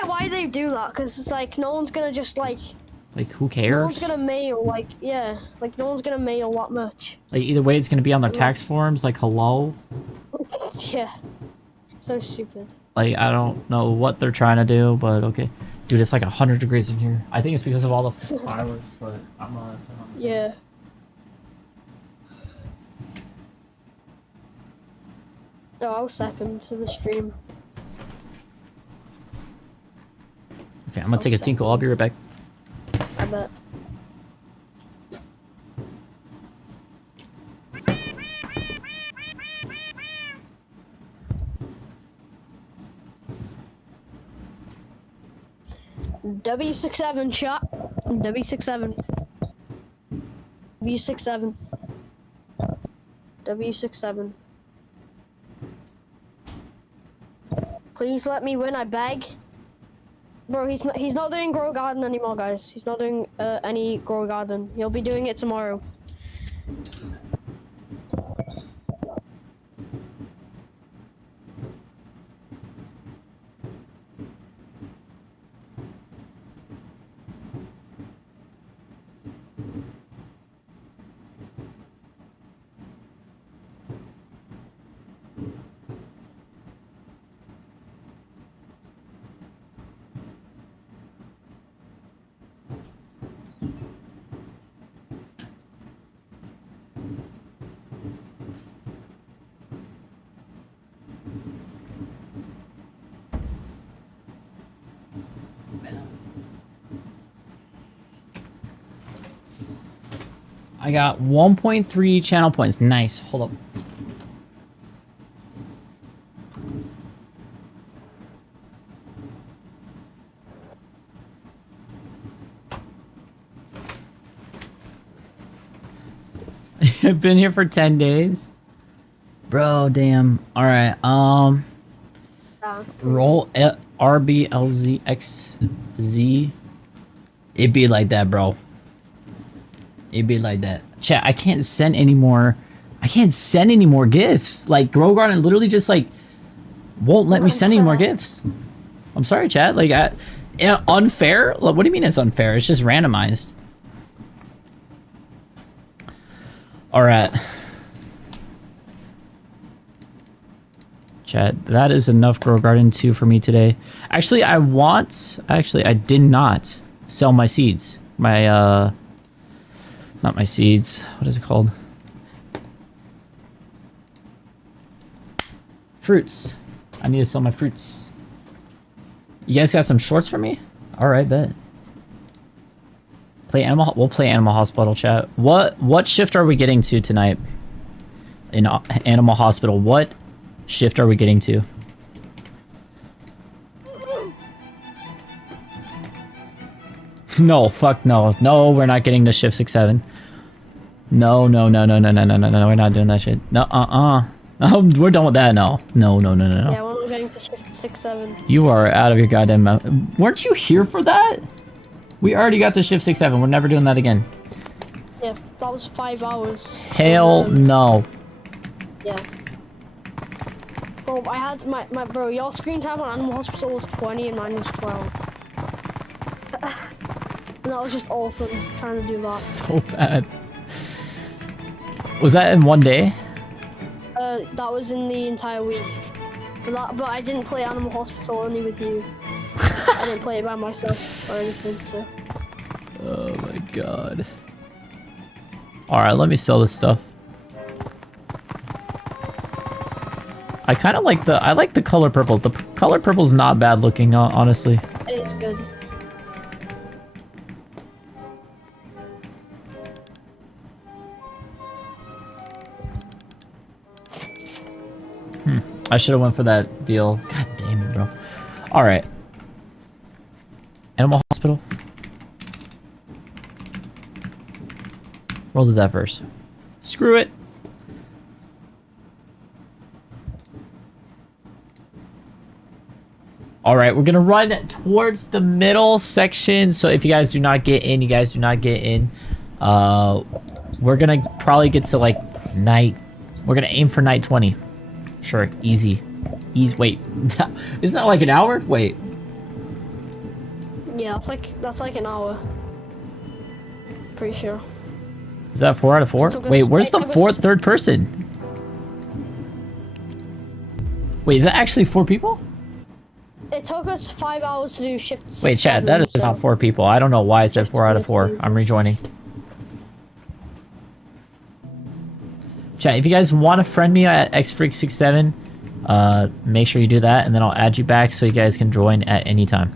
get why they do that, because it's like no one's gonna just like who cares? No one's gonna mail like like no one's gonna mail that much. Like either way, it's gonna be on their tax forms. Like hello. Yeah, it's so stupid. Like I don't know what they're trying to do, but okay, dude, it's like 100 degrees in here. I think it's because of all the fireworks, but I'm not. Yeah. Oh, I'll second to the stream. Okay, I'm gonna take a tinkle. I'll be right back. I bet. W67 shot. W67. W67. W67. Please let me win, I beg. Bro, he's not doing Grow Garden anymore, guys. He's not doing any Grow Garden. He'll be doing it tomorrow. I got 1.3 channel points. Nice. Hold up. I've been here for 10 days. Bro, damn. All right. Roll RBLZXZ. It'd be like that, bro. It'd be like that. Chat, I can't send any more. I can't send any more gifts. Like, Grow Garden literally just, like, won't let me send any more gifts. I'm sorry, chat. Like, unfair? What do you mean it's unfair? It's just randomized. Alright. Chat, that is enough Grow Garden 2 for me today. Actually, I did not sell my seeds. My, not my seeds. What is it called? Fruits. I need to sell my fruits. You guys got some shorts for me? Alright, bet. We'll play Animal Hospital, chat. What shift are we getting to tonight? In Animal Hospital, what shift are we getting to? No, fuck no. No, we're not getting to shift 6-7. No, we're not doing that shit. No, Oh, we're done with that, no. No. Yeah, we're not getting to shift 6-7. You are out of your goddamn mouth. Weren't you here for that? We already got to shift 6-7. We're never doing that again. Yeah, that was 5 hours. Hell no. Yeah. Bro, I had my bro, your screen time on Animal Hospital was 20 and mine was 12. And that was just awful trying to do that. So bad. Was that in one day? That was in the entire week. But I didn't play Animal Hospital only with you. I didn't play it by myself or anything, so. Oh my god. Alright, let me sell this stuff. I kind of like I like the color purple. The color purple's not bad looking, honestly. It's good. I should have went for that deal. God damn it, bro. Alright. Animal Hospital. Roll to that first. Screw it. Alright, we're gonna run towards the middle section. So if you guys do not get in, you guys do not get in. We're gonna probably get to like night. We're gonna aim for night 20. Sure, easy. Wait, isn't that like an hour? Wait. Yeah, that's like an hour. Pretty sure. Is that 4 out of 4? It took us- Wait, where's it the took us- fourth, third person? Wait, is that actually 4 people? It took us 5 hours to do shift. Wait, chat, that is not 4 people. I don't know why it said 4 out of 4. I'm rejoining. Chat, if you guys want to friend me at xfreak67, make sure you do that, and then I'll add you back so you guys can join at any time.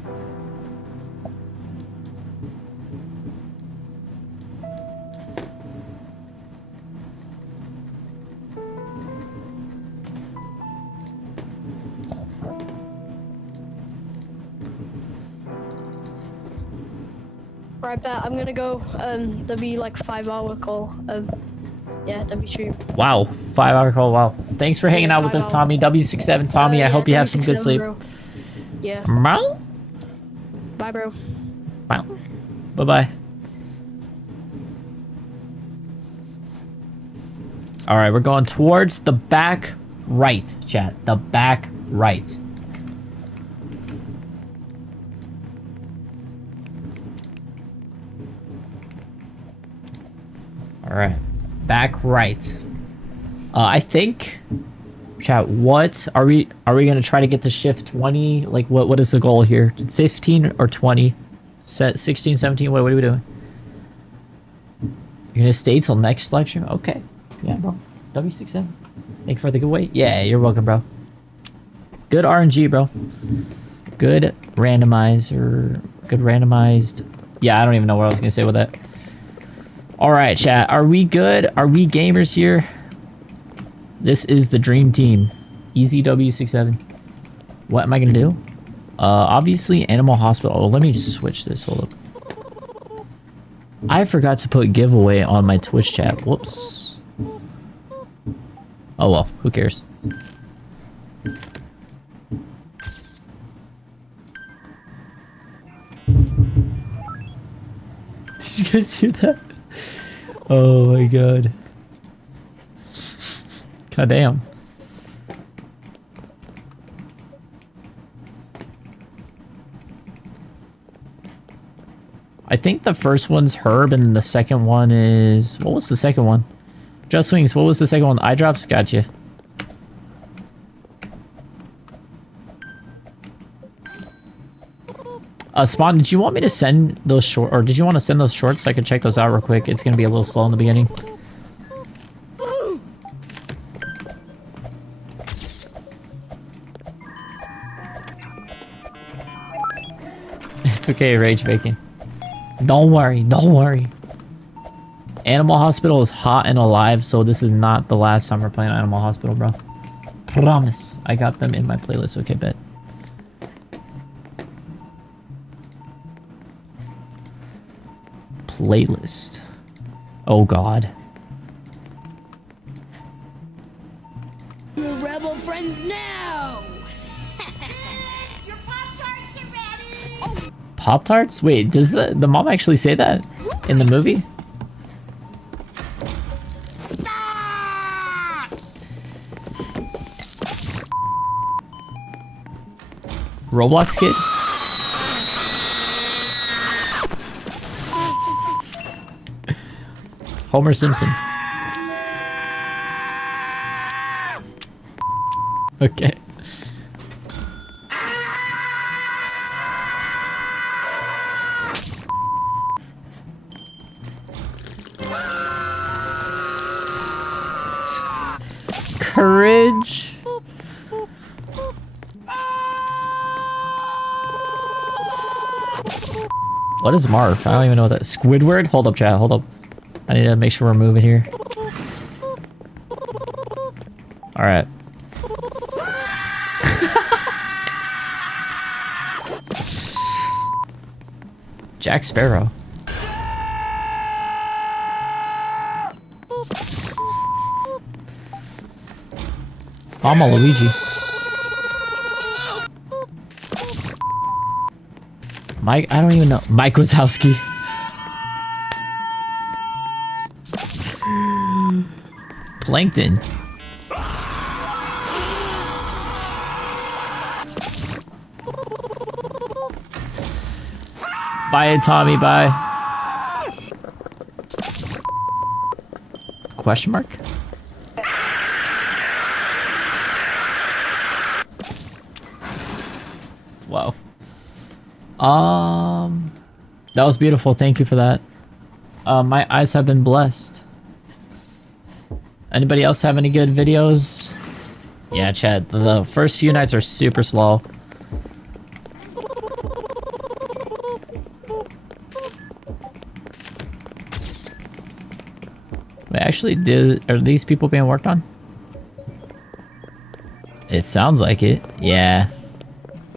Right, bet. I'm gonna go. There'll be like 5-hour call. Yeah, that'd be true. Wow, 5-hour call. Wow. Thanks for hanging out with us, 5 hour. Tommy. W67 Tommy. I Yeah, hope you have some good 67, sleep. bro. Yeah. Meow. Bye, bro. Meow. Bye-bye. All right, we're going towards the back right, chat. The back right. All right, back right. I think, chat. What are we gonna try to get to shift 20? Like, what is the goal here? 15 or 20? Set 16, 17. What are we doing? You're gonna stay till next live stream? Okay. Yeah, bro. W67. Thank you for the giveaway. Yeah, you're welcome, bro. Good RNG, bro. Good randomizer. Good randomized. Yeah, I don't even know what I was gonna say with that. All right, chat. Are we good? Are we gamers here? This is the dream team. Easy W67. What am I gonna do? Obviously Animal Hospital. Oh, let me switch this. Hold up. I forgot to put giveaway on my Twitch chat. Whoops. Oh well, who cares? Did you guys hear that? Oh my god. God damn. I think the first one's Herb and the second one is... What was the second one? Just Swings, what was the second one? Eye drops? Gotcha. Spawn, did you want me to send those short... Or did you want to send those shorts so I could check those out real quick? It's going to be a little slow in the beginning. It's okay, Rage Bacon. Don't worry, don't worry. Animal Hospital is hot and alive, so this is not the last time we're playing Animal Hospital, bro. Promise. I got them in my playlist. Okay, bet. Playlist. Oh, God. Your rebel friends now! Your Pop-Tarts are ready! Pop-Tarts? Wait, does the mom actually say that in the movie? Roblox kid? Homer Simpson. Okay. Courage. What is Marv? I don't even know what that is. Squidward? Hold up, chat. Hold up. I need to make sure we're moving here. Alright. Jack Sparrow. Mama Luigi. Mike, I don't even know. Mike Wazowski. Plankton. Bye, Tommy. Bye. Question mark? Wow. That was beautiful. Thank you for that. My eyes have been blessed. Anybody else have any good videos? Yeah, chat. The first few nights are super slow. Wait, actually, are these people being worked on? It sounds like it. Yeah.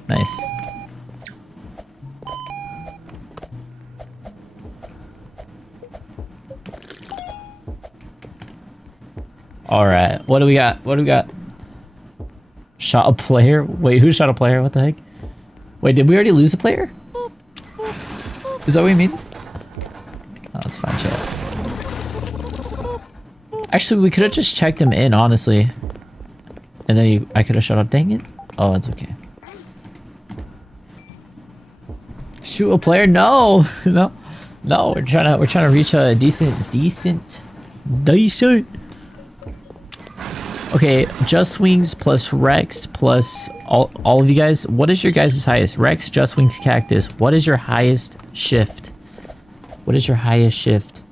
Nice. Alright, what do we got? What do we got? Shot a player? Wait, who shot a player? What the heck? Wait, did we already lose a player? Is that what you mean? Oh, that's fine, chat. Actually, we could have just checked him in, honestly. And then I could have shut up. Dang it. Oh, it's okay. Shoot a player? No! No. No, we're trying to reach a decent. Okay, Just Wings plus Rex plus all of you guys. What is your guys' highest? Rex, Just Wings, Cactus. What is your highest shift? What is your highest shift?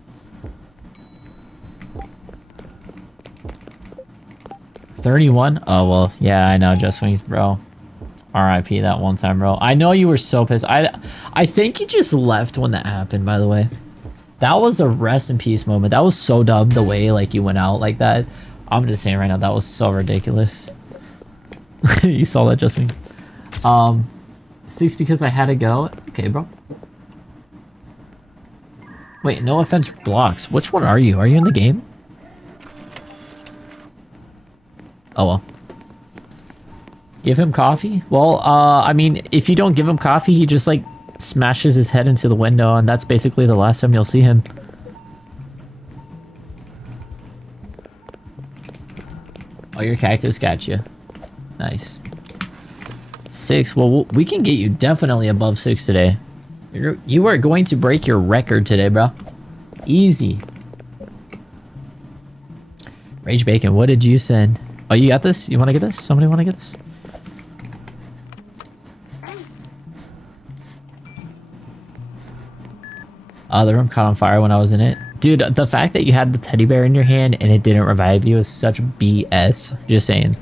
$31? Oh, well, yeah, I know, Just Wings, bro. RIP that one time, bro. I know you were so pissed. I think you just left when that happened, by the way. That was a rest in peace moment. That was so dumb, the way, like, you went out like that. I'm just saying right now, that was so ridiculous. You saw that, Just Wings. 6 because I had to go. It's okay, bro. Wait, no offense, Blocks. Which one are you? Are you in the game? Oh, well. Give him coffee? Well, I mean, if you don't give him coffee, he just, like, smashes his head into the window, and that's basically the last time you'll see him. Oh, your cactus got you. Nice. 6. Well, we can get you definitely above 6 today. You are going to break your record today, bro. Easy. Rage Bacon, what did you send? Oh, you got this? You want to get this? Somebody want to get this? The room caught on fire when I was in it. Dude, the fact that you had the teddy bear in your hand and it didn't revive you is such BS. Just saying.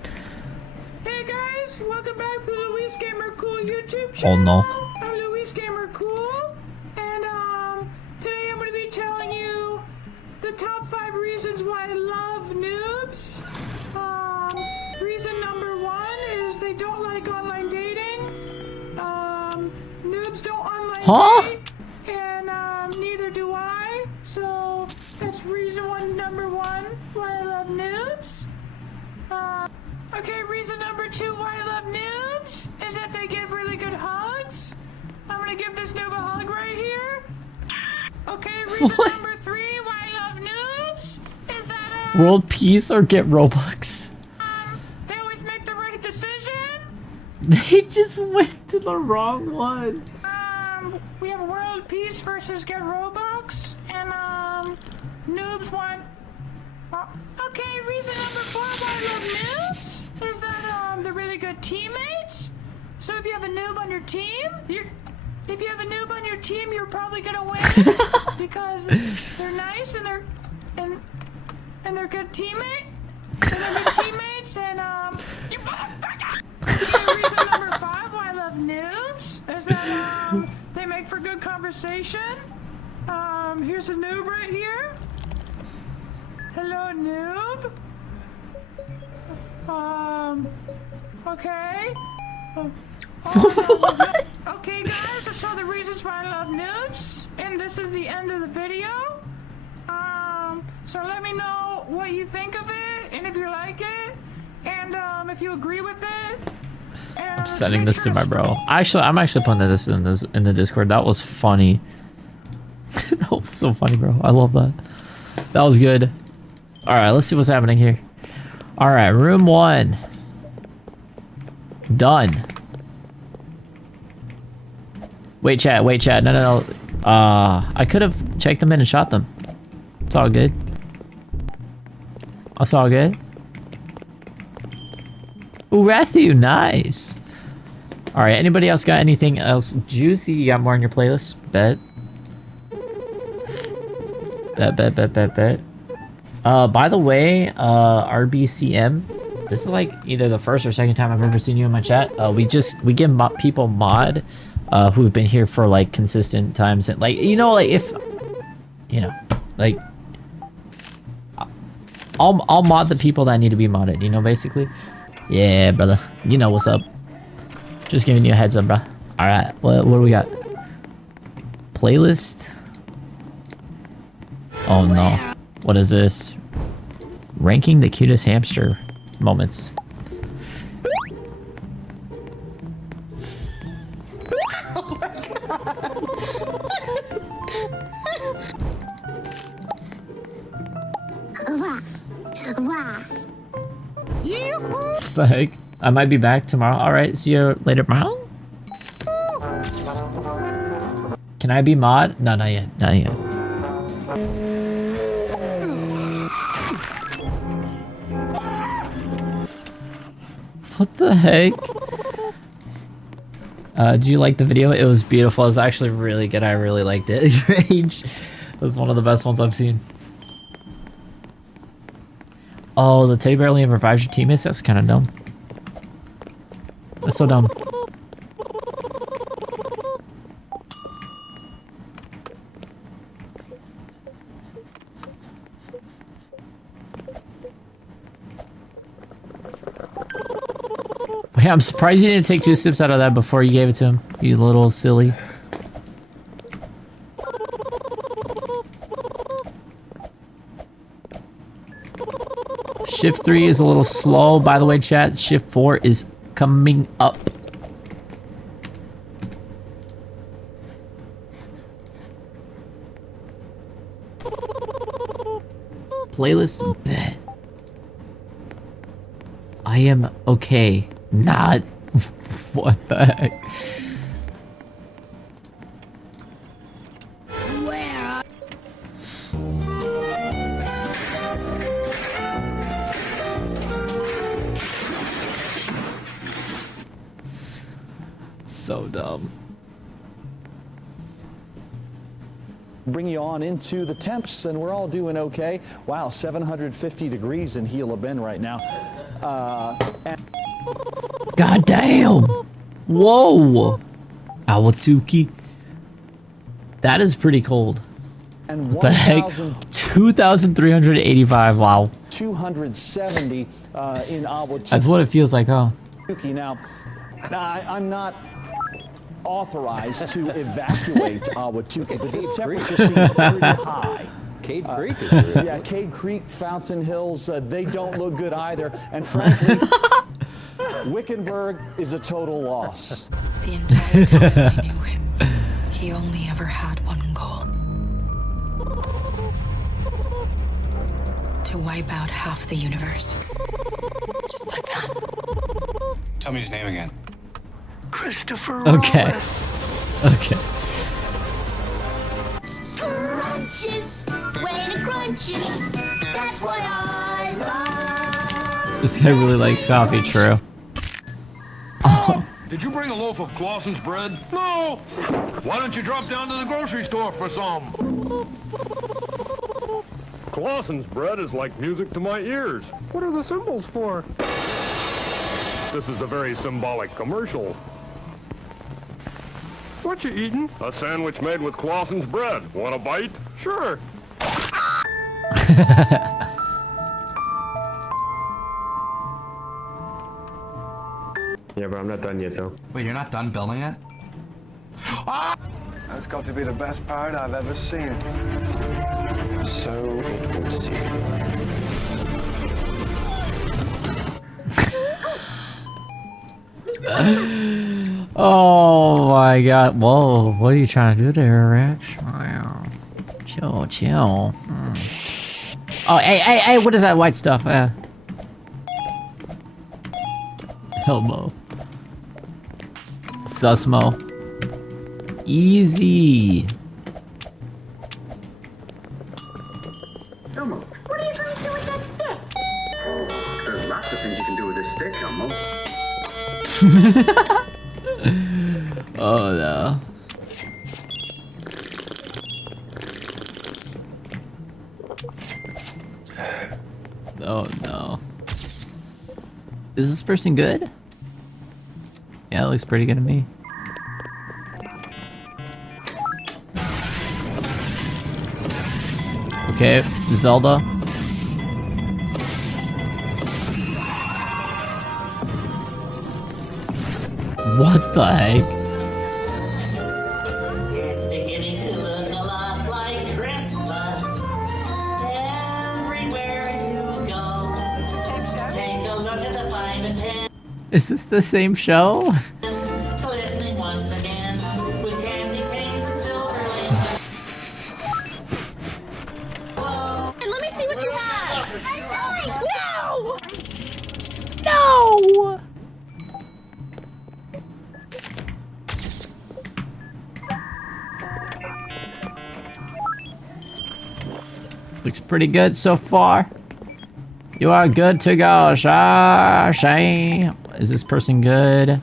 Hey guys, welcome back to Luis Gamer Cool YouTube Oh channel. no. I'm Luis Gamer Cool, and today I'm going to be telling you the top 5 reasons why I love noobs. Reason number 1 is they don't like online dating. Noobs don't online date, and neither do I. So that's reason number 1 why I love noobs. Okay, reason number 2 why I love noobs is that they give really good hugs. I'm gonna give this noob a hug right here. Okay, reason number 3 why I love noobs is that World peace or get Robux? they always make the right decision. They just went to the wrong one. We have world peace versus get Robux, and noobs want. Okay, reason number 4 why I love noobs is that they're really good teammates. So if you have a noob on your team, you're probably gonna win because they're nice and they're good teammates. And they're good teammates, and you motherfucker. Okay, reason number 5 why I love noobs is that they make for good conversation. Here's a noob right here. Hello, noob. Okay. Okay, guys, that's all the reasons why I love noobs, and this is the end of the video. So let me know what you think of it, and if you like it, and if you agree with it. And I'm sending this to my bro. I'm actually putting this in the Discord. That was funny. That was so funny, bro. I love that. That was good. All right, let's see what's happening here. All right, room 1. Done. Wait, chat. No. I could have checked them in and shot them. It's all good. It's all good. Ooh, Rathu, nice. All right, anybody else got anything else juicy? You got more on your playlist? Bet. By the way, RBCM, this is like either the first or second time I've ever seen you in my chat. We give people mod who've been here for like consistent times, and like, you know, like if, you know, like I'll mod the people that need to be modded, you know, basically. Yeah, brother, you know what's up. Just giving you a heads up, bro. All right, what do we got? Playlist. Oh no, what is this? Ranking the cutest hamster moments. What the heck? I might be back tomorrow. Alright, see you later tomorrow. Can I be mod? No, not yet. Not yet. What the heck? Did you like the video? It was beautiful. It was actually really good. I really liked it. Rage. It was one of the best ones I've seen. Oh, the teddy bear only revives your teammates? That's kind of dumb. That's so dumb. Hey, I'm surprised you didn't take 2 sips out of that before you gave it to him. You little silly. Shift 3 is a little slow. By the way, chat, Shift 4 is coming up. Playlist bet. I am okay. Not. What the heck? Where? So dumb. Bring you on into the temps, and we're all doing okay. Wow, 750 degrees in Gila Bend right now. God damn! Whoa! Awatuki. That is pretty cold. And What the heck? 2,385, wow. 270 in Awatuki. That's what it feels like, huh? Now, I'm not authorized to evacuate Awatuki, but this temperature seems pretty high. Cave Creek is real. Yeah, Cave Creek, Fountain Hills, they don't look good either. And frankly, Wickenburg is a total loss. The entire time I knew him, he only ever had one goal. To wipe out half the universe. Just like that. Tell me his name again. Christopher Okay. Okay. Crunches, when it crunches, that's what I love. This guy really likes coffee, true. Oh. Did you bring a loaf of Clausen's bread? No! Why don't you drop down to the grocery store for some? Clausen's bread is like music to my ears. What are the symbols for? This is a very symbolic commercial. What you eating? A sandwich made with Clausen's bread. Want a bite? Sure. Yeah, but I'm not done yet, though. Wait, you're not done building it? Ah! That's got to be the best part I've ever seen. So it would seem. Oh my god. Whoa, what are you trying to do there, Rex? Chill, chill. Oh, hey, what is that white stuff? Elmo. Susmo. Easy. Elmo, what are you going to do with that stick? Oh, there's lots of things you can do with this stick, Elmo. Oh no. Oh no. Is this person good? Yeah, it looks pretty good to me. Okay, Zelda. What the heck? It's beginning to look a lot like Christmas. Everywhere you go. Take a look at the 5 and 10. Is this the same show? Glistening once again with candy canes and silver lace. And let me see what you have. No! No! Looks pretty good so far. You are good to go, Shay. Is this person good?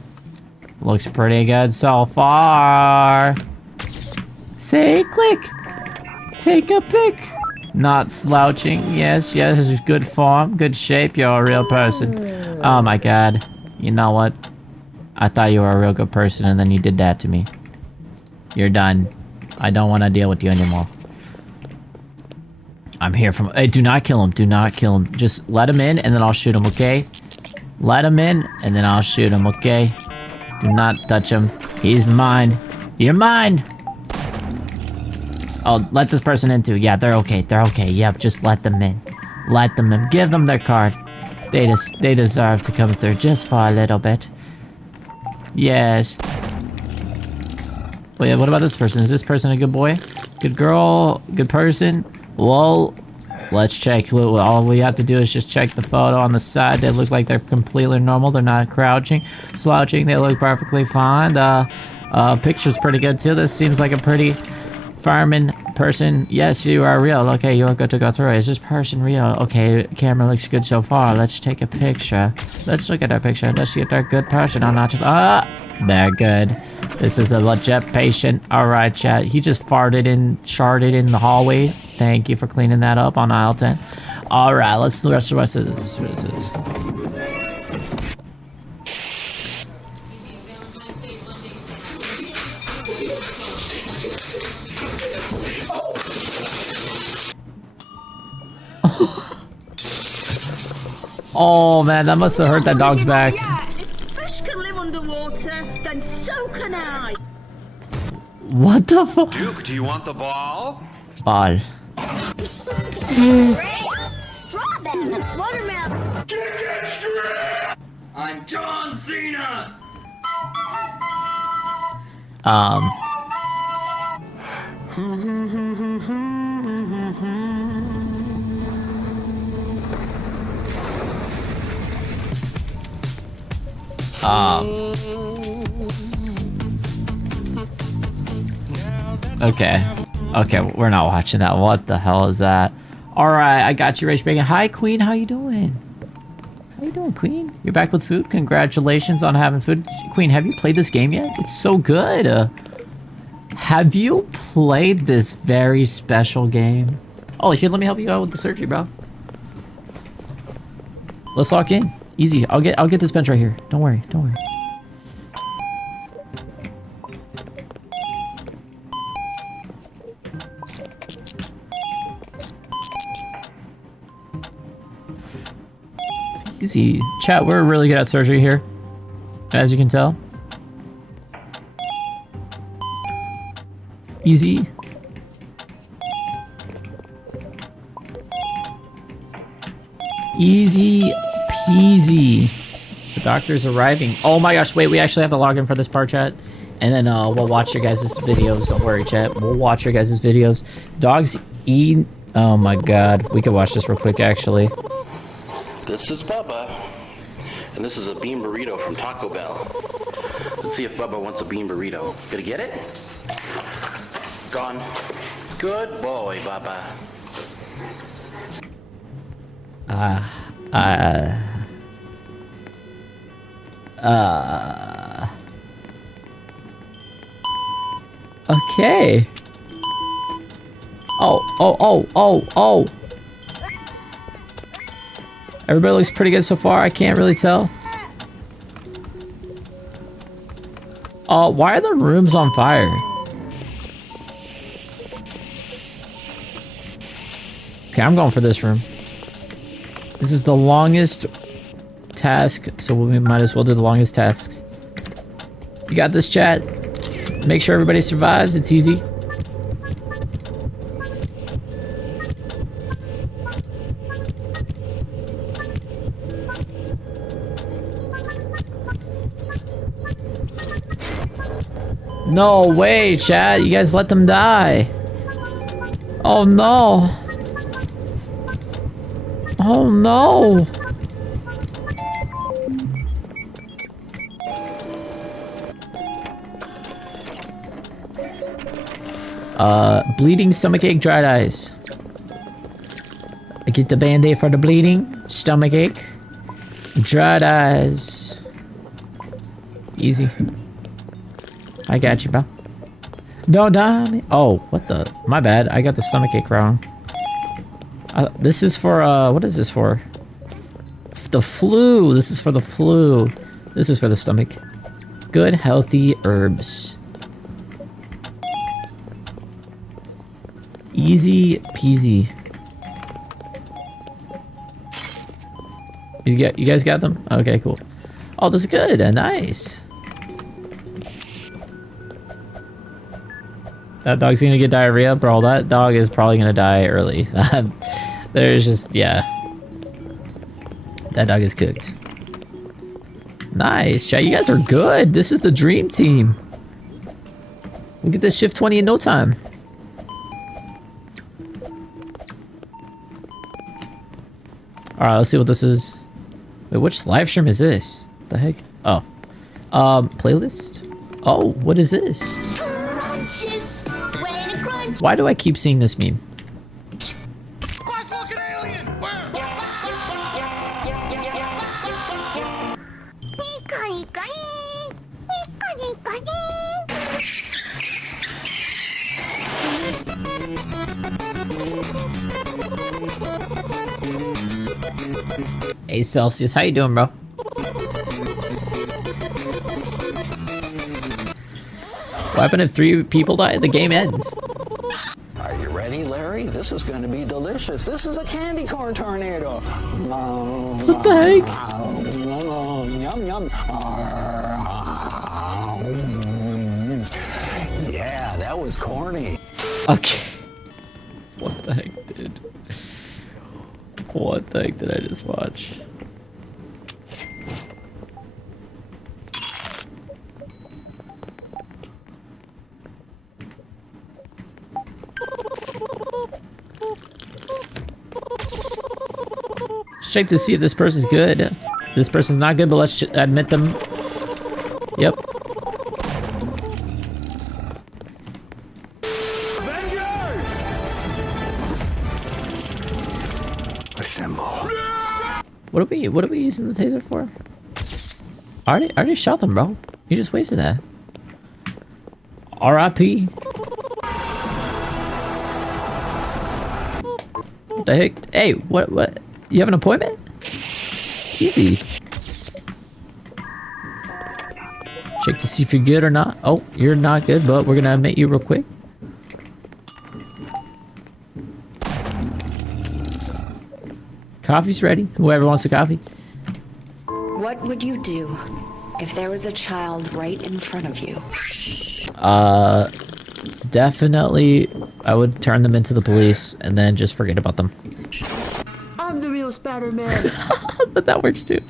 Looks pretty good so far. Say click. Take a pic. Not slouching. Yes, yes, good form, good shape. You're a real person. Oh my god. You know what? I thought you were a real good person and then you did that to me. You're done. I don't want to deal with you anymore. I'm here from... Hey, do not kill him. Do not kill him. Just let him in and then I'll shoot him, okay? Let him in and then I'll shoot him, okay? Do not touch him. He's mine. You're mine! Oh, let this person in too. Yeah, they're okay. They're okay. Yep, just let them in. Let them in. Give them their card. They deserve to come through just for a little bit. Yes. Wait, what about this person? Is this person a good boy? Good girl? Good person? Well, let's check. All we have to do is just check the photo on the side. They look like they're completely normal. They're not crouching, slouching. They look perfectly fine. The picture's pretty good too. This seems like a pretty fireman person. Yes, you are real. Okay, you are good to go through. Is this person real? Okay, camera looks good so far. Let's take a picture. Let's look at our picture. Let's see if they're a good person or not. They're good. This is a legit patient. Alright, chat. He just sharded in the hallway. Thank you for cleaning that up on aisle 10. Alright, let's see the rest of this. What is this? Oh man, that must have hurt that dog's back. Yeah, if fish can live underwater, then so can I. What the fuck? Duke, do you want the ball? Ball. Strawberry, watermelon. I'm John Cena! Okay. Okay, we're not watching that. What the hell is that? Alright, I got you, Rage Bacon. Hi, Queen. How you doing? How you doing, Queen? You're back with food? Congratulations on having food. Queen, have you played this game yet? It's so good. Have you played this very special game? Oh, here, let me help you out with the surgery, bro. Let's lock in. Easy. I'll get this bench right here. Don't worry. Don't worry. Easy. Chat, we're really good at surgery here, as you can tell. Easy. Easy peasy. The doctor's arriving. Oh my gosh, wait, we actually have to log in for this part, chat. And then we'll watch your guys' videos. Don't worry, chat. We'll watch your guys' videos. Dogs eat... Oh my god. We could watch this real quick, actually. This is Bubba, and this is a bean burrito from Taco Bell. Let's see if Bubba wants a bean burrito. Gonna get it? Gone. Good boy, Baba. Okay. Oh. Everybody looks pretty good so far. I can't really tell. Oh, why are the rooms on fire? Okay, I'm going for this room. This is the longest task, so we might as well do the longest tasks. You got this, chat. Make sure everybody survives. It's easy. No way, chat. You guys let them die. Oh no. Oh no. Bleeding, stomachache, dried eyes. I get the band-aid for the bleeding, stomachache, dried eyes. Easy. I got you, bro. Don't die me. Oh, what the? My bad. I got the stomachache wrong. This is for, what is this for? The flu. This is for the flu. This is for the stomach. Good, healthy herbs. Easy peasy. You guys got them? Okay, cool. Oh, this is good. Nice. That dog's gonna get diarrhea, bro. That dog is probably gonna die early. There's just, yeah. That dog is cooked. Nice, chat. You guys are good. This is the dream team. We'll get this shift 20 in no time. Alright, let's see what this is. Wait, which live stream is this? What the heck? Oh. Playlist? Oh, what is this? Why do I keep seeing this meme? Hey Celsius, how you doing, bro? What happened if 3 people die? The game ends. Are you ready, Larry? This is going to be delicious. This is a candy corn tornado. What the heck? Yum, yum. Yeah, that was corny. Okay. What the heck, dude? What the heck did I just watch? Let's check to see if this person's good. This person's not good, but let's admit them. Yep. What are we using the taser for? I already shot them, bro. You just wasted that. R.I.P. What the heck? Hey, what? You have an appointment? Easy. Check to see if you're good or not. Oh, you're not good, but we're gonna admit you real quick. Coffee's ready. Whoever wants a coffee. What would you do if there was a child right in front of you? Definitely, I would turn them into the police and then just forget about them. I'm the real Spider-Man. But that works too.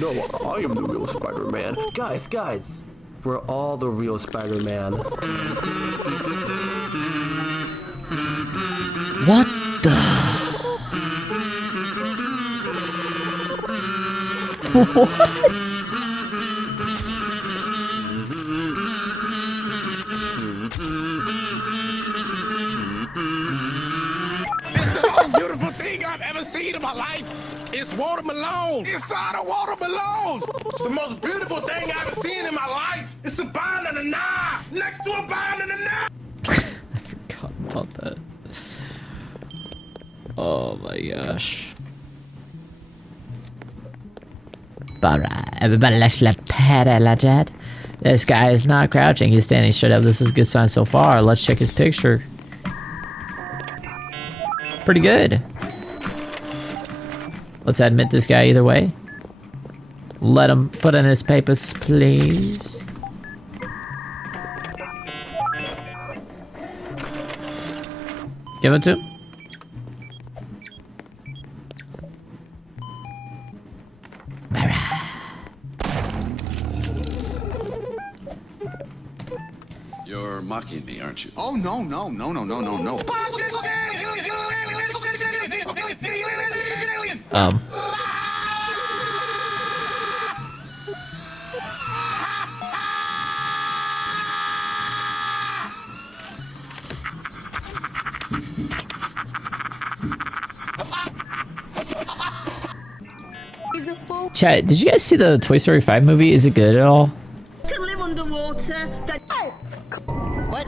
No, I am the real Spider-Man. Guys, we're all the real Spider-Man. What the? What? seen in my life is watermelon. Inside a watermelon. It's the most beautiful thing I've ever seen in my life. It's a banana next to a banana. I forgot about that. Oh my gosh. Alright, everybody, let's let Dad. This guy is not crouching, he's standing straight up. This is a good sign so far. Let's check his picture. Pretty good. Let's admit this guy either way. Let him put in his papers, please. Give it to him. You're mocking me, aren't you? Oh, no. He's a fool. Chat, did you guys see the Toy Story 5 movie? Is it good at all? Can live underwater. Then what?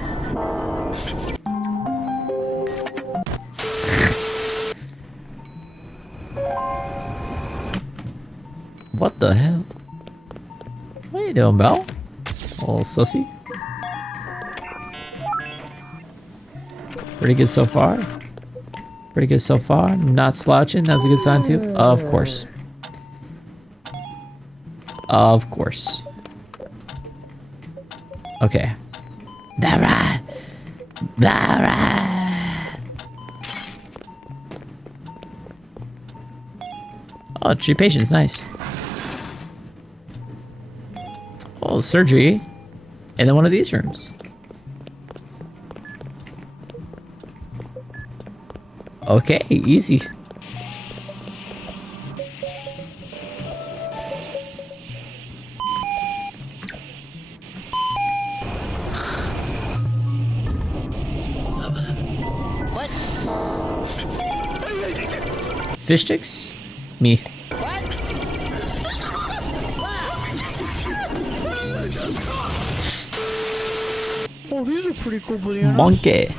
What the hell? What are you doing, Belle? Little sussy. Pretty good so far. Pretty good so far. Not slouching. That's a good sign too. Of course. Of course. Okay. Dara. Oh, tree patience, nice. Oh, surgery. And then one of these rooms. Okay, easy. What? Fish sticks? Me. Oh, these are pretty cool bananas. Monkey.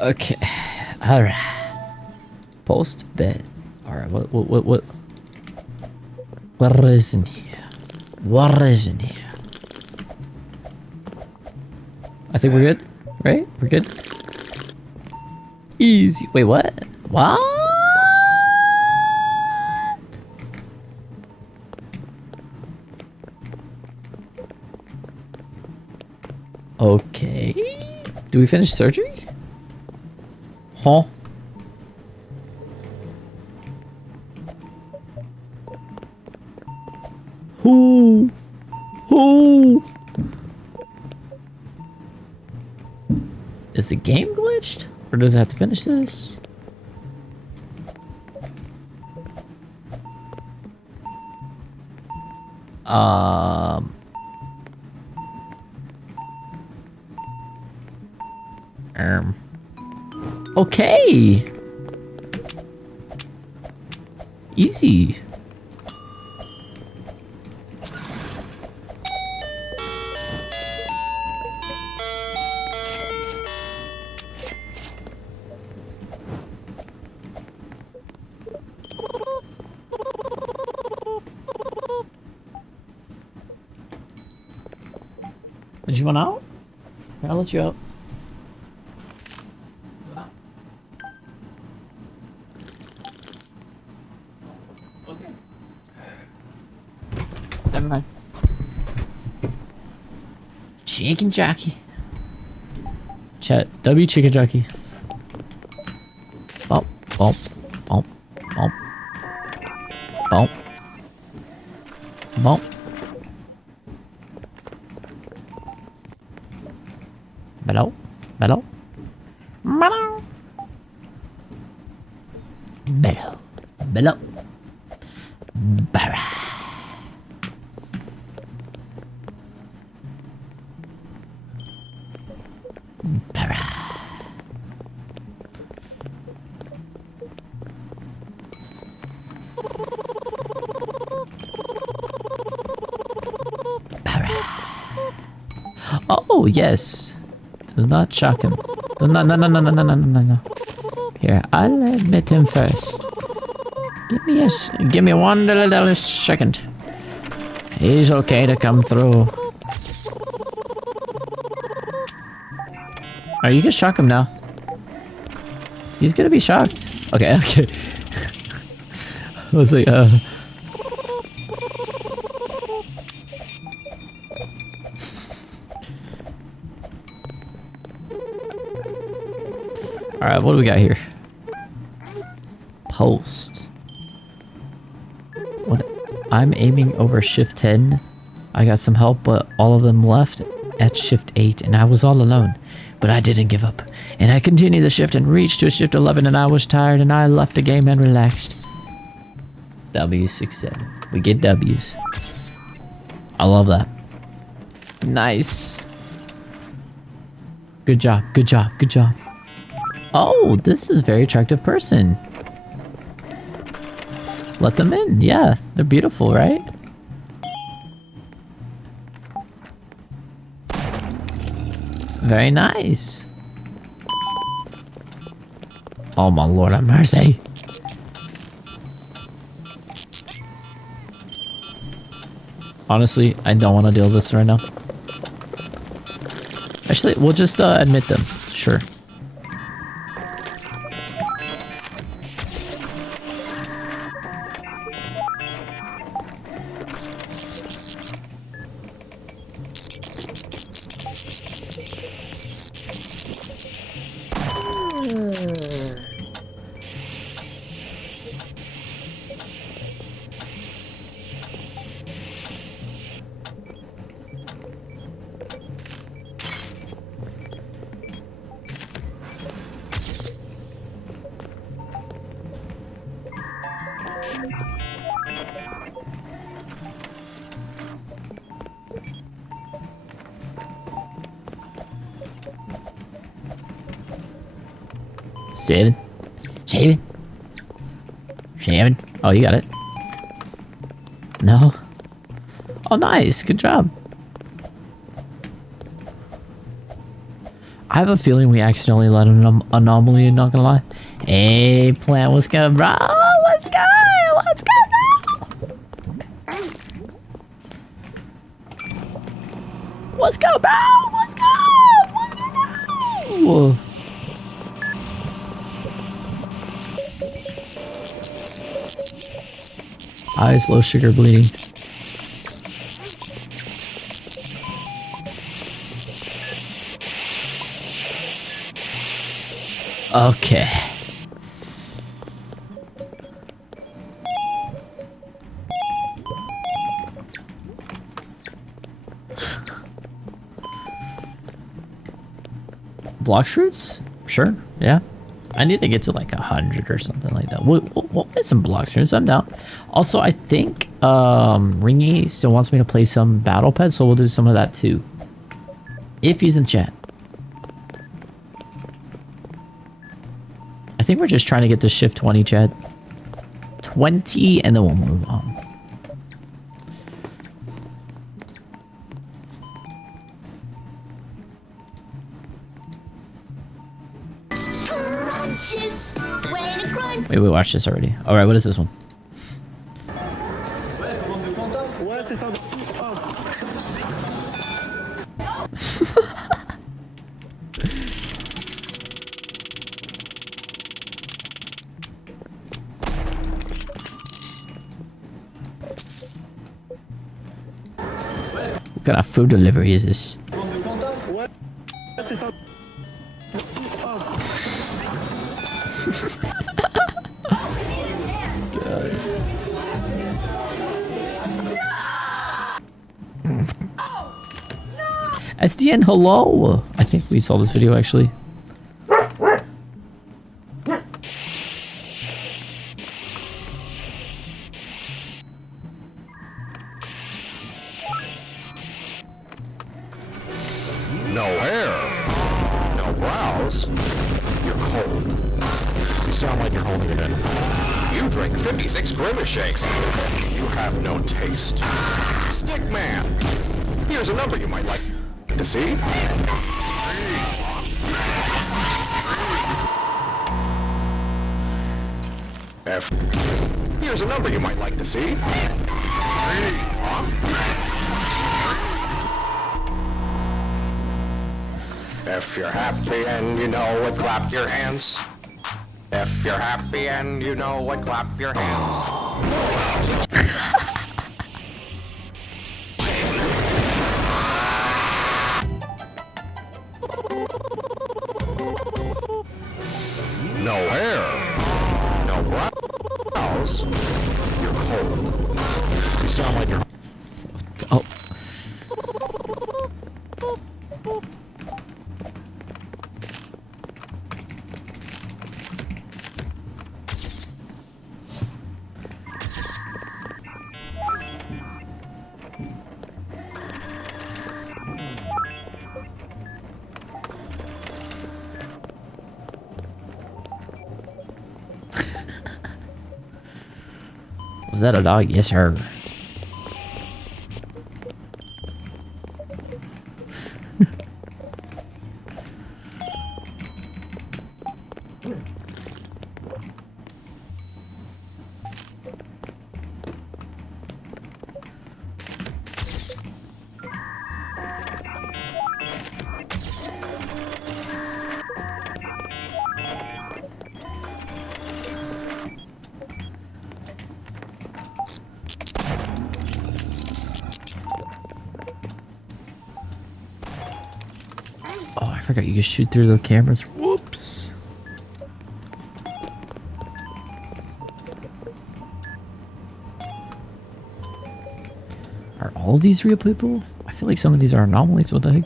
Okay. Alright. Post bed. Alright, what is in here? What is in here? I think we're good, right? We're good? Easy. Wait, what? What? Okay. Do we finish surgery? Huh? Who? Is the game glitched? Or does it have to finish this? Okay. Easy. Did you want out? I'll let you out. Okay. Never mind. Chicken jockey. Chat. W chicken jockey. Bump, bump, bump, bump, bump, bump. Bello. Bello. Bello. Bello. Bello. Barra. Barra. Oh yes. Do not shock him. No. Here, I'll admit him first. Give me 1 little second. He's okay to come through. Alright, you can shock him now. He's gonna be shocked. Okay. I was like, Alright, what do we got here? Post. What? I'm aiming over shift 10. I got some help, but all of them left at shift 8, and I was all alone. But I didn't give up, and I continued the shift and reached to shift 11, and I was tired, and I left the game and relaxed. W67. We get W's. I love that. Nice. Good job, good job, good job. Oh, this is a very attractive person. Let them in. Yeah, they're beautiful, right? Very nice. Oh my lord have mercy. Honestly, I don't want to deal with this right now. Actually, we'll just admit them. Sure. Seven. Oh, you got it. No. Oh, nice. Good job. I have a feeling we accidentally let an anomaly in, not gonna lie. Hey, plant, what's good, bro? Let's go! Let's go, bro! Let's go, bro! Let's go! Let's go! Whoa. Eyes low sugar bleeding. Okay. Block fruits? Sure, yeah. I need to get to like 100 or something like that. We'll play some block fruits, I'm down. Also, I think Ringy still wants me to play some battle pets, so we'll do some of that too. If he's in chat. I think we're just trying to get to shift 20, chat. 20, and then we'll move on. Wait, we watched this already. Alright, what is this one? What kind of food delivery is this? SDN, hello. I think we saw this video actually. No hair. No brows. You're cold. You sound like you're holding it in. You drink 56 Grimace shakes. You have no taste. Stickman. Here's a number you might like to see. F. Here's a number you might like to see. If you're happy and you know it, clap your hands. If you're happy and you know it, clap your hands. No hair. No brows. You're cold. You sound like you're... Oh. Was that a dog? Yes, sir. Oh, I forgot you can shoot through the cameras. Whoops. Are all these real people? I feel like some of these are anomalies. What the heck?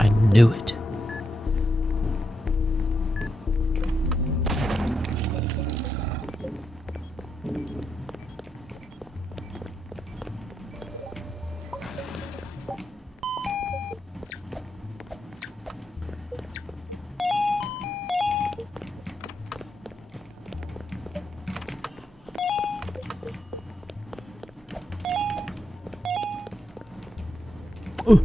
I knew it. Oh.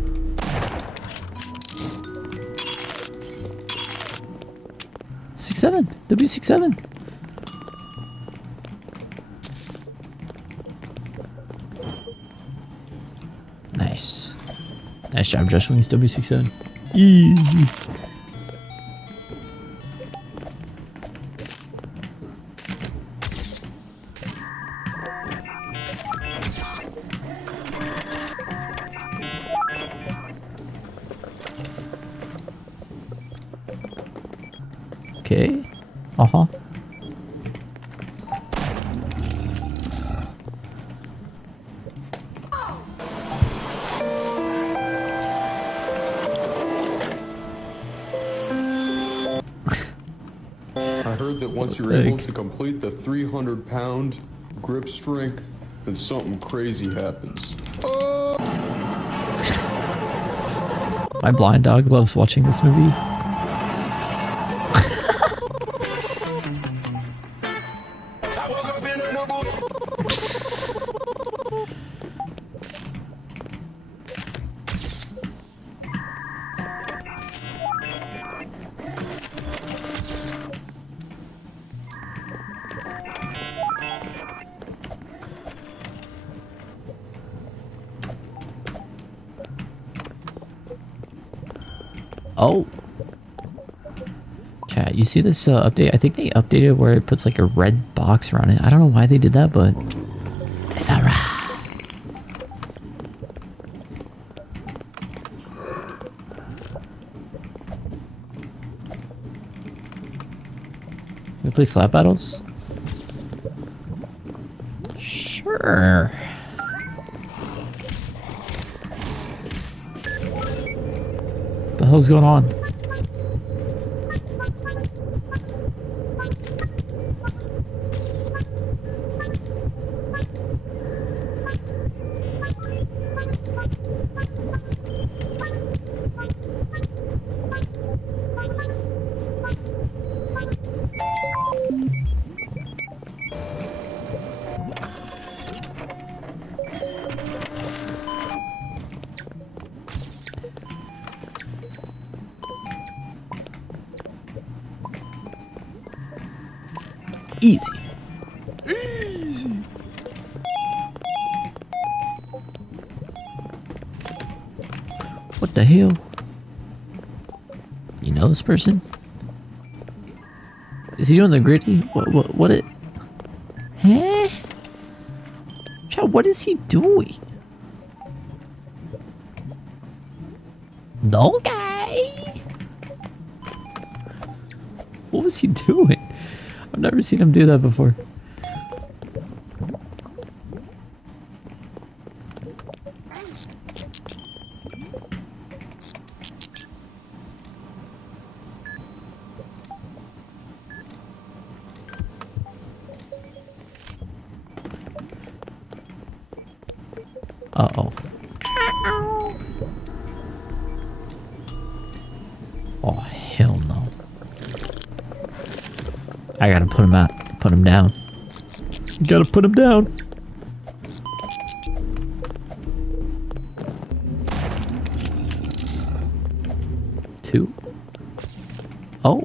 6-7. W67. Nice. Nice job, Josh Wings. W67. Easy. Okay. Uh-huh. I heard that once you're able to complete the 300-pound grip strength, then something crazy happens. My blind dog loves watching this movie. Oh. Chat, you see this update? I think they updated where it puts like a red box around it. I don't know why they did that, but it's alright. Can we play slap battles? Sure. What the hell's going on? Easy. Easy. What the hell? You know this person? Is he doing the gritty? What it? Huh? Chat, what is he doing? No guy. What was he doing? I've never seen him do that before. Uh-oh. Oh, hell no. I gotta put him out. Put him down. You gotta put him down. Two. Oh.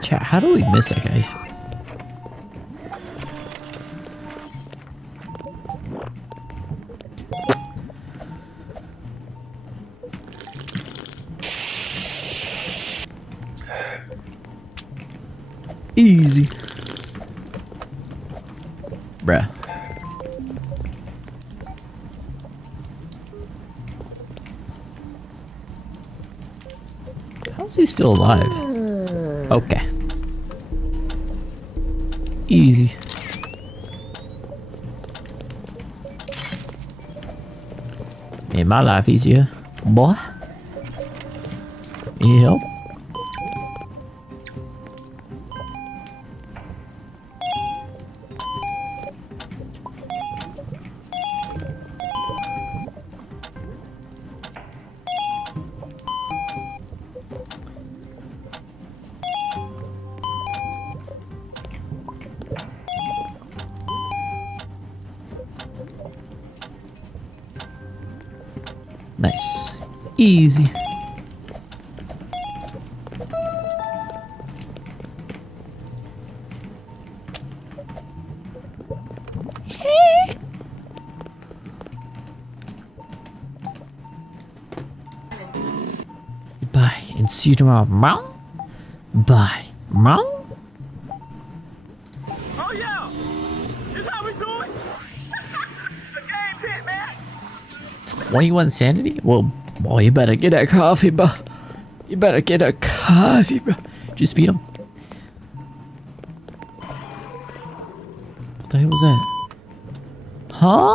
Chat, how do we miss that guy? Easy. Bruh. How is he still alive? Okay. Easy. Made my life easier. Boy. Need help? Nice. Easy. Bye and see you tomorrow. Meow. Bye. Meow. Oh yeah! This how we do it? The game pit, man! 21 sanity? Well, boy, you better get that coffee, bro. You better get that coffee, bro. Just beat him. What the hell was that? Huh?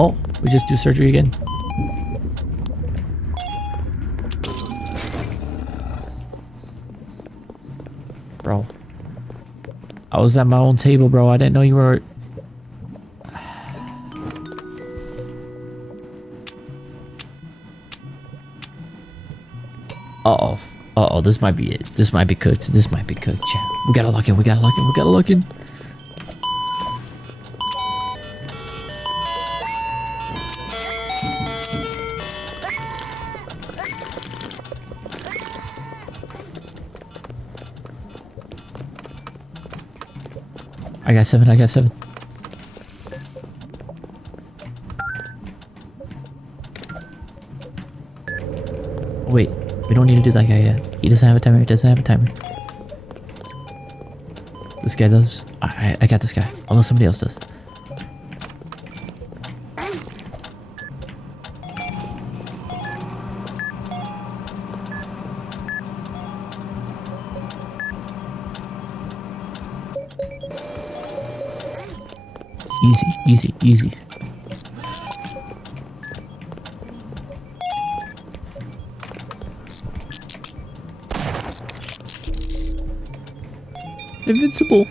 Oh, we just do surgery again. Bro. I was at my own table, bro. I didn't know you were... Uh-oh. Uh-oh, this might be it. This might be cooked. This might be cooked, chat. We gotta lock in. We gotta lock in. We gotta lock in. I got 7. I got 7. Wait, we don't need to do that guy yet. He doesn't have a timer. He doesn't have a timer. This guy does. I got this guy. Unless somebody else does. Easy, easy, easy. Invincible.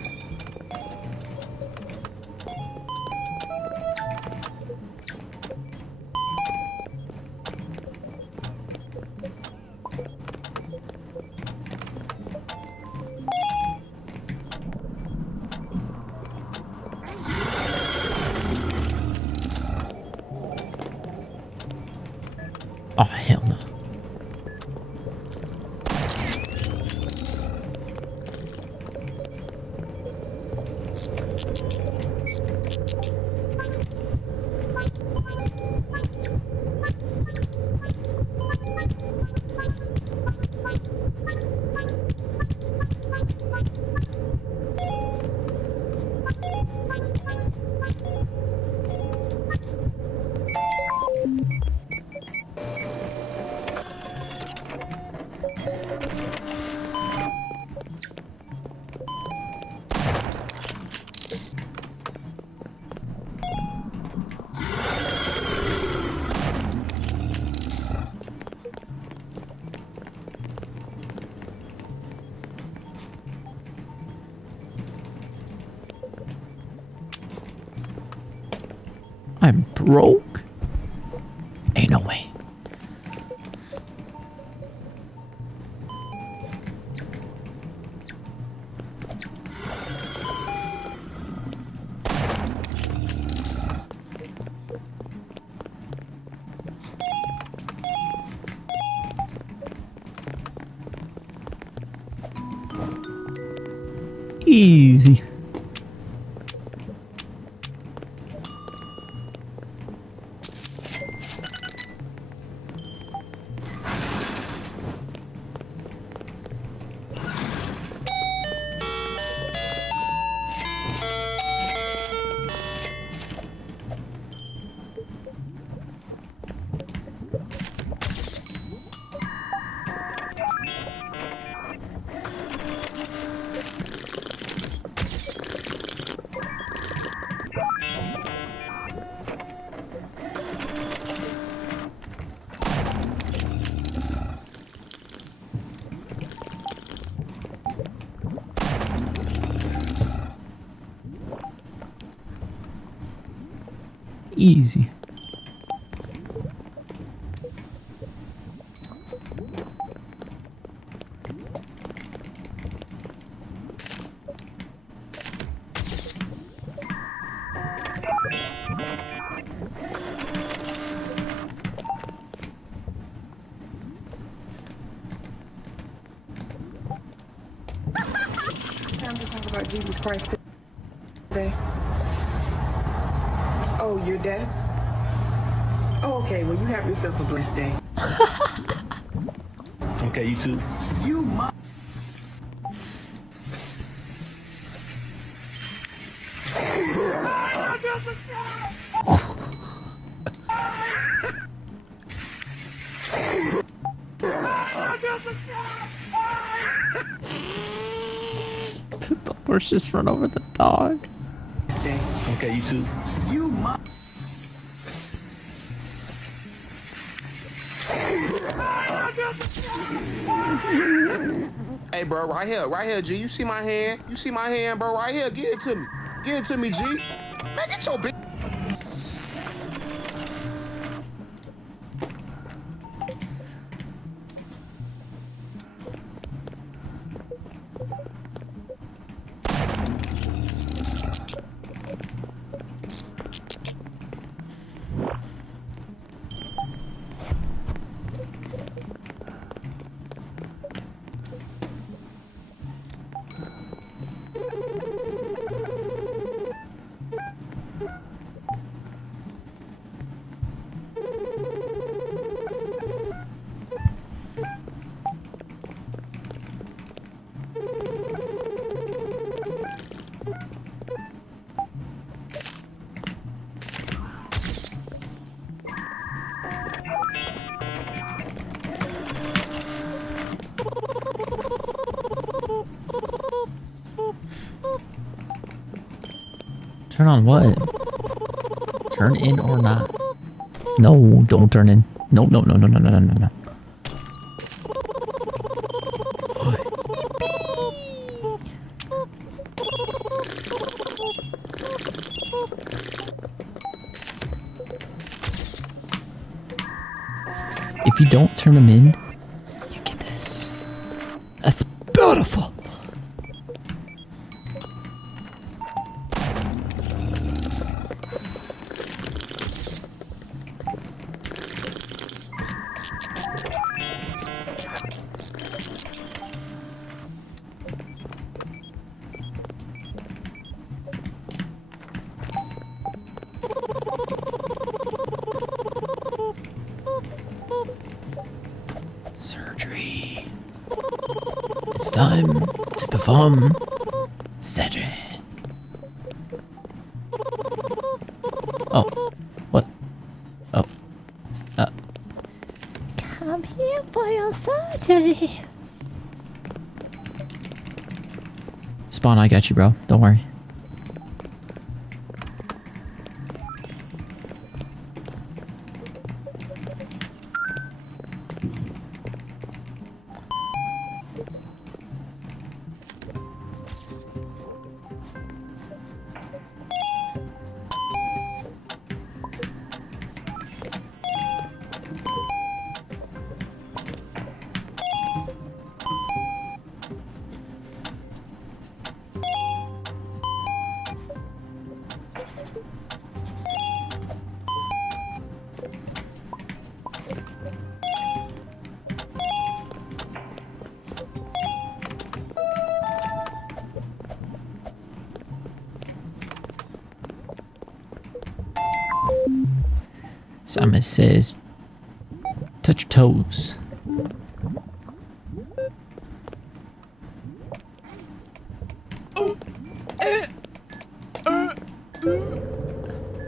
Oh, hell no. I'm broke? Ain't no way. Easy. Easy. Time to talk about Jesus Christ today. Oh, you're dead? Oh, okay. Well, you have yourself a blessed day. Okay, you too. You must. The horse just run over the dog. Okay, you too. You must. Hey, bro, right here, G. You see my hand? You see my hand, bro? Right here. Give it to me. Give it to me, G. Man, get your big. Turn on what? Turn in or not? No, don't turn in. No, no, no, no, no, no, no, no, no. If you don't turn them in, you get this. That's beautiful. Surgery. It's time to perform surgery. Oh, what? Oh, come here for your surgery. Spawn, I got you, bro. Don't worry. Simon says, touch your toes.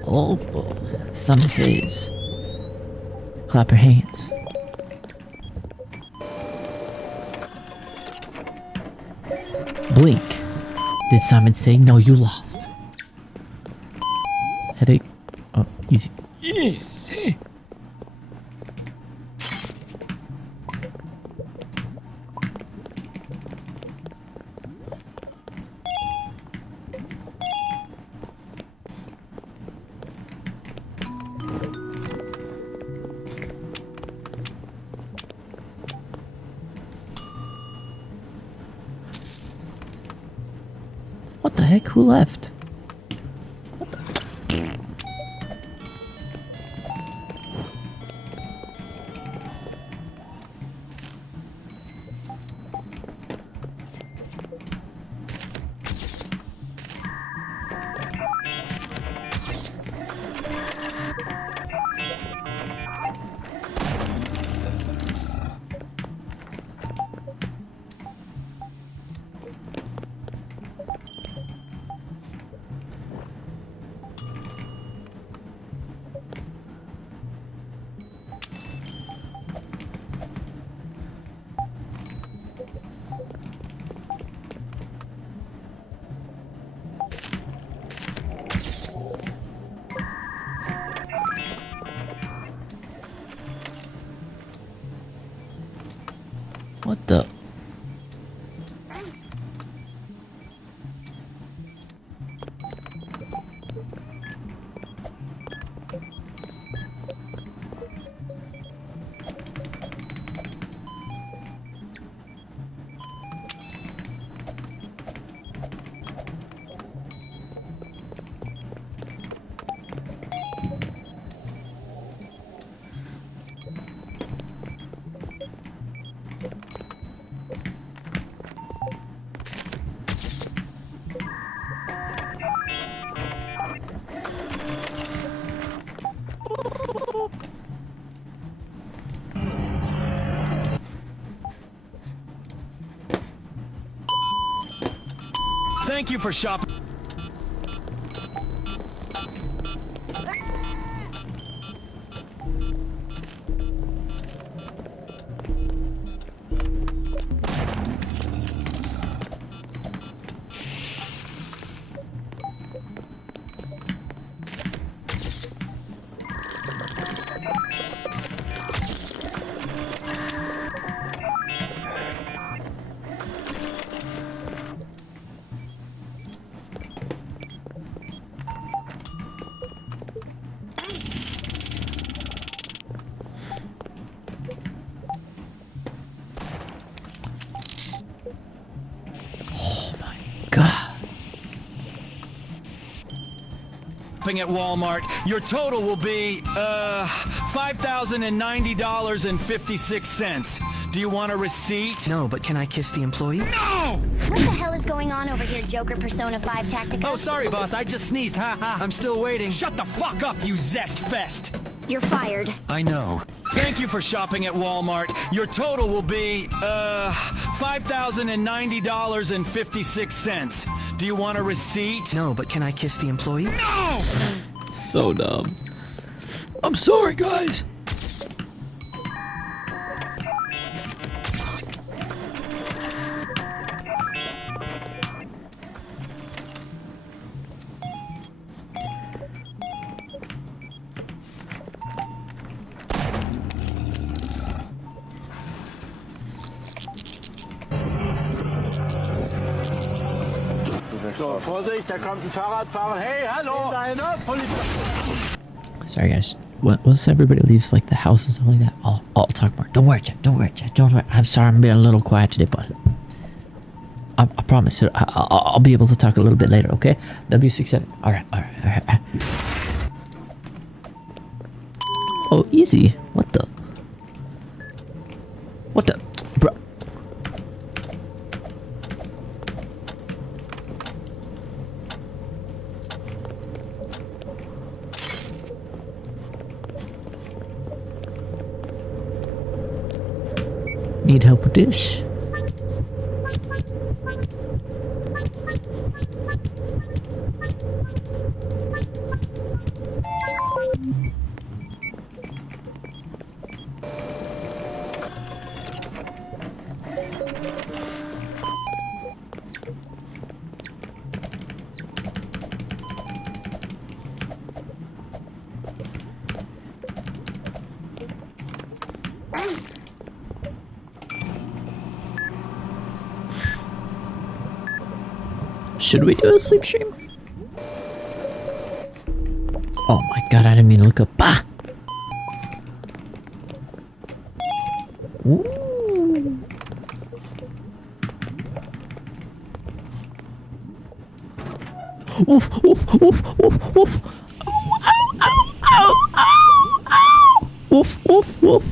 Also, Simon says, clap your hands. Blink. Did Simon say, no, you lost? Headache. Oh, easy. Easy. What the heck? Who left? What the? Thank you for shopping. Shopping at Walmart, your total will be $5,090.56. Do you want a receipt? No, but can I kiss the employee? No! What the hell is going on over here, Joker Persona 5 Tactica? Oh, sorry, boss. I just sneezed. Ha ha. I'm still waiting. Shut the fuck up, you zest fest. You're fired. I know. Thank you for shopping at Walmart. Your total will be $5,090.56. Do you want a receipt? No, but can I kiss the employee? No! So dumb. I'm sorry, guys. So, Vorsicht, da kommt ein Fahrradfahrer. Hey, hallo! Deine Polizei! Sorry, guys. Once everybody leaves, like, the house and stuff like that, I'll talk more. Don't worry, Chat. Don't worry, Chat. Don't worry. I'm sorry I'm being a little quiet today, but I promise I'll be able to talk a little bit later, okay? W67. All right. Oh, easy. What the? Bro. Need help with this? Should we do a sleep stream? Oh my god, I didn't mean to look up. Bah! Ooh. Oof, oof, oof, oof, oof. Ow, ow, ow, ow, ow. Oof, oof, oof.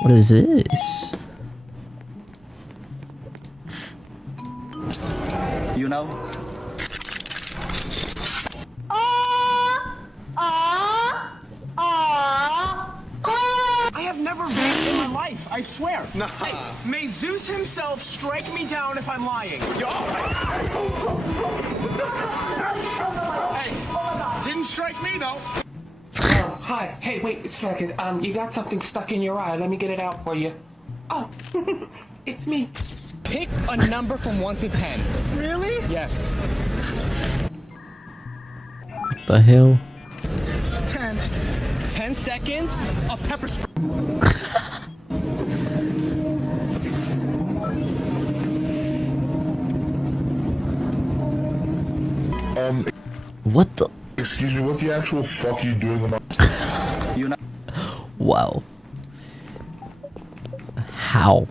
What is this? You know? I have never ran in my life, I swear. Nah. Hey, may Zeus himself strike me down if I'm lying. Hey, didn't strike me though. Hi. Hey, wait a second. You got something stuck in your eye. Let me get it out for you. Oh, it's me. Pick a number from 1 to 10. Really? Yes. The hell? 10. 10 seconds? A pepper spray. What the? Excuse me, what the actual fuck are you doing on my... You know? Wow. How?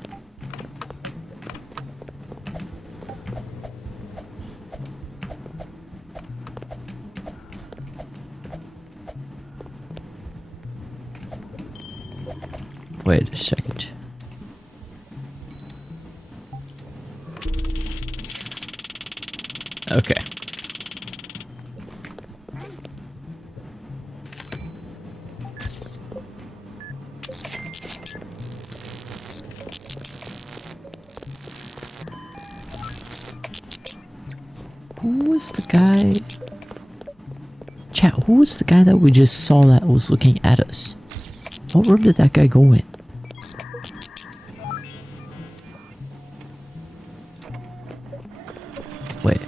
Wait a second. Okay. Who was the guy? Chat, who was the guy that we just saw that was looking at us? What room did that guy go in? Wait.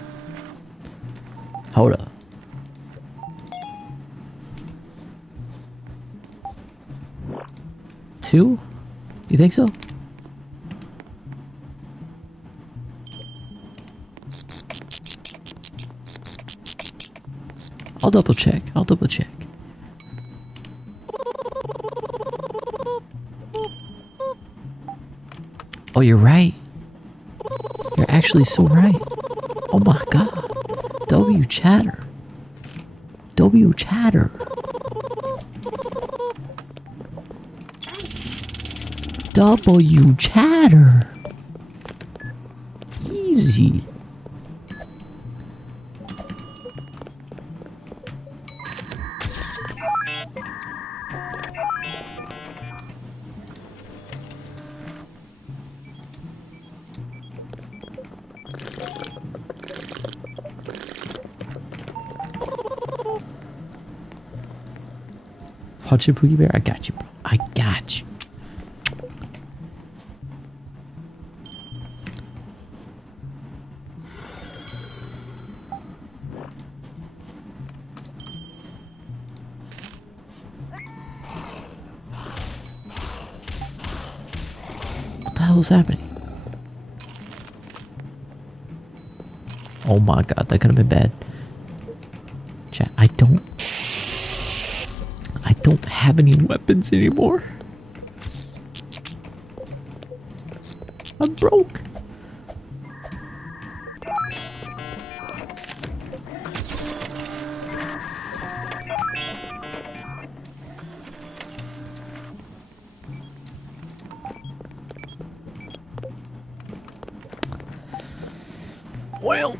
Hold up. Two? You think so? I'll double check. I'll double check. Oh, you're right. You're actually so right. Oh my god. W chatter. W chatter. W chatter. Easy. Hot chip Pookie Bear, I got you, bro. I got you. What the hell is happening? Oh my god, that could have been bad. Chat, I don't have any weapons anymore. I'm broke. Well,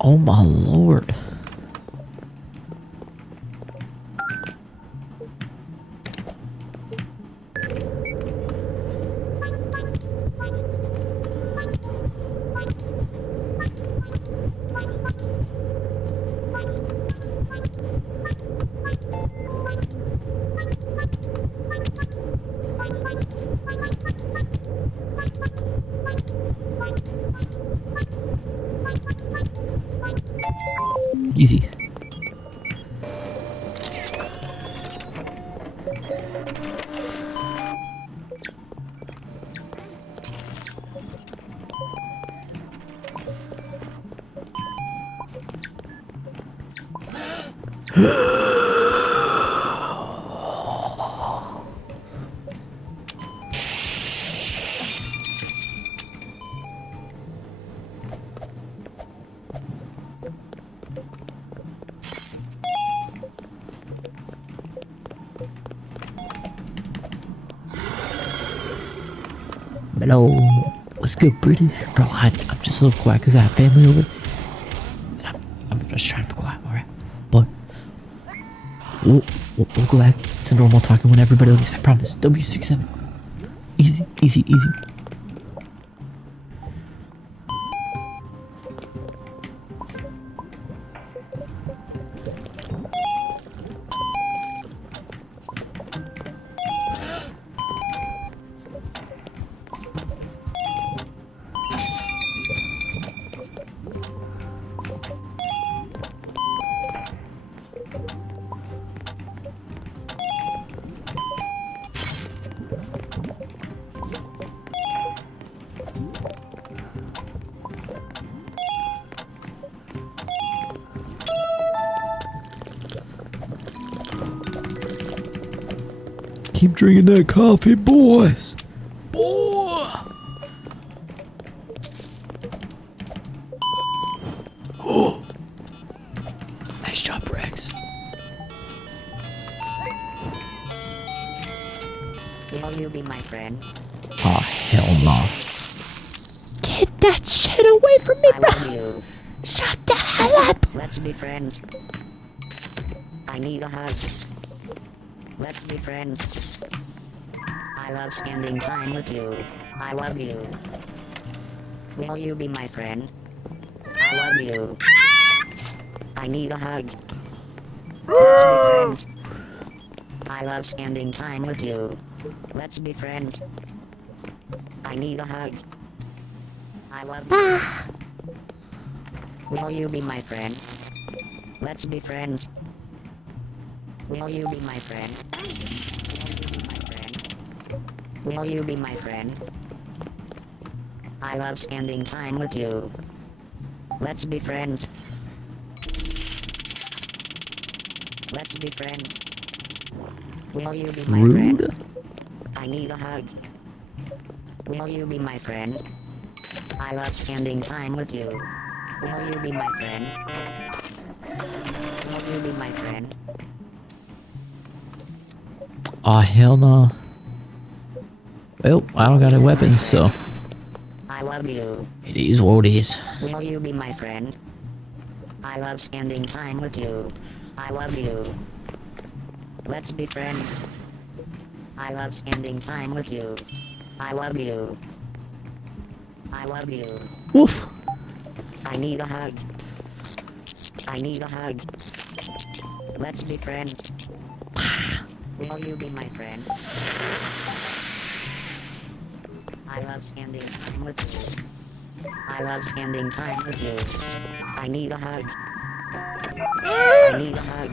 oh my lord. Easy. Hello, what's good, British? Bro, I'm just a little quiet because I have family over. I'm just trying to be quiet, alright? But we'll go back to normal talking when everybody leaves, I promise. W67. Easy, easy, easy. Keep drinking that coffee, boys. Boy. Oh. Nice job, Rex. Will you be my friend? Oh, hell no. Get that shit away from me, bro. I love you. Shut the hell up. Let's be friends. I need a hug. Let's be friends. I love spending time with you. I love you. Will you be my friend? I love you. I need a hug. Let's be friends. I love spending time with you. Let's be friends. I need a hug. I love you. Will you be my friend? Let's be friends. Will you be my friend? Will you be my friend? I love spending time with you. Let's be friends. Let's be friends. Will you be my friend? I need a hug. Will you be my friend? I love spending time with you. Will you be my friend? Will you be my friend? Aw, hell no. Well, I don't got a weapon, so I love you. it is what it is. Will you be my friend? I love spending time with you. I love you. Let's be friends. I love spending time with you. I love you. I love you. Woof. I need a hug. I need a hug. Let's be friends. Will you be my friend? I love spending time with you. I love spending time with you. I need a hug. I need a hug.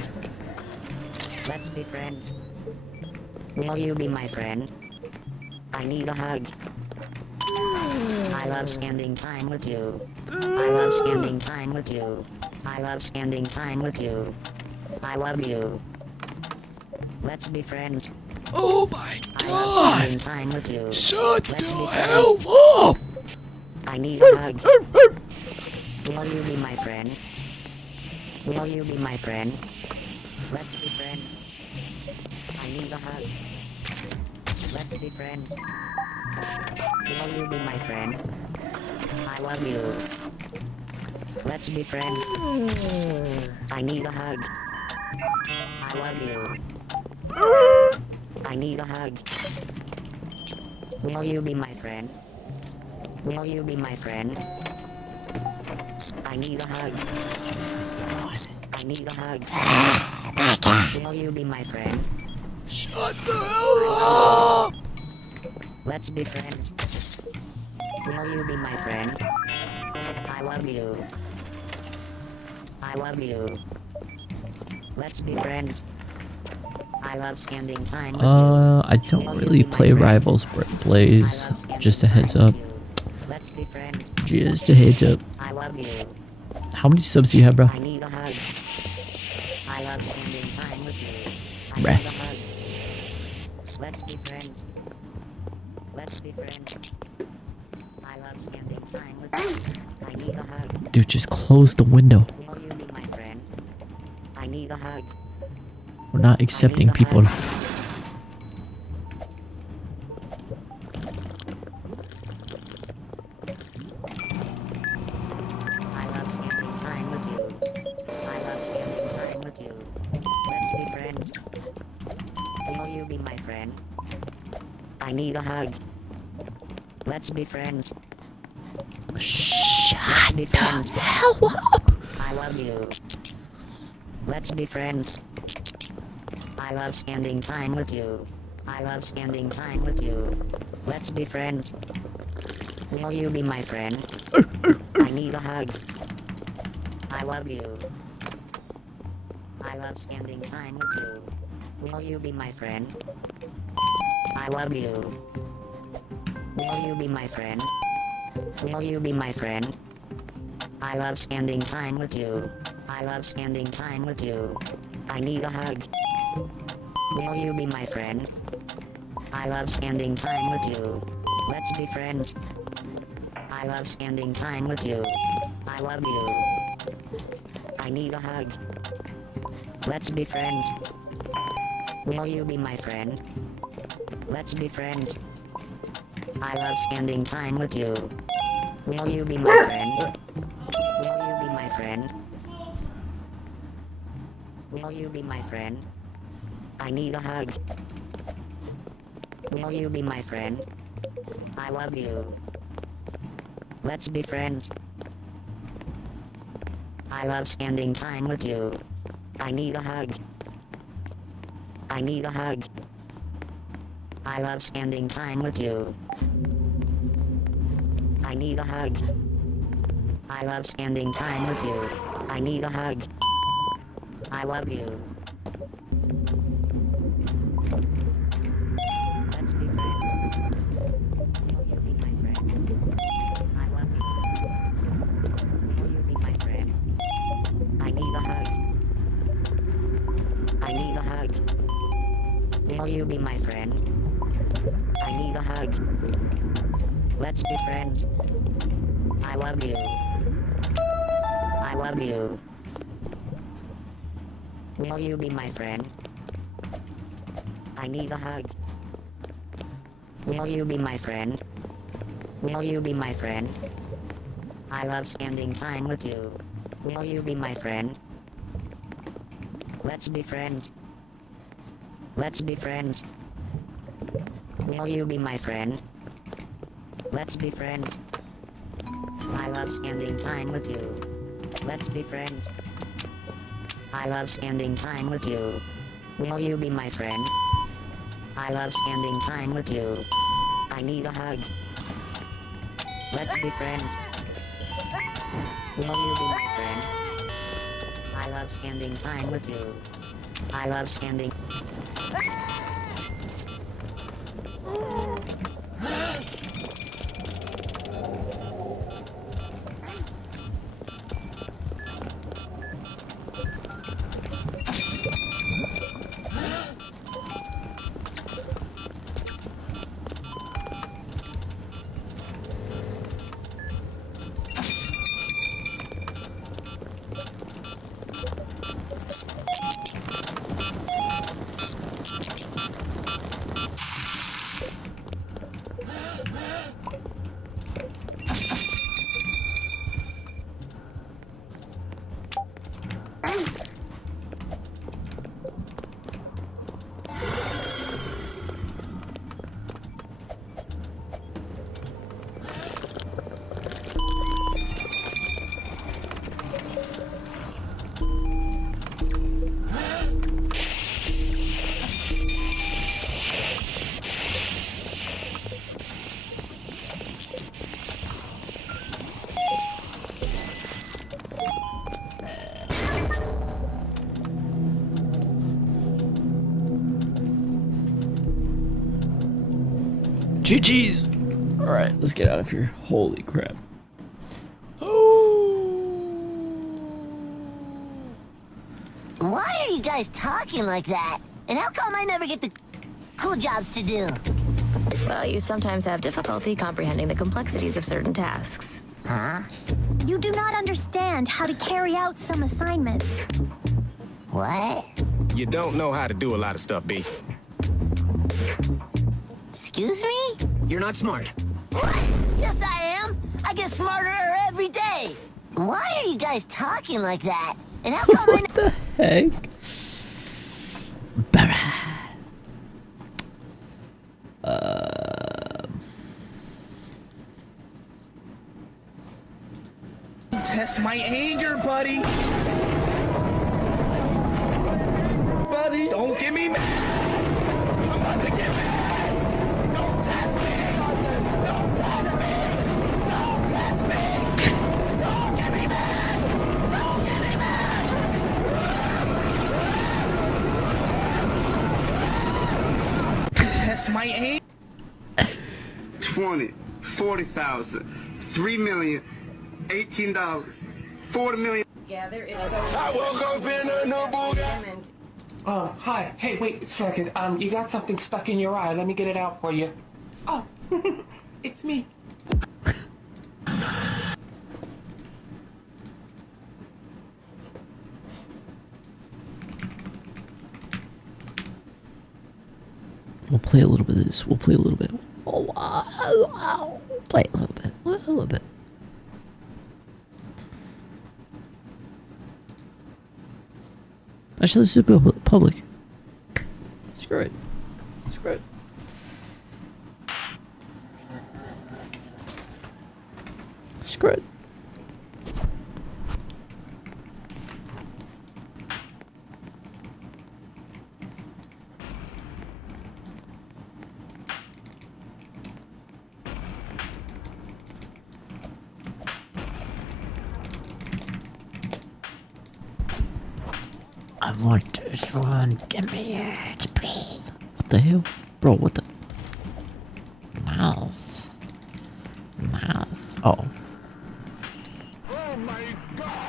Let's be friends. Will you be my friend? I need a hug. I love spending time with you. I love spending time with you. I love spending time with you. I love you. Let's be friends. Oh my I love spending time with you. Shut Let's the be hell friends. up! I need a hug. Will you be my friend? Will you be my friend? Let's be friends. I need a hug. Let's be friends. Will you be my friend? I love you. Let's be friends. I need a hug. I love you. I need a hug. Will you be my friend? Will you be my friend? I need a hug. I need a hug. Will you be my friend? Shut the hell up! Let's be friends. Will you be my friend? I love you. I love you. Let's be friends. I love spending time with you. I don't really play Rivals where it plays. Just a heads up. Let's be friends. Just a heads up. I love you. How many subs do you have, bro? I need a hug. I love spending time with you. I Bruh. need a hug. Let's be friends. Let's be friends. I love spending time with you. I need a hug. Dude, just close the window. Will you be my friend? I need a hug. We're not accepting people. I love spending time with you. I love spending time with you. Let's be friends. Will you be my friend? I need a hug. Let's be friends. Shut the hell up! I love you. Let's be friends. I love spending time with you. I love spending time with you. Let's be friends. Will you be my friend? I need a hug. I love you. I love spending time with you. Will you be my friend? I love you. Will you be my friend? Will you be my friend? I love spending time with you. I love spending time with you. I need a hug. Will you be my friend? I love spending time with you. Let's be friends. I love spending time with you. I love you. I need a hug. Let's be friends. Will you be my friend? Let's be friends. I love spending time with you. Will you be my friend? Will you be my friend? Will you be my friend? I need a hug. Will you be my friend? I love you. Let's be friends. I love spending time with you. I need a hug. I need a hug. I love spending time with you. I need a hug. I love spending time with you. I need a hug. I love you. Let's be friends. Will you be my friend? I love you. Will you be my friend? I need a hug. I need a hug. Will you be my friend? I need a hug. Let's be friends. I love you. I love you. Will you be my friend? I need a hug. Will you be my friend? Will you be my friend? I love spending time with you. Will you be my friend? Let's be friends. Let's be friends. Will you be my friend? Let's be friends. I love spending time with you. Let's be friends. I love spending time with you. Will you be my friend? I love spending time with you. I need a hug. Let's be friends. Will you be my friend? I love spending time with you. I love spending... GG's. Alright, let's get out of here. Holy crap. Why are you guys talking like that? And how come I never get the cool jobs to do? Well, you sometimes have difficulty comprehending the complexities of certain tasks. Huh? You do not understand how to carry out some assignments. What? You don't know how to do a lot of stuff, B. Excuse me? You're not smart. What? Yes, I am. I get smarter every day. Why are you guys talking like that? And how come What the heck? Test my anger, buddy. Buddy, don't get me mad. I'm about to get mad. Don't test me. Don't test me. Don't test me. Don't get me mad. Don't get me mad. Test my anger. 20, 40,000, 3 million, $18, 40 million. Yeah, there is so I woke up in a new Bugatti. Hi. Hey, wait a second. You got something stuck in your eye. Let me get it out for you. Oh, it's me. We'll play a little bit of this. We'll play a little bit. Oh, wow. Play a little bit. A little bit. Actually, let's just go public. Screw it. Screw it. Screw it. I want this one. Give me it, please. What the hell? Bro, what the? Mouth. Mouth. Oh.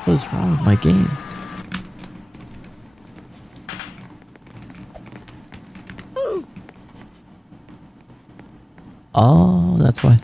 What is wrong with my game? Oh, that's why.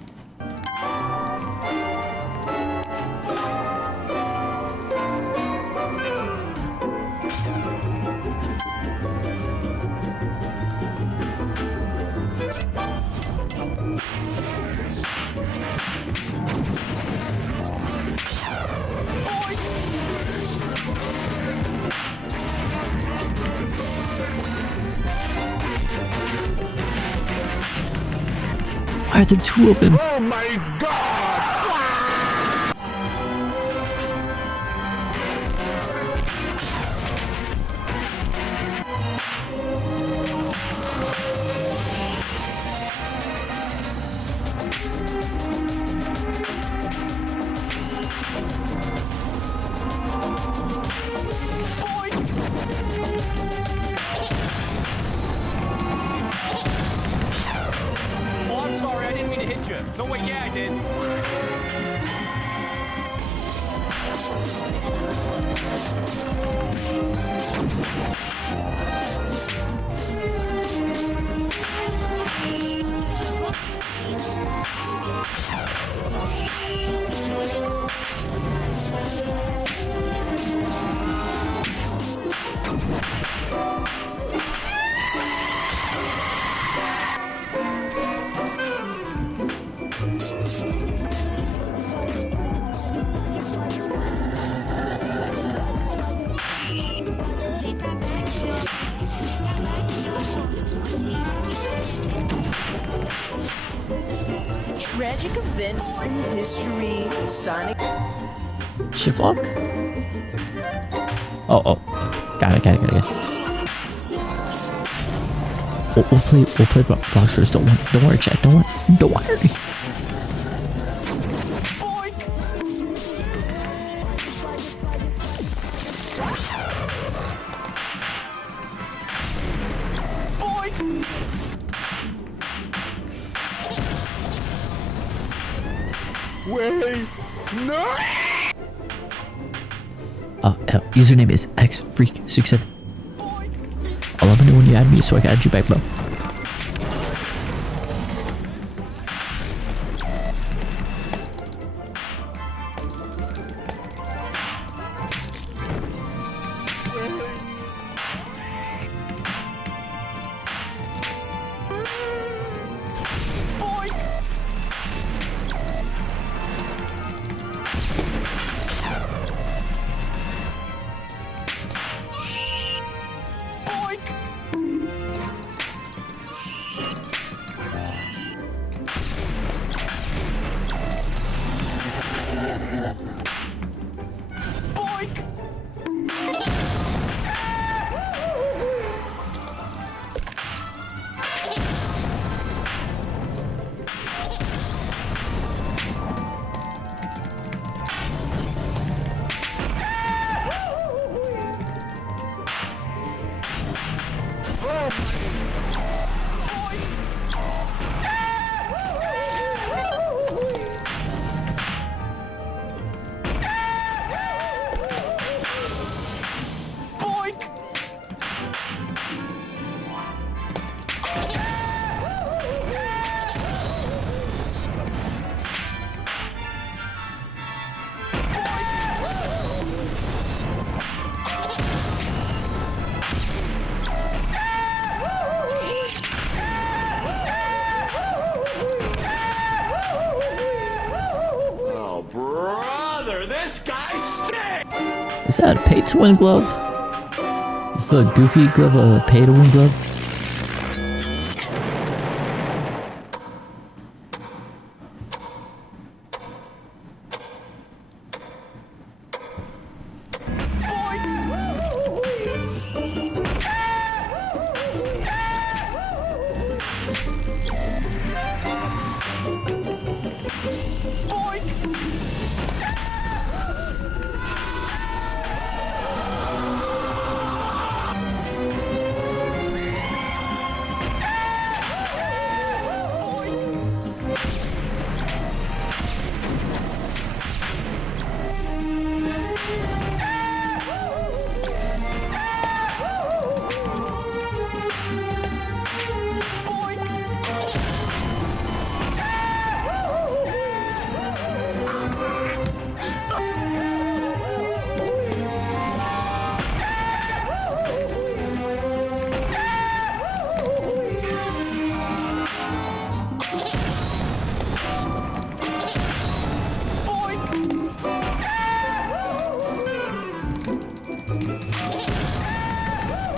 Why are there two of them? Oh my god! Oh, I'm sorry, I didn't mean to hit you. No, wait, yeah, I did. Tragic events in history. Sonic. Shiflock? Oh. Got it. We'll play boxers. Don't worry, chat. Don't worry. Wait, no! Username is xfreak67. I'll let me know when you add me so I can add you back, bro. Is that a pay to win glove? Is the goofy glove a pay to win glove?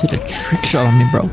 Did a trick shot on me, bro.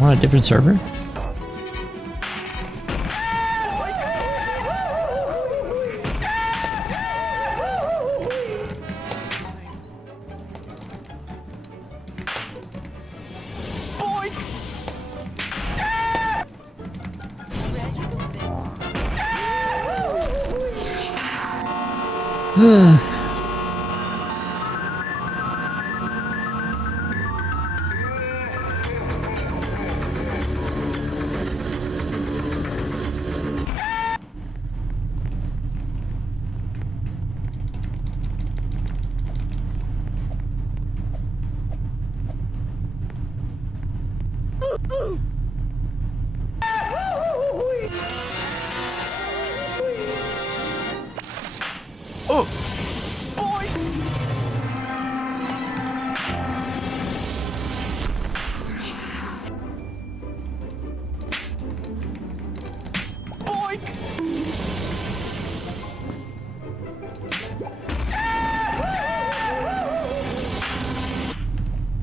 On a different server?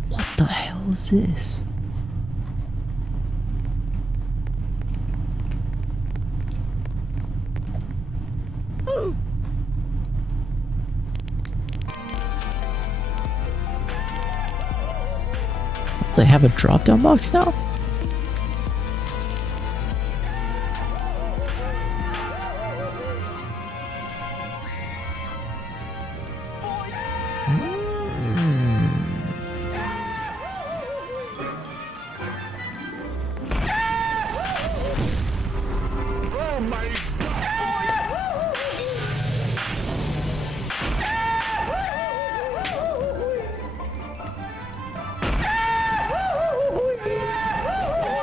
What the hell is this? They have a drop-down box now?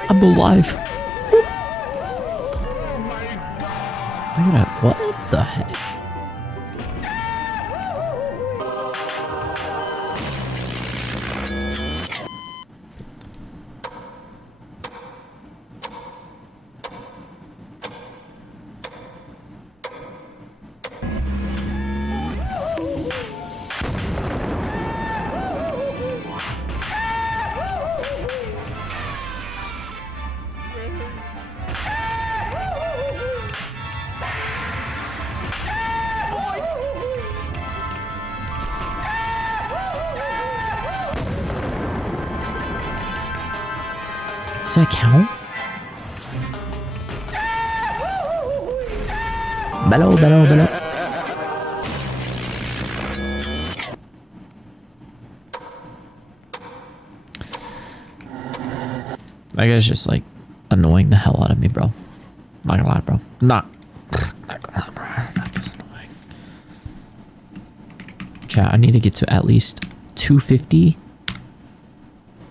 I'm alive. Look at that. What the heck? Does that count? Bello, bello, bello. That guy's just like annoying the hell out of me, bro. Not gonna lie, bro. Not gonna lie, bro. That guy's annoying. Chat, I need to get to at least 250.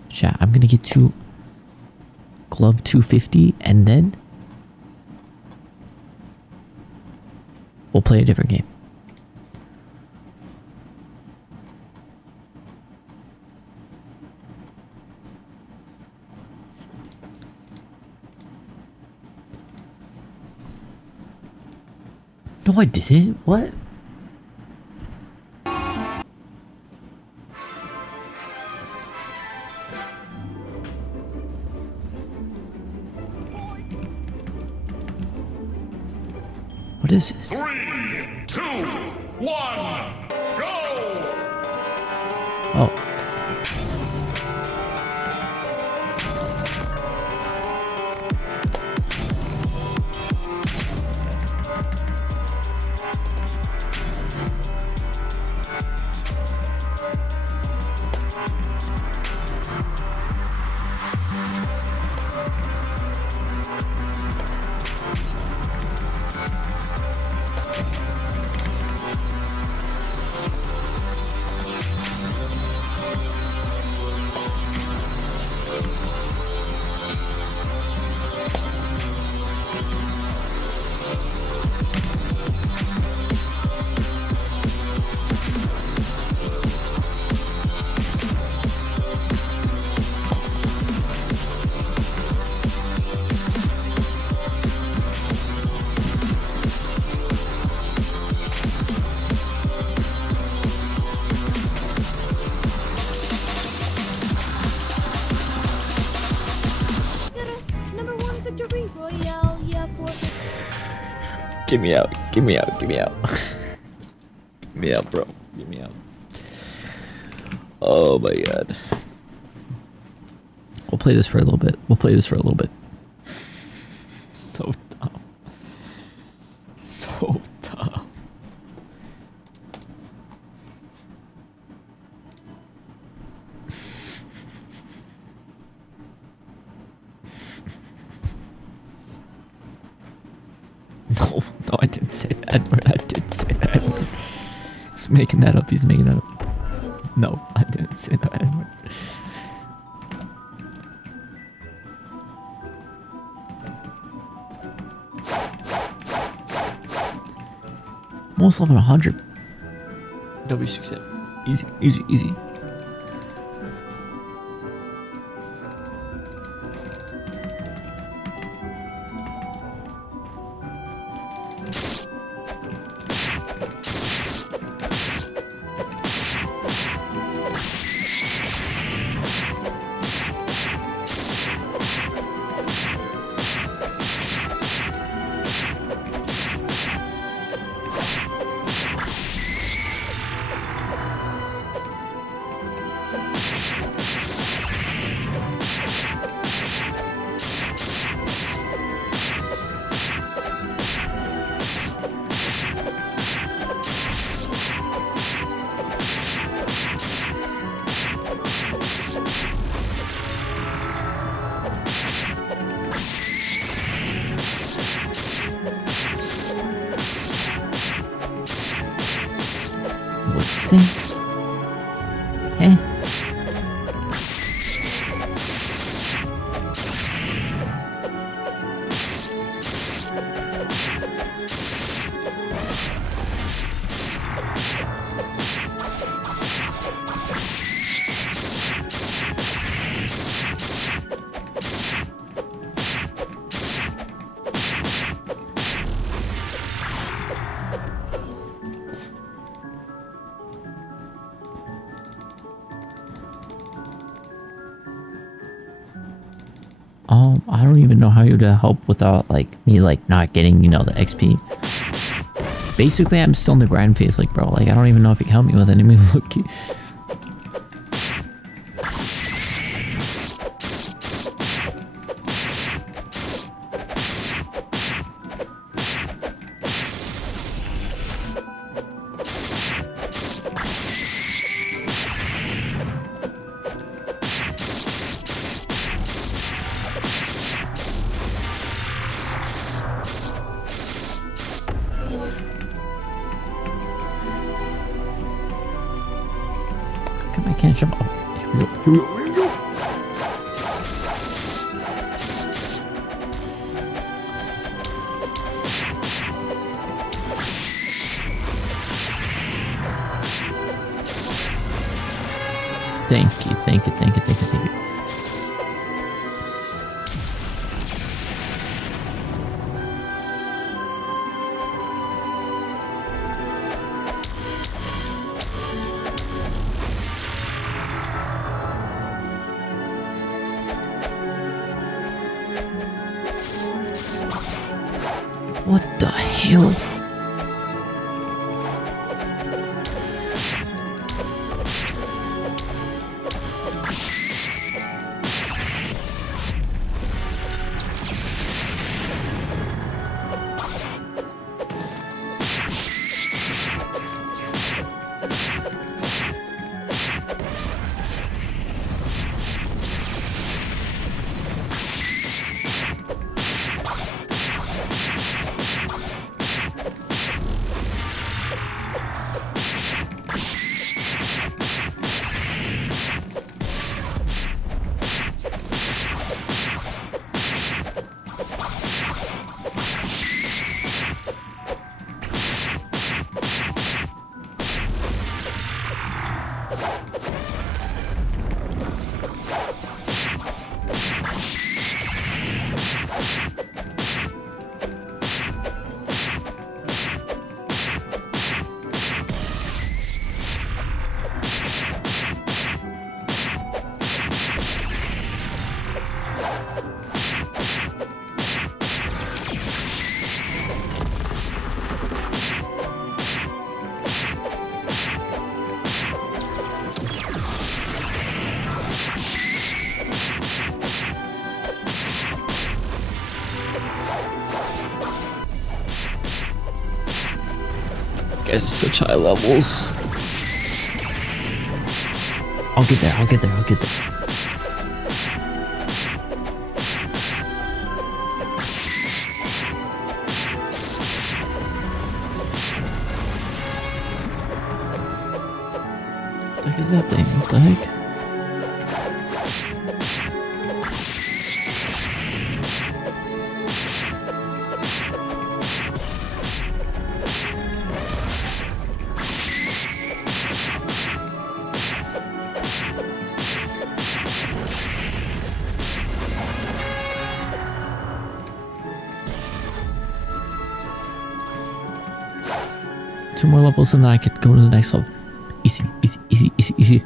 Chat, I'm gonna get to glove 250 and then we'll play a different game. No, I didn't. What? What is this? 3, 2, 1, go! Oh. Get me out, get me out, get me out. Get me out, bro. Get me out. Oh my god. We'll play this for a little bit. We'll play this for a little bit. So dumb. So dumb. No, I didn't say that word. I didn't say that word. He's making that up. He's making that up. No, I didn't say that word. Almost level 100. W67. Easy, easy, easy. What's it? Eh? I don't even know how you to help without like me like not getting, you know, the XP. Basically, I'm still in the grind phase, like bro. Like I don't even know if you can help me with any look. I can't jump. Oh, here we go. Here we go. Here we go. Thank you, thank you, thank you, thank you, thank you. What the hell? guys are such high levels. I'll get there. I'll get there. I'll get there. What the heck is that thing? What the heck? Two more levels and then I could go to the next level. Easy, easy, easy, easy, easy.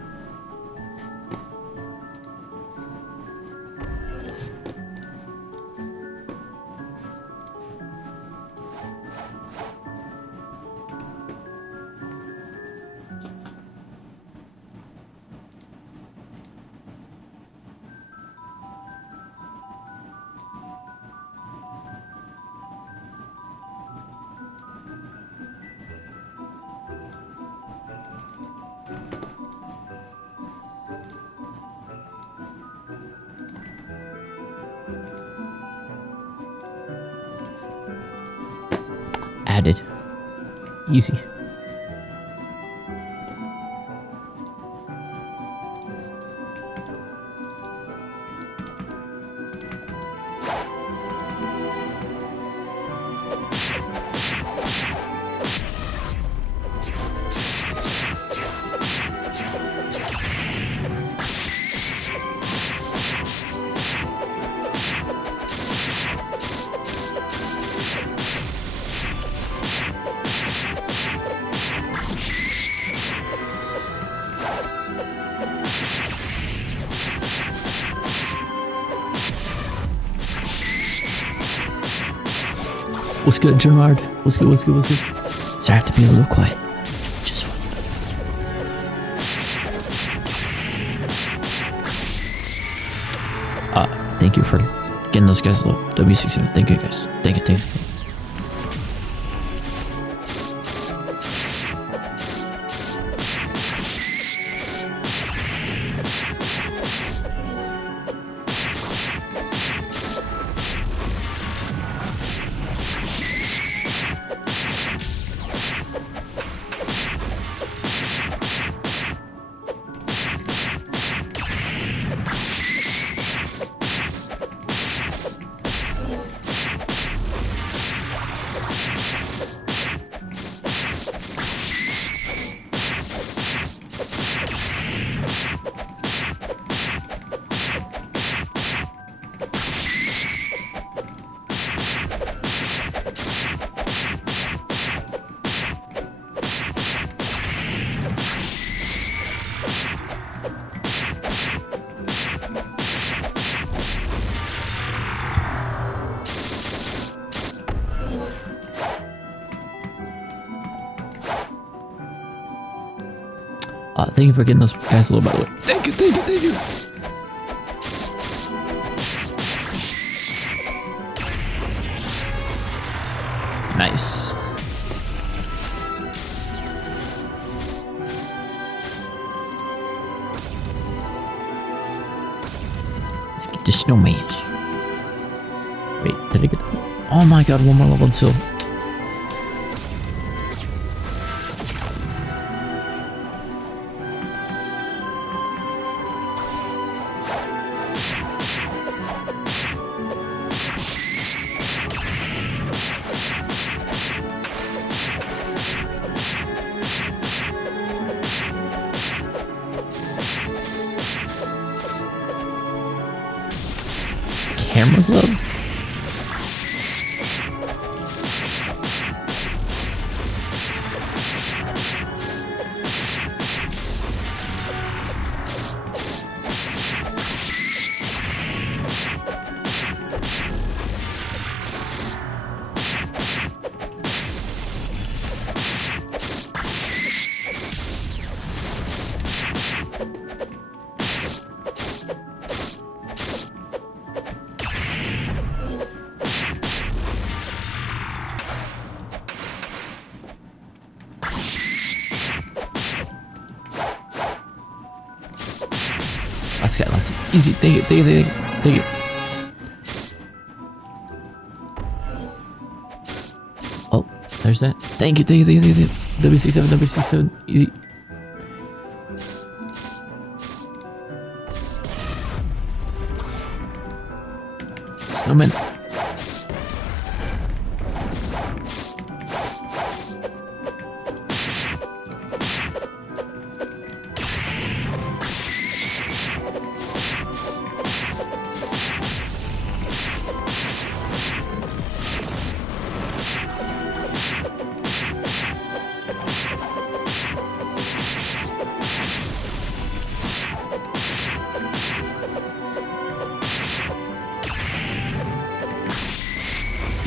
Added. Easy. What's good, Gerard? What's good, what's good, what's good? So I have to be a little quiet. Just thank you for getting those guys low. W67. Thank you guys. Thank you, thank you. Thank you for getting those guys low, by the way. Thank you, thank you, thank you. Nice. Let's get the snow mage. Wait, did I get the... Oh my god, one more level until... Camera glove? Last guy, last. Easy. Thank you, thank you, thank you, thank you. Oh, there's that. Thank you, thank you, thank you, thank you. W67, W67. Easy. Snowman.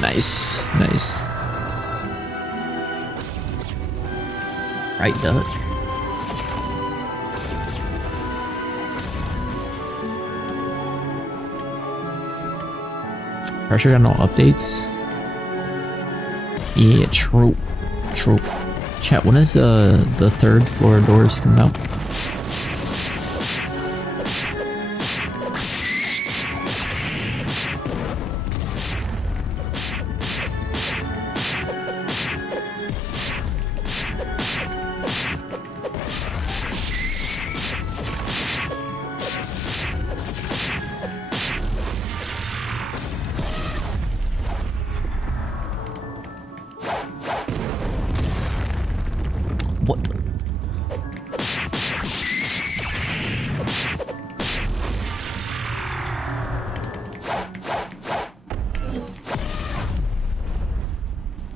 Nice, nice. Right, duck. Pressure got no updates. Yeah, true. True. Chat, when is the third floor doors come out? What the?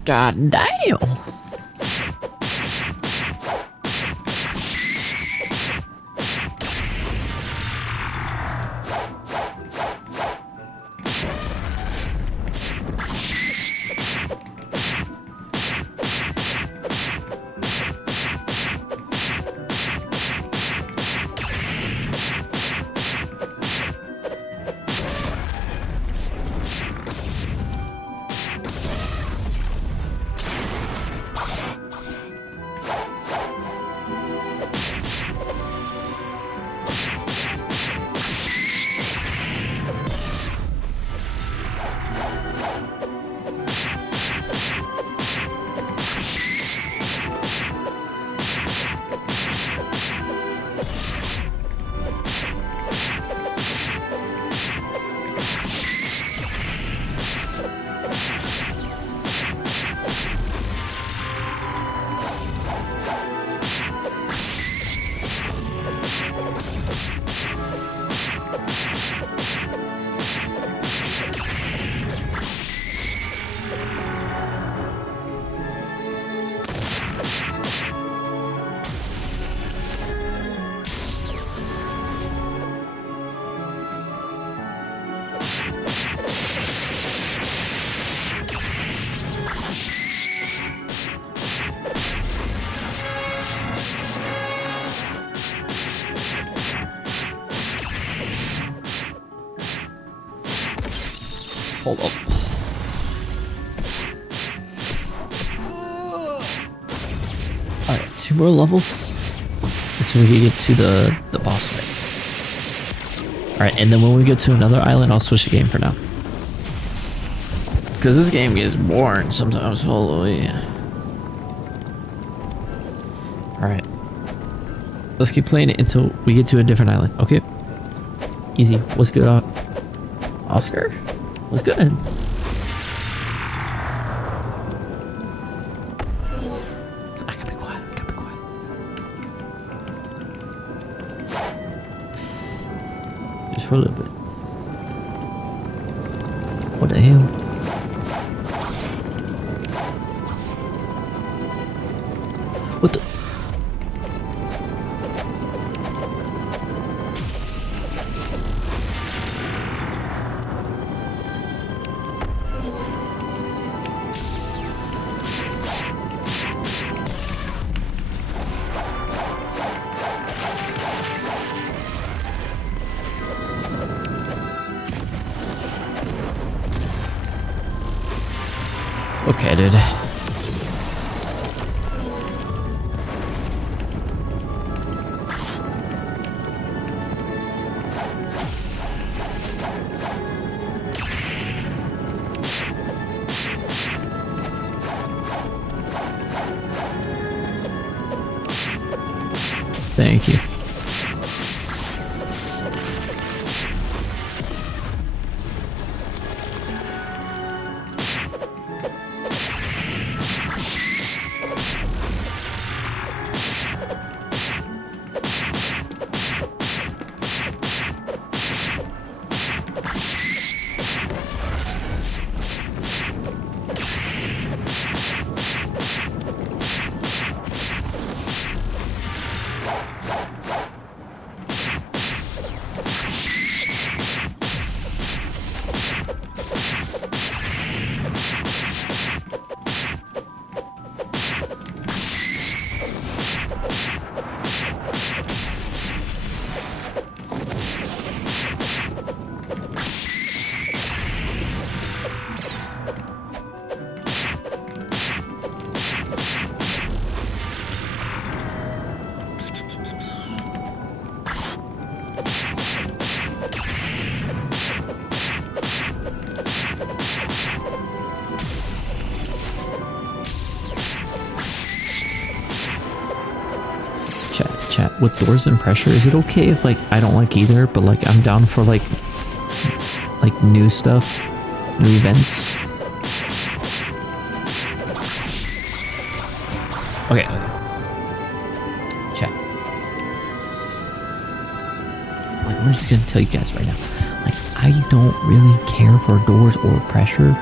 God damn. Hold up. Alright, 2 more levels until we can get to the boss fight. Alright, and then when we get to another island, I'll switch the game for now. Because this game gets boring sometimes. Holy. Alright. Let's keep playing it until we get to a different island. Okay? Easy. What's good, Oscar? What's good? I gotta be quiet. I gotta be quiet. Just for a little bit. What the hell? What the? Okay, dude. Thank you. Chat, with doors and pressure, is it okay if like I don't like either, but like I'm down for like new stuff, new events? Okay. Chat. Like I'm just gonna tell you guys right now. Like I don't really care for doors or pressure.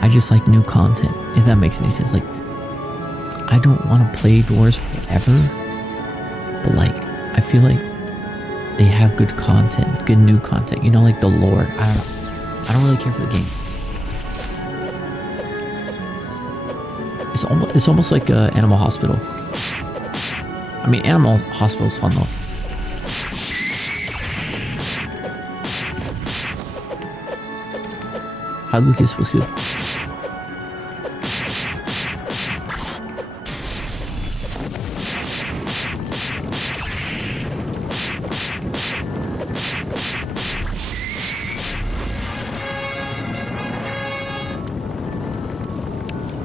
I just like new content, if that makes any sense. Like I don't want to play doors forever, but like I feel like they have good content, good new content, you know, like the lore. I don't really care for the game. It's almost like Animal Hospital. I mean, Animal Hospital is fun though. Hi Lucas, what's good?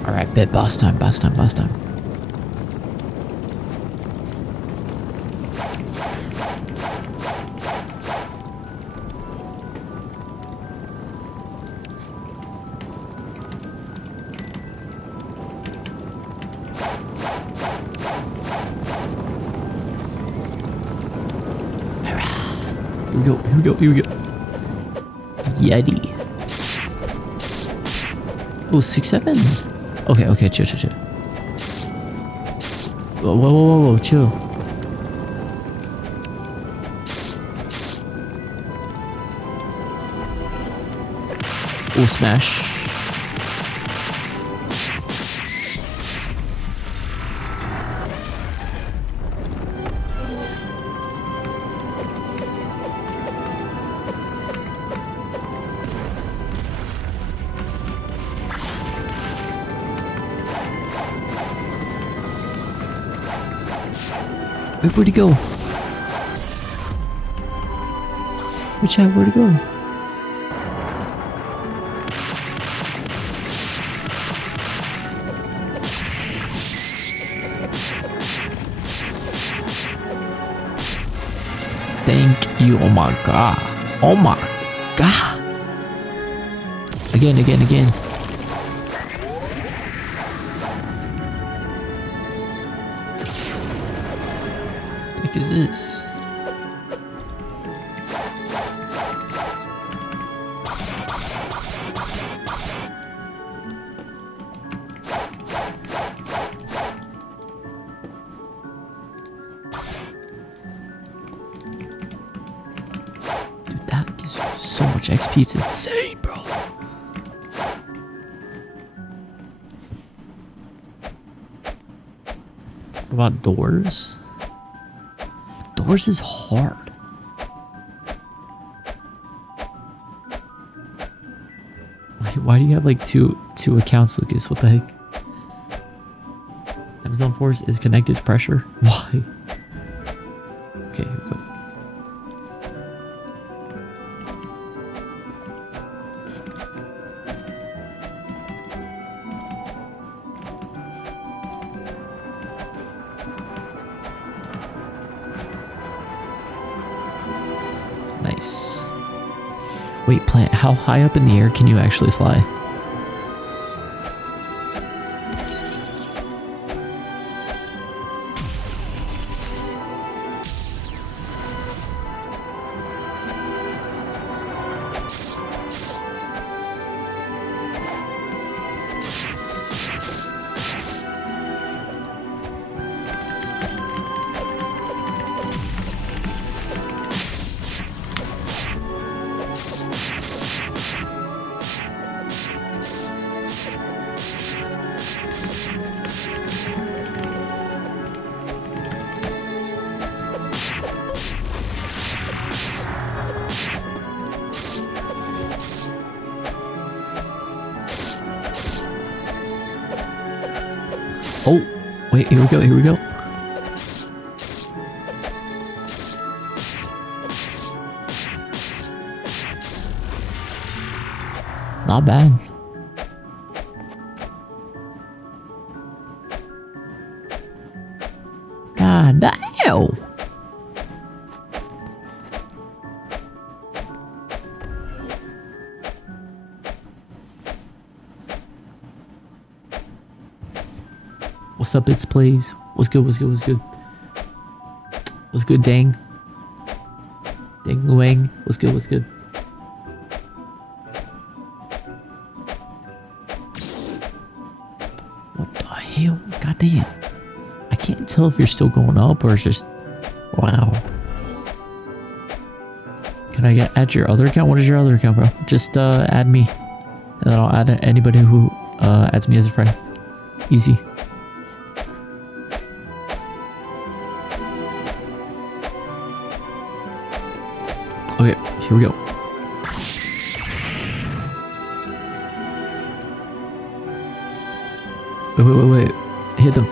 Alright, bet boss time. Here we go. Yeti. Oh, 6-7. Okay, chill. Whoa, chill. Oh, smash. Wait, where'd he go? Where'd he go? Thank you. Oh my god. Again. What is this? Dude, that gives you so much XP, it's insane, bro. What about doors? Doors is hard. Why do you have like two accounts, Lucas? What the heck? Amazon Force is connected to pressure? Why? Okay, here we go. Wait, Plant, how high up in the air can you actually fly? Oh, wait, here we go, here we go. Not bad. God damn. What's up, It's Plays? What's good, what's good, what's good? What's good, Dang? Dang Luang, what's good, what's good? What the hell? God damn. I can't tell if you're still going up or it's just... Wow. Can I add your other account? What is your other account, bro? Just add me. And then I'll add anybody who adds me as a friend. Easy. Okay, here we go. Wait. Hit them.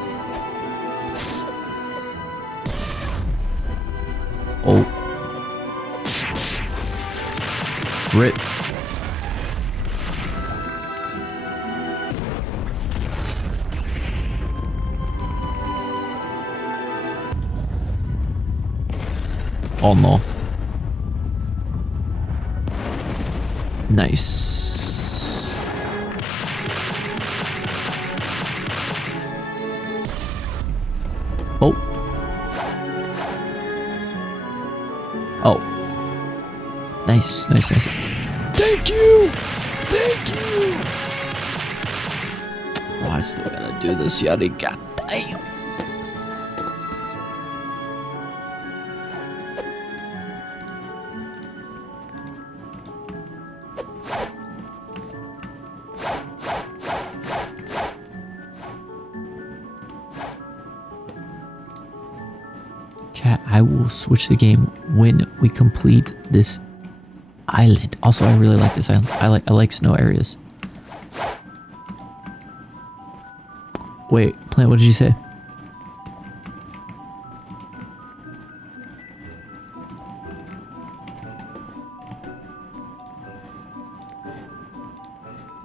Oh. Rip. Oh no. Nice. Oh. Oh. Nice. Thank you! Thank you! Oh, I still gotta do this, Yachty. God damn. Chat, I will switch the game when we complete this island. Also, I really like this island. I like snow areas. Wait, Plant, what did you say?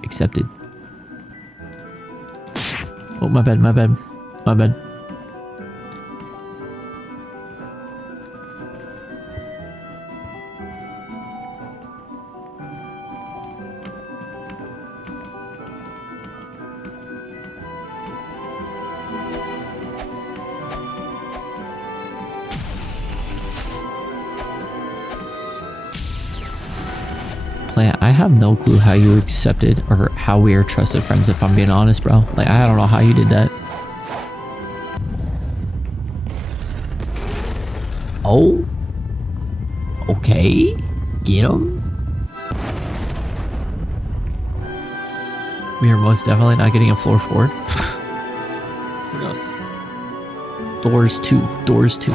Accepted. Oh, my bad. I have no clue how you accepted or how we are trusted friends, if I'm being honest, bro. Like, I don't know how you did that. Oh. Okay. Get him. We are most definitely not getting a floor forward. Who knows? Doors 2. Doors 2.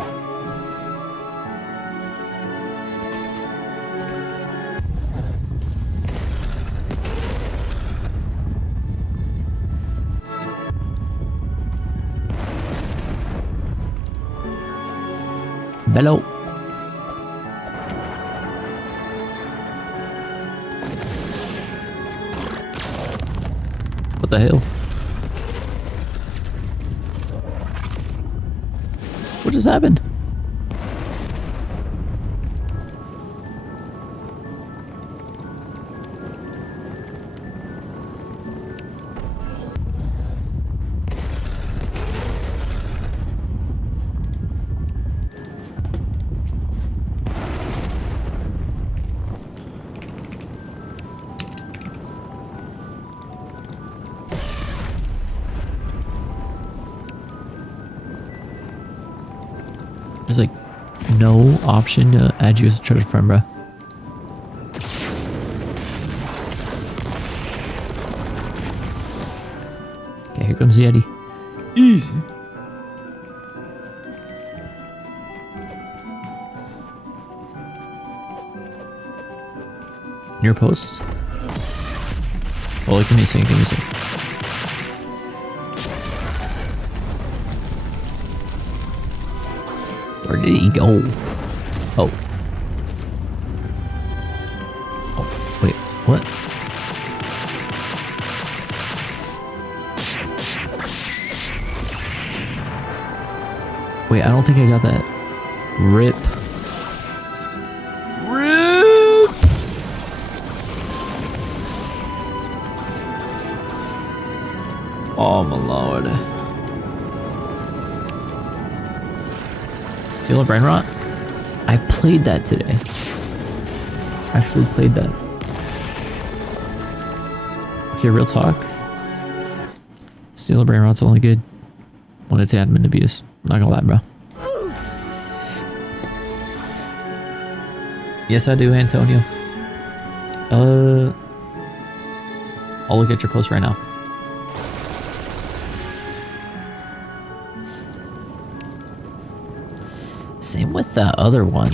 Hello. What the hell? What just happened? There's like no option to add you as a treasure friend, bro. Okay, here comes the Eddie. Easy. Near post. Oh, give me a second, give me a second. Where did he go? Oh. Oh, wait, what? Wait, I don't think I got that. Rip. Rip! Oh my lord. Steal a brain rot? I played that today. Actually played that. Okay, real talk. Steal a brain rot's only good when it's admin abuse. Not gonna lie, bro. Yes, I do, Antonio. I'll look at your post right now. Same with that other one.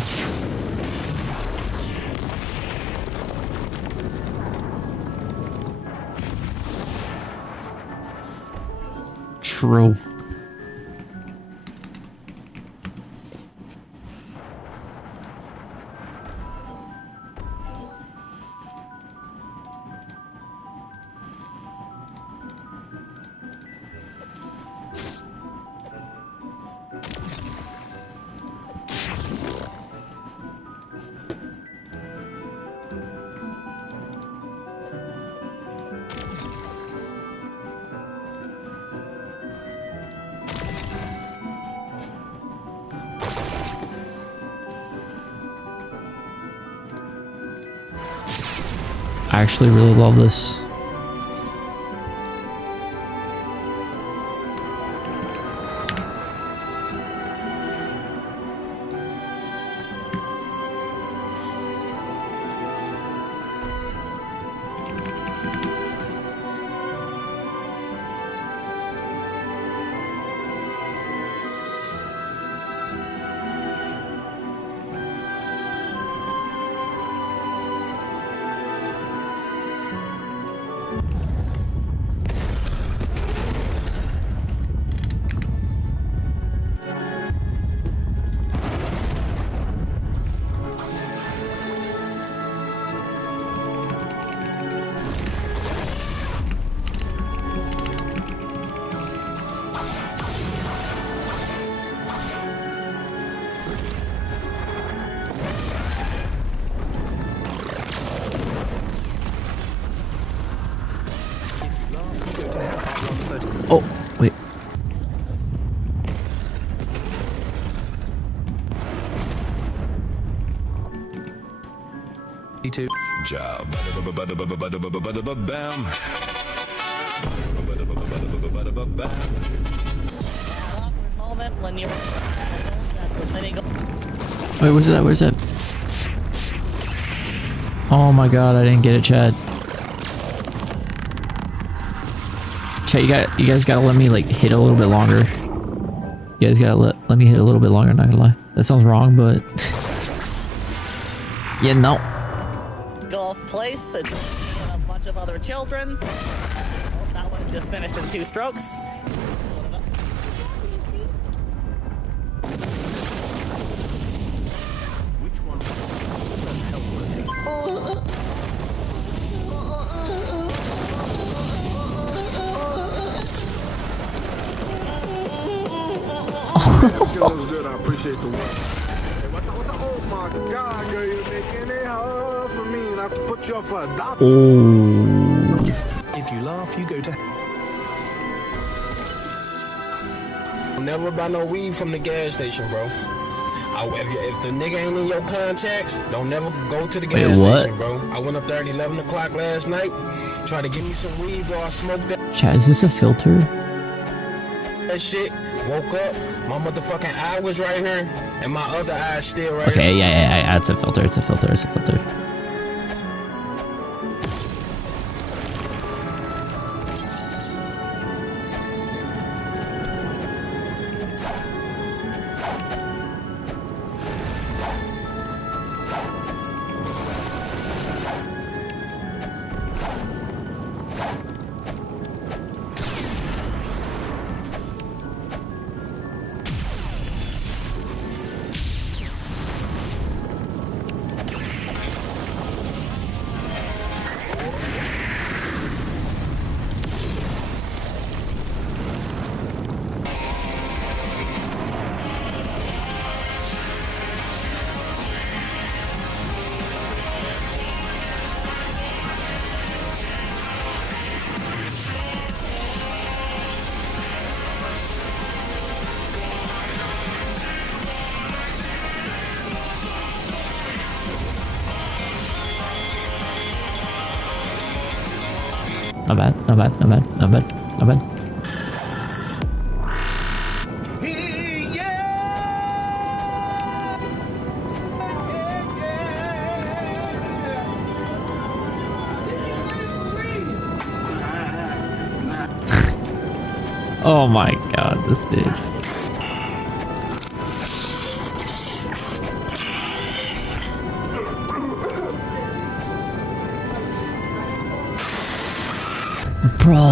True. I actually really love this. Oh, wait. Me2 job. Bam. Wait, where's that? Where's that? Oh my god, I didn't get it, Chad. Chad, you guys gotta let me like hit a little bit longer. You guys gotta let me hit a little bit longer, not gonna lie. That sounds wrong, but yeah, no. Golf place, it's a bunch of other children. Oh, that one just finished in 2 strokes. I appreciate the work. Oh my god, girl, you're making it hard for me not to put you up for a doctor. Oh. If you laugh, you go to. Never buy no weed from the gas station, bro. If the nigga ain't in your contacts, don't never go to the gas station, bro. I went up there at 11 o'clock last night, tried to give me some weed, bro. I smoked that. Chad, is this a filter? That shit. Woke up, my motherfucking eye was right here. And my other eye still right Okay, here. yeah. It's a filter. It's a filter. It's a filter. Not bad, not bad, not bad, not bad, not bad. Oh my god, this dude. Bro.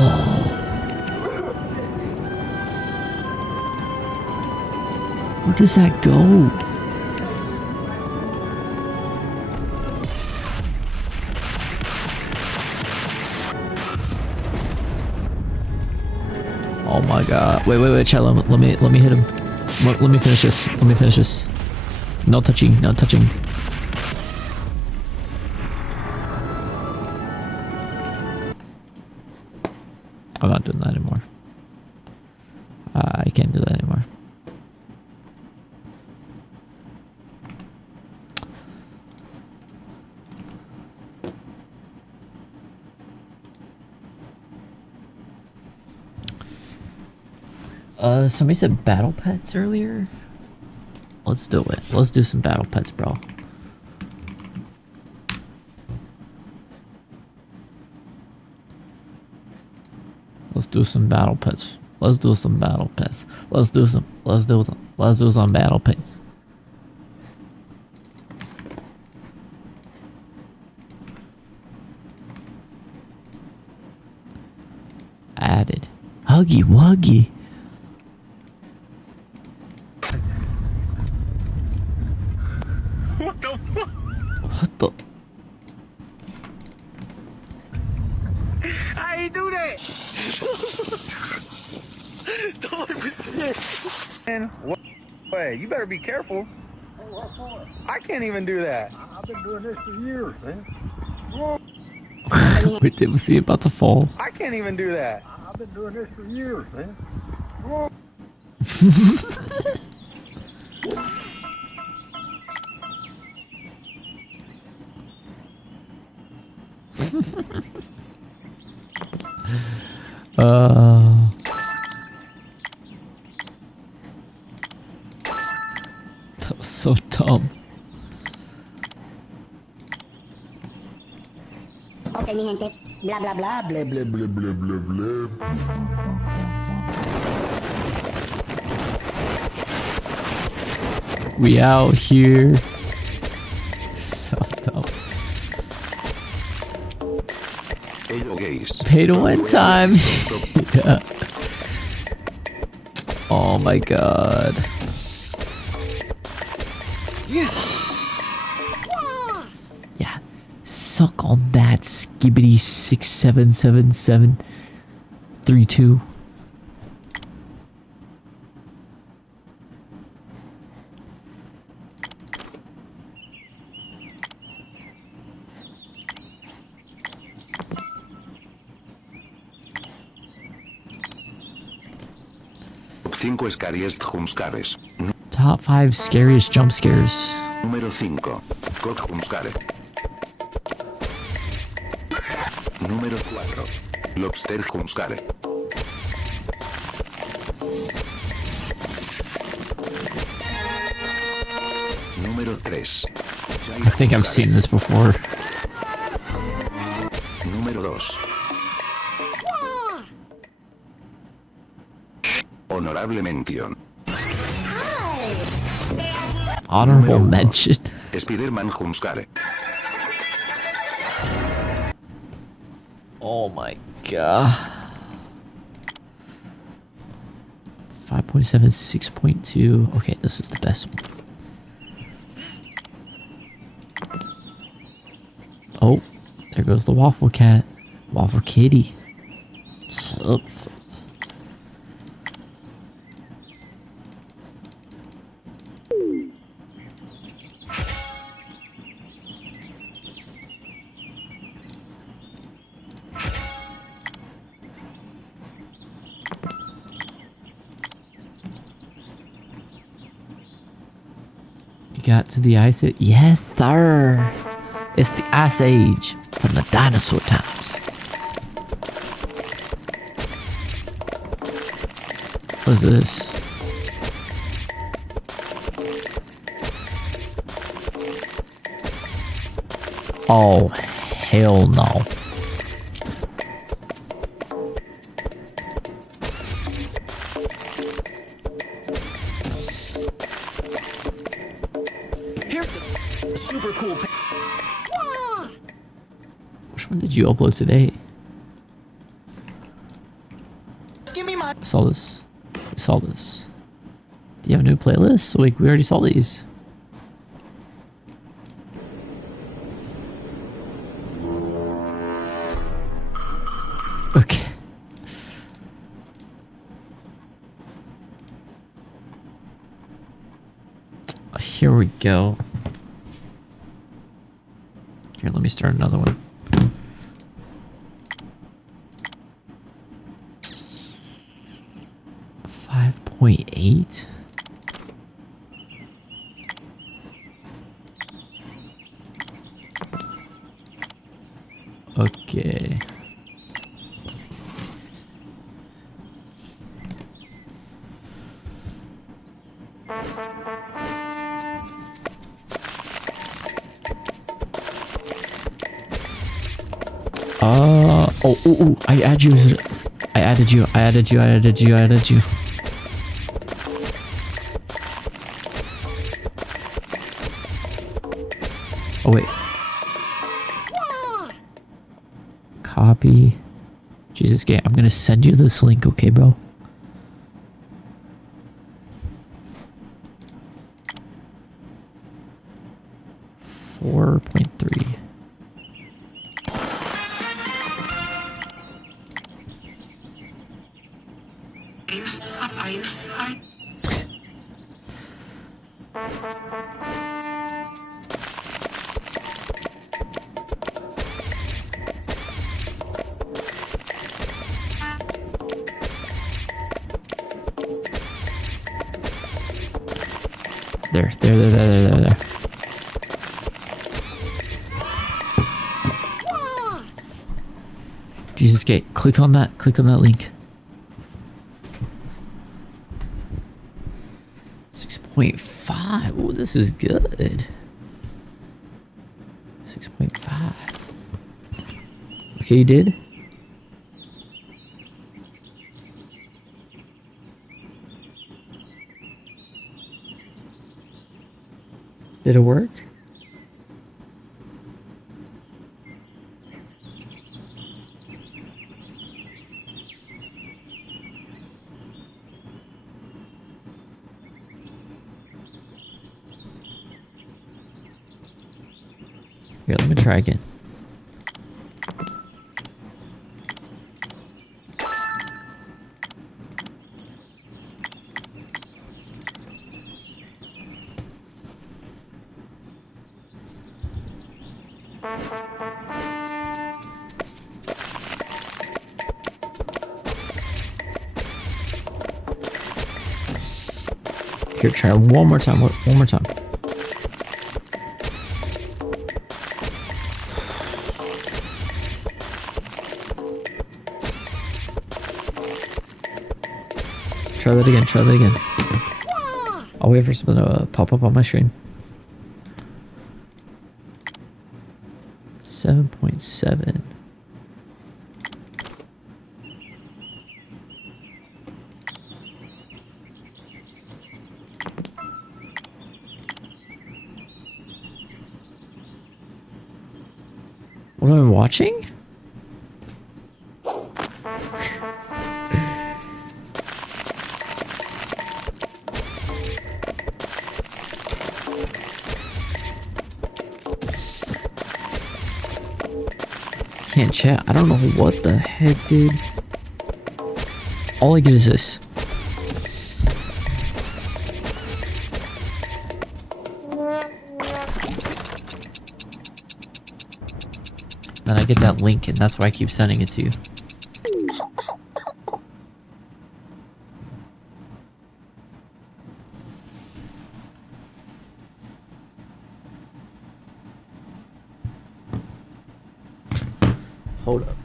Where does that go? Oh my god. Wait, chat, let me hit him. Let me finish this. Let me finish this. No touching, no touching. I'm not doing that anymore. I can't do that anymore. Somebody said battle pets earlier. Let's do it. Let's do some battle pets, bro. Let's do some battle pets. Let's do some battle pets. Let's do some battle pets. Added. Huggy Wuggy. What the fuck? What the? I ain't do that. Don't understand. Man, wait, you better be careful. I can't even do that. I've been doing this for years, man. Wait, did we see it about to fall? I can't even do that. I've been doing this for years, man. That was so dumb. Okay, mi gente. Blah, blah, blah, blah, blah, blah, blah, blah, blah. We out here. So dumb. Pay to win time. Yeah. Oh my god. Yes. Yeah. Suck on that, skibbity 677732. Top 5 scariest jump scares. Número 5. God Jumpscare. Número 4. Lobster Jumpscare. Número 3. I think I've seen this before. Número 2. Honorable mención. Honorable mention. Spider-Man Hunskare. Oh my god. 5.7, 6.2. Okay, this is the best one. Oh, there goes the waffle cat. Waffle kitty. Oops. You got to the ice age? Yes, sir. It's the ice age from the dinosaur times. What's this? Oh, hell no. Super cool. Which one did you upload today? Give me my. I saw this. We saw this. Do you have a new playlist? Like, we already saw these. Okay. Here we go. Here, let me start another one. .8. Okay. Oh, I added you. I added you. Oh wait. Copy. Jesus, game. I'm gonna send you this link, okay, bro? .3. There. Jesus gate. Click on that link. 6.5. Oh, this is good. 6.5. Okay, you did? Did it work? Here, let me try again. Here, try one more time. One more time. Try that again. I'll wait for something to pop up on my screen. 7.7. What am I watching? Can't chat. I don't know what the heck, dude. All I get is this. Then I get that link, and that's why I keep sending it to you. Hold up.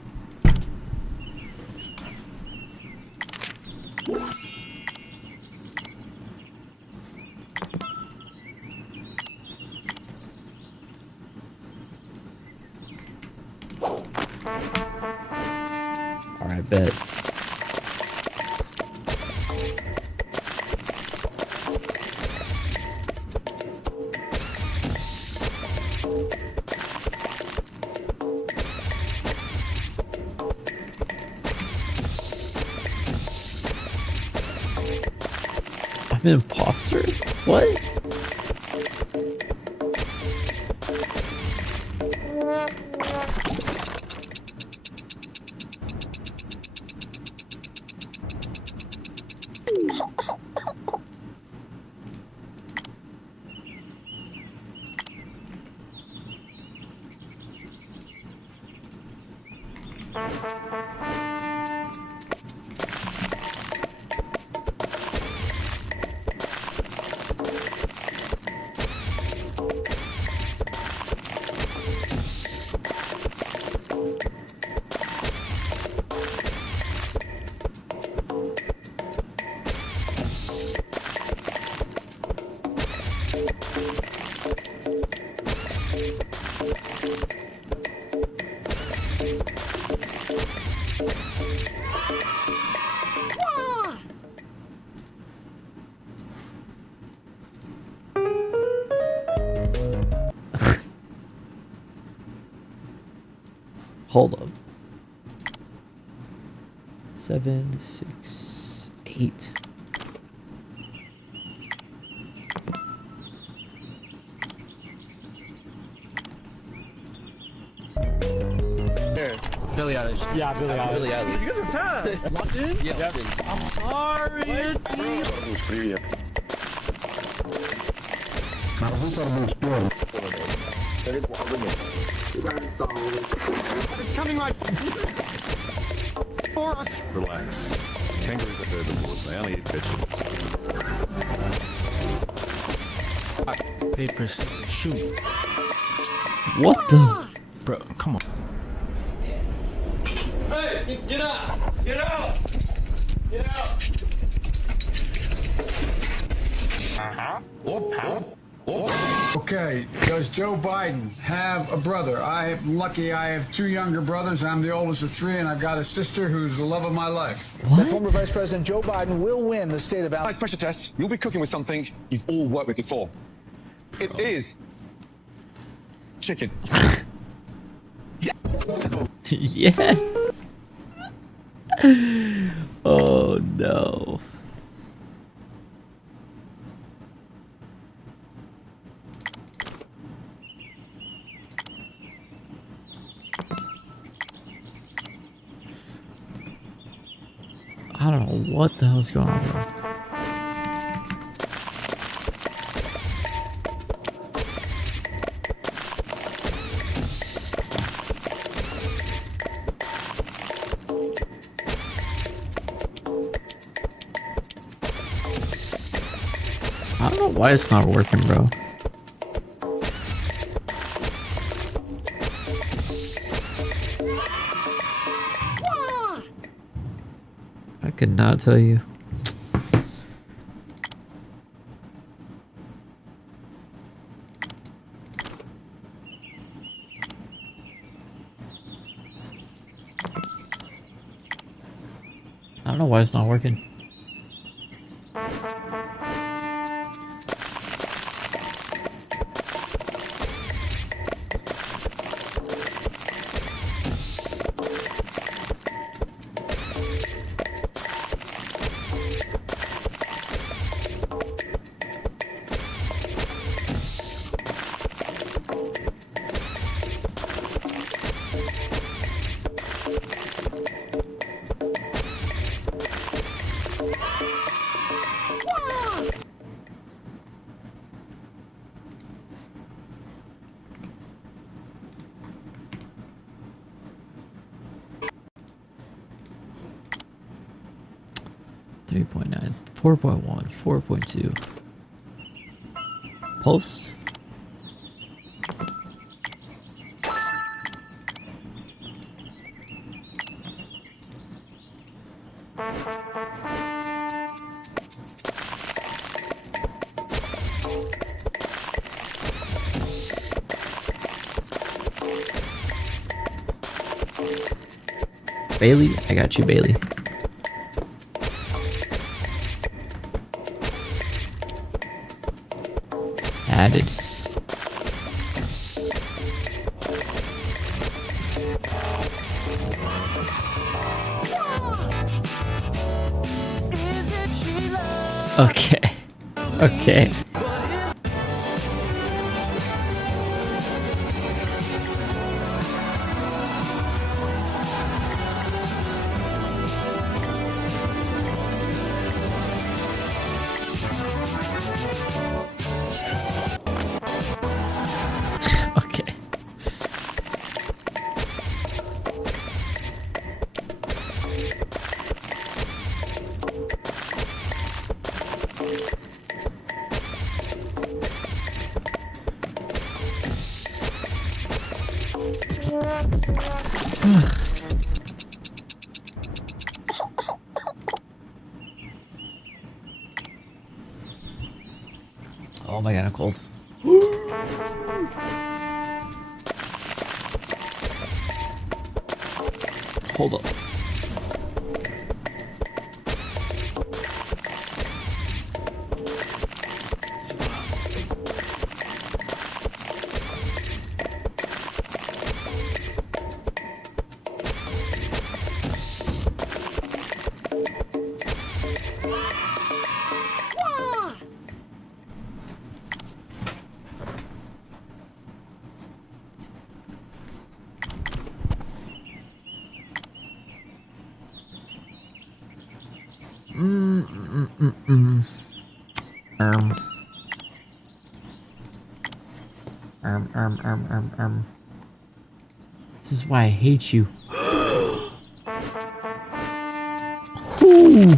All right, bet. I'm an imposter? What? Hold up. 7, 6, 8. Billie Eilish. Yeah, Billie Eilish. Billie Eilish. You guys are fast. Locked in? Yeah. I'm sorry. Привет. It's coming right for us. Relax. Kangaroos are herbivores. They only eat vegetables. Paper, scissors, shoot. What the? Bro, come on. Hey, get out! Get out! Get out! Okay, does Joe Biden have a brother? I'm lucky I have 2 younger brothers. I'm the oldest of 3, and I've got a sister who's the love of my life. That former Vice President Joe Biden will win the state of Alabama. Nice pressure test. You'll be cooking with something you've all worked with before. It is chicken. Yes. Oh no. I don't know what the hell's going on, bro. I don't know why it's not working, bro. I could not tell you. don't know why it's not working. .9, 4.1, 4.2. Post. Bailey, I got you, Bailey. Added. Okay. Okay. Okay. Oh my god, I'm cold. Hold up. This is why I hate you. Ooh.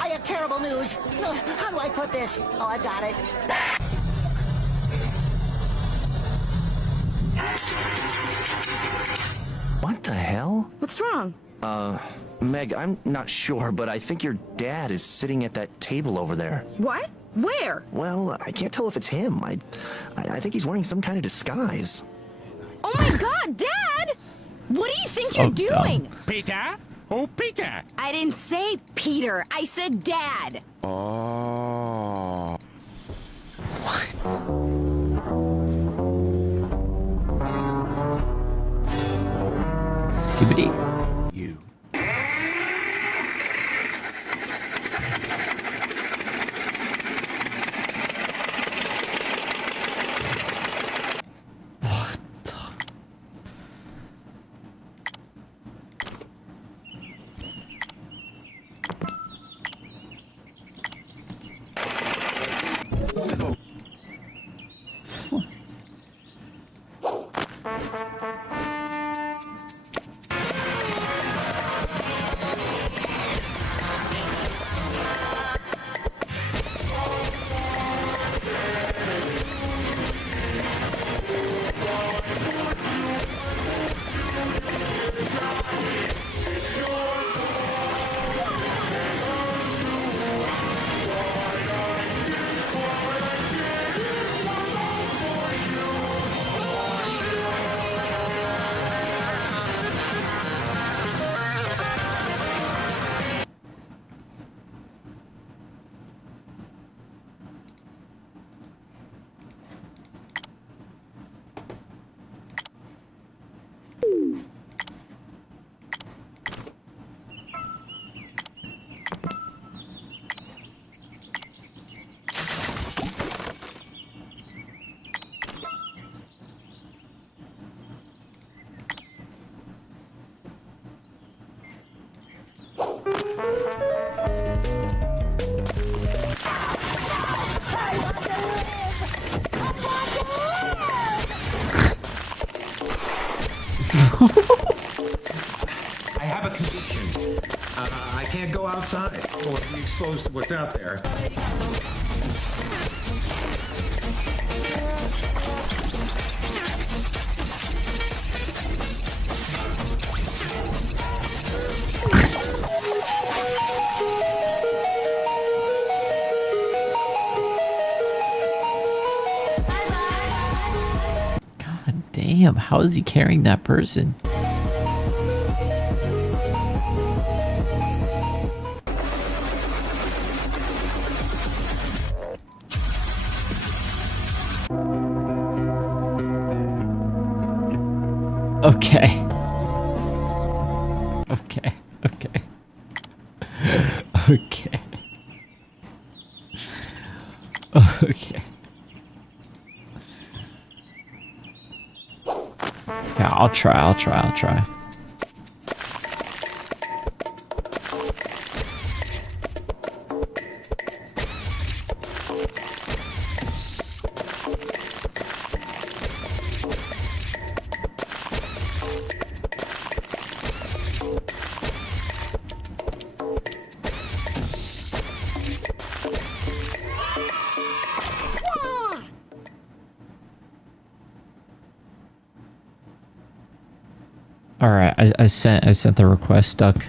I have terrible news. How do I put this? Oh, I've got it. What the hell? What's wrong? Meg, I'm not sure, but I think your dad is sitting at that table over there. What? Where? Well, I can't tell if it's him. I think he's wearing some kind of disguise. Oh my god, Dad! What do you think you're doing? Peter? Oh, Peter! I didn't say Peter. I said Dad. Oh. Skibbity. You. outside. Or be exposed to what's out there. God damn, how is he carrying that person? Okay. Okay. Okay. Okay. Okay. Okay, I'll try. All right, I sent the request stuck.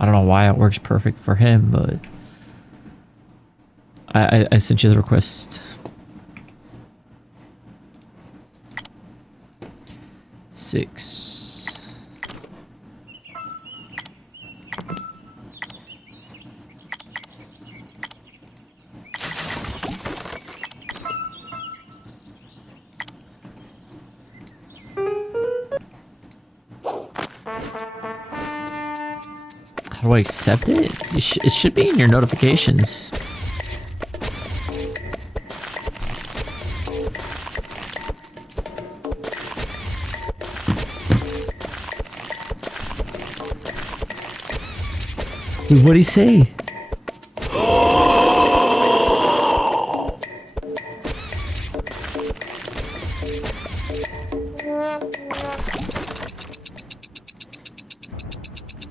I don't know why it works perfect for him, but I sent you the request. 6. How do I accept it? It should be in your notifications. Wait, what'd he say?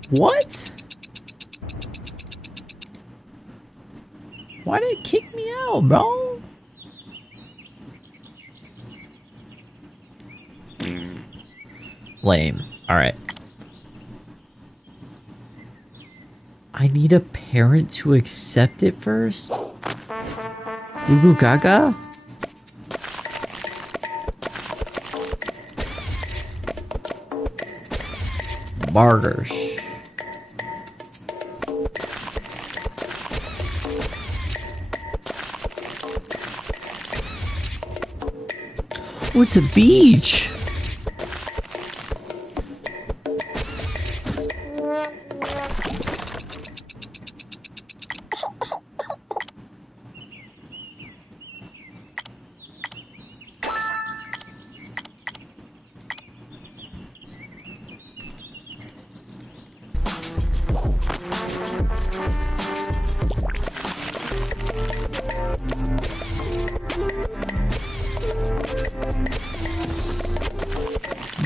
What? Why did it kick me out, bro? Lame. Alright. I need a parent to accept it first? Goo goo gaga? Martyrs. Oh, it's a beach.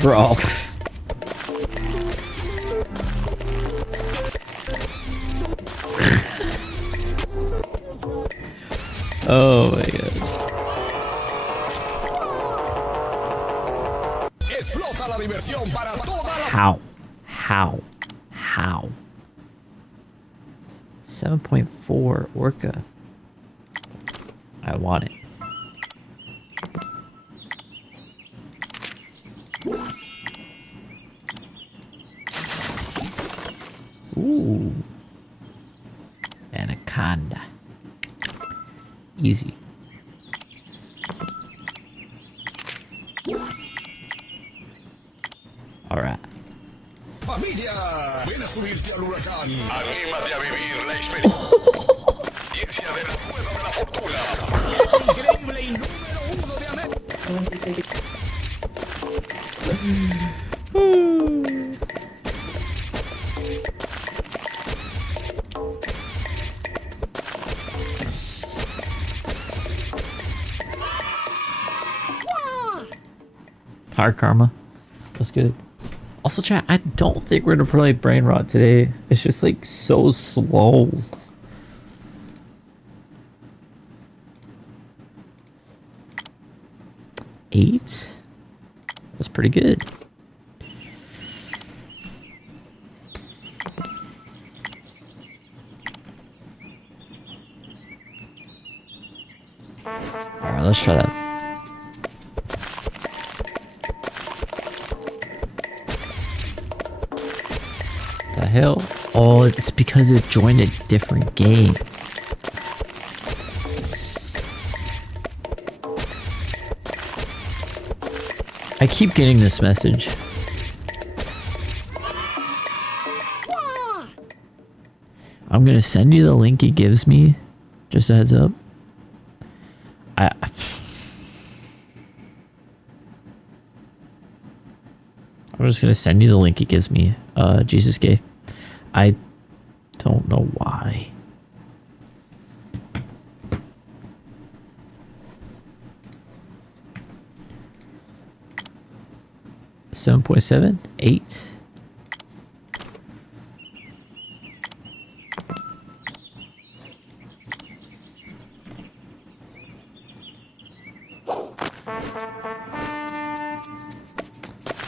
Bro. Oh my god. Explota la diversión para toda la... How? 7.4 Orca. I want it. Ooh. Anaconda. Easy. Alright. Familia, ven a subirte al huracán. Anímate a vivir la experiencia de la cueva de la fortuna. El increíble y número 1 de América. Hard karma. Let's get it. Also, chat, I don't think we're gonna play Brain Rot today. It's just like so slow. Eight? That's pretty good. Alright, let's try that. The hell? Oh, it's because it joined a different game. I keep getting this message. I'm gonna send you the link he gives me. Just a heads up. I'm just gonna send you the link he gives me. Jesus gay. I don't know why. $7.7? 8?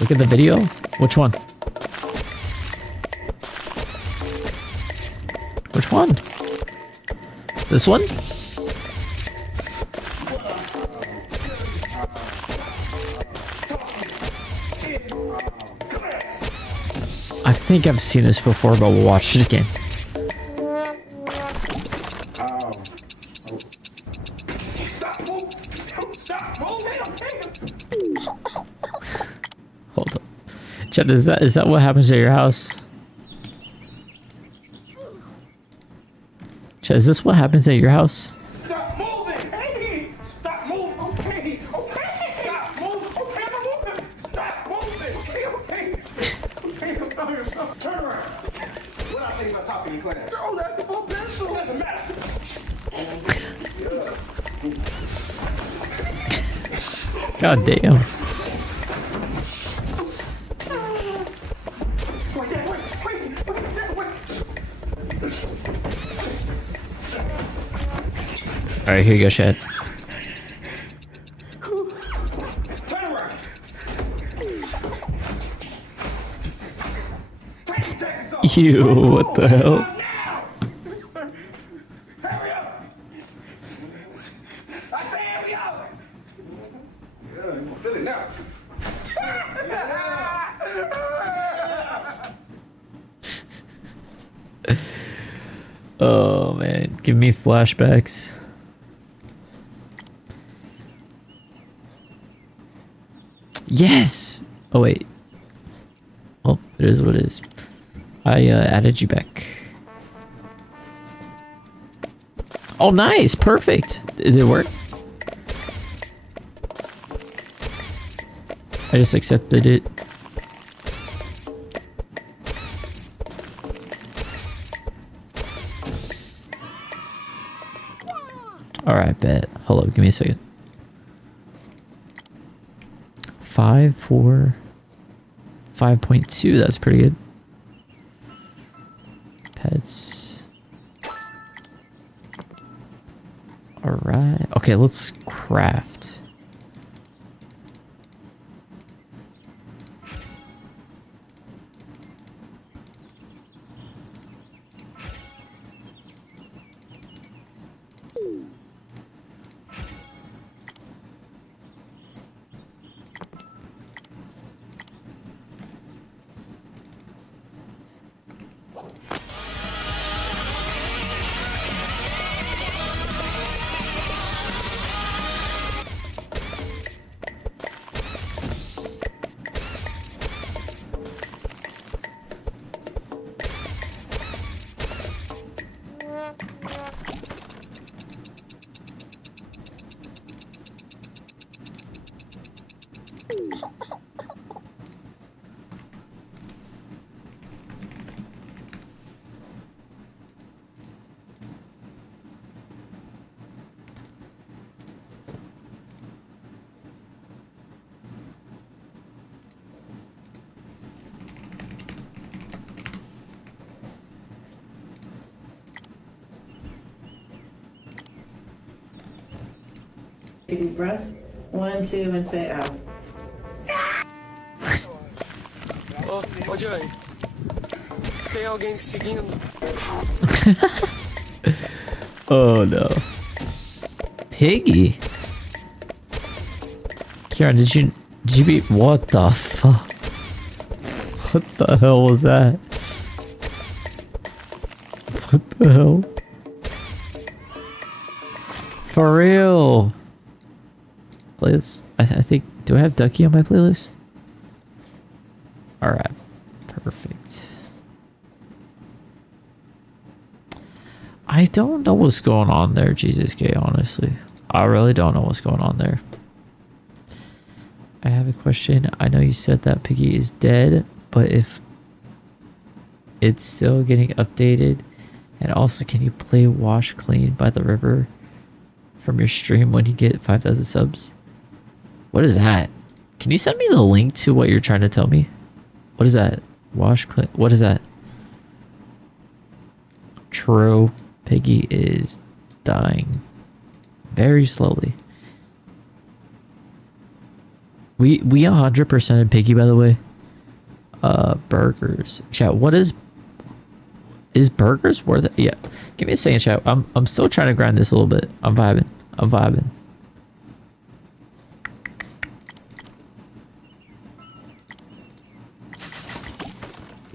Look at the video. Which one? Which one? This one? I think I've seen this before, but we'll watch it again. Hold up. Chat, is that what happens at your house? Chat, is this what happens at your house? Stop moving! Hey! Stop moving! Okay! Okay! Stop moving! Okay, I'm moving! Stop moving! Okay, okay! Okay, I'm coming. Turn around. What I think about talking in class? Oh, that's the full pencil. Doesn't matter. God damn. Alright, here you go, Shad. Turn around. Ew, what the hell? Hurry up! I say hurry up! Yeah, you feel it now. Oh man, give me flashbacks. Yes! Oh wait. Oh, it is what it is. I added you back. Oh nice, perfect. Does it work? I just accepted it. Alright, bet. Hold up, give me a second. 5, 4, 5.2, that's pretty good. Pets. Alright. Okay, let's craft. Take a deep breath. 1, 2, and say out. Ô, Joey. Tem alguém seguindo? Oh no. Piggy? Kieran, did you beat? What the fuck? What the hell was that? What the hell? For real? Playlist? I think, do I have Ducky on my playlist? Alright. Perfect. I don't know what's going on there, Jesus K, honestly. I really don't know what's going on there. I have a question. I know you said that Piggy is dead, but if it's still getting updated, and also can you play Wash Clean by the River from your stream when you get 5,000 subs? What is that? Can you send me the link to what you're trying to tell me? What is that? Wash Clean? What is that? True. Piggy is dying very slowly. We 100% in Piggy, by the way. Burgers. Chat, what is burgers worth it? Yeah. Give me a second, chat. I'm still trying to grind this a little bit. I'm vibing. I'm vibing.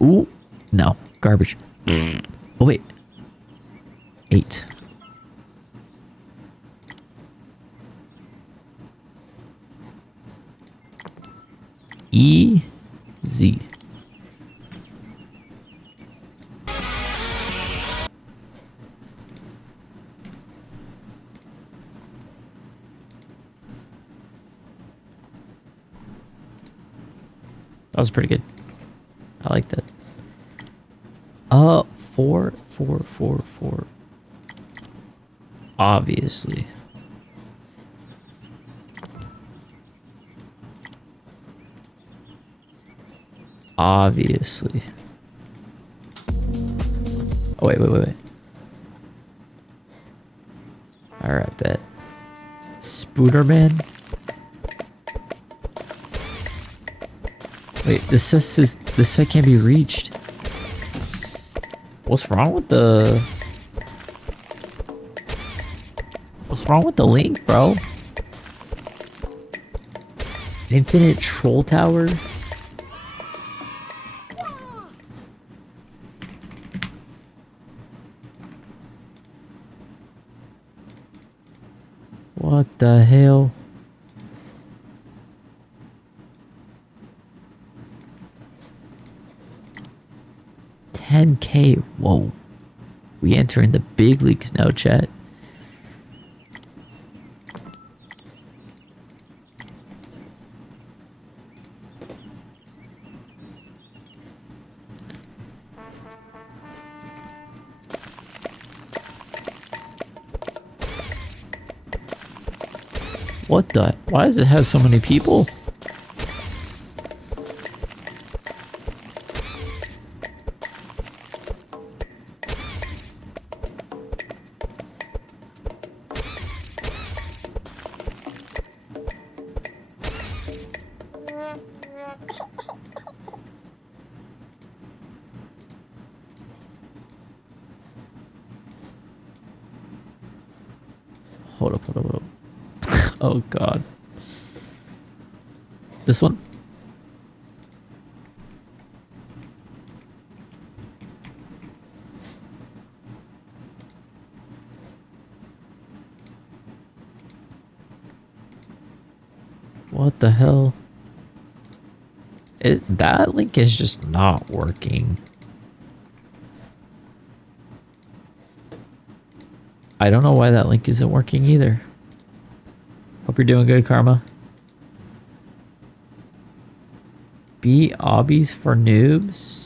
Ooh. No. Garbage. Oh, wait. 8. Easy. That was pretty good. I like that. 4, 4, 4, 4. Obviously. Obviously. Oh, wait. Alright, bet. Spooderman? Wait, this set can't be reached. What's wrong with the... What's wrong with the link, bro? Infinite Troll Tower? What the hell? $10K. Whoa. We entering the big leagues now, chat. What the? Why does it have so many people? Hold up. Oh god. This one? What the hell? That link is just not working. I don't know why that link isn't working either. Hope you're doing good, Karma. Be obbies for noobs.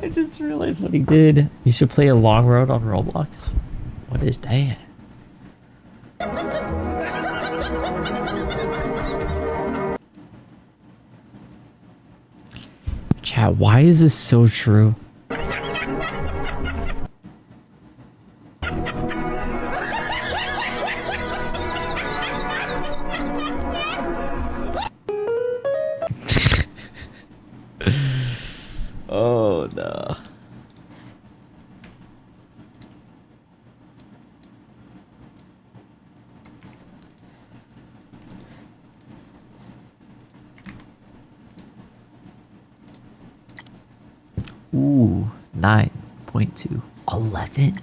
I just realized what he did. You should play a long road on Roblox. What is that? Chat, why is this so true? Oh no. Ooh, 9.2. 11?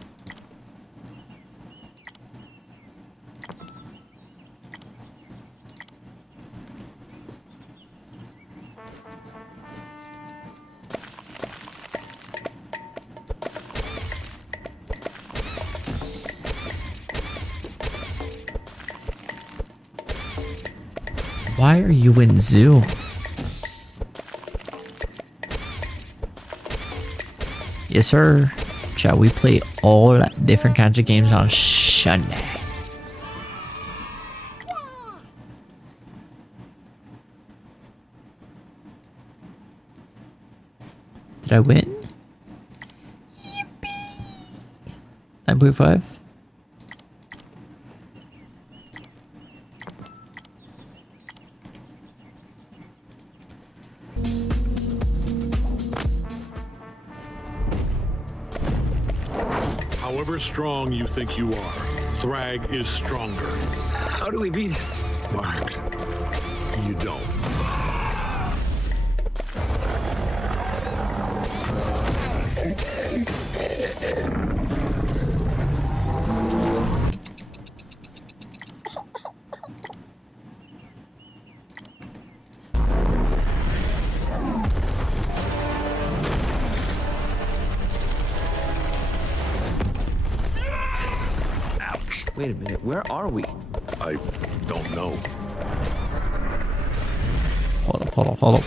Why are you in Zoom? Yes, sir. Shall we play all different kinds of games on Sunday? Did I win? Yippee! 9.5? However strong you think you are, Thrag is stronger. How do we beat him? Mark, you don't. Wait a minute, where are we? I don't know. Hold up, hold up, hold up.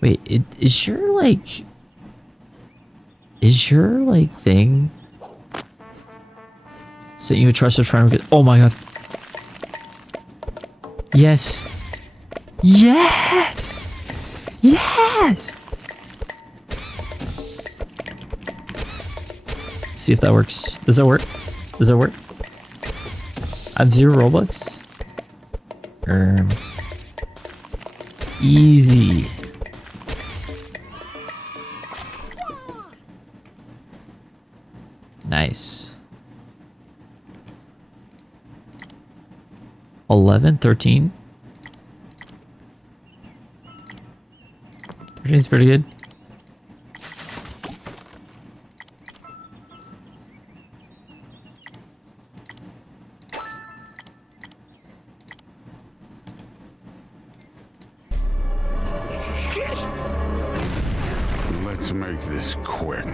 Wait, is your thing? So you trust a friend? Oh my god. Yes. Yes. Yes. See if that works. Does that work? Does that work? I have 0 Robux. Easy. Nice. 11, 13. 13 is pretty good. Let's make this quick.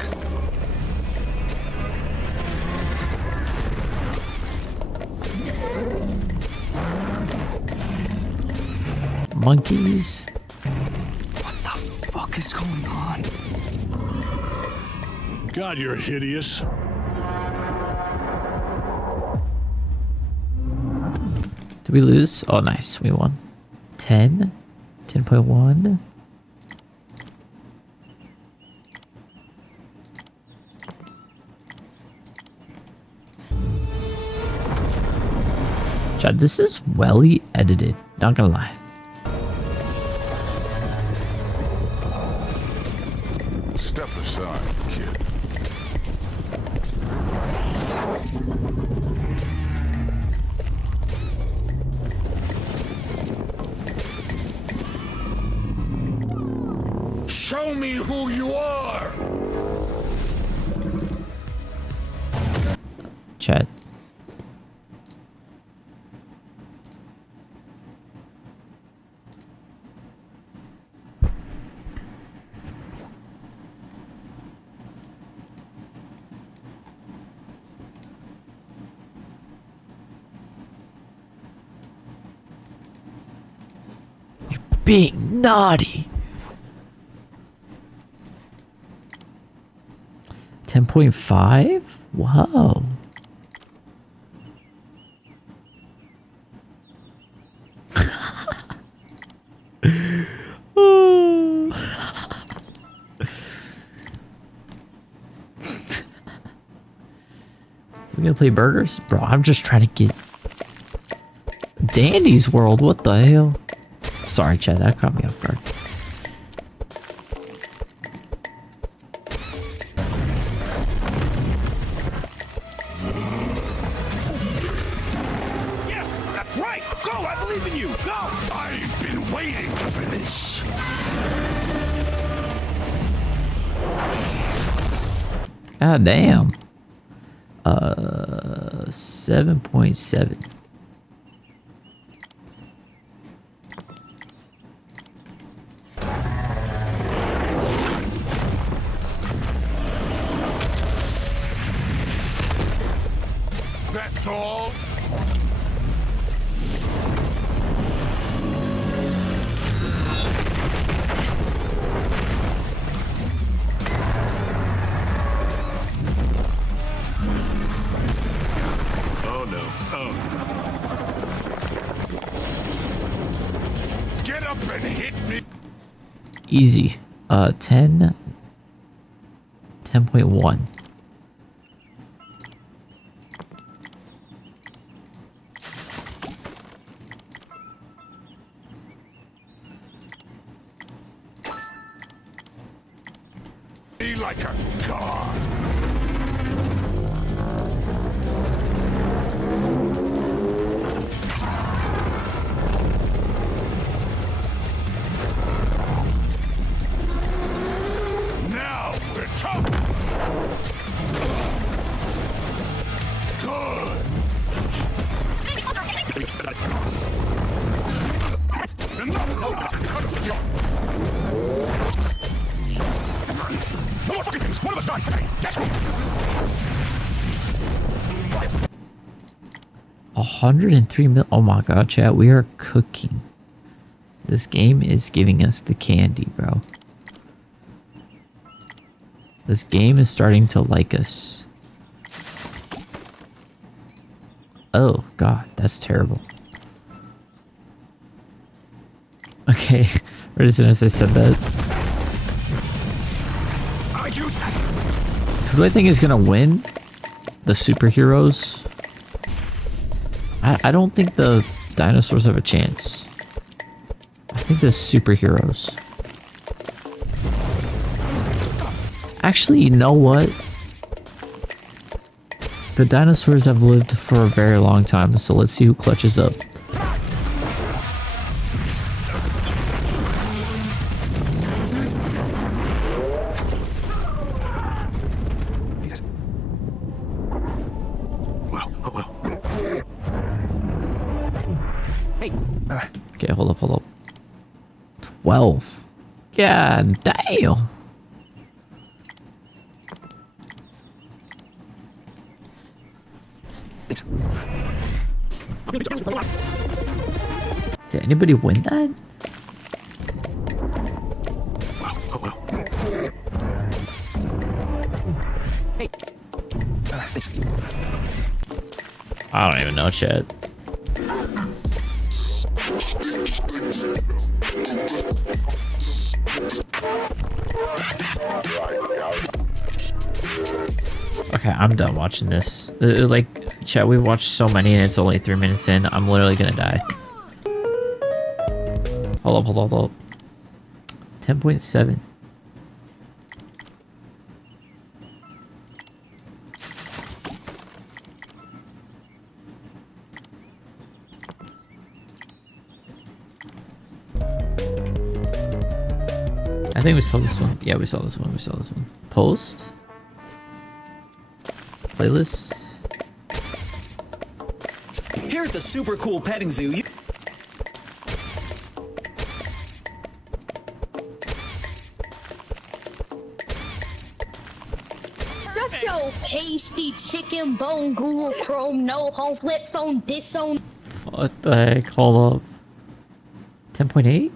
Monkeys. What the fuck is going on? God, you're hideous. Did we lose? Oh, nice. We won. 10. 10.1. Chad, this is well edited. Not gonna lie. Step aside, kid. Show me who you are! Chad. being naughty. 10.5? Wow. We gonna play burgers? Bro, I'm just trying to get Dandy's World. What the hell? Sorry, Chad, that caught me off guard. Yes, that's right. Go, I believe in you. Go. I've been waiting for this. God damn. 7.7. That's all. Oh no. Oh. Get up and hit me. Easy. 10. 10.1. Be like a god. Now we're talking. Good. No more fucking things. One of us dies today. Yes. 103 mil. Oh my god, chat. We are cooking. This game is giving us the candy, bro. This game is starting to like us. Oh god, that's terrible. Okay, right as soon as I said that. Who do I think is gonna win? The superheroes? I don't think the dinosaurs have a chance. I think the superheroes. Actually, you know what? The dinosaurs have lived for a very long time, so let's see who clutches up. Okay, hold up. 12. God damn. Did anybody win that? I don't even know, chat. Okay, I'm done watching this. Like, chat, we've watched so many and it's only 3 minutes in. I'm literally gonna die. Hold up. 10.7. I think we saw this one. Yeah, we saw this one. Post. Playlist. Here at the super cool petting zoo, Such your pasty chicken bone Google Chrome no home flip phone disown. What the heck? Hold up. 10.8?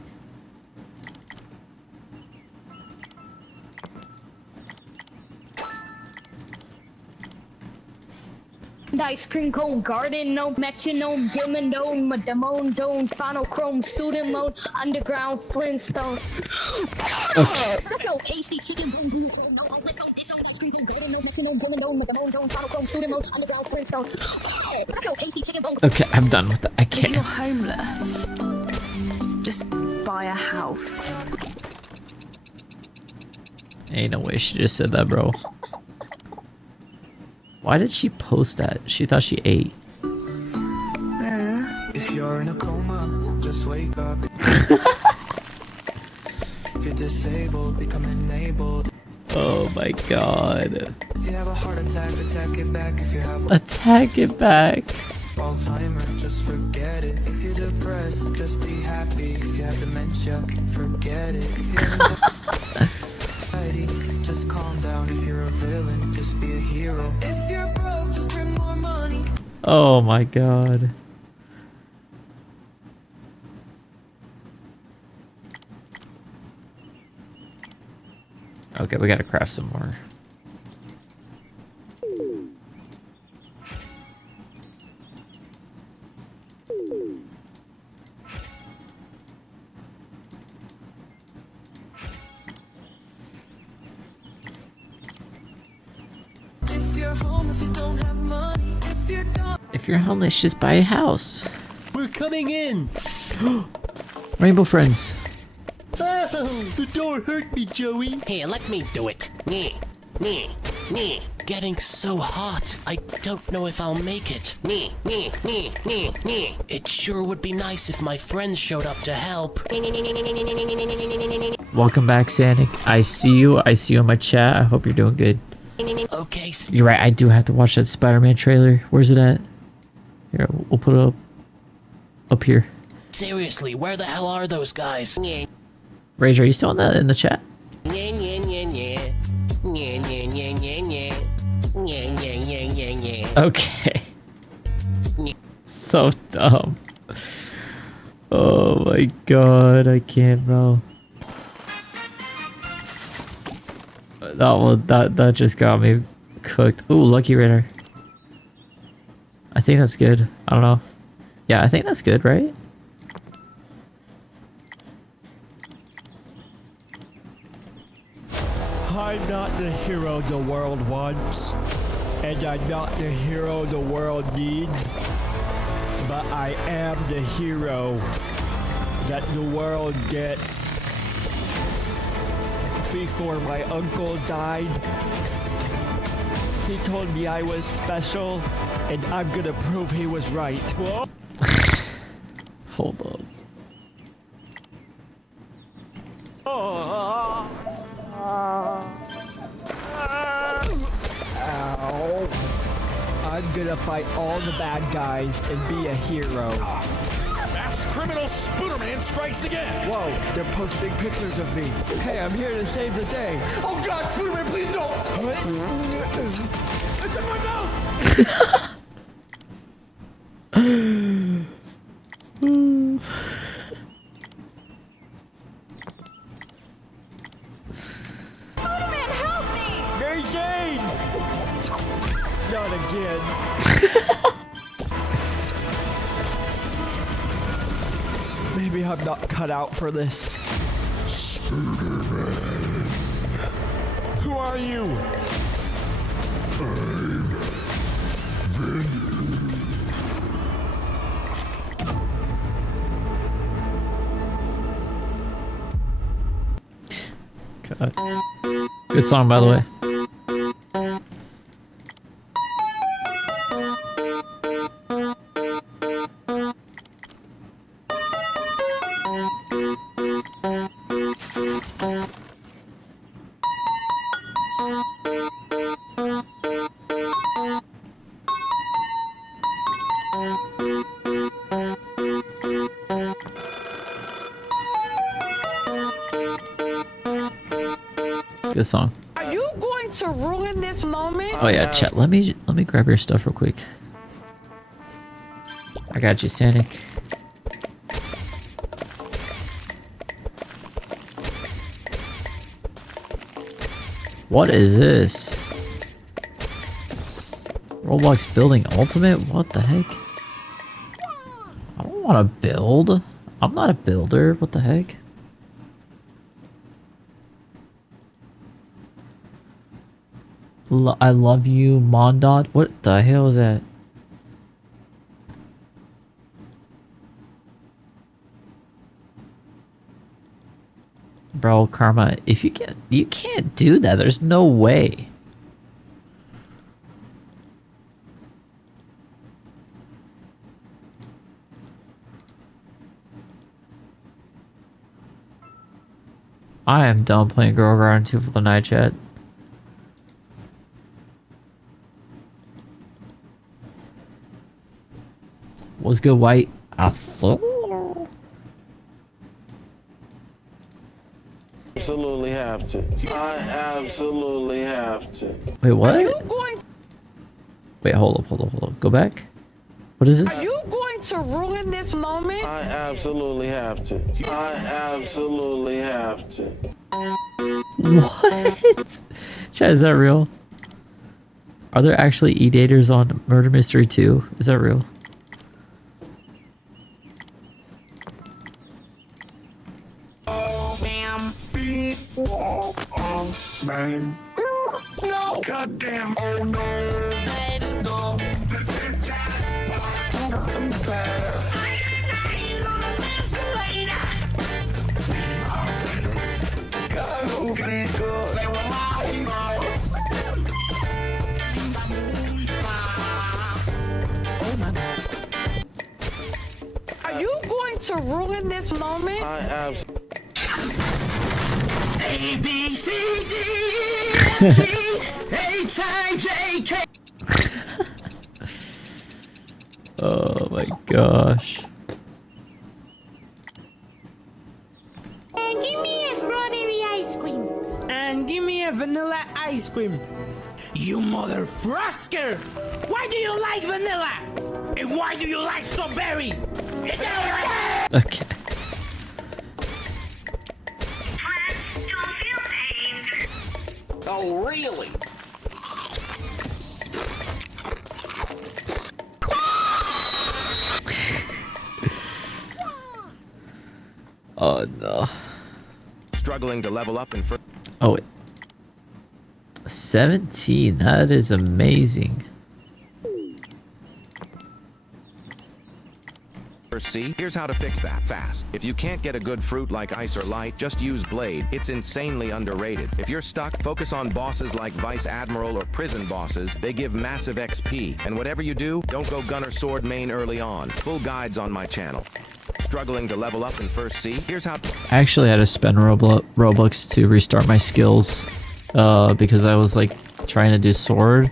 sound ice cream cone, garden gnome, metronome, demon dome, demon dome, final chrome, student loan, underground Flintstone. Hasty chicken bone, sound ice cream cone, garden gnome, metronome, demon dome, demon dome, final chrome, student loan, underground Flintstone. Hasty chicken bone. Okay, I'm done with that. I If you're can't. homeless, just buy a house. Ain't no way she just said that, bro. Why did she post that? She thought she ate. If you're in a coma, just wake up. If you're disabled, become enabled. Oh my god. If you have a heart attack, attack it back. If you have Attack it back. Alzheimer's, just forget it. If you're depressed, just be happy. If you have dementia, forget it. If you have anxiety, just calm down. If you're a villain, just be a hero. If you're broke, just bring more money. Oh my god. Okay, we gotta craft some more. If you're homeless, you don't have money. If you're dumb, If you're homeless, just buy a house. We're coming in. Rainbow friends. Oh, the door hurt me, Joey. Here, let me do it. Nyeh, nyeh, nyeh. Getting so hot, I don't know if I'll make it. Nyeh, nyeh, nyeh, nyeh, nyeh. It sure would be nice if my friends showed up to help. Welcome back, Sanic. I see you. I see you in my chat. I hope you're doing good. Okay, You're right. I do have to watch that Spider-Man trailer. Where's it at? Here, we'll put it up here. seriously, where the hell are those guys? Nyeh, Rage, are you still in the chat? nyeh, nyeh, nyeh, nyeh. Nyeh, nyeh, nyeh, nyeh, nyeh. Nyeh, nyeh, nyeh, nyeh, nyeh. Okay. So dumb. Oh my god, I can't, bro. That just got me cooked. Ooh, Lucky Radar. I think that's good. I don't know. Yeah, I think that's good, right? I'm not the hero the world wants, and I'm not the hero the world needs, but I am the hero that the world gets. Before my uncle died, he told me I was special, and I'm gonna prove he was right. Whoa. Hold on. Ow. I'm gonna fight all the bad guys and be a hero. Masked criminal Spooderman strikes again. Whoa, they're posting pictures of me. Hey, I'm here to save the day. Oh God, Spooderman, please don't! It's in my mouth! Spider-Man, help me! Mary Jane! Not again. Maybe I'm not cut out for this. Spooderman. Who are you? I'm Venom. God. Good song, by the way. Good song. Are you going to ruin this moment? Oh yeah, chat. Let me grab your stuff real quick. I got you, Sanic. What is this? Roblox building ultimate? What the heck? I don't want to build. I'm not a builder. What the heck? I love you, Mondot. What the hell is that? Bro, Karma, if you can't do that. There's no way. I am done playing Girl Garden 2 for the night, chat. What's good, White? Absolutely have to. I absolutely have to. Wait, what? Wait, hold up. Go back. What is this? Are you going to ruin this moment? I absolutely have to. I absolutely have to. What? Chat, is that real? Are there actually E-daters on Murder Mystery 2? Is that real? Man. No. Goddamn. Oh no. Baby, no. This is Are you going to ruin this moment? I absolutely. A B C D E F G H I J K. Oh my gosh. And give me a strawberry ice cream. And give me a vanilla ice cream. You mother frusker! Why do you like vanilla? And why do you like strawberry? Okay. Oh, really? Oh no. Struggling to level up in first. Oh wait. 17. That is amazing. C. Here's how to fix that fast. If you can't get a good fruit like Ice or Light, just use Blade. It's insanely underrated. If you're stuck, focus on bosses like Vice Admiral or Prison bosses. They give massive XP. And whatever you do, don't go gun or sword main early on. Full guides on my channel. Struggling to level up in first C. Here's how. I actually had to spend Robux to restart my skills because I was like trying to do sword,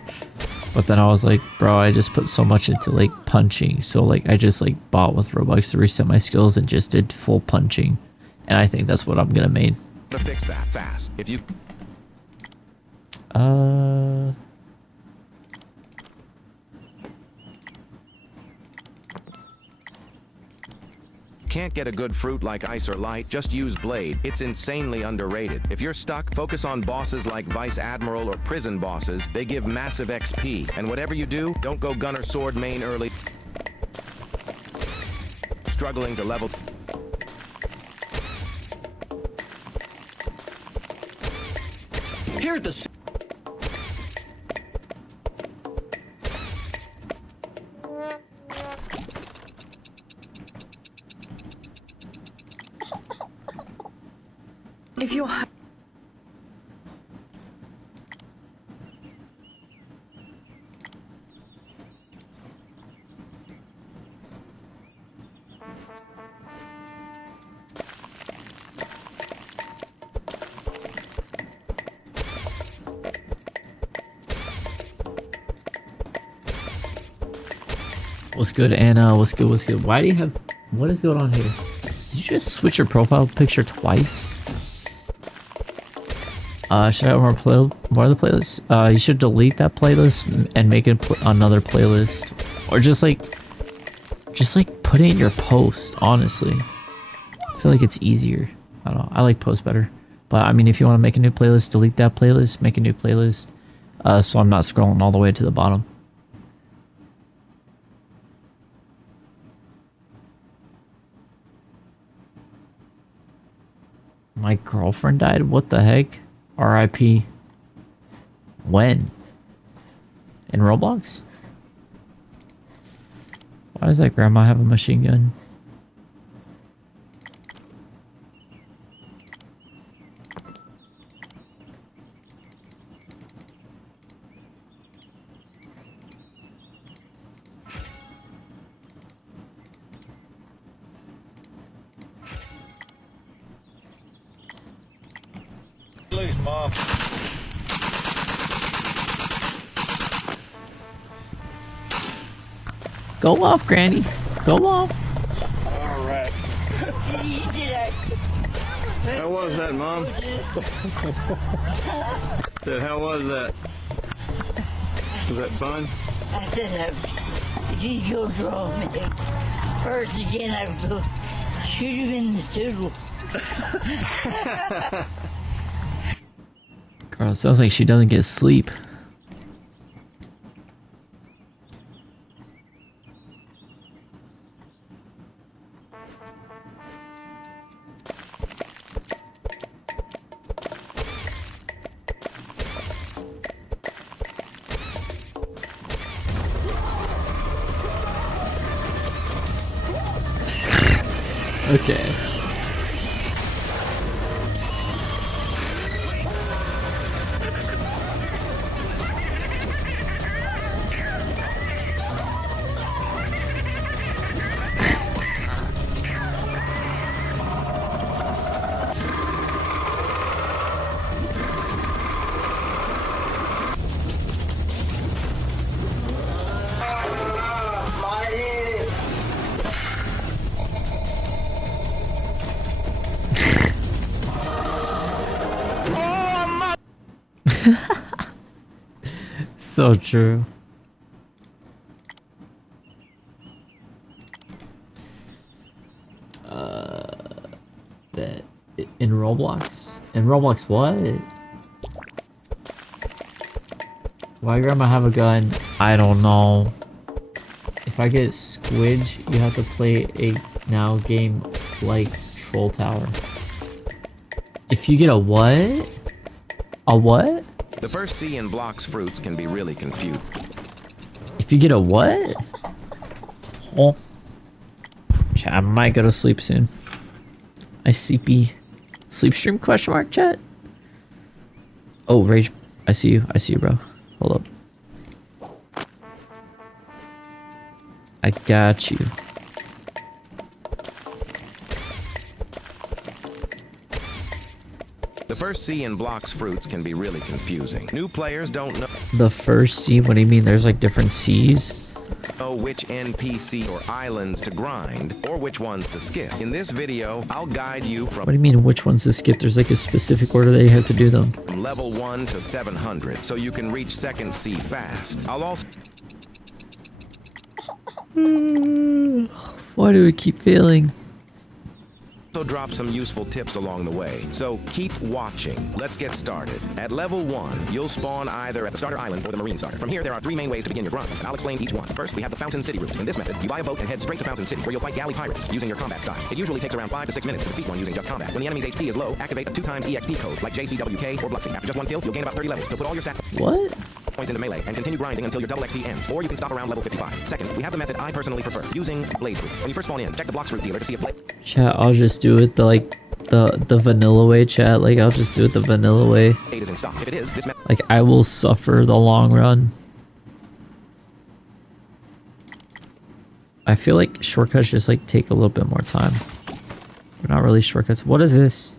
but then I was like, bro, I just put so much into like punching, so like I just like bought with Robux to reset my skills and just did full punching, and I think that's what I'm gonna main. To fix that fast. If you can't get a good fruit like Ice or Light, just use Blade. It's insanely underrated. If you're stuck, focus on bosses like Vice Admiral or Prison bosses. They give massive XP. And whatever you do, don't go gun or sword main early. Struggling to level. Here at the If you're What's good, Anna? What's good? What's good? Why do you have... What is going on here? Did you just switch your profile picture twice? Should I have more of the playlists? You should delete that playlist and make it another playlist, or just like put it in your post. Honestly, I feel like it's easier. I don't know. I like post better, but I mean, if you want to make a new playlist, delete that playlist, make a new playlist, so I'm not scrolling all the way to the bottom. My girlfriend died? What the heck? R.I.P. When? In Roblox? Why does that grandma have a machine gun? Please, Mom. Go off, Granny. Go off. Alright. How was that, Mom? The hell was that? Was that fun? I said, he goes wrong, man. First again, I was going to shoot him in the stool. Girl, it sounds like she doesn't get sleep. Okay. So true. That in Roblox? In Roblox what? Why grandma have a gun? I don't know. If I get squidge, you have to play a now game like Troll Tower. If you get a what? A what? The first C in blocks fruits can be really confused. If you get a what? Oh. Chat, I might go to sleep soon. I sleepy. Sleep stream question mark chat? Oh, Rage. I see you. I see you, bro. Hold up. I got you. The first C in blocks fruits can be really confusing. New players don't know The first C? What do you mean? There's like different C's? which NPC or islands to grind or which ones to skip. In this video, I'll guide you What do you mean which ones to skip? There's like a specific order that you have to do them. from level 1 to 700 so you can reach second C fast. I'll also Why do we keep failing? drop some useful tips along the way, so keep watching. Let's get started. At level 1, you'll spawn either at the starter island or the marine starter. From here, there are 3 main ways to begin your grind, and I'll explain each one. First, we have the Fountain City route. In this method, you buy a boat and head straight to Fountain City, where you'll fight galley pirates using your combat style. It usually takes around 5 to 6 minutes to defeat one using just combat. When the enemy's HP is low, activate a 2x EXP code, like JCWK or Bb. After just one kill, you'll gain about 30 levels. So put all your stats points into melee and continue grinding until your double XP ends, or you can stop around level 55. Second, we have the method I personally prefer, using Blade Fruit. When you first spawn in, check the blocks fruit dealer to see if Blade... Chat, I'll just do it the vanilla way, chat. Like, I'll just do it the vanilla way. Is in stock. If it is, this Like, I will suffer the long run. I feel like shortcuts just like take a little bit more time. They're not really shortcuts. What is this?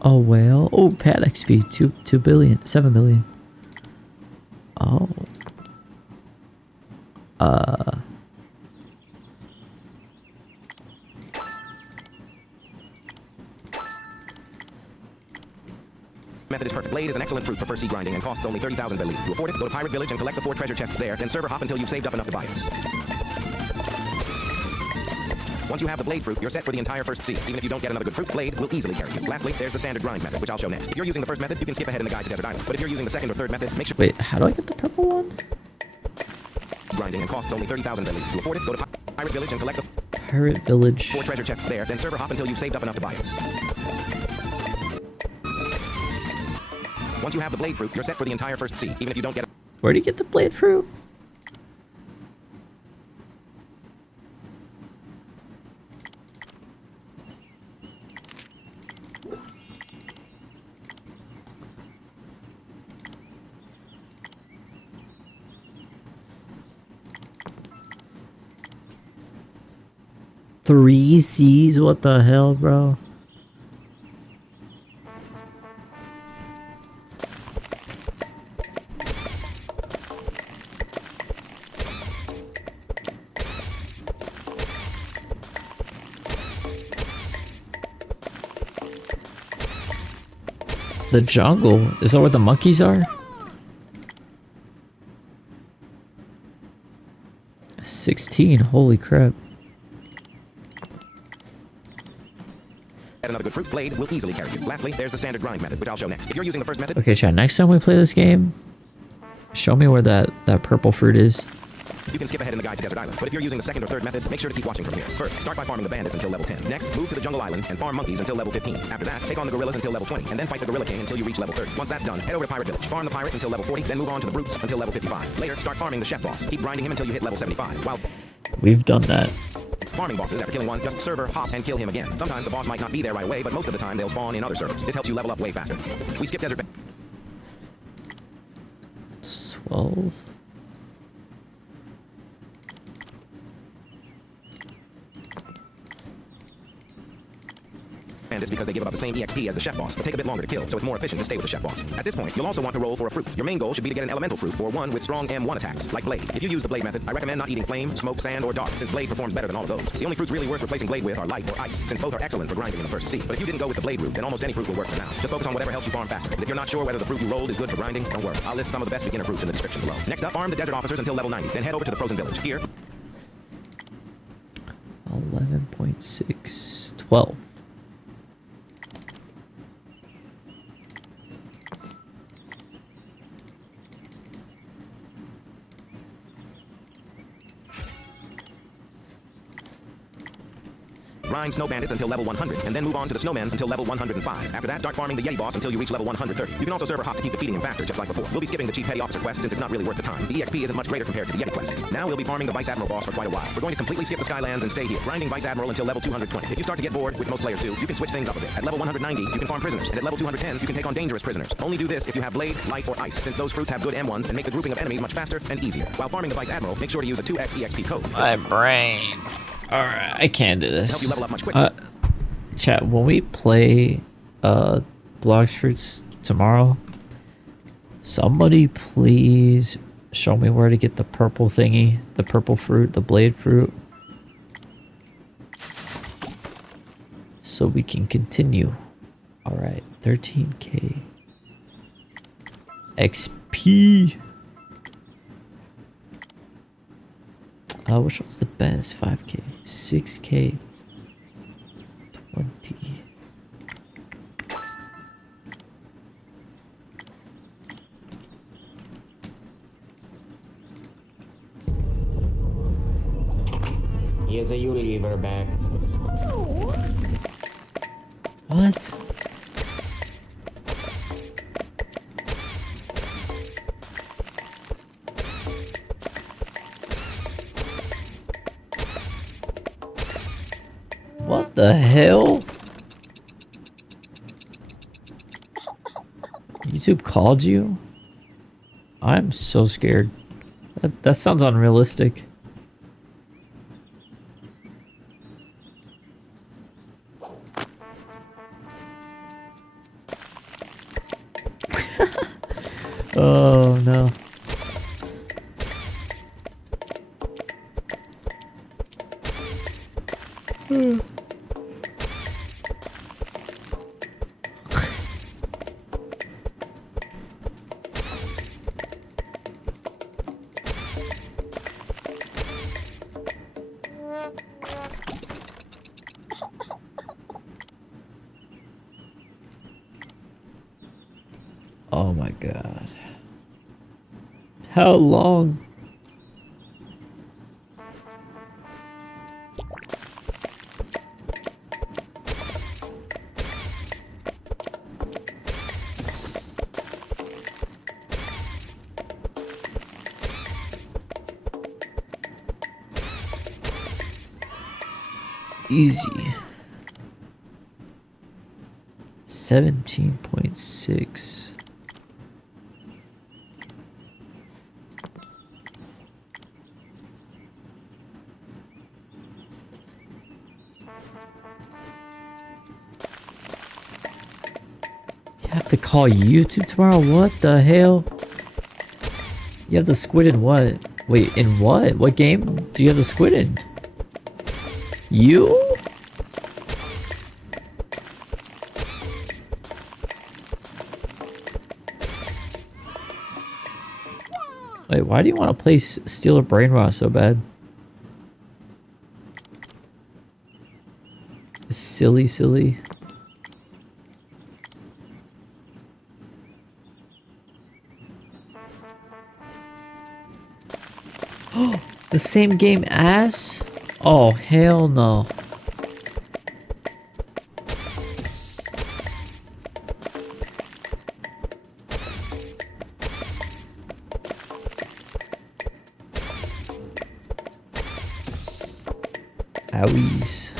Oh, whale. Oh, pad XP. 2 billion. 7 billion. Oh. Method is perfect. Blade is an excellent fruit for first sea grinding and costs only 30,000 Bb. To afford it, go to Pirate Village and collect the 4 treasure chests there, then server hop until you've saved up enough to buy it. Once you have the blade fruit, you're set for the entire first sea. Even if you don't get another good fruit, blade will easily carry you. Lastly, there's the standard grind method, which I'll show next. If you're using the first method, you can skip ahead in the guide to Desert Island. But if you're using the second or third method, make sure... Wait, how do I get the purple one? Grinding and costs only 30,000 Bb. To afford it, go to Pirate Village and collect the... Pirate Village. 4 treasure chests there, then server hop until you've saved up enough to buy it. Once you have the blade fruit, you're set for the entire first sea, even if you don't get it. Where do you get the blade fruit? Three C's? What the hell, bro? The jungle? Is that where the monkeys are? 16, holy crap. Get another good fruit, blade will easily carry you. Lastly, there's the standard grind method, which I'll show next. If you're using the first method... Okay, chat, next time we play this game, show me where that purple fruit is. You can skip ahead in the guide to Desert Island, but if you're using the second or third method, make sure to keep watching from here. First, start by farming the bandits until level 10. Next, move to the jungle island and farm monkeys until level 15. After that, take on the gorillas until level 20, and then fight the gorilla king until you reach level 30. Once that's done, head over to Pirate Village. Farm the pirates until level 40, then move on to the brutes until level 55. Later, start farming the chef boss. Keep grinding him until you hit level 75. While we've done that. Farming bosses, after killing one, just server, hop, and kill him again. Sometimes the boss might not be there right away, but most of the time they'll spawn in other servers. This helps you level up way faster. We skip desert... 12... bandits because they give about the same EXP as the chef boss, but take a bit longer to kill, so it's more efficient to stay with the chef boss. At this point, you'll also want to roll for a fruit. Your main goal should be to get an elemental fruit, or one with strong M1 attacks, like blade. If you use the blade method, I recommend not eating flame, smoke, sand, or dark, since blade performs better than all of those. The only fruits really worth replacing blade with are light or ice, since both are excellent for grinding in the first sea. But if you didn't go with the blade route, then almost any fruit will work for now. Just focus on whatever helps you farm faster. If you're not sure whether the fruit you rolled is good for grinding, don't worry. I'll list some of the best beginner fruits in the description below. Next up, farm the desert officers until level 90, then head over to the frozen village. Here, 11.6... 12. grind snow bandits until level 100, and then move on to the snowmen until level 105. After that, start farming the Yeti boss until you reach level 130. You can also serve or hop to keep defeating him faster, just like before. We'll be skipping the chief petty officer quest since it's not really worth the time. The EXP isn't much greater compared to the Yeti quest. Now we'll be farming the Vice Admiral boss for quite a while. We're going to completely skip the Skylands and stay here, grinding Vice Admiral until level 220. If you start to get bored, which most players do, you can switch things up a bit. At level 190, you can farm prisoners, and at level 210, you can take on dangerous prisoners. Only do this if you have blade, light, or ice, since those fruits have good M1s and make the grouping of enemies much faster and easier. While farming the Vice Admiral, make sure to use a 2x EXP code. My brain. Alright, I can't do this. Help you level up much quicker. Chat, when we play Blox Fruits tomorrow, somebody please show me where to get the purple thingy, the purple fruit, the blade fruit, so we can continue. Alright, 13k XP. Which one's the best? 5k, 6k, 20. Here's a Unilever bag. What? What the hell? YouTube called you? I'm so scared. That sounds unrealistic. Oh no. Oh my god. How long? Easy. 17.6. You have to call YouTube tomorrow? What the hell? You have the squid in what? Wait, in what? What game do you have the squid in? You? Wait, why do you want to play Steal a Brain Rot so bad? Silly, silly. The same game as? Oh, hell no. Owies.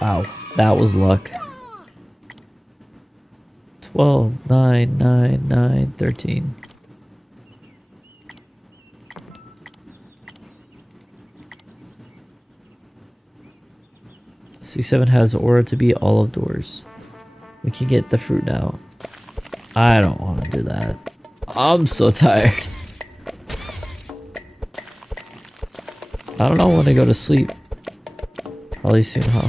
Wow, that was luck. 12, 9, 9, 9, 13. C7 has aura to be all of doors. We can get the fruit now. I don't want to do that. I'm so tired. I don't know when to go to sleep. Probably soon, huh?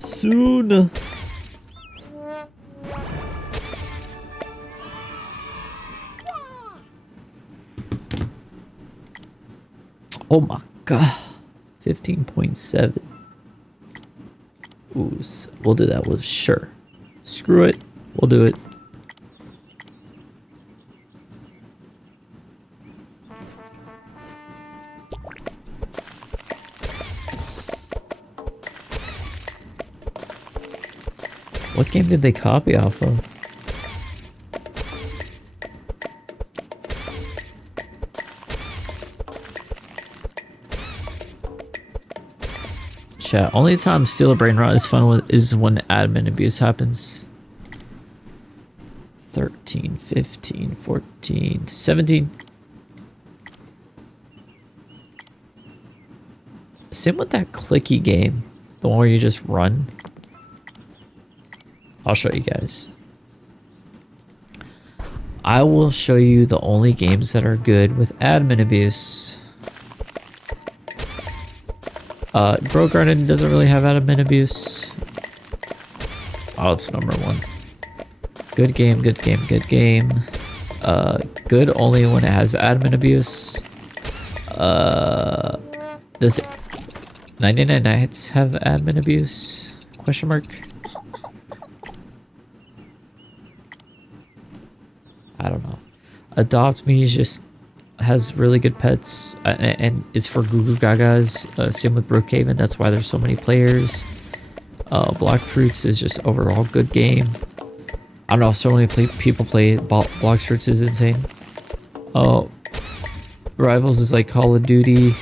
Soon. Oh my god. 15.7. Ooh, we'll do that with sure. Screw it. We'll do it. What game did they copy off of? Chat. Only time Steal a Brain Rot is fun is when admin abuse happens. 13, 15, 14, 17. Same with that clicky game. The one where you just run. I'll show you guys. I will show you the only games that are good with admin abuse. Bro Garden doesn't really have admin abuse. Oh, it's number one. Good game, good game, good game. Good only when it has admin abuse. Does 99 Nights have admin abuse? Question mark. I don't know. Adopt Me is just has really good pets and it's for Goo Goo Gagas. Same with Brookhaven, that's why there's so many players. Block Fruits is just overall good game. I don't know, so many people play Block Fruits is insane. Rivals is like Call of Duty.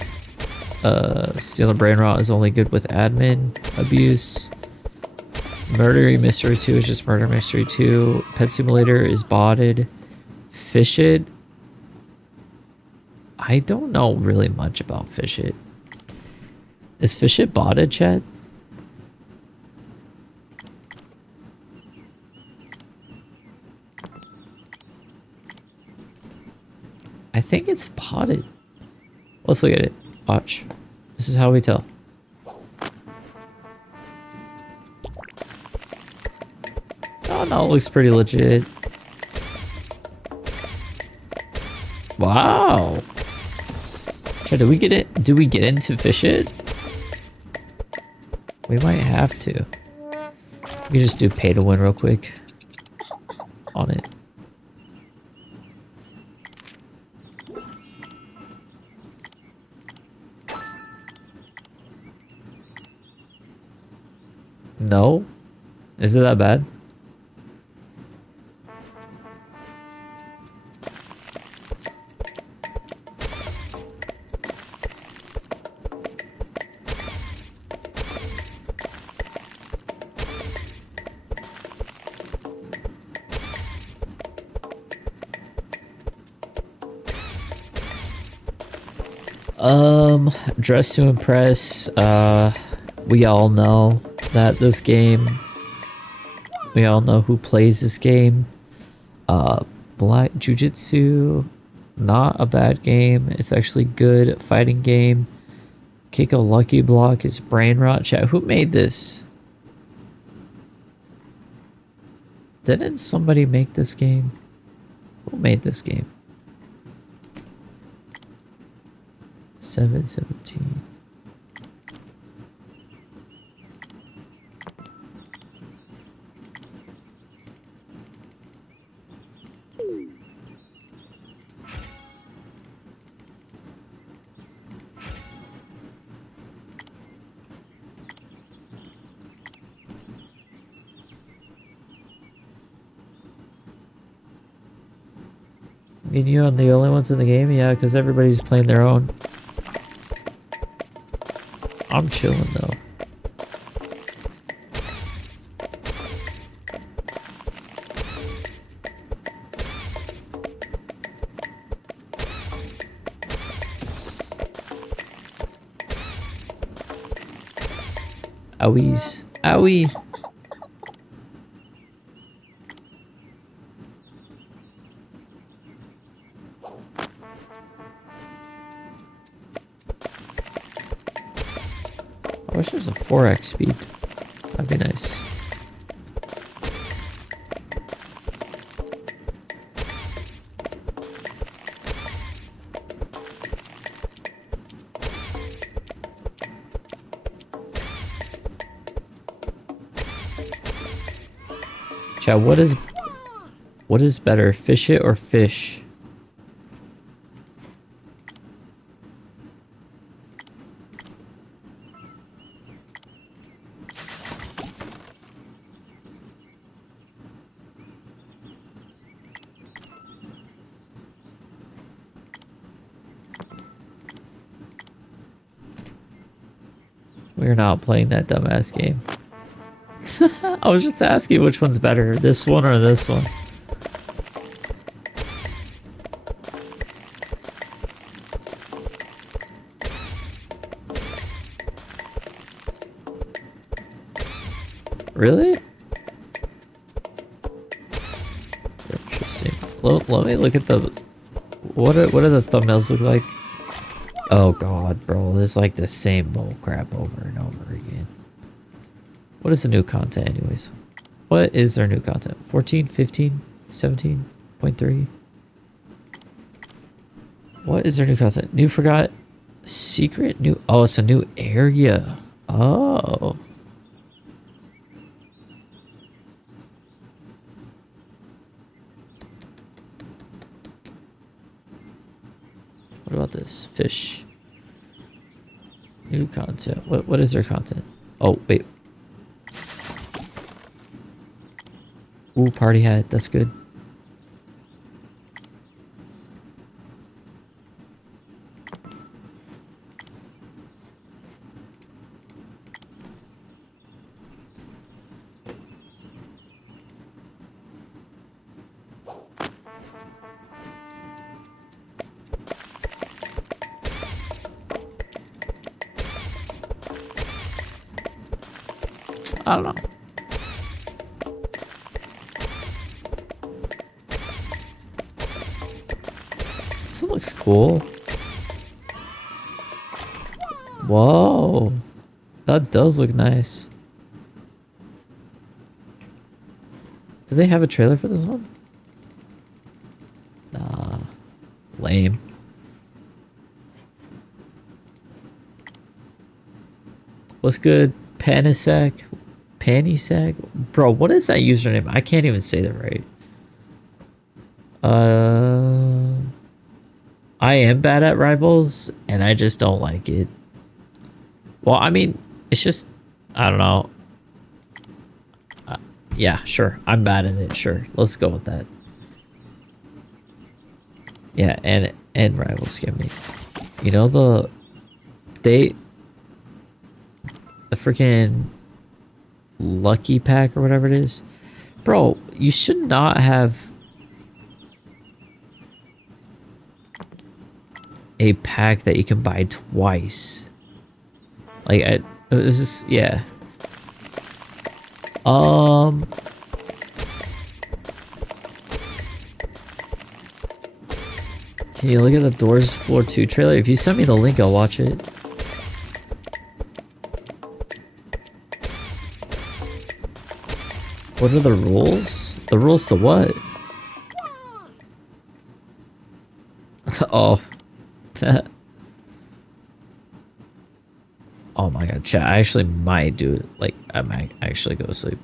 Steal a Brain Rot is only good with admin abuse. Murder Mystery 2 is just Murder Mystery 2. Pet Simulator is botted. Fish It. I don't know really much about Fish It. Is Fish It botted, chat? I think it's potted. Let's look at it. Watch. This is how we tell. Oh no, it looks pretty legit. Wow. Okay, do we get it? Do we get into Fish It? We might have to. We can just do pay to win real quick on it. No? Is it that bad? Dress to Impress. We all know that this game. We all know who plays this game. Black Jiu-Jitsu. Not a bad game. It's actually good fighting game. Kick a Lucky Block is brain rot. Chat. Who made this? Didn't somebody make this game? Who made this game? 717. Me and you are the only ones in the game? Yeah, because everybody's playing their own. I'm chilling though. Owies. Owie. I wish there's a 4x speed. That'd be nice. Chat, what is better, fish it or fish? We're not playing that dumbass game. I was just asking which one's better, this one or this one. Really? Interesting. Let me look at the... What do the thumbnails look like? Oh god, bro. This is like the same bull crap over and over again. What is the new content anyways? What is their new content? 14, 15, 17.3? What is their new content? New forgot secret new... Oh, it's a new area. Oh. What about this? Fish. New content. What is their content? Oh, wait. Ooh, party hat. That's good. I don't know. This looks cool. Whoa. That does look nice. Do they have a trailer for this one? Nah. Lame. What's good? Panisac? Panisac? Bro, what is that username? I can't even say that right. I am bad at Rivals, and I just don't like it. Well, I mean, it's just... I don't know. Yeah, sure. I'm bad at it. Sure. Let's go with that. Yeah, and Rivals Skimmy. You know, the freaking Lucky Pack or whatever it is. Bro, you should not have... a pack that you can buy twice. Like, is this, yeah. Can you look at the Doors Floor 2 trailer? If you send me the link, I'll watch it. What are the rules? The rules to what? Oh. Oh my god, chat. I actually might do it. Like, I might actually go to sleep.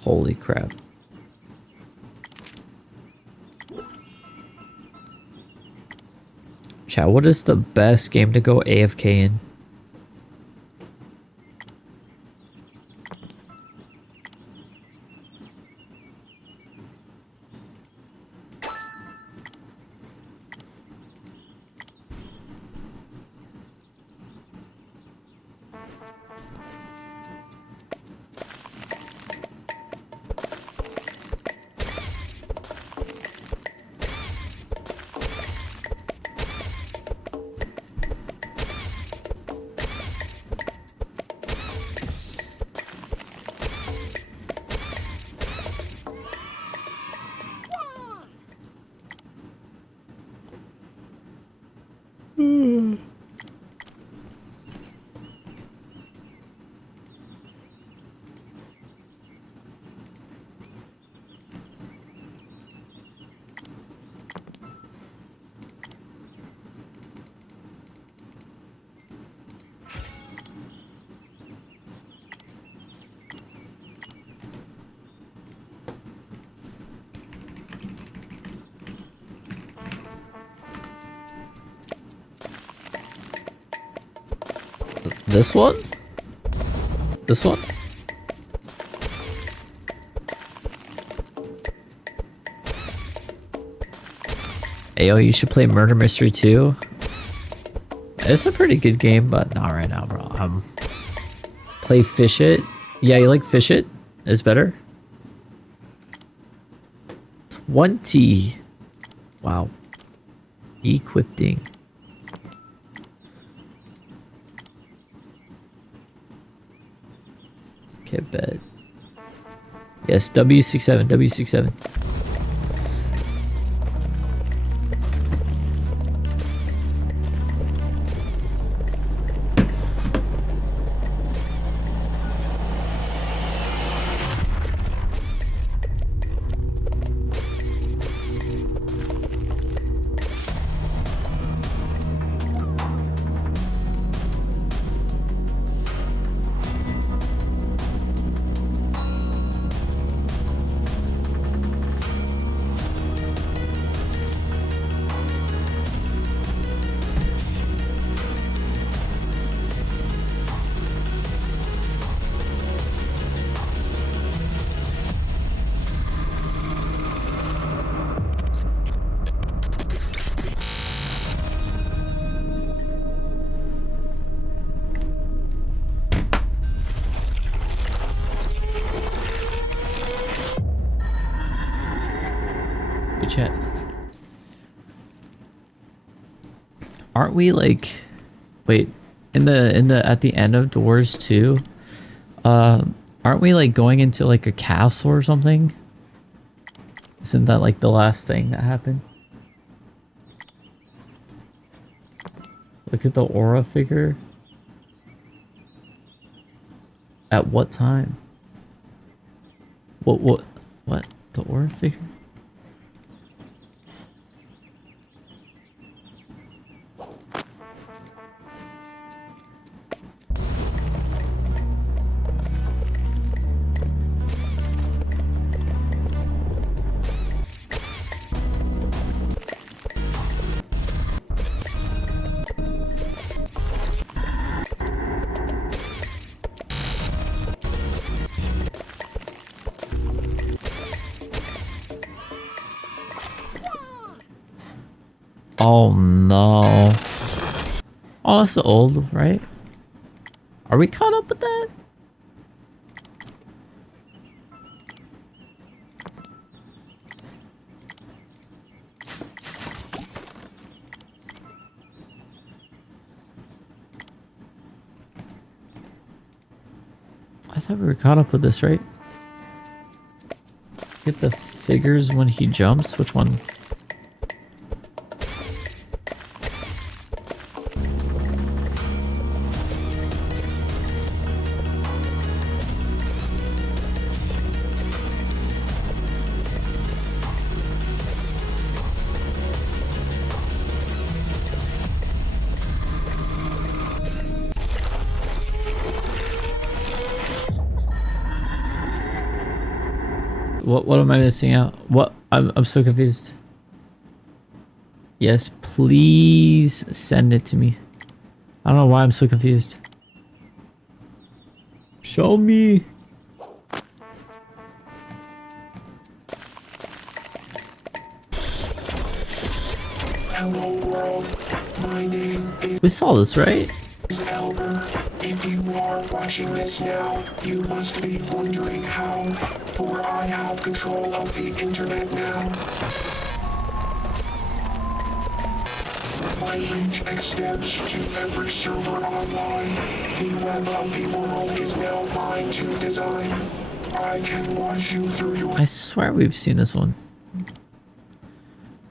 Holy crap. Chat, what is the best game to go AFK in? This one? This one? Ayo, you should play Murder Mystery 2. It's a pretty good game, but not right now, bro. Play Fish It. Yeah, you like Fish It? It's better. 20. Wow. Equipping. Okay, bet. Yes, W67, W67. Good chat. Aren't we like, wait, in the at the end of Doors 2, aren't we like going into like a castle or something? Isn't that like the last thing that happened? Look at the aura figure. At what time? What? The aura figure? Oh no. Oh, that's old, right? Are we caught up with that? thought we were caught up with this, right? Get the figures when he jumps. Which one? What am I missing out? What? I'm so confused. Yes, please send it to me. I don't know why I'm so confused. Show me. Hello world, my name is We saw this, right? Albert. If you are watching this now, you must be wondering how, for I have control of the internet now. My reach extends to every server online. The web of the world is now mine to design. I can watch you through your... I swear we've seen this one.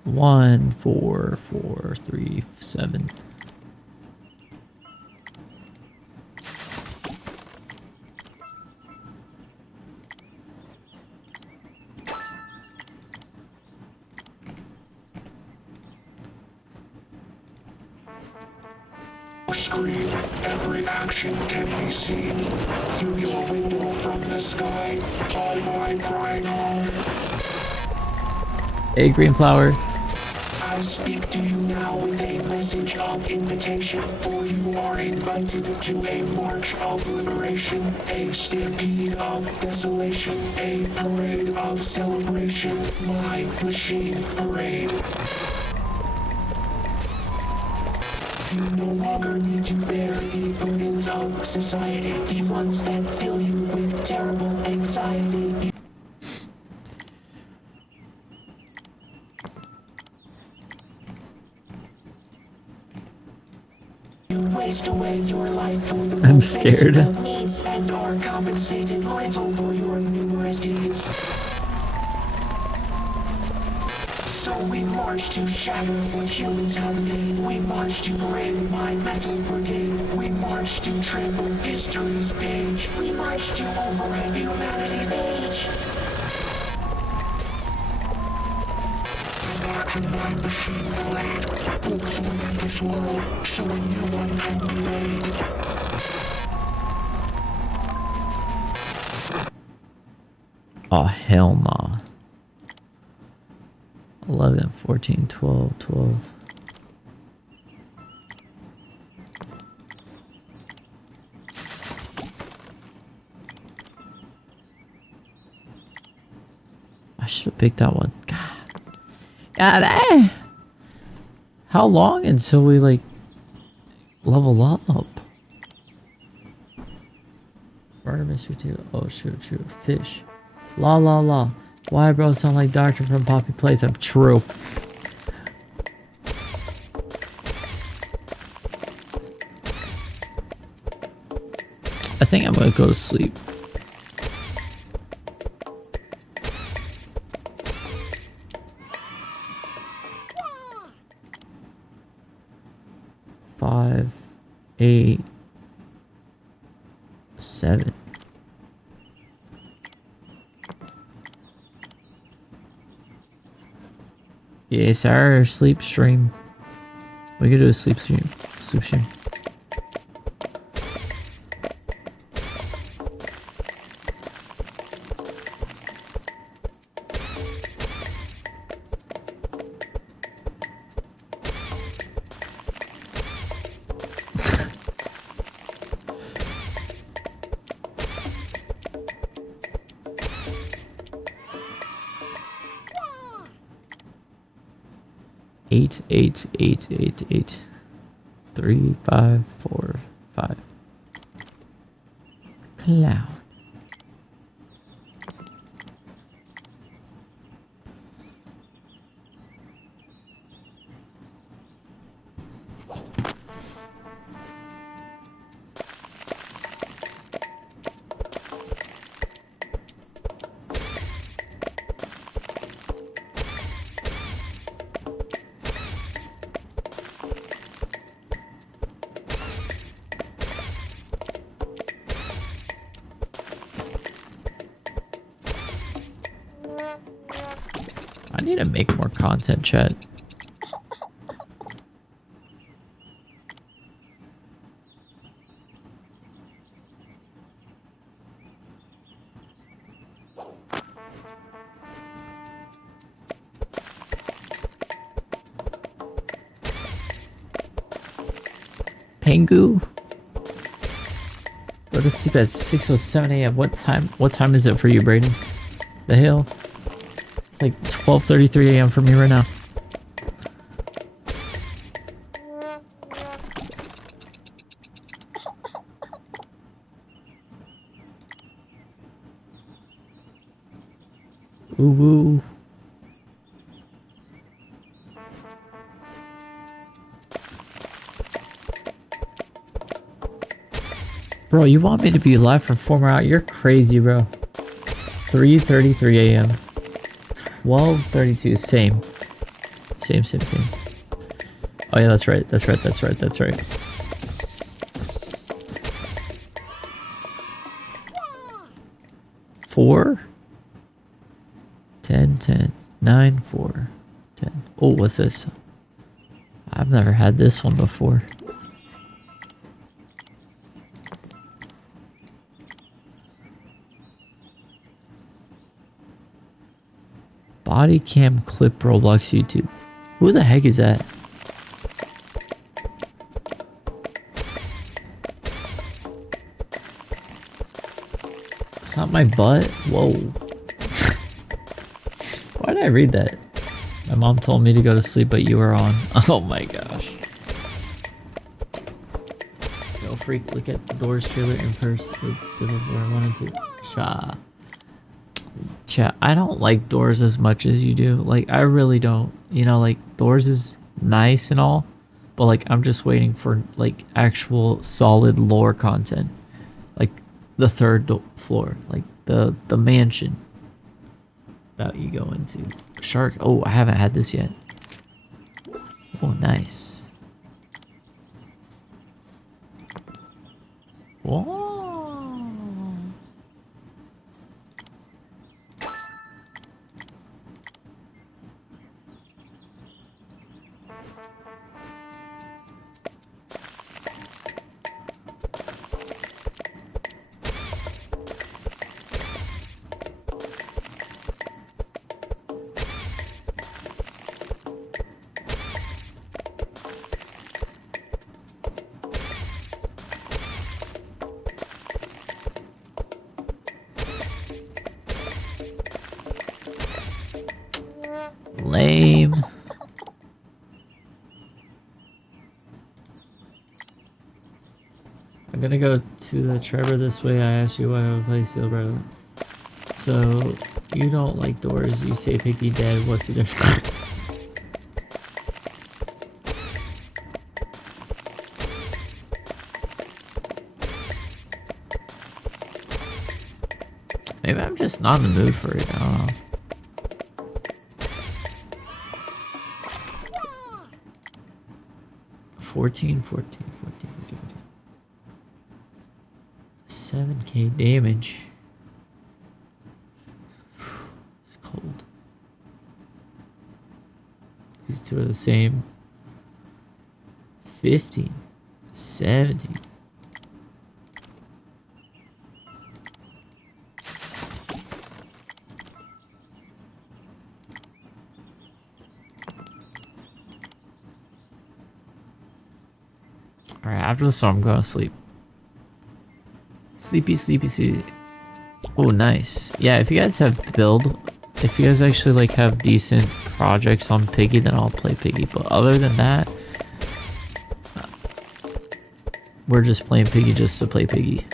1, 4, 4, 3, 7. Screen, every action can be seen through your window from the sky by my prying arm. Hey, green flower. I speak to you now with a message of invitation, for you are invited to a march of liberation, a stampede of desolation, a parade of celebration, my machine parade. You no longer need to bear the burdens of society, the ones that fill you with terrible anxiety. You waste away your life for the I'm scared. of needs and are compensated little for your numerous deeds. So we march to shatter what humans have made. We march to parade my mental brigade. We march to trample history's page. We march to override humanity's age. Marching my machine blade, overthrowing this world, showing you what can be made. Oh, hell nah. 11, 14, 12, 12. I should have picked that one. God, how long until we like level up? Murder mystery 2. Oh shoot, fish. La la la. Why bro sound like Doctor from Poppy Playtime? True. I think I'm gonna go to sleep. Five, 8, 7. Yeah, it's our sleep stream. We could do a sleep stream. Sleep stream. Eight, 3, 5, 4, 5. Cloud. need to make more content, chat. Pengu. Go to sleep at 6:07 a.m. What time is it for you, Brayden? The hell? It's like 12:33 a.m. for me right now. Ooh woo. Bro, you want me to be live for 4 more hours? You're crazy, bro. 3:33 a.m. 12:32. Same. Same. Oh yeah, that's right. That's right. 4 10 9 4 10. Oh, what's this? I've never had this one before. Body cam clip Roblox YouTube. Who the heck is that? Not my butt? Whoa. Why did I read that? My mom told me to go to sleep, but you were on. Oh my gosh. Yo, freak, look at the Doors trailer in person. Before I wanted to. Sha. Chat, I don't like Doors as much as you do. Like, I really don't. You know, like, Doors is nice and all, but like, I'm just waiting for like actual solid lore content. Like the third floor, like the mansion that you go into. Shark. Oh, I haven't had this yet. Oh, nice. Whoa. Lame. I'm gonna go to the Trevor this way. I asked you why I would play Seal, bro. So, you don't like Doors, you say Piggy dead, what's the difference? Maybe I'm just not in the mood for it, I don't know. $14. 7k damage. It's cold. These two are the same. 15. 17. Alright, after the storm, I'm going to sleep. Sleepy. Oh, nice. Yeah, if you guys have if you guys actually like have decent projects on Piggy, then I'll play Piggy. But other than that, we're just playing Piggy just to play Piggy.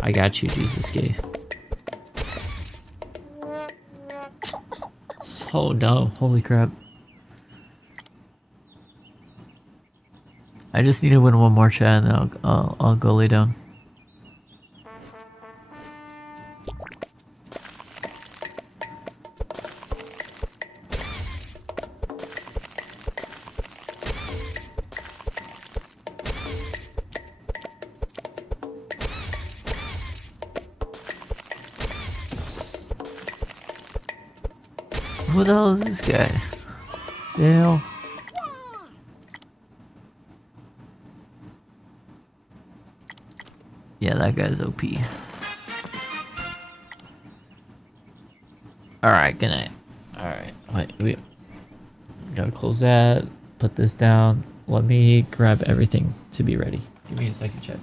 I got you, Jesus Gay. So dumb. Holy crap. I just need to win one more chat and then I'll go lay down. Who the hell is this guy? Dale. Yeah, that guy's OP. Alright, good night. Alright, wait, we gotta close that, put this down. Let me grab everything to be ready. Give me a second, chat.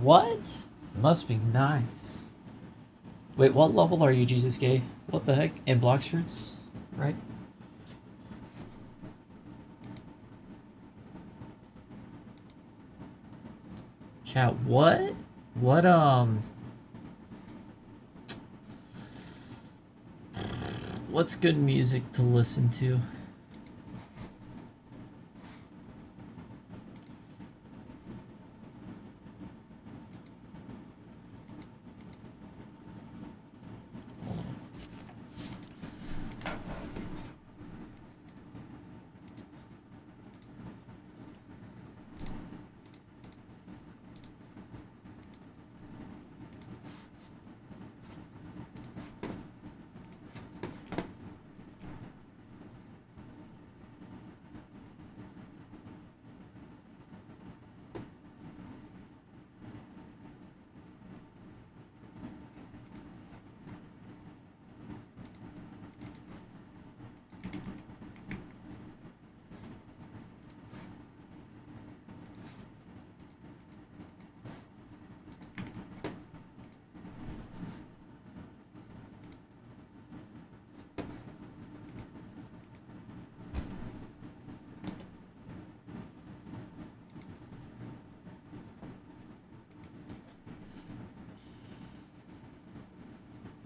What? Must be nice. Wait, what level are you, Jesus Gay? What the heck? In block shirts, right? Chat, what? What's good music to listen to?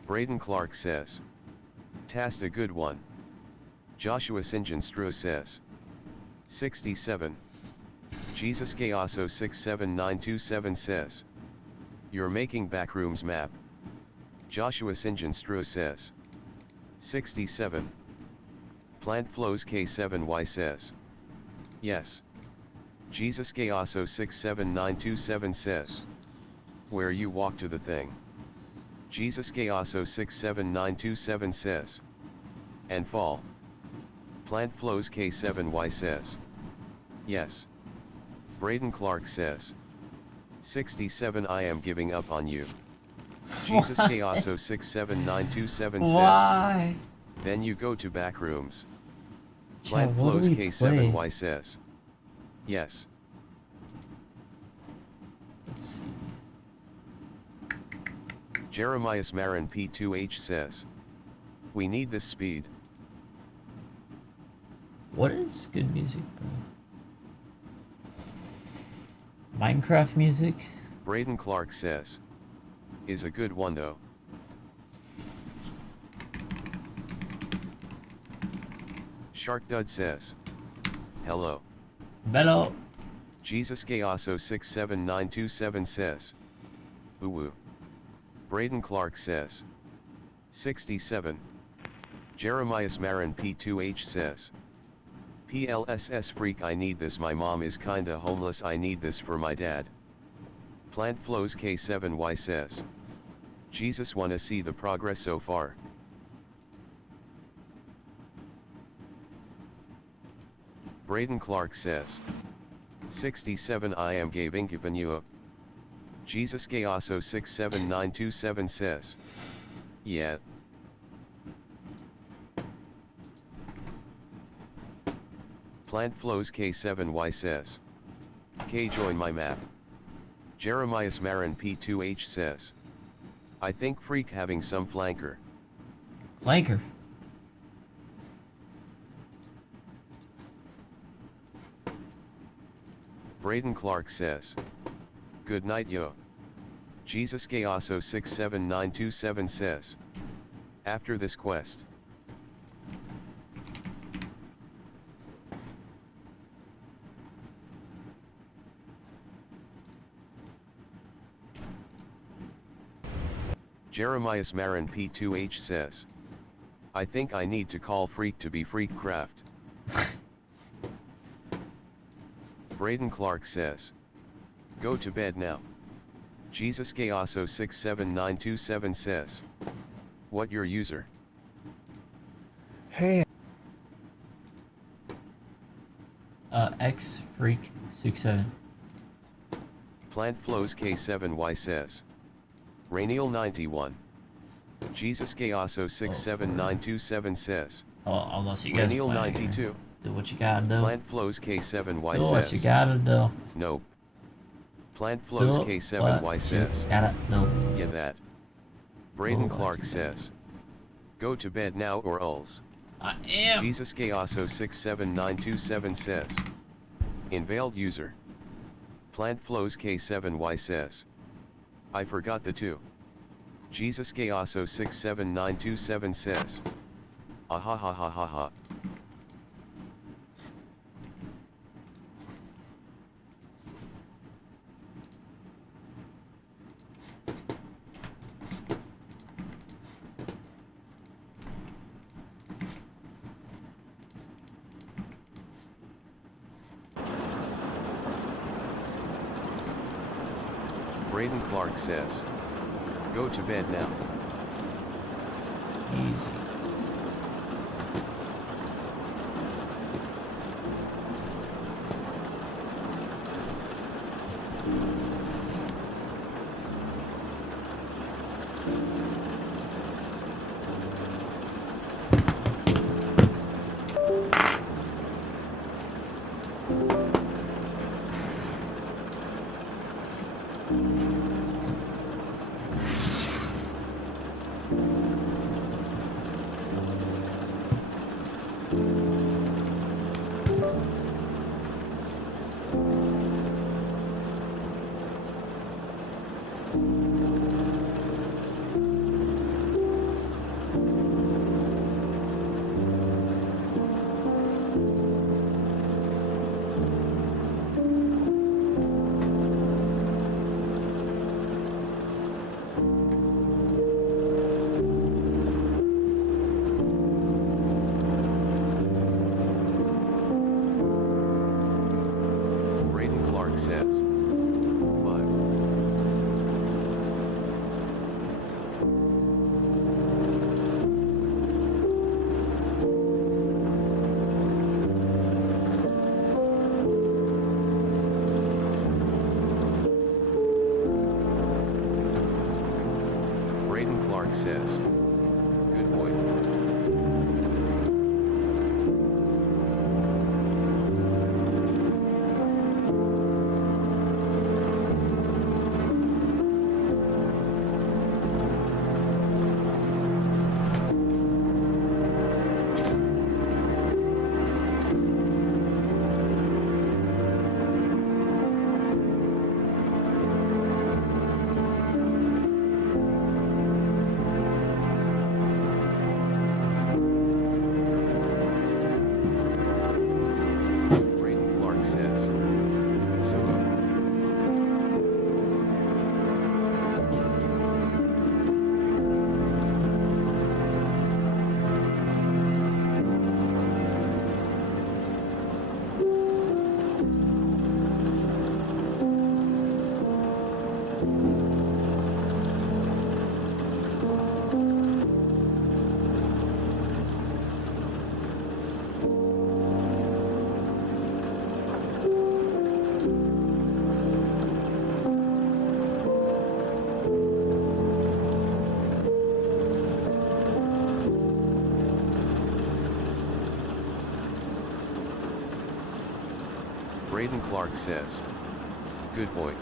Braden Clark says. Tast a good one. Joshua Singenstro says. 67. Jesus Gayaso 67927 says. You're making backrooms map. Joshua Singenstro says. 67. Plant Flows K7Y says. Yes. Jesus Gayaso 67927 says. Where you walk to the thing. Jesus Gayaso 67927 says. And fall. Plant Flows K7Y says. Yes. Braden Clark says. 67 I am giving up on you. Jesus Gayaso 67927 says. Why? Then you go to backrooms. Plant Flows K7Y says. Yes. Let's see. Jeremias Marin P2H says. We need this speed. What is good music, bro? Minecraft music? Braden Clark says. Is a good one though. Shark Dud says. Hello. Hello. Jesus Gayaso 67927 says. Ooh. Braden Clark says. 67. Jeremias Marin P2H says. PLSS freak I need this my mom is kinda homeless I need this for my dad. Plant Flows K7Y says. Jesus wanna see the progress so far. Braden Clark says. 67 I am giving up. Jesus Gayaso 67927 says. Yeah. Plant flows K7Y says. K join my map. Jeremias Marin P2H says. I think freak having some flanker. Flanker. Braden Clark says. Good night yo. Jesus Gayaso 67927 says. After this quest. Jeremias Marin P2H says. I think I need to call freak to be freakcraft. Braden Clark says. Go to bed now. Jesus Gayaso 67927 says. What your user? Hey. X freak 67. Plant flows K7Y says. Rainiel 91. Jesus Gayaso 67927 says. Oh, unless you guys Rainiel 92. Do what you gotta do. Plant flows K7Y Do says. what you gotta do. Nope. Plant flows Do K7Y what says. you gotta do. Yeah that. Braden Do what Clark you says. Go to bed now or else. I am. Jesus Gayaso 67927 says. Inveiled user. Plant flows K7Y says. I forgot the 2. Jesus Gayaso 67927 says. Ah ha ha ha ha ha. Braden Clark says. Go to bed now. Easy. Says. 5. Braden Clark says. Good boy. Braden Clark says. Good boy.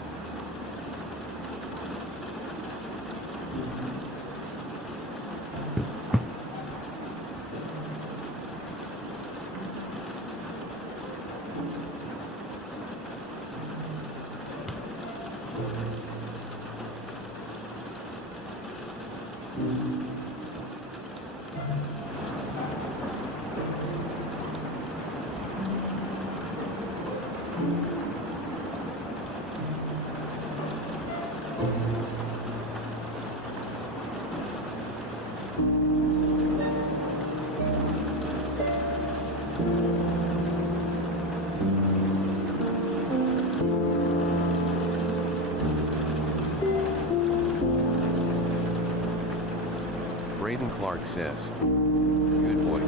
Braden Clark says. Good boy.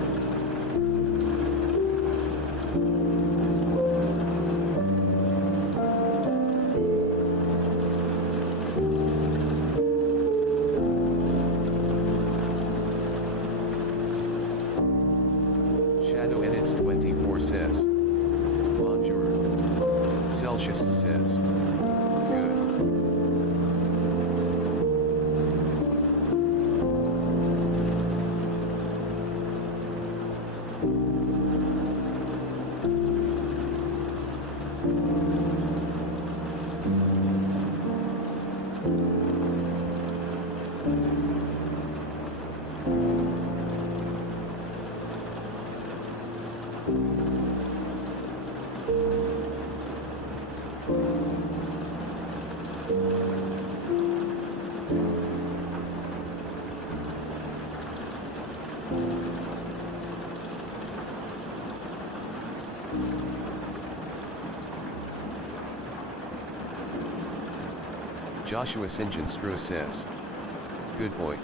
Shadow Edits 24 says. Bonjour. Celsius says. Good. Joshua St. John Screw says. Good boy.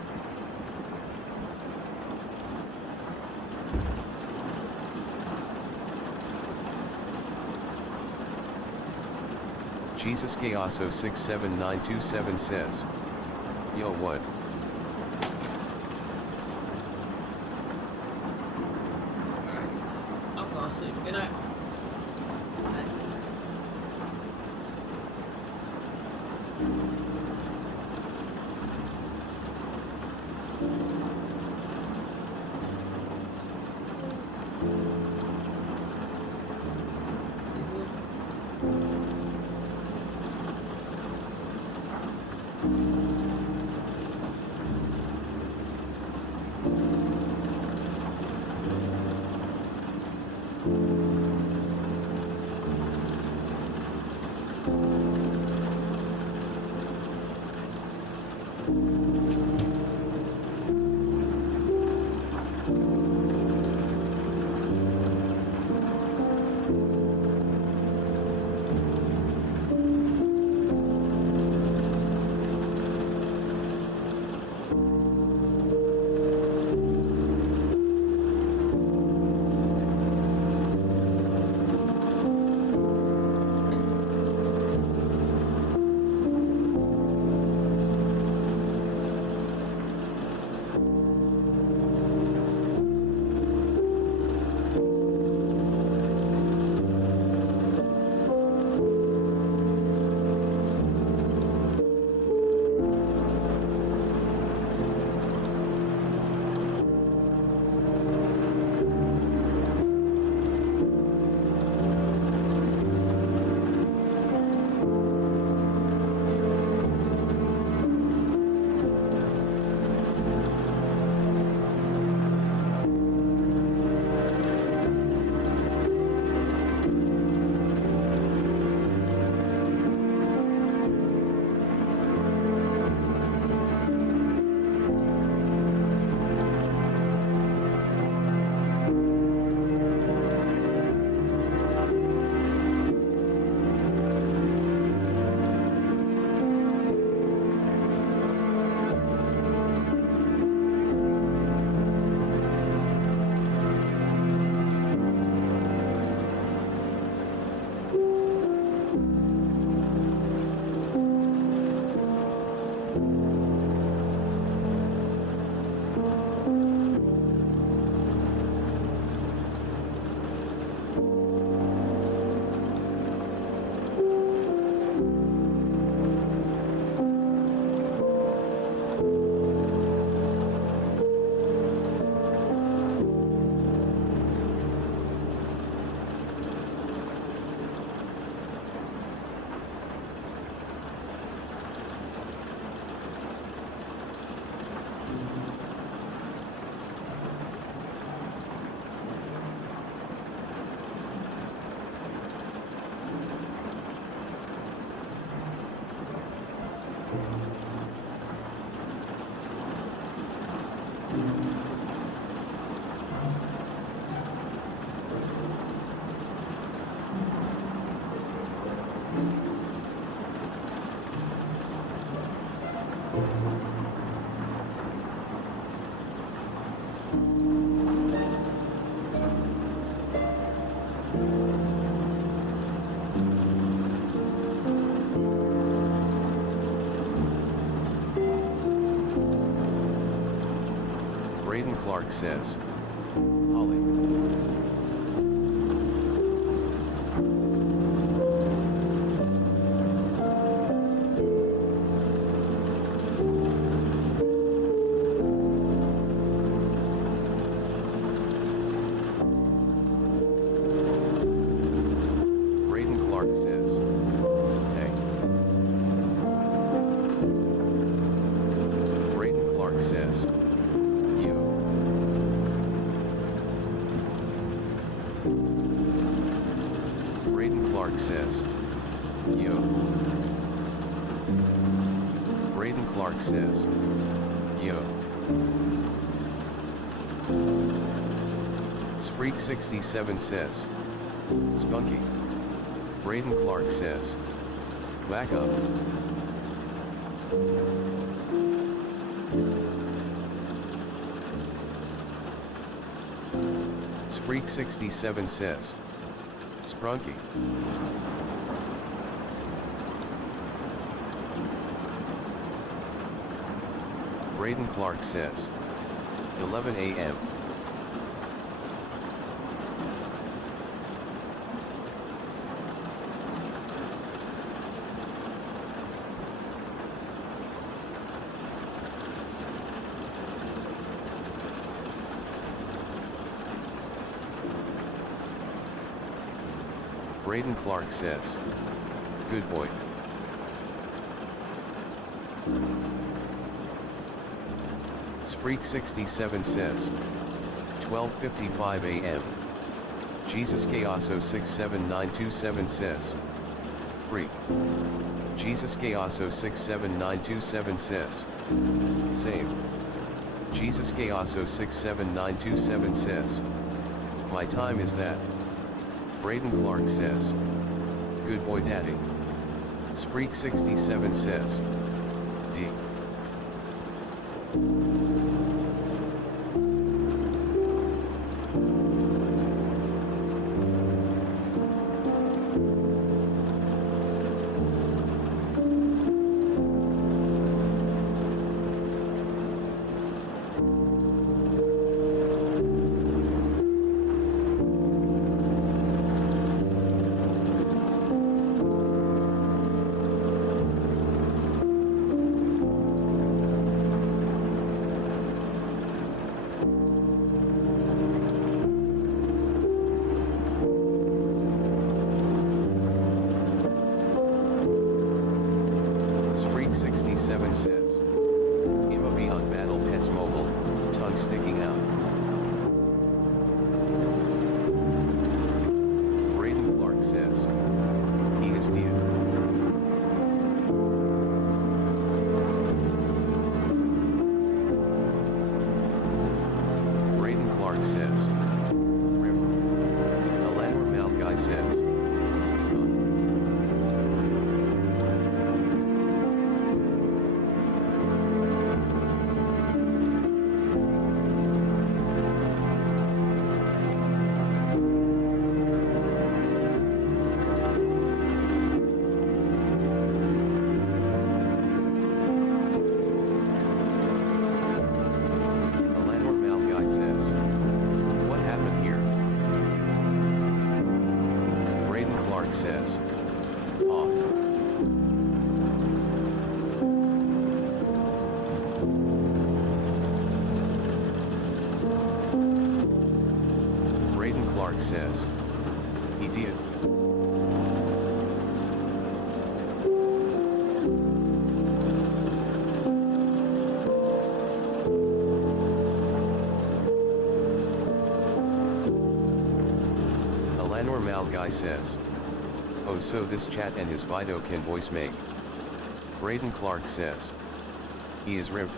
Jesus Gayaso 67927 says. Yo what? I'm gonna sleep. Good night. Braden Clark says, Holly. Braden Clark says, hey. Braden Clark says, you. Braden Clark says, you. Braden Clark says, you. Spreak 67 says, Spunky. Braden Clark says, back up. Spreak 67 says, Sprunky. Braden Clark says, 11 a.m. Braden Clark says, good boy. Spreak 67 says, 12:55 a.m. Jesus Chaoso 67927 says, freak. Jesus Chaoso 67927 says, same. Jesus Chaoso 67927 says, my time is that. Braden Clark says, good boy daddy. Spreak 67 says, D. Freak 67 says, Emoji on Battle Pets Mobile, tongue sticking out. Braden Clark says, he is dead. Braden Clark says, Rip. Alan Mal guy says, what happened here? Braden Clark says, off. Braden Clark says, he did. Mal guy says, oh, so this chat and his Vido can voice make. Braden Clark says, he is Rip.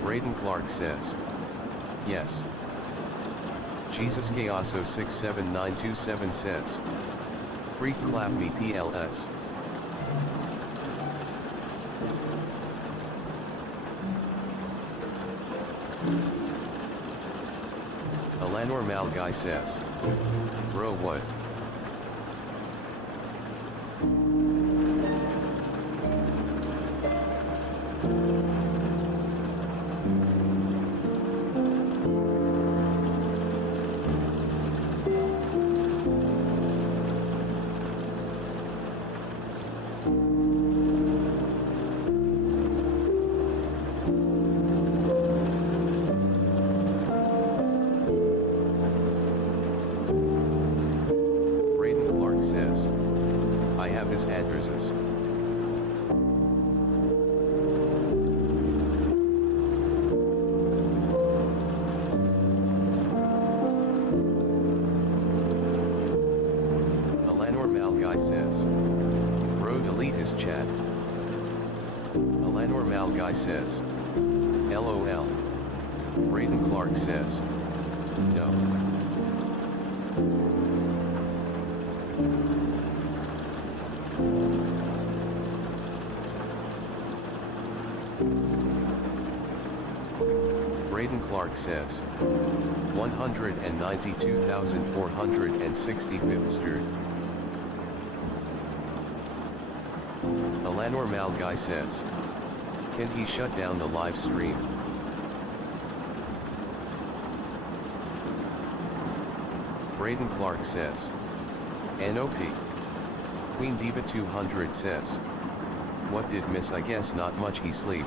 Braden Clark says, yes. Jesus Chaoso 67927 says, freak clap me PLS. Alanor Malguy says. Bro, what? Says, I have his addresses. Alanor Malguy says, bro, delete his chat. Alanor Malguy says, LOL. Braden Clark says, no. Braden Clark says, 192,465th Street. Alanor Malguy says, can he shut down the live stream? Braden Clark says, NOP. Queen Diva 200 says, what did miss? I guess not much, he sleep.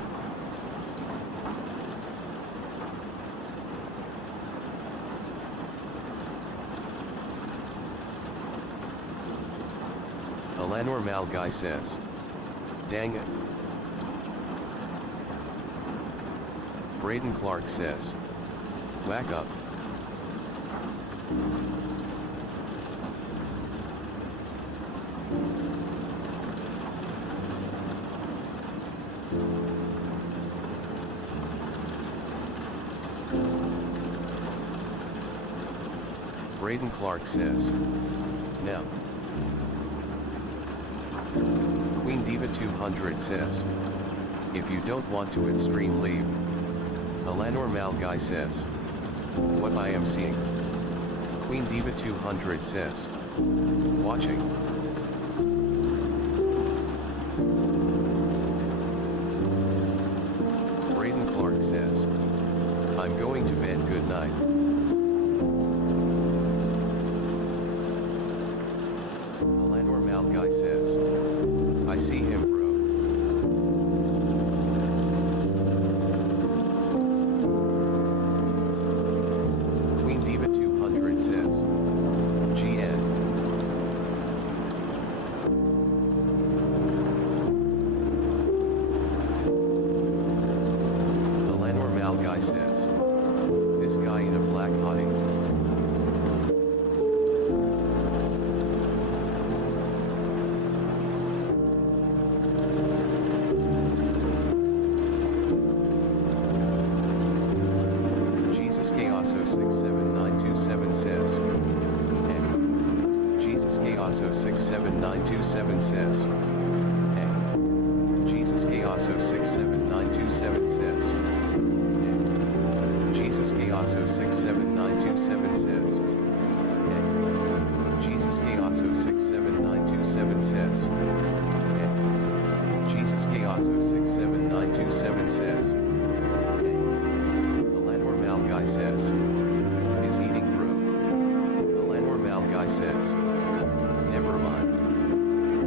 Alanor Malguy says, dang it. Braden Clark says, whack up. Braden Clark says, no. Queen Diva 200 says, if you don't want to stream, leave. Alanor Malguy says, what I am seeing. Queen Diva 200 says, watching. Braden Clark says, I'm going to bed, good night. Alanor Malguy says, I see him, bro. Queen Diva 200 says, GN. Alanor Malguy says, this guy in a black hoodie. Jesus 67927 says, and Jesus Gayaso 67927 says, and Jesus Gayaso 67927 says, and Jesus Gayaso 67927 says, and Jesus Gayaso 67927 says, and Jesus Gayaso 67927 says, Malguy says, is eating, bro. Alanor Malguy says, never mind.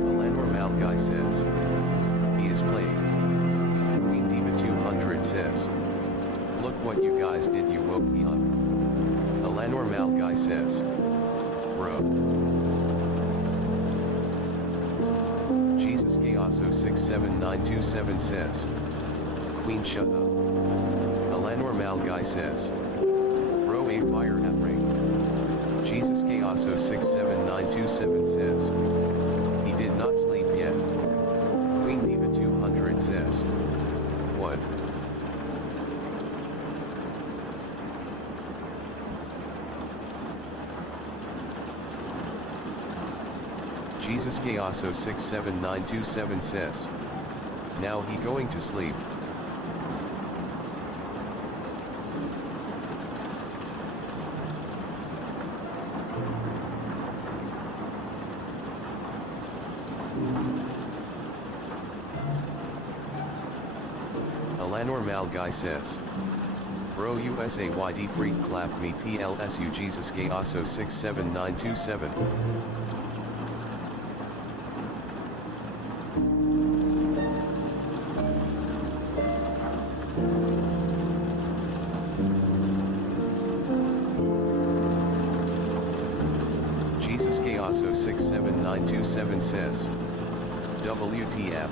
Alanor Malguy says, he is playing. Queen Diva 200 says, look what you guys did, you woke me up. Alanor Malguy says, bro. Jesus Gayaso 67927 says, Queen shut up. Alanor Malguy says, bro, a fire at ring. Jesus Gayaso 67927 says, he did not sleep yet. Queen Diva 200 says, what? Jesus Gayaso 67927 says, now he going to sleep. Alanormal guy says. Bro USAYD freak clap me PLSU Jesus gay also 67927. Jesus gay also 67927 says. WTF.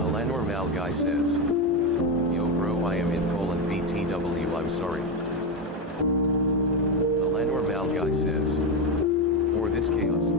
Alanormal guy says. Yo bro, I am in Poland BTW, I'm sorry. Alanormal guy says. For this chaos.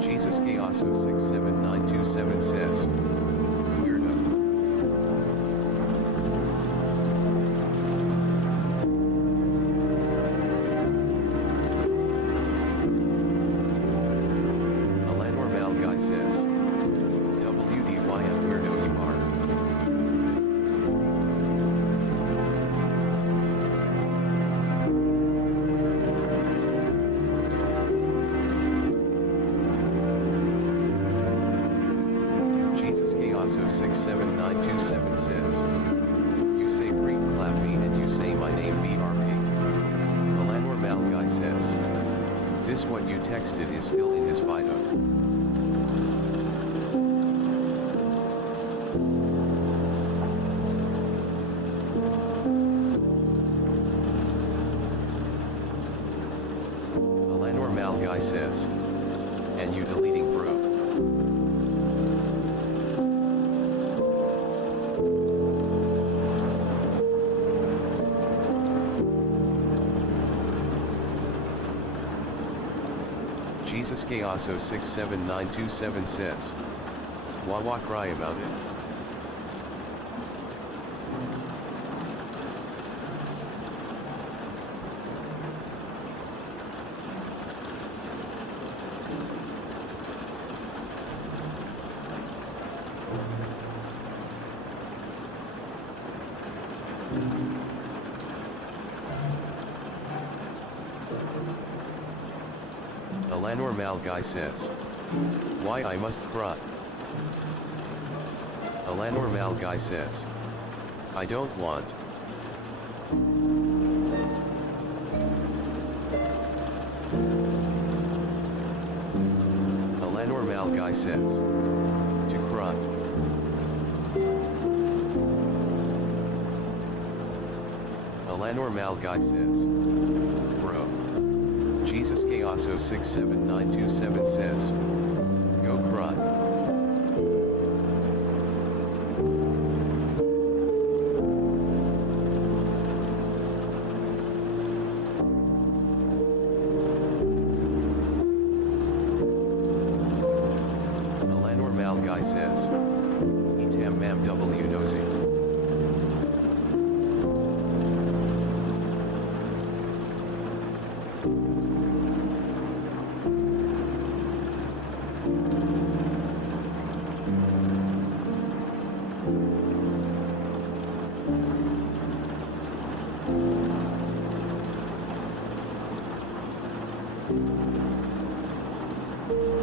Jesus Gayaso 67927 says. Weirdo. Alanormal guy says. WDYM weirdo you are. Jesus Gayaso 67927 says. You say freak clap me and you say my name BRP. Alanormal guy says. This what you texted is still in his bio. Alanormal guy says. And you deleting bro. Jesus Gayaso 67927 says. Wawa cry about it. Alanor Malguy says. Why I must cry? Alanor Malguy says. I don't want. Alanor Malguy says. To cry. Alanor Malguy says. Bro. Jesus Chaoso 67927 says. Go cry. Alanor Malguy says. Etam mam W nosy.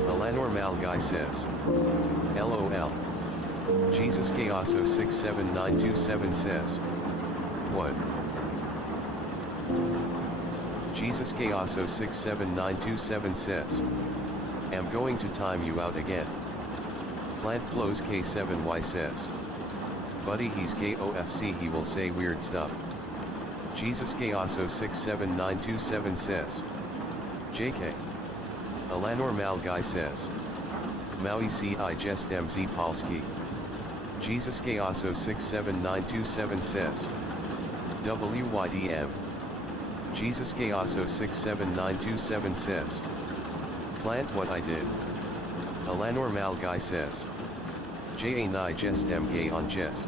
Alanor Malguy says. LOL. Jesus Chaoso 67927 says. What? Jesus Chaoso 67927 says. Am going to time you out again. Plant Flows K7Y says. Buddy he's KOFC he will say weird stuff. Jesus Chaoso 67927 says. JK. Alanor Malguy says. Maui ci jest mz Polski. Jesus Chaoso 67927 says. WYDM. Jesus Chaoso 67927 says. Plant what I did. Alanor Malguy says. Ja jest gay on jest.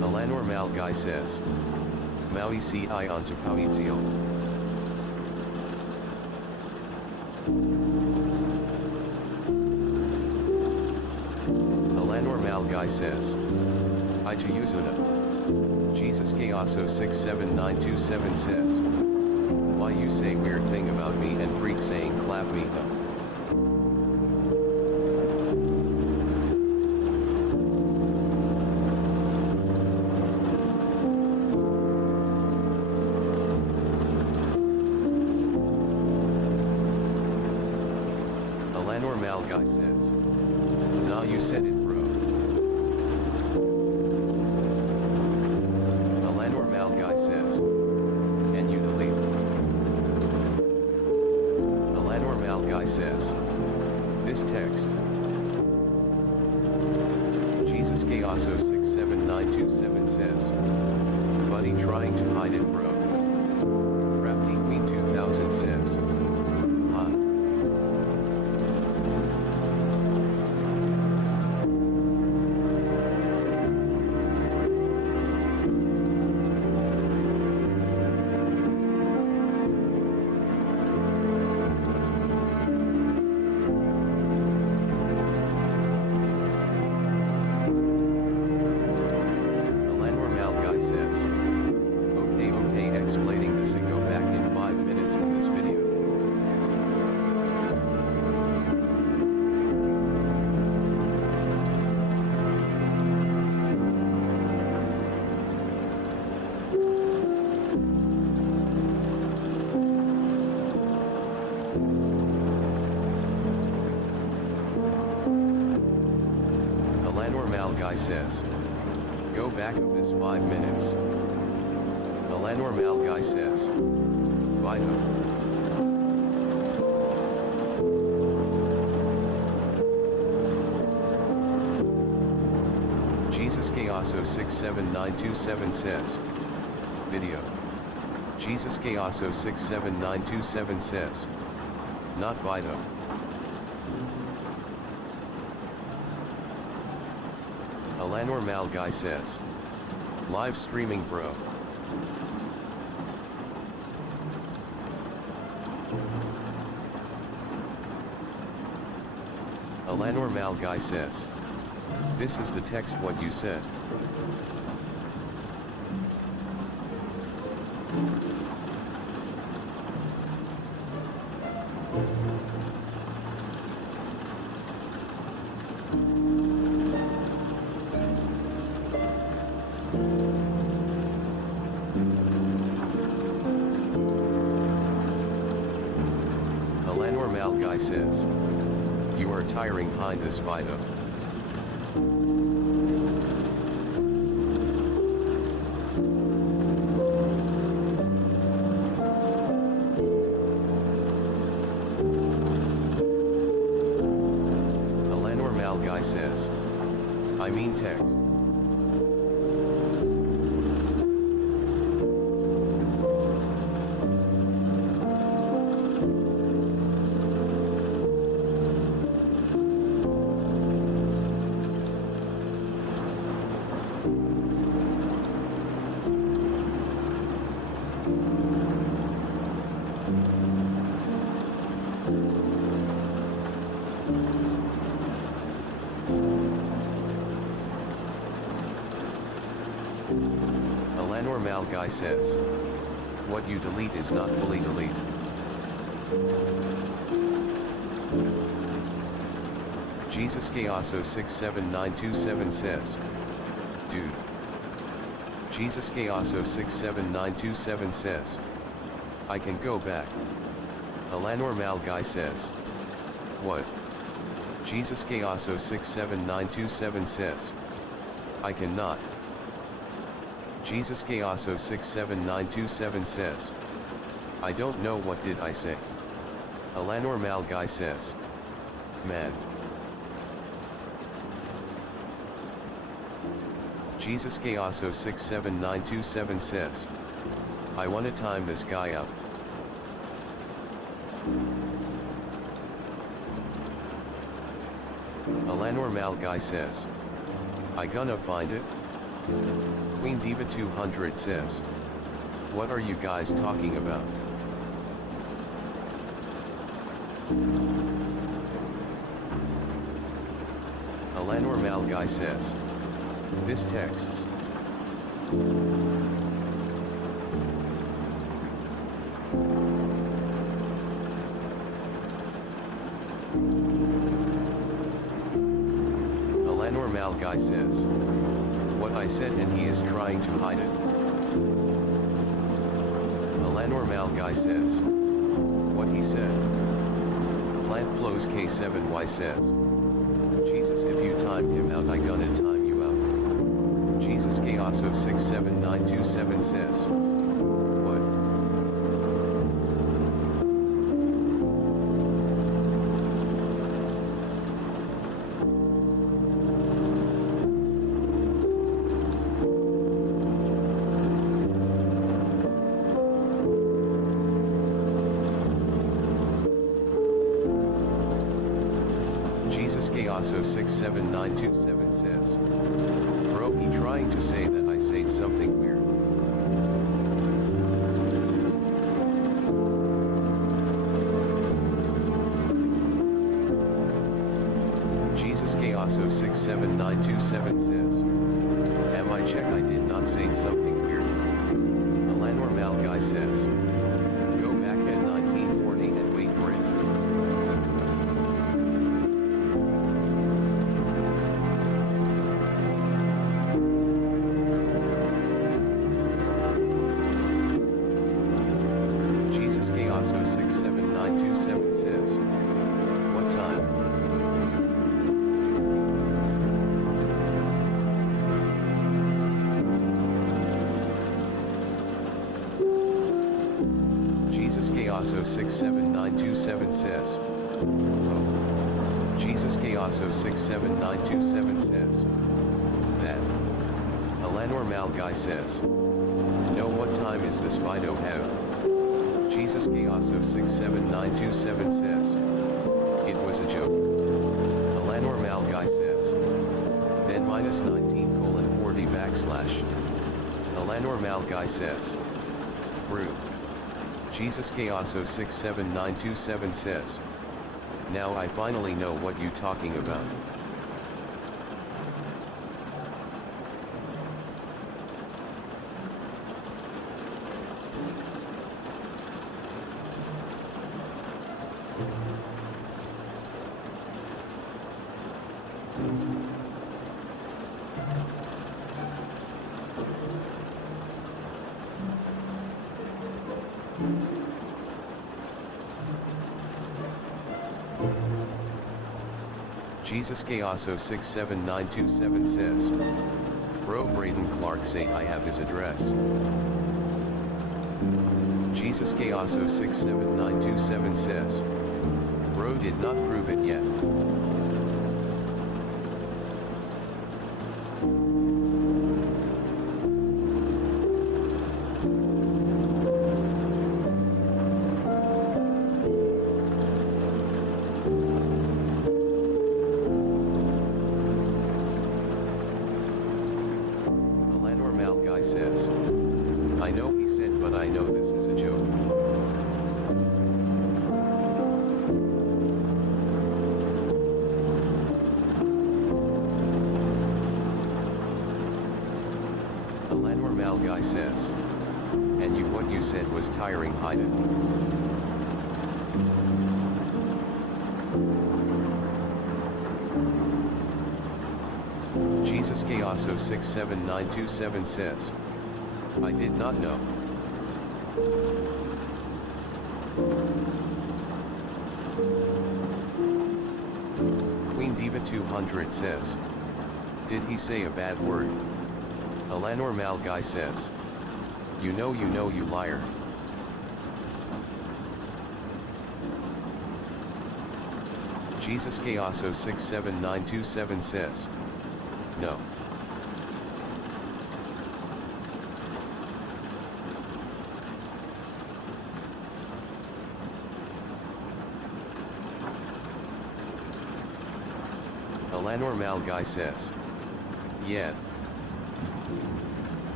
Alanor Malguy says. Maui ci onto Pauizio. Alanor Malguy says. I to Yuzuna. Jesus Chaoso 67927 says. Why you say weird thing about me and freak saying clap me up. Alanor Malguy says. Nah you said it bro. Alanor Malguy says. And you delete. Alanor Malguy says. This text. Jesus Chaoso 67927 says. Buddy trying to hide it bro. Crafty Queen 2000 says. Okay, explaining this and go back in 5 minutes in this video. Alanor Malguy says. Go back of this 5 minutes. Alanor Malguy says. Vito. Jesus Chaoso 67927 says. Video. Jesus Chaoso 67927 says. Not Vito. Alanor Malguy says. Live streaming, bro. Alanor Mal guy says. This is the text what you said. Alanor Mal guy says. You are tiring behind this Fido. Alanor Mal guy says. I mean text. Alanor Mal guy says. What you delete is not fully delete. Jesus Gayaso 67927 says. Dude. Jesus Gayaso 67927 says. I can go back. Alanor Mal guy says. What? Jesus Gayaso 67927 says. I cannot. Jesus Gayaso 67927 says. I don't know what did I say. Alanor Mal guy says. Man. Jesus Gayaso 67927 says. I wanna time this guy up. Alanor Mal guy says. I gonna find it? Queen Diva 200 says. What are you guys talking about? Alanor Mal guy says. This texts. Alanor Mal guy says. What I said and he is trying to hide it. Alanor Mal guy says. What he said. Plant Flows K7Y says. Jesus if you time him out I gonna time you out. Jesus Gayaso 67927 says. What? Jesus Gayaso 67927 says. Bro he trying to say that I said something weird. Jesus Gayaso 67927 says. Am I check I did not say something weird. Alanor Mal guy says. Go back at 1940 and wait for it. Jesus Gayaso 67927 says. What time? Jesus Gayaso 67927 says. Oh. Jesus Gayaso 67927 says. That. Alanor Mal guy says. Know what time is this Fido have? Jesus Gayaso 67927 says. It was a joke. Alanor Mal guy says. Then -19:40 /. Alanormal guy says. Brew. Jesus Gayaso 679277 says. Now I finally know what you talking about. Jesus Gayaso 679277 says. Bro Braden Clark say I have his address. Jesus Gayaso 679277 says. Bro did not prove it yet. Says, I know he said, but I know this is a joke. Alanormal guy says, and you what you said was tiring, Hayden. Jesus Gayaso 679277 says. I did not know. Queen Diva 200 says. Did he say a bad word? Alanormal guy says. You know you liar. Jesus Gayaso 67927 says. No. Alanormal guy says. Yeah.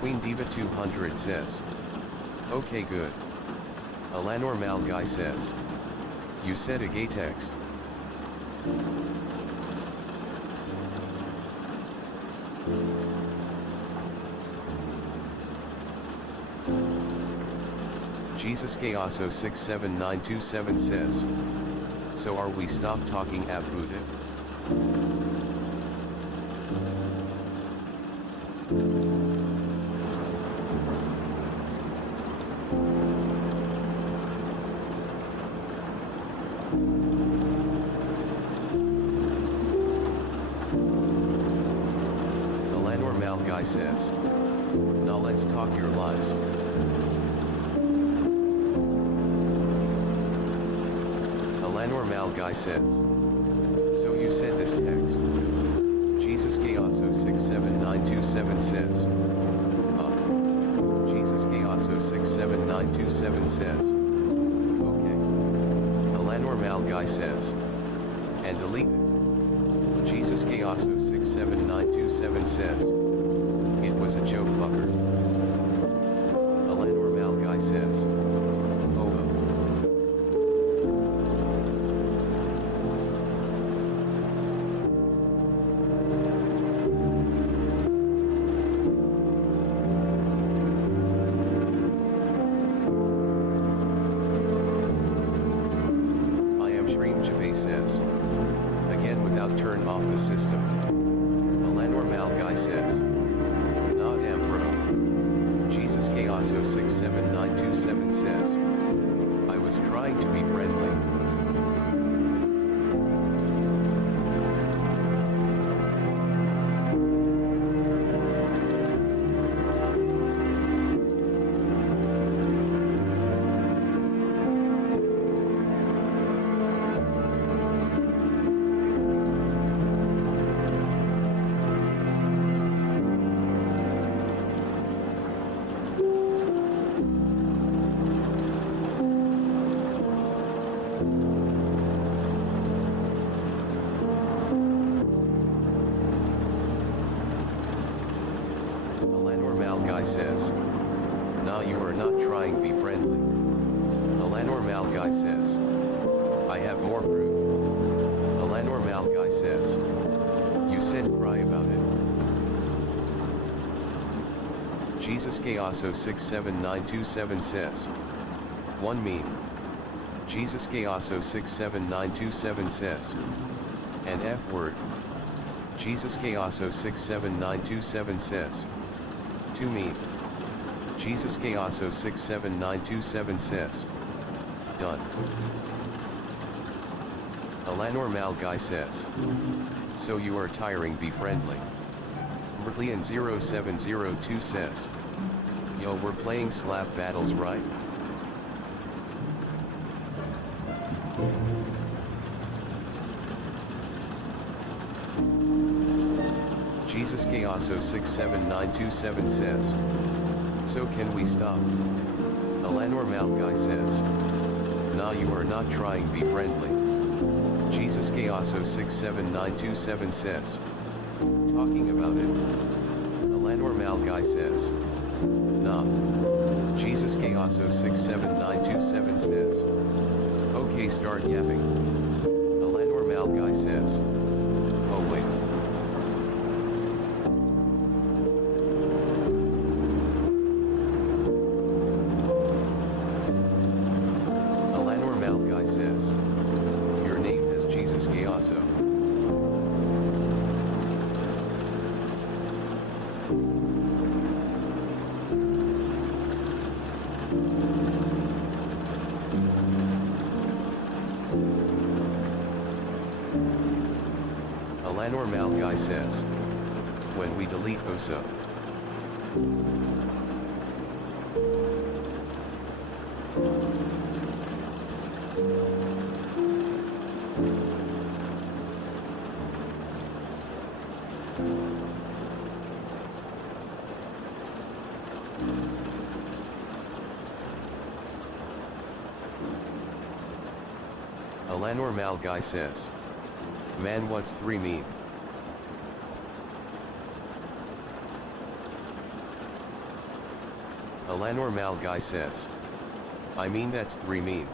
Queen Diva 200 says. Okay good. Alanormal guy says. You said a gay text. Jesus Gayaso 67927 says. So are we stop talking at Buddha? Alanormal guy says. Now let's talk your lies. Alanormal guy says. So you said this text. Jesus Gayaso 67927 says. Jesus Gayaso 67927 says. Okay. Alanormal guy says. And delete it. Jesus Gayaso 67927 says. It was a joke, fucker. Alanormal guy says. Says. Again without turn off the system. Alanormal guy says. Nah damn bro. Jesus Gayaso 67927 says. I was trying to be friendly. Guy says. Nah, you are not trying, be friendly. Alanor Mal Guy says. I have more proof. Alanor Mal Guy says. You said cry about it. Jesus Gayaso 67927 says. 1 meme. Jesus Gayaso 67927 says. An F word. Jesus Gayaso 67927 says. 2 meme. Jesus Gayaso 67927 says. Done. Alanor Mal Guy says. So you are tiring, be friendly. Bertlian 0702 says. Yo, we're playing slap battles, right? Jesus Gayaso 67927 says. So can we stop? Alanor Mal Guy says. Nah, you are not trying, be friendly. Jesus Gayaso 67927 says. Talking about it. Alanor Mal Guy says. Nah. Jesus Gayaso 67927 says. Okay, start yapping. Alanor Mal Guy says. Oh wait. Alanor Mal Guy says. Your name is Jesus Gayaso. Alanor Mal Guy says. When we delete OSO. Alanor Mal Guy says. Man, what's 3 mean? Alanor Mal Guy says. I mean that's 3 mean.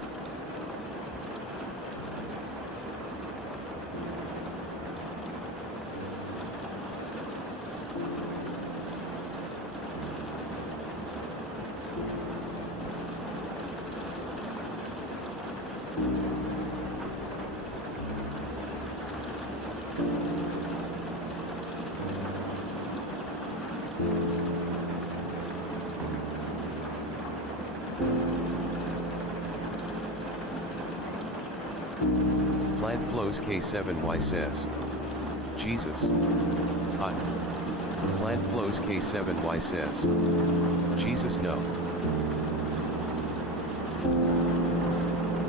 Plant Flows K7Y says. Jesus. Hot. Plant Flows K7Y says. Jesus, no.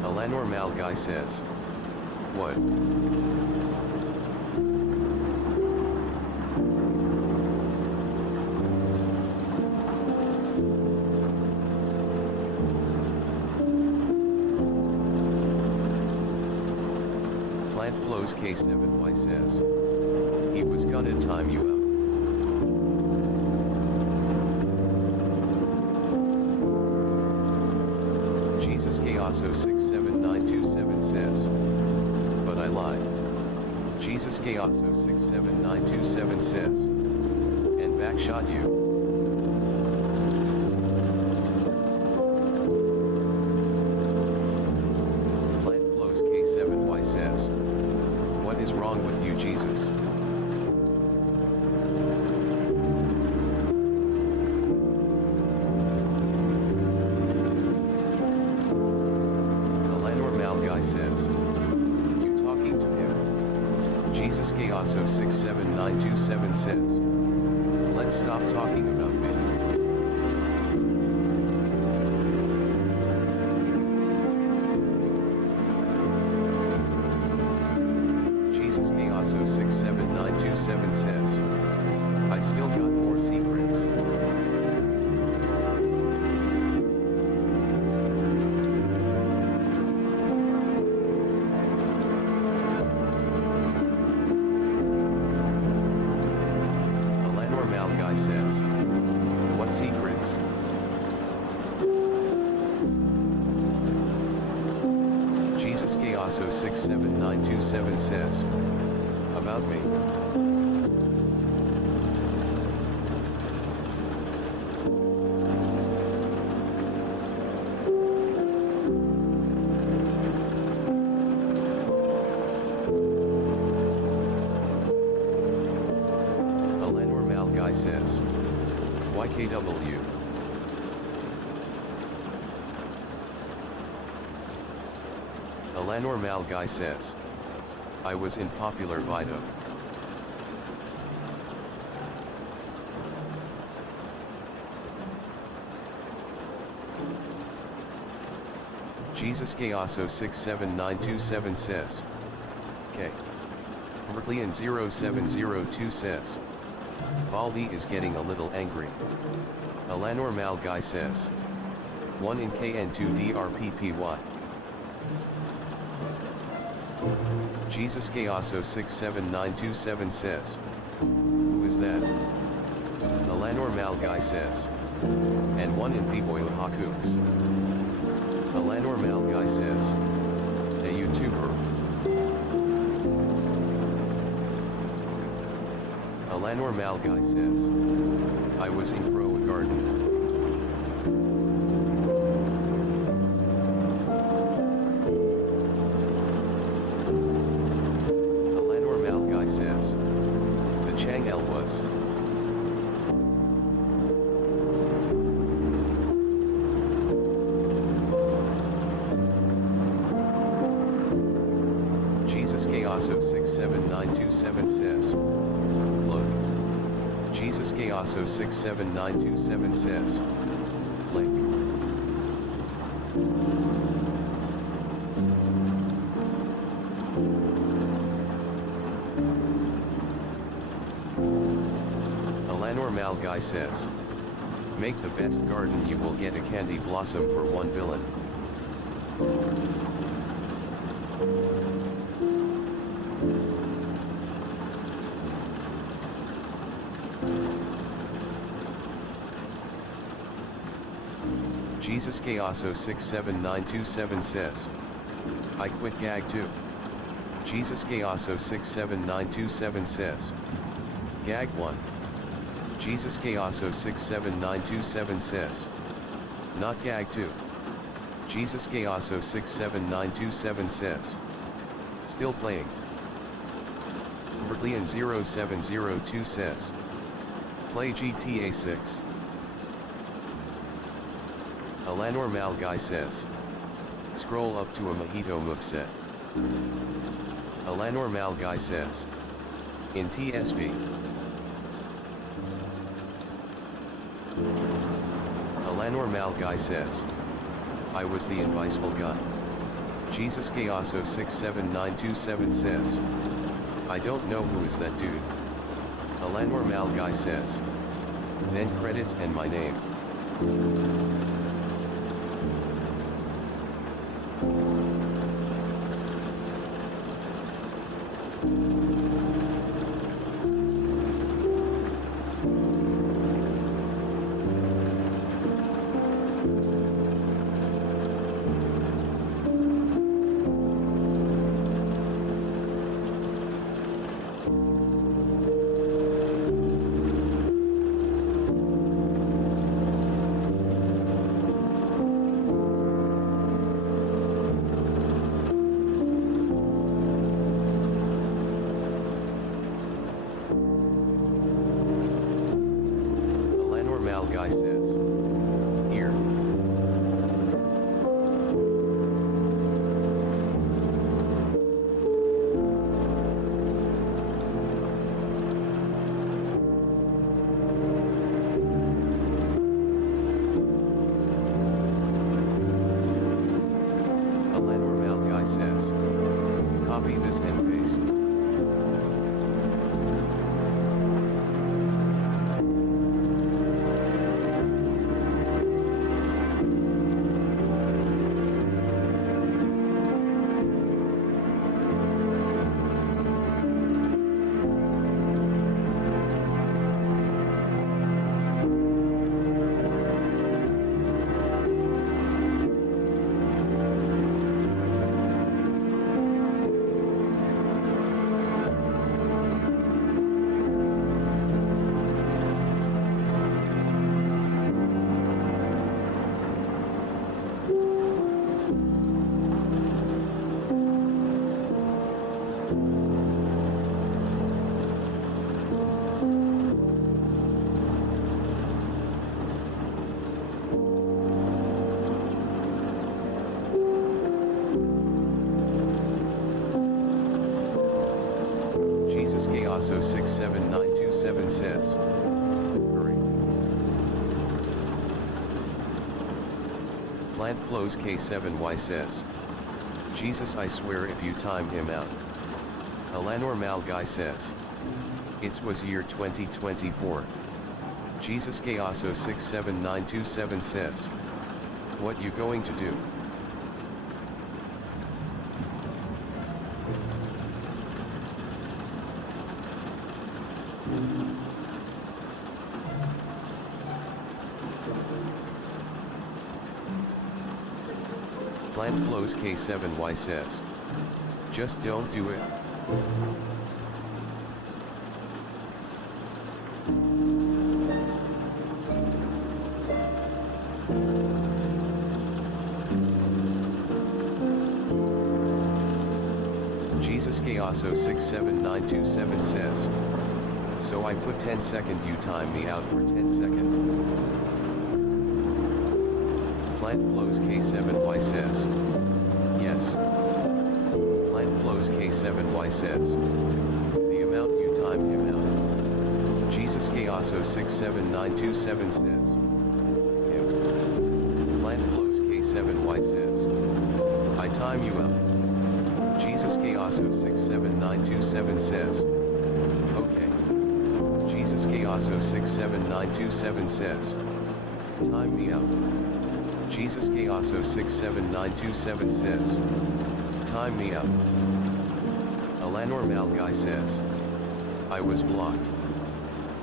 Alanor Mal Guy says. What? Plant Flows K7Y says. He was gonna time you out. Jesus Gayaso 67927 says. But I lied. Jesus Gayaso 67927 says. And backshot you. Plant Flows K7Y says. What is wrong with you, Jesus? Alanor Mal Guy says. You talking to him? Jesus Gayaso 67927 says. Let's stop talking about me. Jesus Gayaso 67927 says. I still got more secrets. Alanor Mal Guy says. What's Secrets. Jesus Chaoso 67927 says. About me. Says. YKW. Alanor Malguy says. I was in popular Vido. Jesus Chaoso 67927 says. K. Mertlian 0702 says. Baldi is getting a little angry. Alanor Malguy says. 1 in KN2 DRPPY. Jesus Chaoso 67927 says. Who is that? Alanor Malguy says. And 1 in Piboyo Hakuks. Alanor Malguy says. A YouTuber. Alanor Malguy says. I was in Grow a Garden. Alanor Malguy says. The Chang'el was. Jesus Chaoso 67927 says. Jesus Chaoso 67927 says. Link. Alanor Malguy says. Make the best garden, you will get a candy blossom for 1 villain. Jesus Chaoso 67927 says. I quit Gag 2. Jesus Chaoso 67927 says. Gag 1. Jesus Chaoso 67927 says. Not Gag 2. Jesus Chaoso 67927 says. Still playing. Mertlian 0702 says. Play GTA 6. Alanor Malguy says. Scroll up to a mojito moveset. Alanor Malguy says. In TSB. Alanor Malguy says. I was the invisible gun. Jesus Chaoso 67927 says. I don't know who is that dude. Alanor Malguy says. Then credits and my name. Malguy says. Here. Alanor Malguy says. Copy this and paste. Jesus Gayoso 67927 says. Hurry. Plant Flows K7Y says. Jesus, I swear if you time him out. Alanor Malguy says. It was year 2024. Jesus Gayoso 67927 says. What you going to do? Plant Flows K7Y says. Just don't do it. Jesus Gayoso 67927 says. So I put 10 second, you time me out for 10 second. Plant Flows K7Y says. Yes. Plant Flows K7Y says. The amount you time him out. Jesus Gayoso 67927 says. Him. Plant Flows K7Y says. I time you out. Jesus Gayoso 67927 says. Okay. Jesus Gayoso 67927 says. Time me out. Jesus Gayoso 67927 says. Time me out. Alanor Malguy says. I was blocked.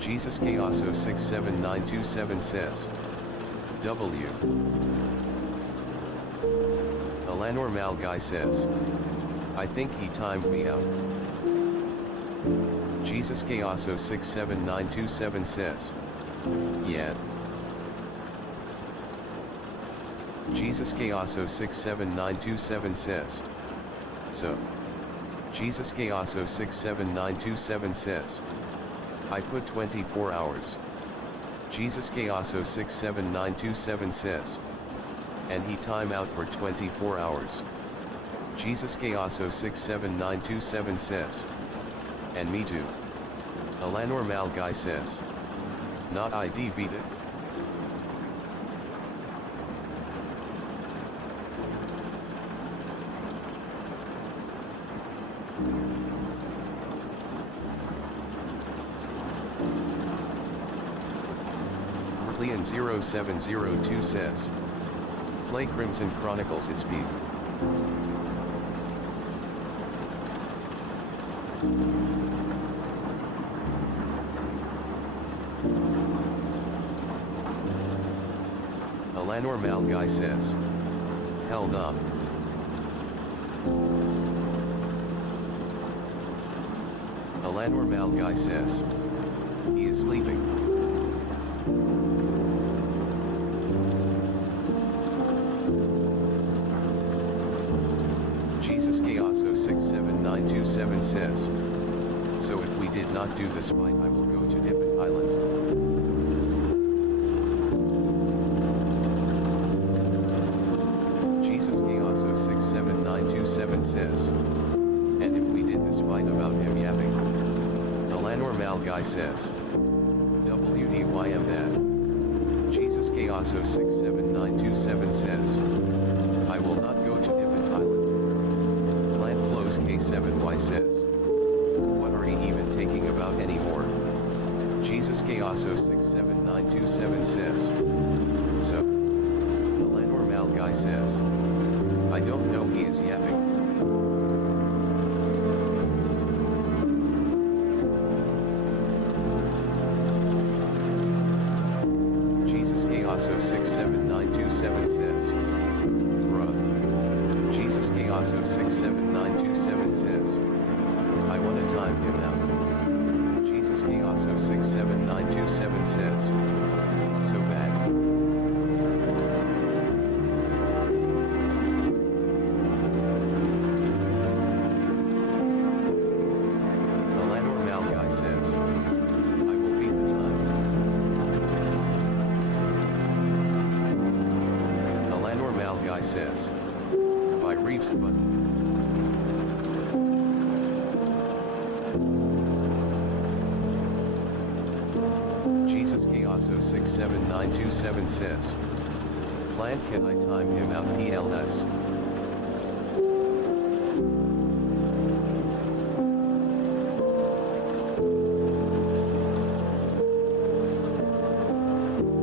Jesus Gayoso 67927 says. W. Alanor Malguy says. I think he timed me out. Jesus Gayoso 67927 says. Yeah. Jesus Gayoso 67927 says. So. Jesus Gayoso 67927 says. I put 24 hours. Jesus Gayoso 67927 says. And he time out for 24 hours. Jesus Gayoso 67927 says. And me too. Alanor Malguy says. Not ID beat it. Leon 0702 says. Play Crimson Chronicles its peak. Alanor Malguy says. Hell nah. Alanor Malguy says. He is sleeping. Jesus Gayoso 67927 says. So if we did not do this fight, I will go to different island. Jesus Gayoso 67927 says. And if we did this fight about him yapping. Alanor Malguy says. WDYM that. Jesus Gayoso 67927 says. I will not go to different island. Plant Flows K7Y says. What are you even taking about anymore? Jesus Gayoso 67927 says. So. Alanor Malguy says. I don't know, he is yapping. Jesus Gayoso 67927 says. Bruh. Jesus Gayoso 67927 says. I wanna time him out. Jesus Gayoso 67927 says. So bad. Alanor Malguy says. I will beat the time. Alanor Malguy says. By Reeves button. Jesus Chaoso 67927 says. Plan can I time him out PLS?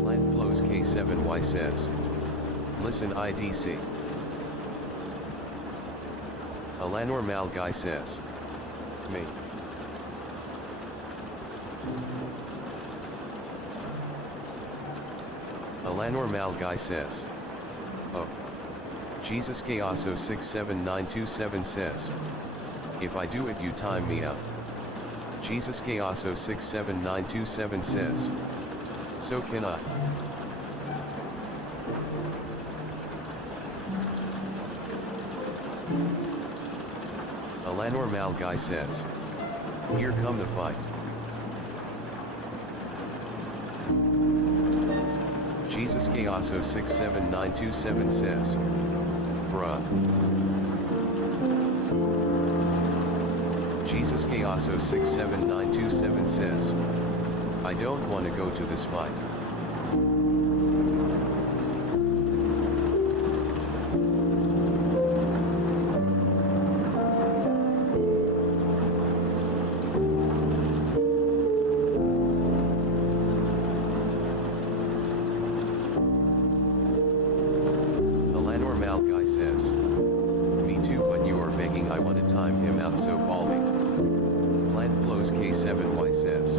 Plan flows K7Y says. Listen IDC. Alanor Mal Guy says. Me. Alanor Mal Guy says. Oh. Jesus Chaoso 67927 says. If I do it you time me out. Jesus Chaoso 67927 says. So can I. Alanor Mal Guy says. Here come the fight. Jesus Chaoso 67927 says. Bruh. Jesus Chaoso 67927 says. I don't want to go to this fight. Says, me too, but you are begging I want to time him out so Baldy. Plant flows K7Y says.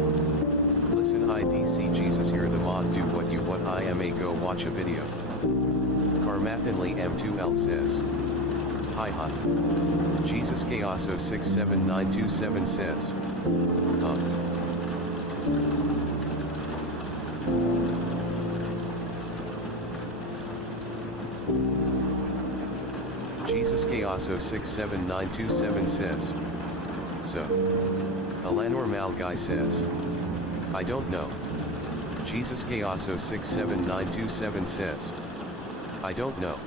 Listen IDC Jesus here the mod do what you want I am a go watch a video. Karmathanly M2L says. Hi. Jesus Chaoso 67927 says. Jesus Chaoso 67927 says. So. Alanor Mal Guy says. I don't know. Jesus Chaoso 67927 says. I don't know.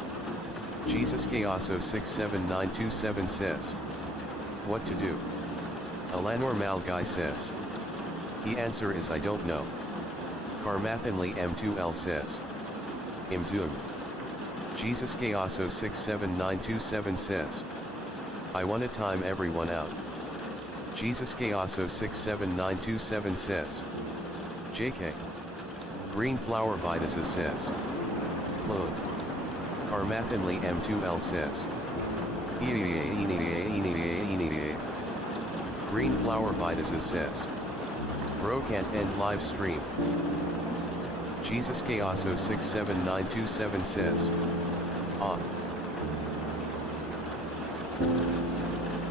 Jesus Chaoso 67927 says. What to do? Alanor Mal Guy says. The answer is I don't know. Karmathanly M2L says. Imzoom. Jesus Chaoso 67927 says. I wanna time everyone out. Jesus Chaoso 67927 says. JK. Green Flower Vitus says. Load. Karmathanly M2L says. Green Flower Vitus says. Bro can't end live stream. Jesus Chaoso 67927 says.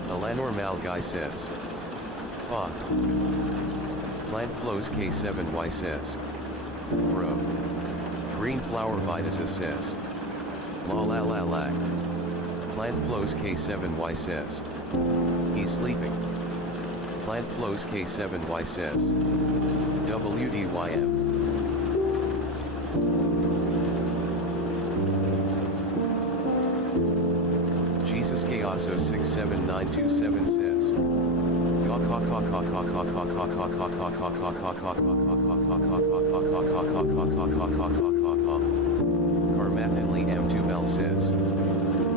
Alanor Mal Guy says. Fuck. Plant flows K7Y says. Bro. Green Flower Vitus says. La. Plant flows K7Y says. He's sleeping. Plant flows K7Y says. WDYM. Jesus Chaoso 67927 says. Karmathanly M2L says.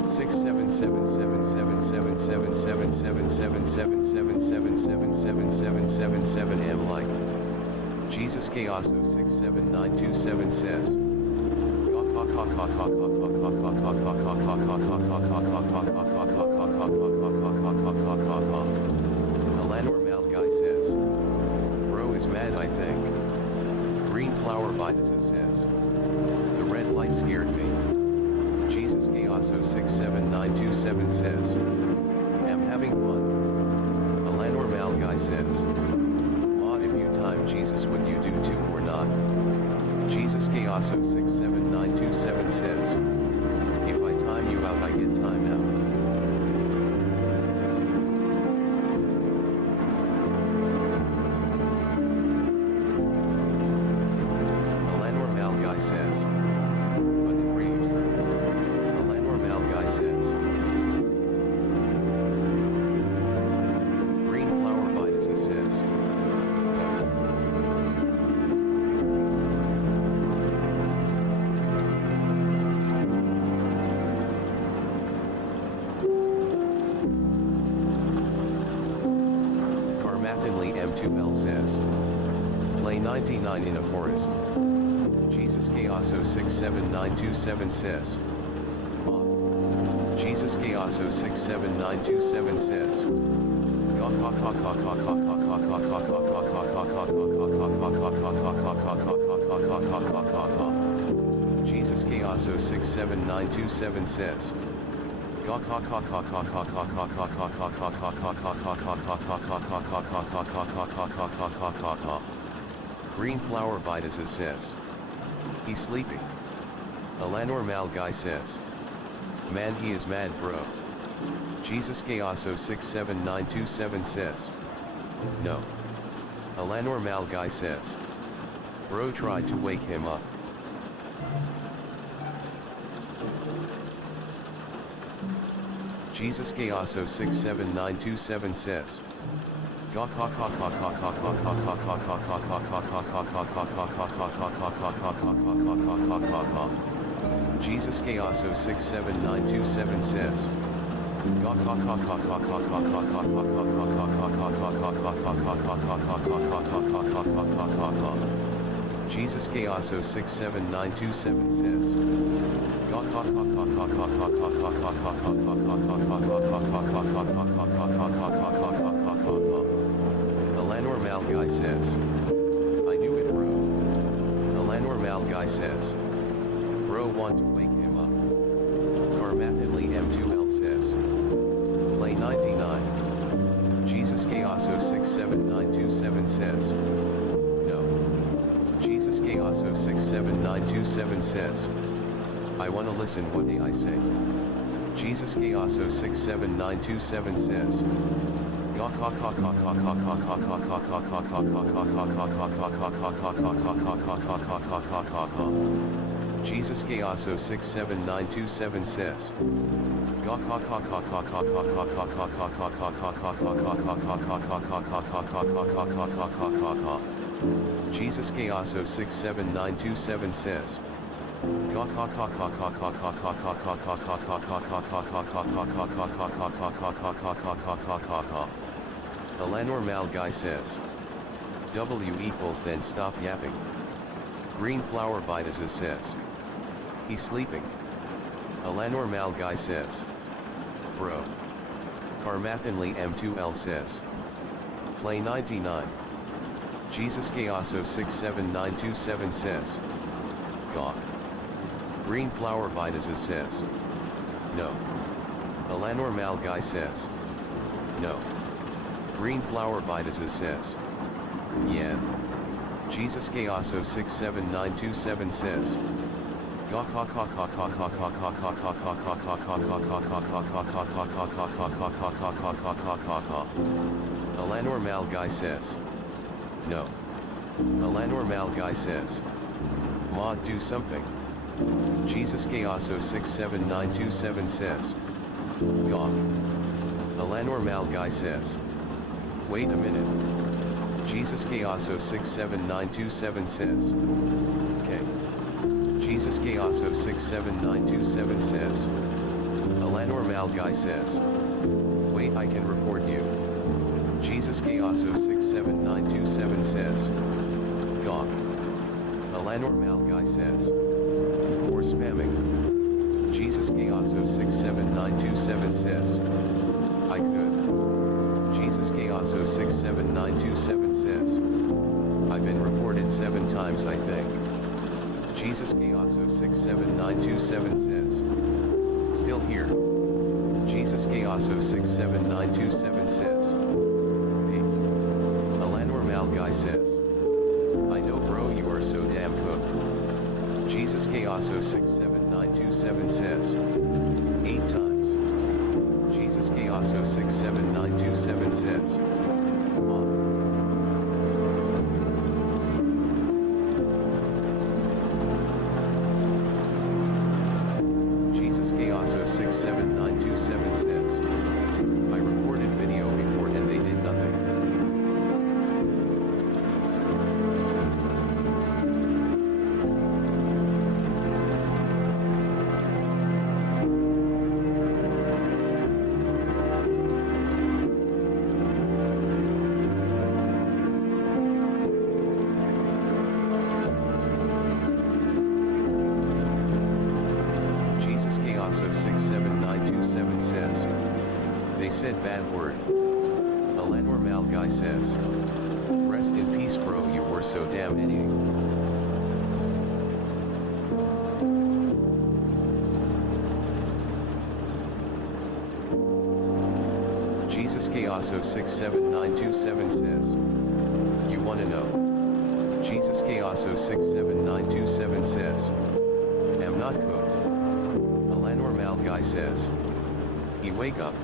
67777777777777777777777 like. Jesus Chaoso 67927 says. Alanor Mal Guy says. Bro is mad I think. Green Flower Vitus says. The red light scared me. Jesus Chaoso 67927 says. Am having fun. Alanor Mal Guy says. Mod if you time Jesus would you do too or not? Jesus Chaoso 67927 says. If I time you out I get time out. Alanor Mal Guy says. But it reads. Alanor Mal Guy says. Green Flower Vitus says. Carmathinley M2L says. Play 99 in a forest. Jesus Gaoso 67927 says. Jesus Gaoso 67927 says. Jesus Gaoso 67927 says. Green Flower Bitas says. He's sleeping. Alanor Mal Guy says. Man, he is mad, bro. Jesus Gaoso 67927 says. No. Alanor Mal Guy says. Bro tried to wake him up. Jesus Gaoso 67927 says. Jesus Gaoso 67927 says. Jesus Gaoso 67927 says. Alanor Mal Guy says. I knew it, bro. Alanor Mal Guy says. Bro want to wake him up. Carmathinley M2L says. Play 99. Jesus Gaoso 67927 says. No. Jesus Gaoso 67927 says. I wanna listen what I say. Jesus Gaoso 67927 says. Jesus Gaoso 67927 says. Jesus Gaoso 67927 says. Alanor Mal Guy says. W equals then stop yapping. Green Flower Bitas says. He's sleeping. Alanor Mal Guy says. Bro. Carmathinley M2L says. Play 99. Jesus Gaoso 67927 says. Gawk. Green Flower Bitas says. No. Alanor Mal Guy says. No. Green Flower Bitas says. Yeah. Jesus Gaoso 67927 says. Alanor Mal Guy says. No. Alanor Mal Guy says. Mod do something. Jesus Gaoso 67927 says. Gawk. Alanor Mal Guy says. Wait a minute. Jesus Gaoso 67927 says. Okay. Jesus Gaoso 67927 says. Alanor Mal Guy says. Wait, I can report you. Jesus Gaoso 67927 says. Gawk. Alanor Mal Guy says. For spamming. Jesus Gaoso 67927 says. I could. Jesus Gaoso 67927 says. I've been reported 7 times, I think. Jesus Gaoso 67927 says. Still here. Jesus Gaoso 67927 says. Hey. Alanor Mal Guy says. I know, bro, you are so damn cooked. Jesus Gaoso 67927 says. 8 times. Jesus Gaoso 67927 says. Jesus Gaoso 67927 says. I reported video before and they did nothing. Also 67927 says. They said bad word. Alanor Mal guy says. Rest in peace bro, you were so damn any. Jesus Chaoso 67927 says. You wanna know? Jesus Chaoso 67927 says. Am not cooked. Alanor Mal guy says. He wake up.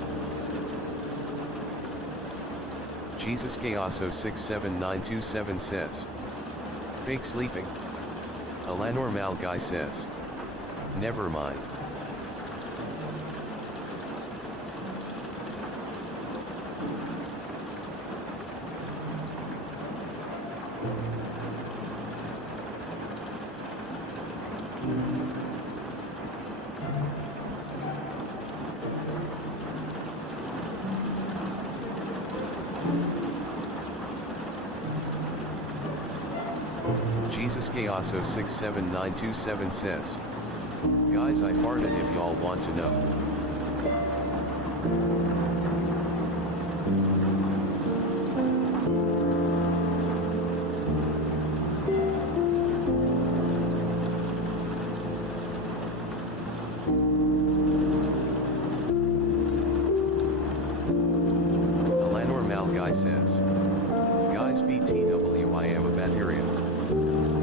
Jesus Chaoso 67927 says. Fake sleeping. Alanor Mal guy says. Never mind. Jesus Chaoso 67927 says. Guys, I farted if y'all want to know. Alanor Mal guy says. Guys, BTW, I am a bacteria.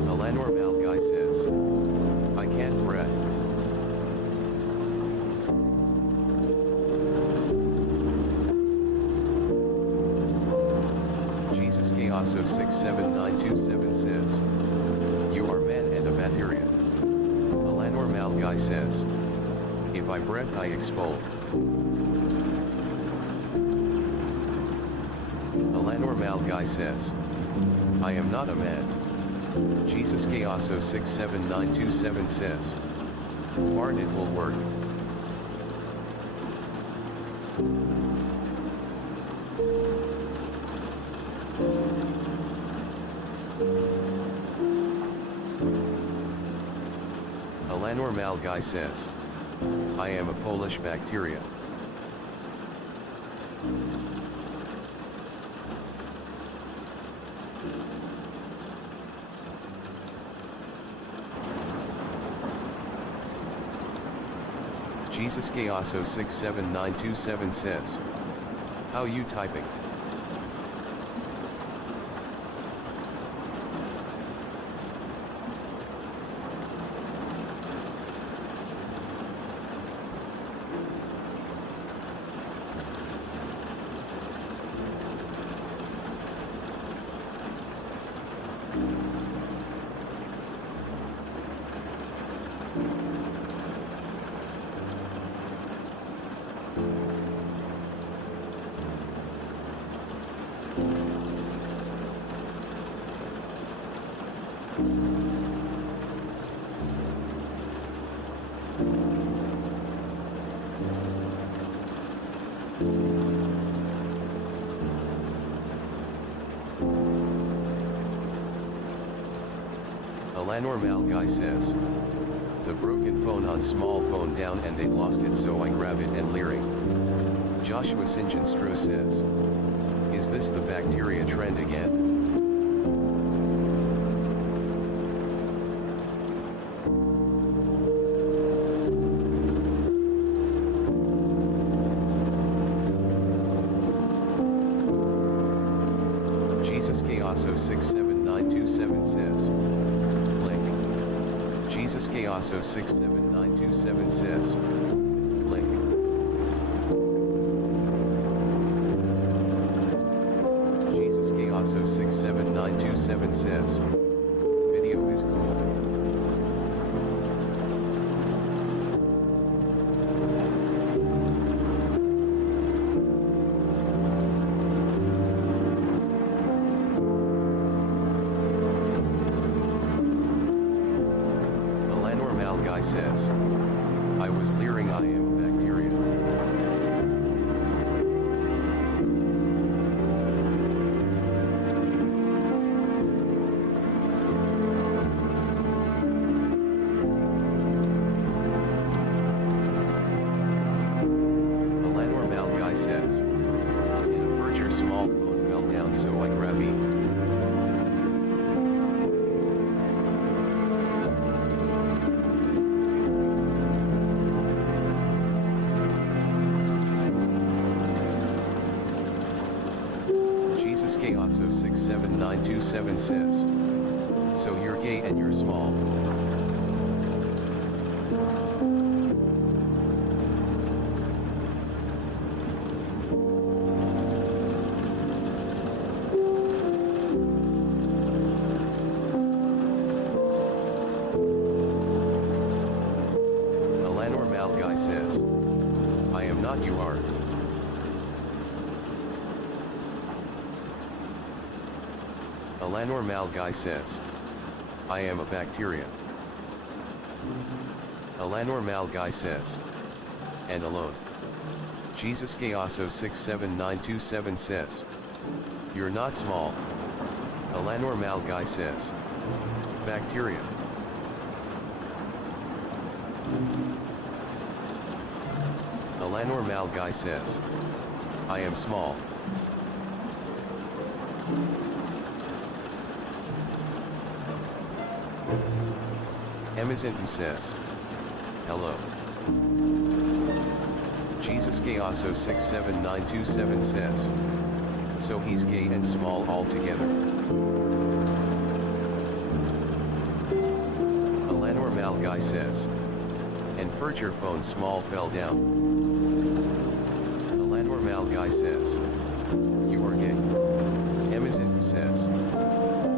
Alanor Mal guy says. I can't breath. Jesus Chaoso 67927 says. You are man and a bacteria. Alanor Mal guy says. If I breath I explode. Alanor Mal guy says. I am not a man. Jesus Chaoso 67927 says. Fart it will work. Alanor Mal guy says. I am a Polish bacteria. Jesus Chaoso 67927 says. How you typing? Alanor Mal guy says. The broken phone on small phone down and they lost it so I grab it and leering. Joshua Sinjanstro says. Is this the bacteria trend again? Jesus Chaoso 67927 says. Link. Jesus Chaoso 67927 says. Link. Jesus Chaoso 67927 says. Video is cool. Guy says. I was leering I am a bacteria. down so I grab it. Jesus Chaoso 67927 says. So you're gay and you're small. Alanor Malguy says. I am not, you are. Alanor Malguy says. I am a bacteria. Alanor Malguy says. And alone. Jesus Chaoso 67927 says. You're not small. Alanor Malguy says. Bacteria. Alanor Malguy says. I am small. Emizantum says. Hello. Jesus Chaoso 67927 says. So he's gay and small altogether. Alanor Malguy says. And your phone small fell down. Alanor Malguy says. You are gay. Emizantum says.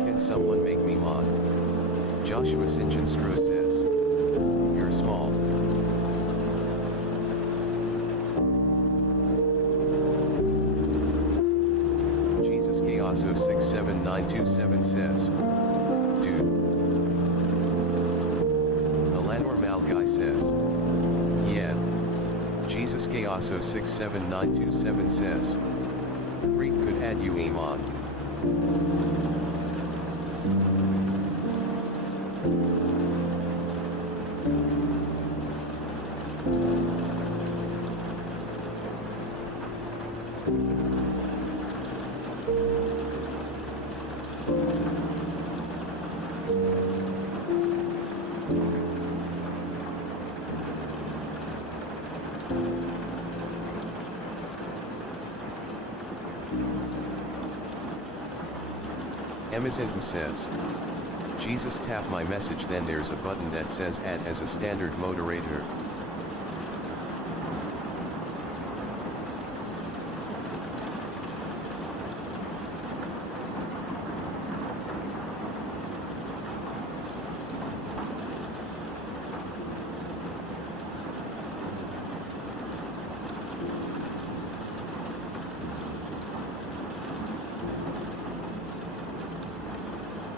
Can someone make me mod? Joshua Sinchenstro says. You're small. Jesus Chaoso 67927 says. Dude. Alanor Malguy says. Yeah. Jesus Chaoso 67927 says. Freak could add you a mod. Emizantum says. Jesus tap my message, then there's a button that says add as a standard moderator.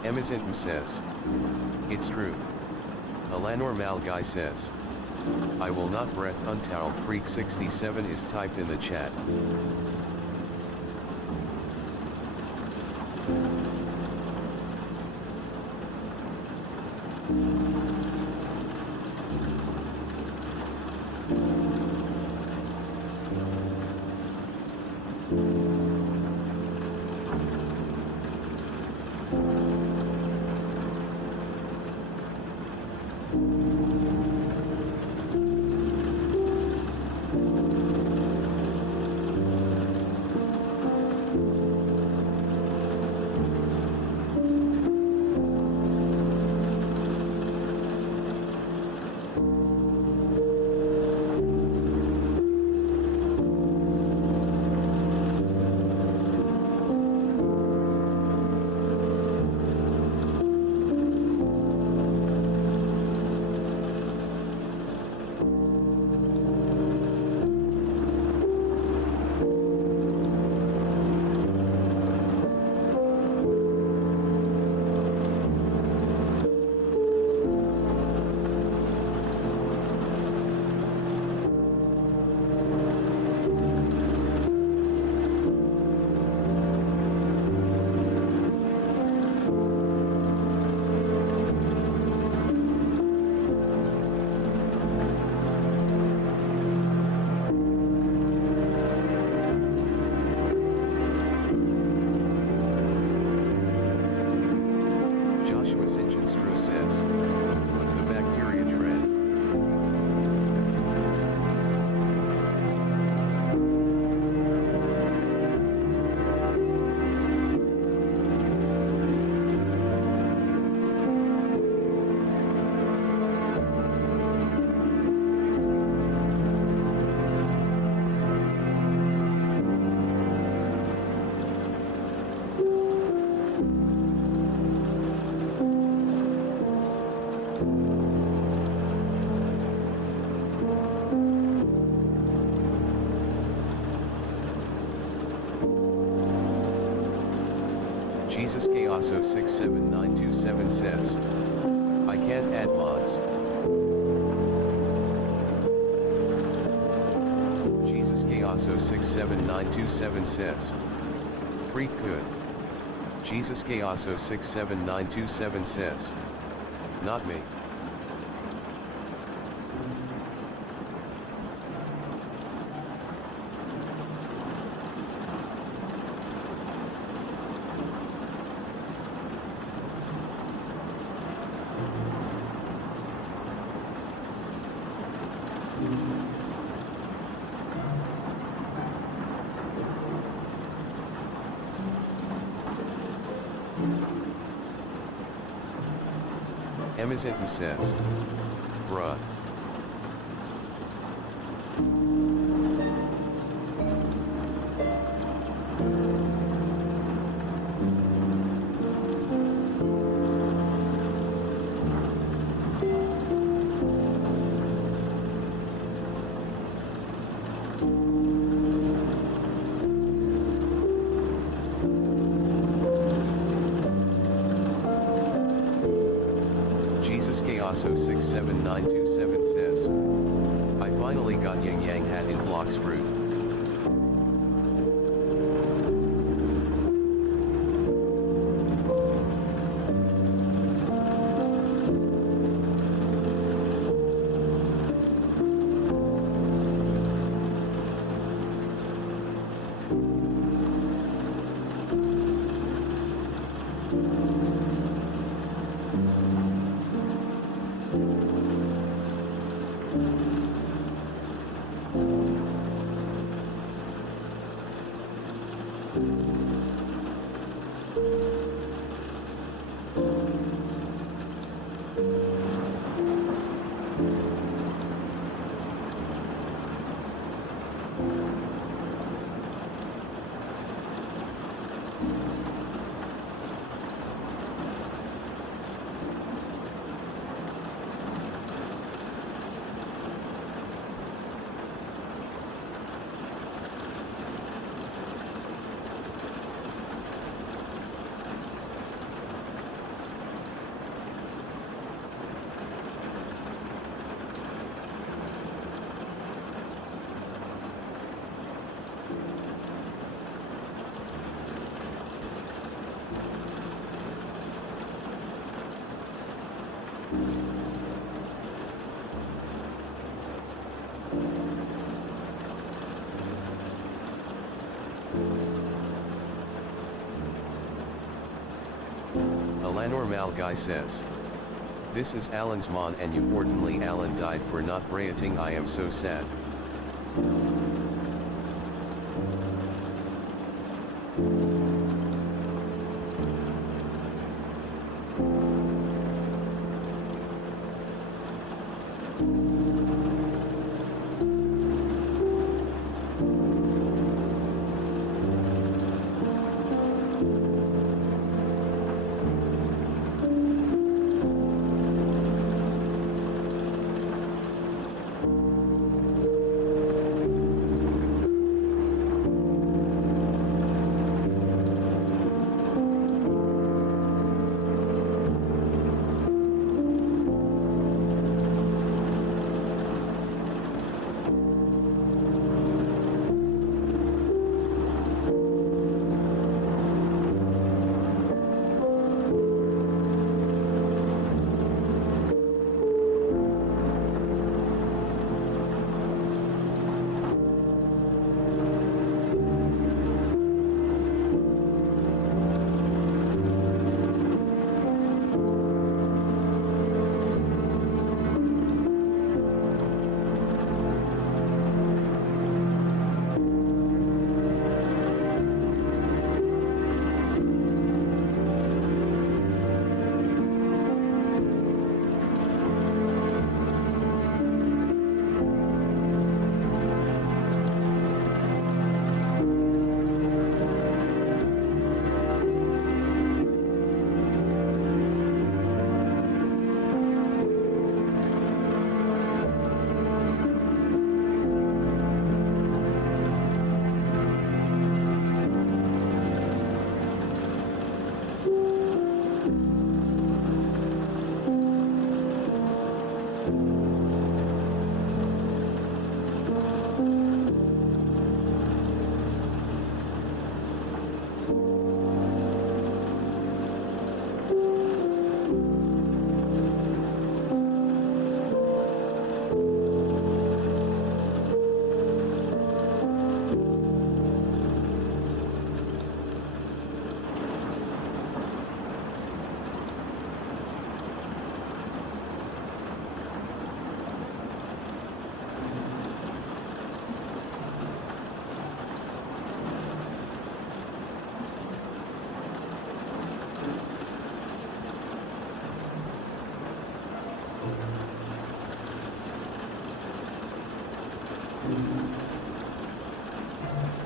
Emizantum says. It's true. Alanor Malguy says. I will not breath until Freak 67 is typed in the chat. Joshua Singenstro says. The bacteria trend. Jesus Gaoso 67927 says. I can't add mods. Jesus Gaoso 67927 says. Freak good. Jesus Gaoso 67927 says. Not me. Amazon who says. Bruh. Jesus Gaoso 67927 says. I finally got Yang Yang hat in Blocks Fruit. Normal guy says. This is Alan's mom and unfortunately Alan died for not brayating. I am so sad.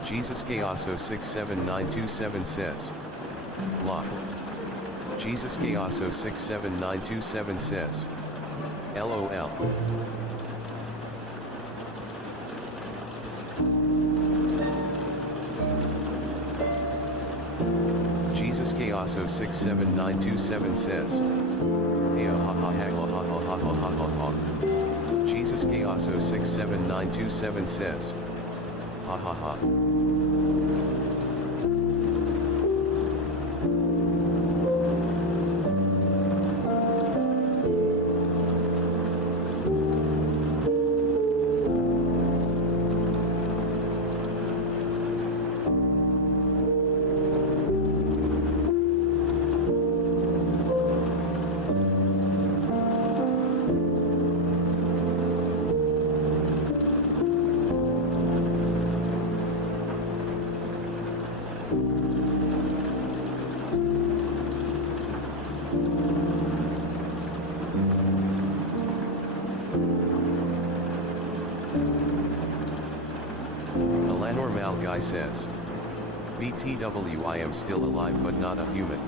Jesus Gaoso 679227 says. Lawful. Jesus Gaoso 679227 says. LOL. Jesus Gaoso 67927 says. Jesus Gaoso 67927 says. Ha ha ha. Normal guy says. BTW, I am still alive but not a human.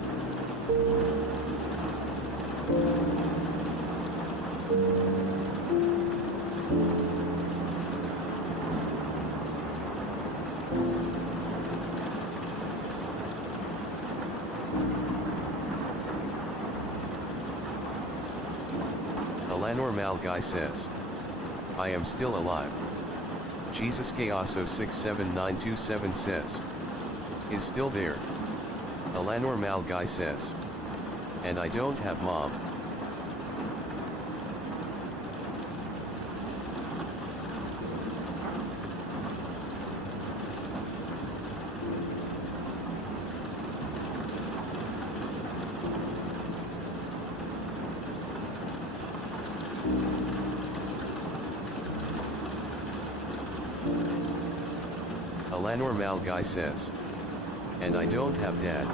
Normal guy says. I am still alive. Jesus Gaoso 67927 says. Is still there. Normal guy says. And I don't have mom. Normal guy says. And I don't have dad.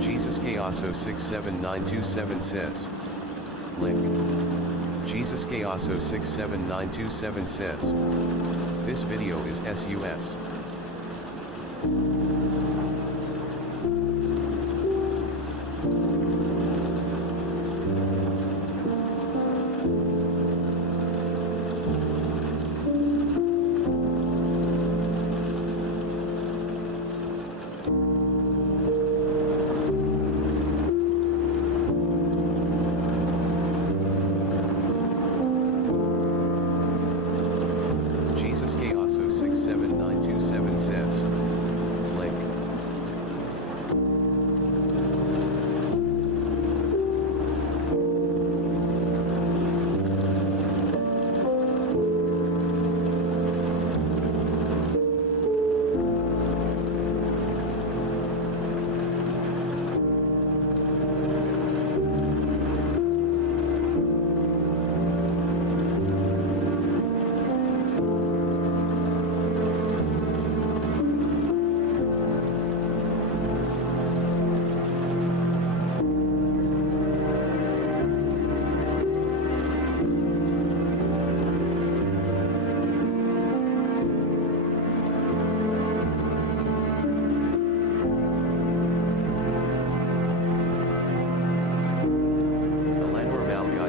Jesus Gaoso 67927 says. Link. Jesus Gaoso 67927 says. This video is SUS. Jesus Gaoso 67927 says. Link.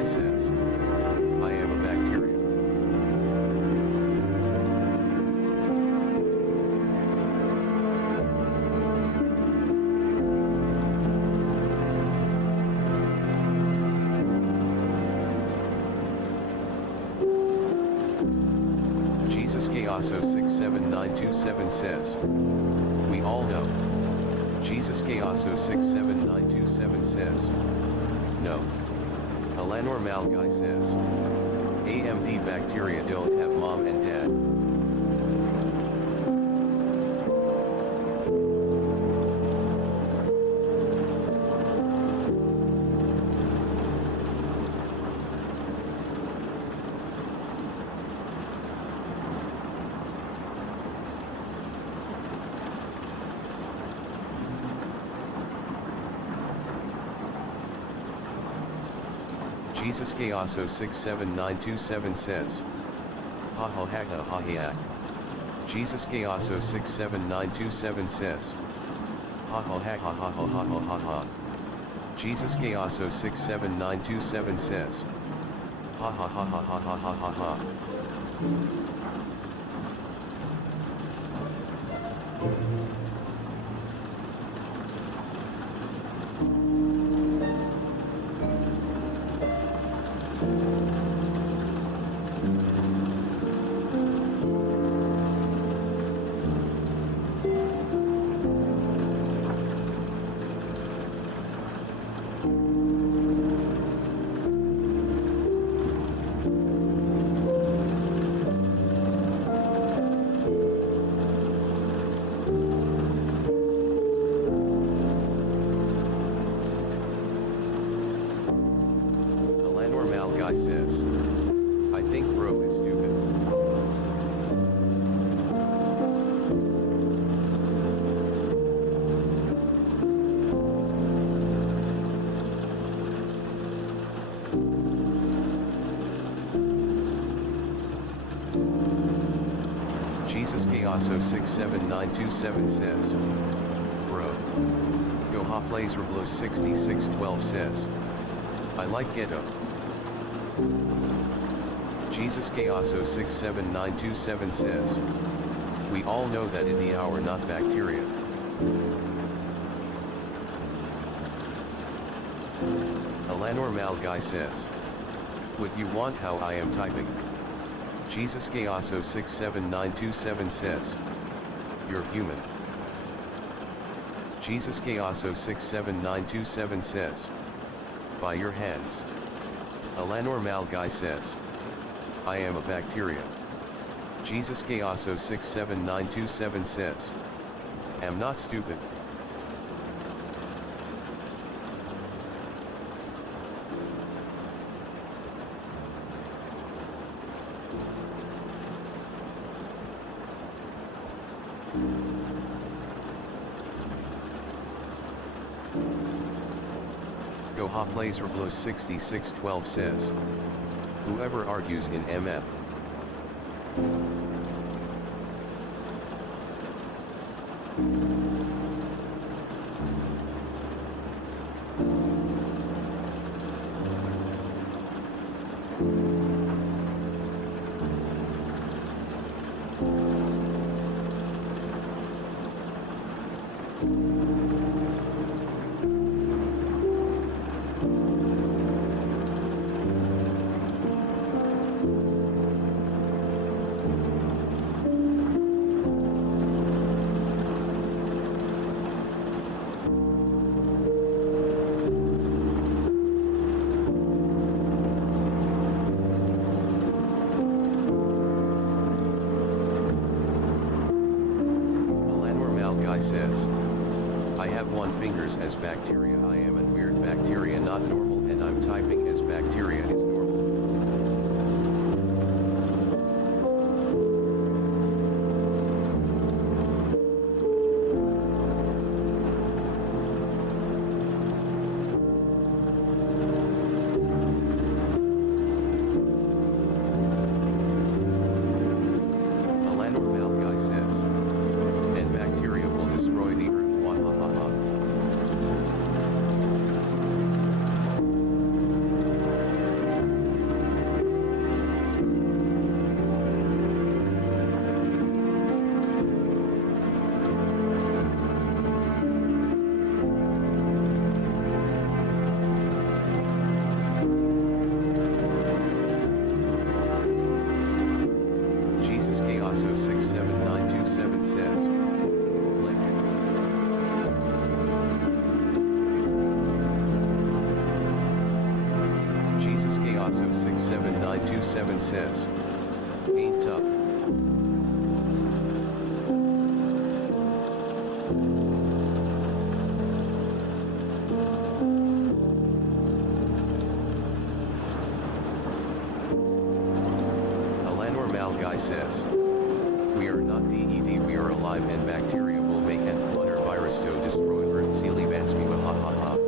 Says, I am a bacteria. Jesus Gaoso 67927 says. We all know. Jesus Gaoso 67927 says. No. Normal guy says. AMD bacteria don't have mom and dad. Jesus Gayaso 67927 says. Ha ha ha ha ha ha. Jesus Gayaso 67927 says. Ha ha ha ha ha ha ha ha ha ha. Jesus Gayaso 67927 says. Ha ha ha ha ha ha ha ha ha. Guy says. I think bro is stupid. Jesus Gayaso 67927 says. Bro. Goha plays Roblox 6612 says. I like ghetto. Jesus Gayaso 67927 says. We all know that in are not bacteria. Alanor Malguy says. Would you want how I am typing? Jesus Gayaso 67927 says. You're human. Jesus Gayaso 67927 says. By your hands. Alanor Malguy says. I am a bacteria. Jesus Gayaso 67927 says. Am not stupid. Goha plays Roblox 6612 says. Whoever argues in MF. Says, I have one fingers as bacteria. I am a weird bacteria, not normal, and I'm typing as bacteria is normal. Alanor Malguy says. Bacteria will destroy the earth. Wahahaha. Jesus Gayaso 67927 says. Jesus Gayaso 67927 says. Ain't tough. Alanor Malguy says. We are not dead, we are alive, and bacteria will make and flutter virus to destroy earth. Sealy Vansmiwa ha ha ha.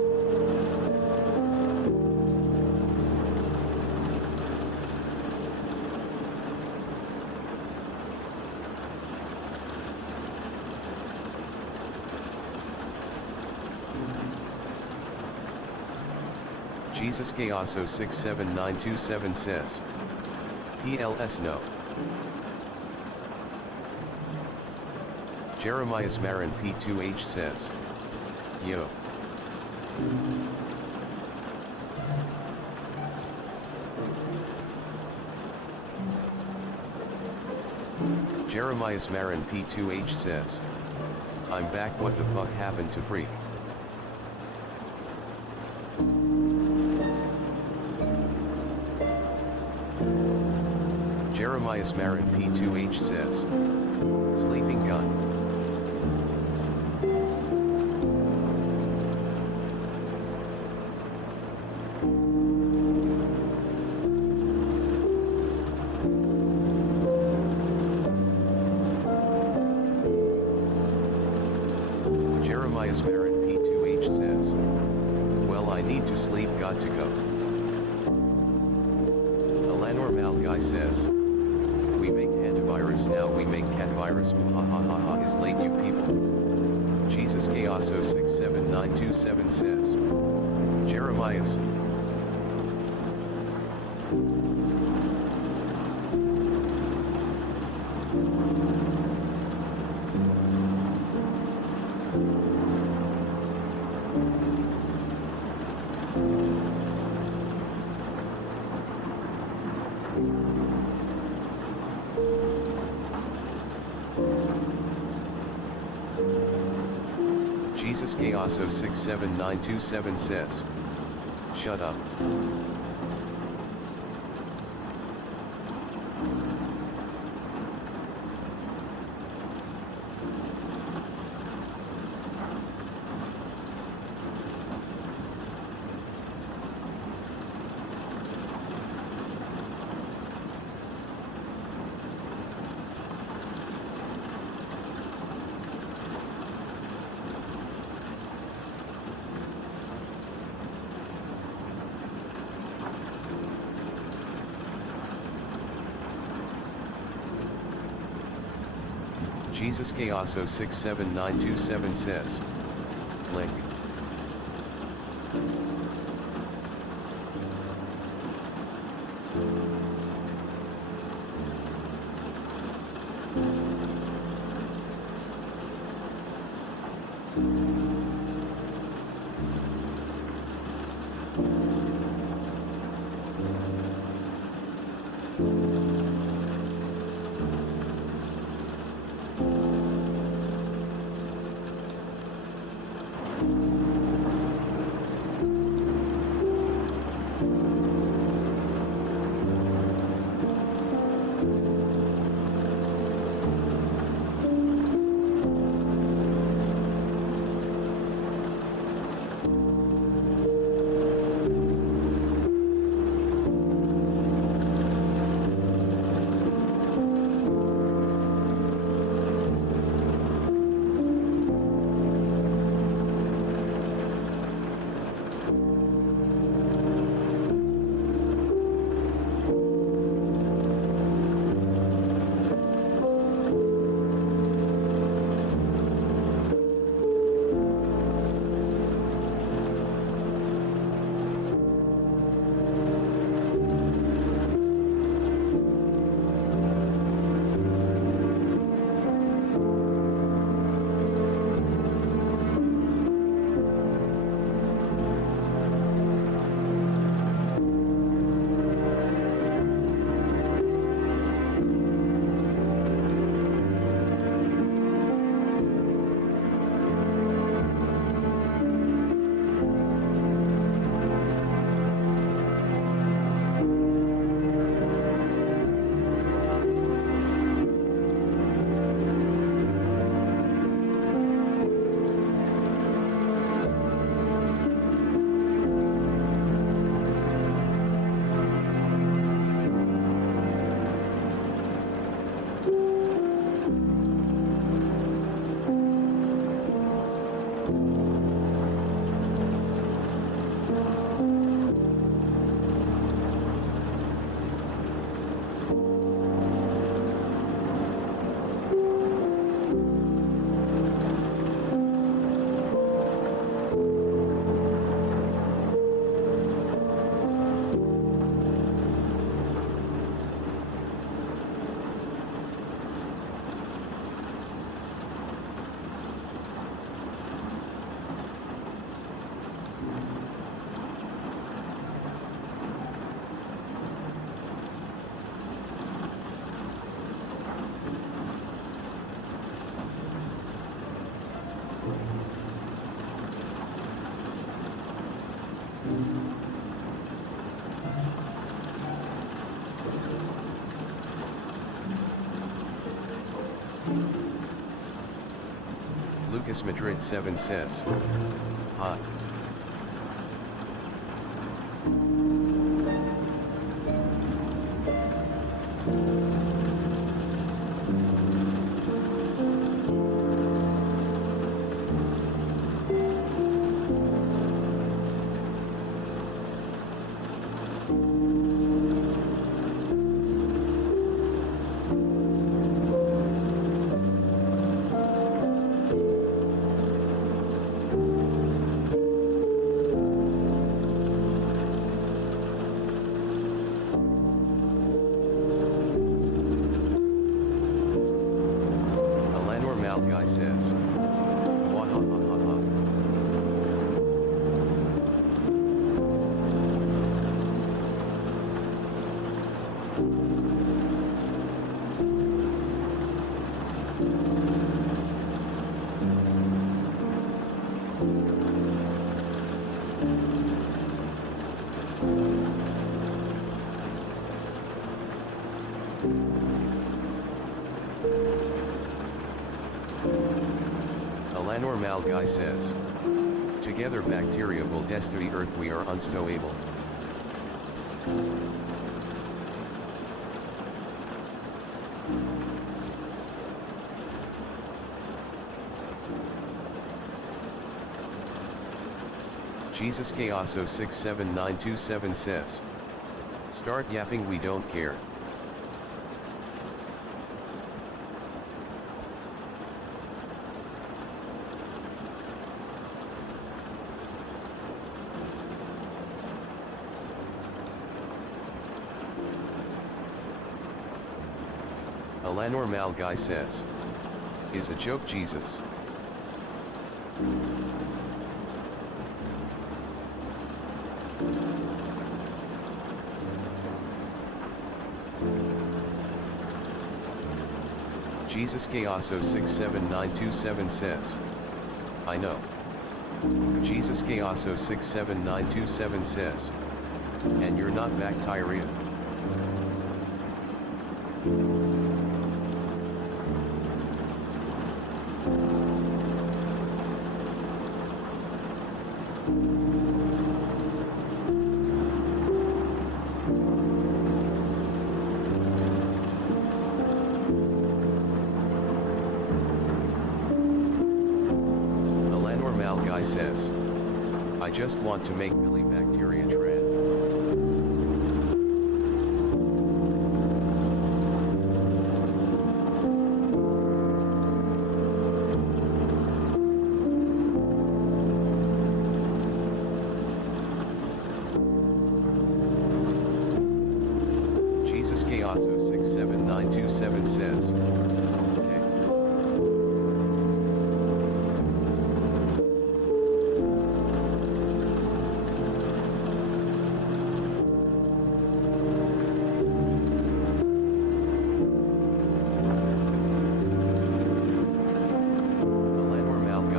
Jesus Gaoso 67927 says. PLS no. Jeremias Marin P2H says. Yo. Jeremias Marin P2H says. I'm back, what the fuck happened to Freak? Jeremias Marin P2H says. Sleeping gun. Jeremias Marin P2H says. Well, I need to sleep, got to go. Alanor Malguy says. We make antivirus now, we make catvirus, muhahaha is late, you people. Jesus Gaoso 67927 says. Jeremias. Jesus Gaoso 67927 says. Shut up. Jesus Gaoso 67927 says. Link. Lucas Madrid 7 says. Ha. Guy says. Wahahaha. Normal guy says. Together bacteria will destroy earth, we are unstowable. Jesus Chaoso 67927 says. Start yapping, we don't care. La Normal guy says. Is a joke, Jesus. Jesus Chaoso 67927 says. I know. Jesus Chaoso 67927 says. And you're not bacteria. Guy says. I just want to make Billy Bacteria trend. Jesus Chaoso 67927 says.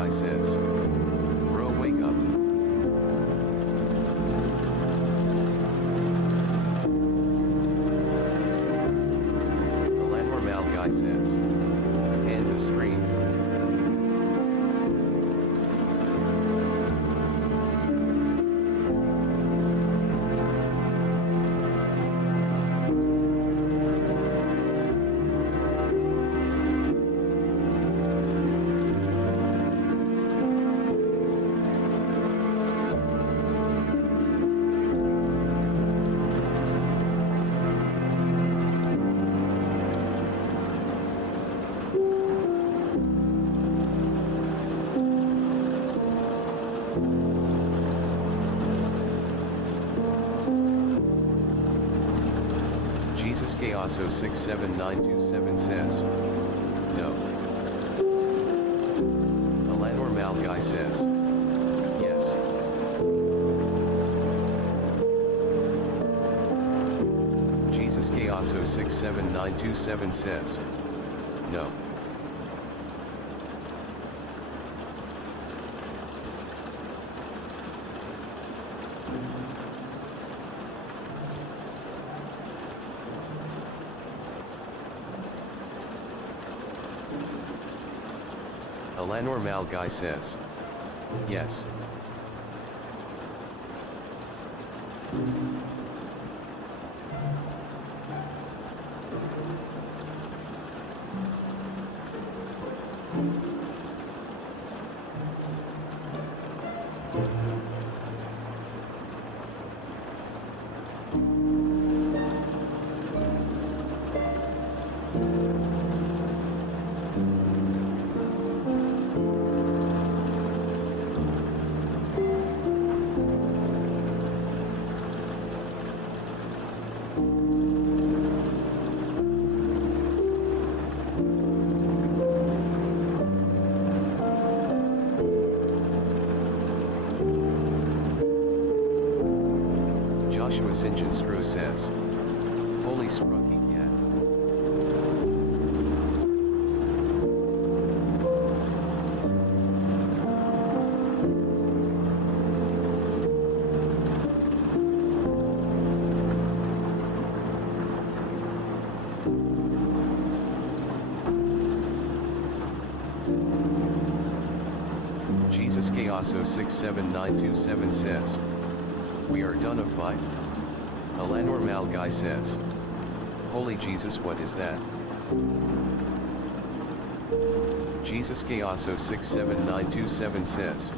Says, bro, wake up. The La Normal guy says, end the stream. Jesus Chaoso 67927 says. No. A La Normal guy says. Yes. Jesus Chaoso 67927 says. No. Alanor Mal Guy says. Yes. Joshua Sinjin Screw says. Holy Sprucky Cat. Jesus Chaoso 67927 says. We are done of fight? Alanor Mal Guy says. Holy Jesus, what is that? Jesus Chaoso 67927 says.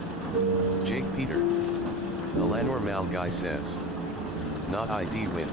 Jake Peter. Alanor Mal Guy says. Not ID win.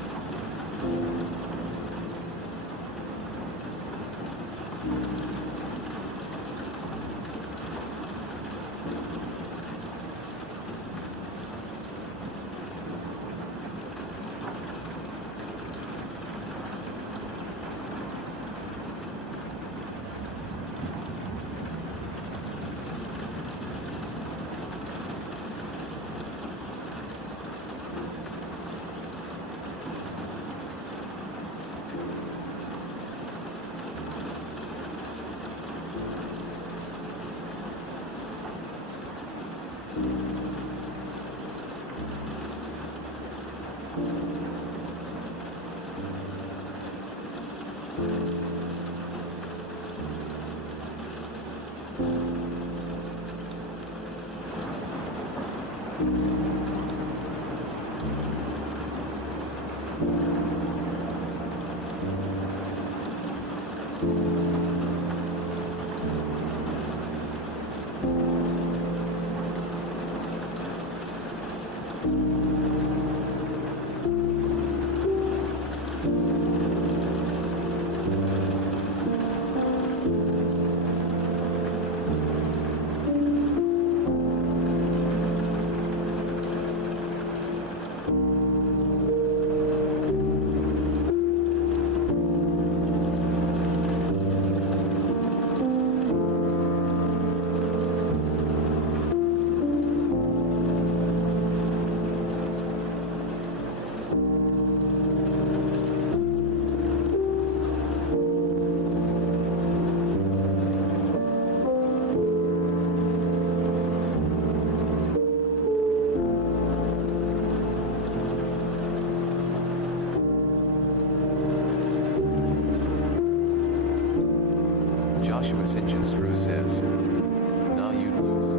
Joshua Sinjin Screw says. Nah, you'd lose.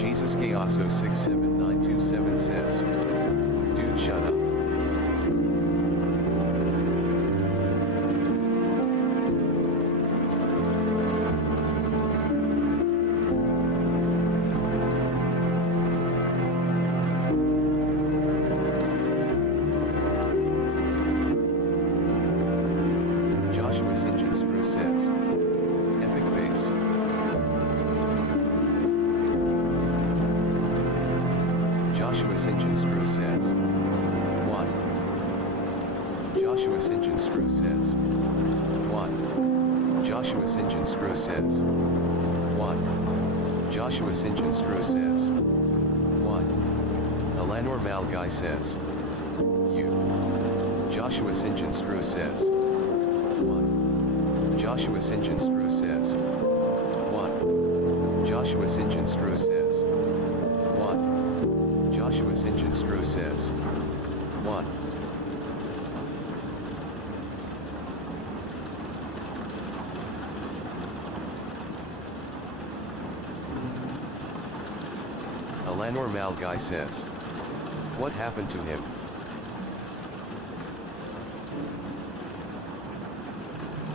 Jesus Chaoso 67927 says. Dude, shut up. Joshua Sinjin Screw says. Epic face. Joshua Sinjin Screw says. What? Joshua Sinjin Screw says. What? Joshua Sinjin Screw says. What? Joshua Sinjin Screw says. What? Alanor Mal Guy says. You. Joshua Sinjin Screw says. What? Joshua Sinjin Screw says. What? Joshua Sinjin Screw says. What? Joshua Sinjin Screw says. What? Alanor Mal guy says. What happened to him?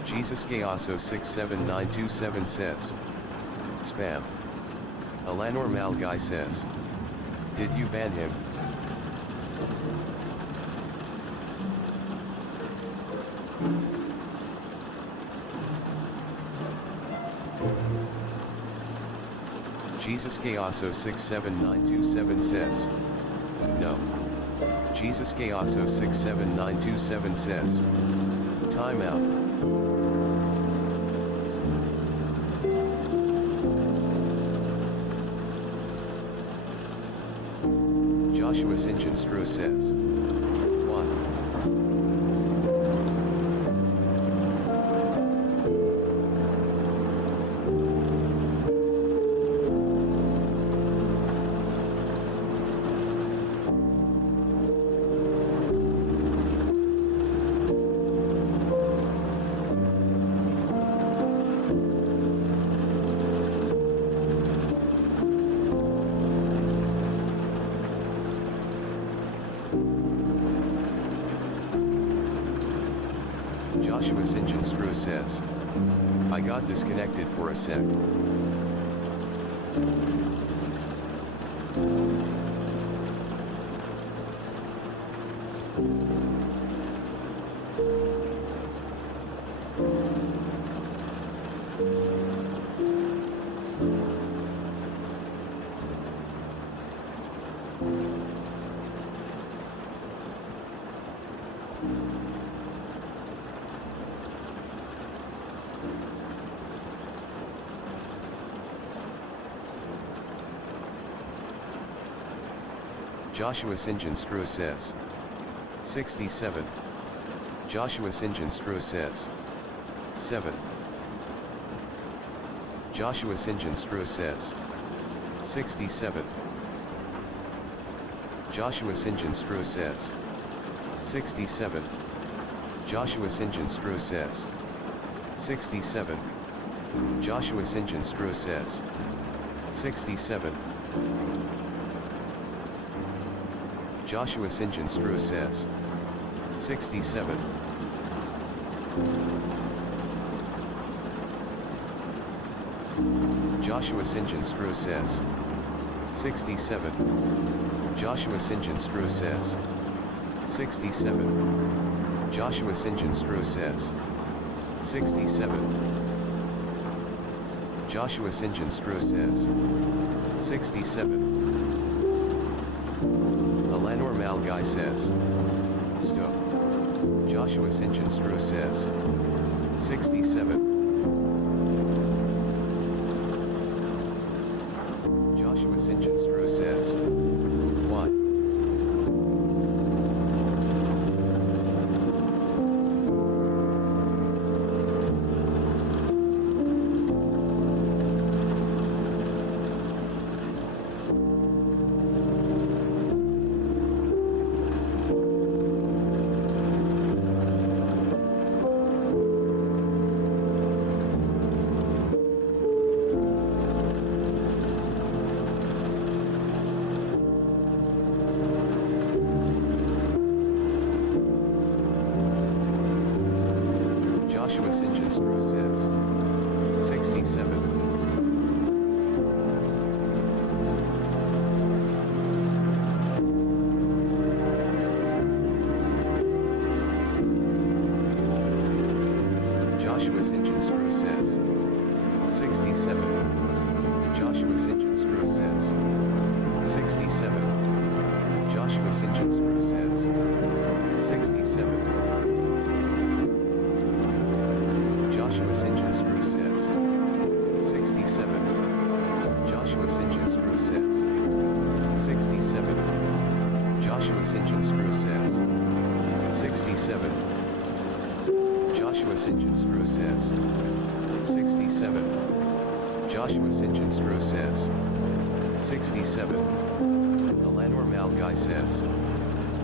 Jesus Gayaso 67927 says. Spam. Alanor Mal guy says. Did you ban him? Jesus Gayaso 67927 says. No. Jesus Gayaso 67927 says. Time out. Joshua Sinjin Screw says. What? Joshua Sinjin Screw says. I got disconnected for a sec. Joshua Sinjin Screw says. 67. Joshua Sinjin Screw says. 7. Joshua Sinjin Screw says. 67. Joshua Sinjin Screw says. 67. Joshua Sinjin Screw says. 67. Joshua Sinjin Screw says. 67. Joshua Sinjin Screw says. 67. Joshua Sinjin Screw says. 67. Joshua Sinjin Screw says. 67. Joshua Sinjin Screw says. 67. Joshua Sinjin Screw says. 67. Alanor Mal guy says. Stop. Joshua Sinjin Screw says. 67. Joshua Sinjin Screw says. What? Joshua Sinjin Screw says. 67. Joshua Sinjin Screw says. 67. Joshua Sinjin Screw says. 67. Joshua Sinjin Screw says. 67. Joshua Sinjin Screw says. 67. Joshua Sinjin Screw says. 67. Joshua Sinjin Screw says. 67. Joshua Sinjin Screw says. 67. Joshua Sinjin Screw says. 67. Alanor Mal guy says.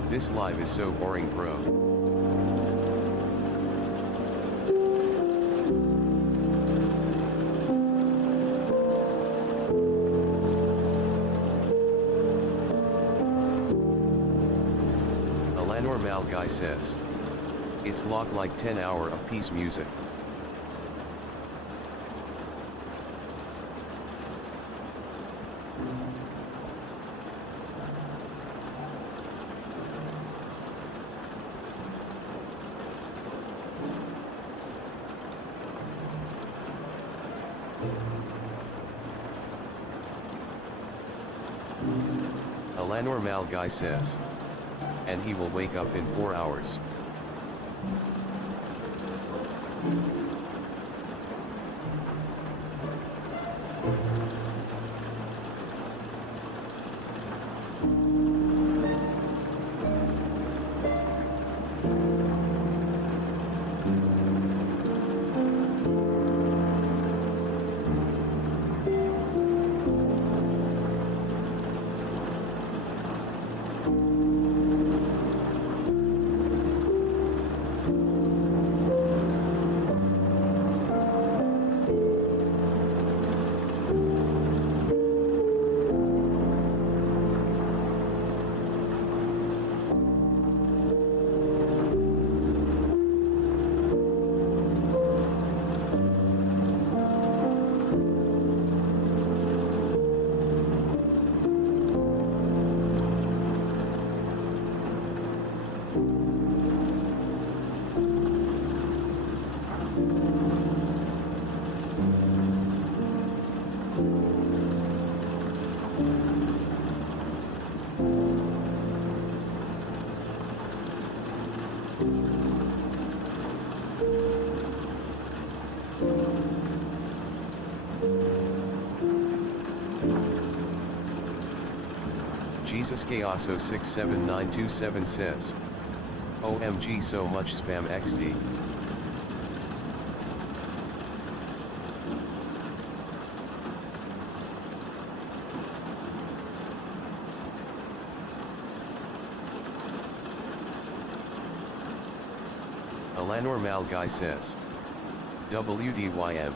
This live is so boring, bro. Normal Guy says. It's locked like 10 hour of peace music. A Normal Guy says. And he will wake up in 4 hours. Jesus Gayaso 67927 says. OMG, so much spam XD. A Normal Guy says. WDYM.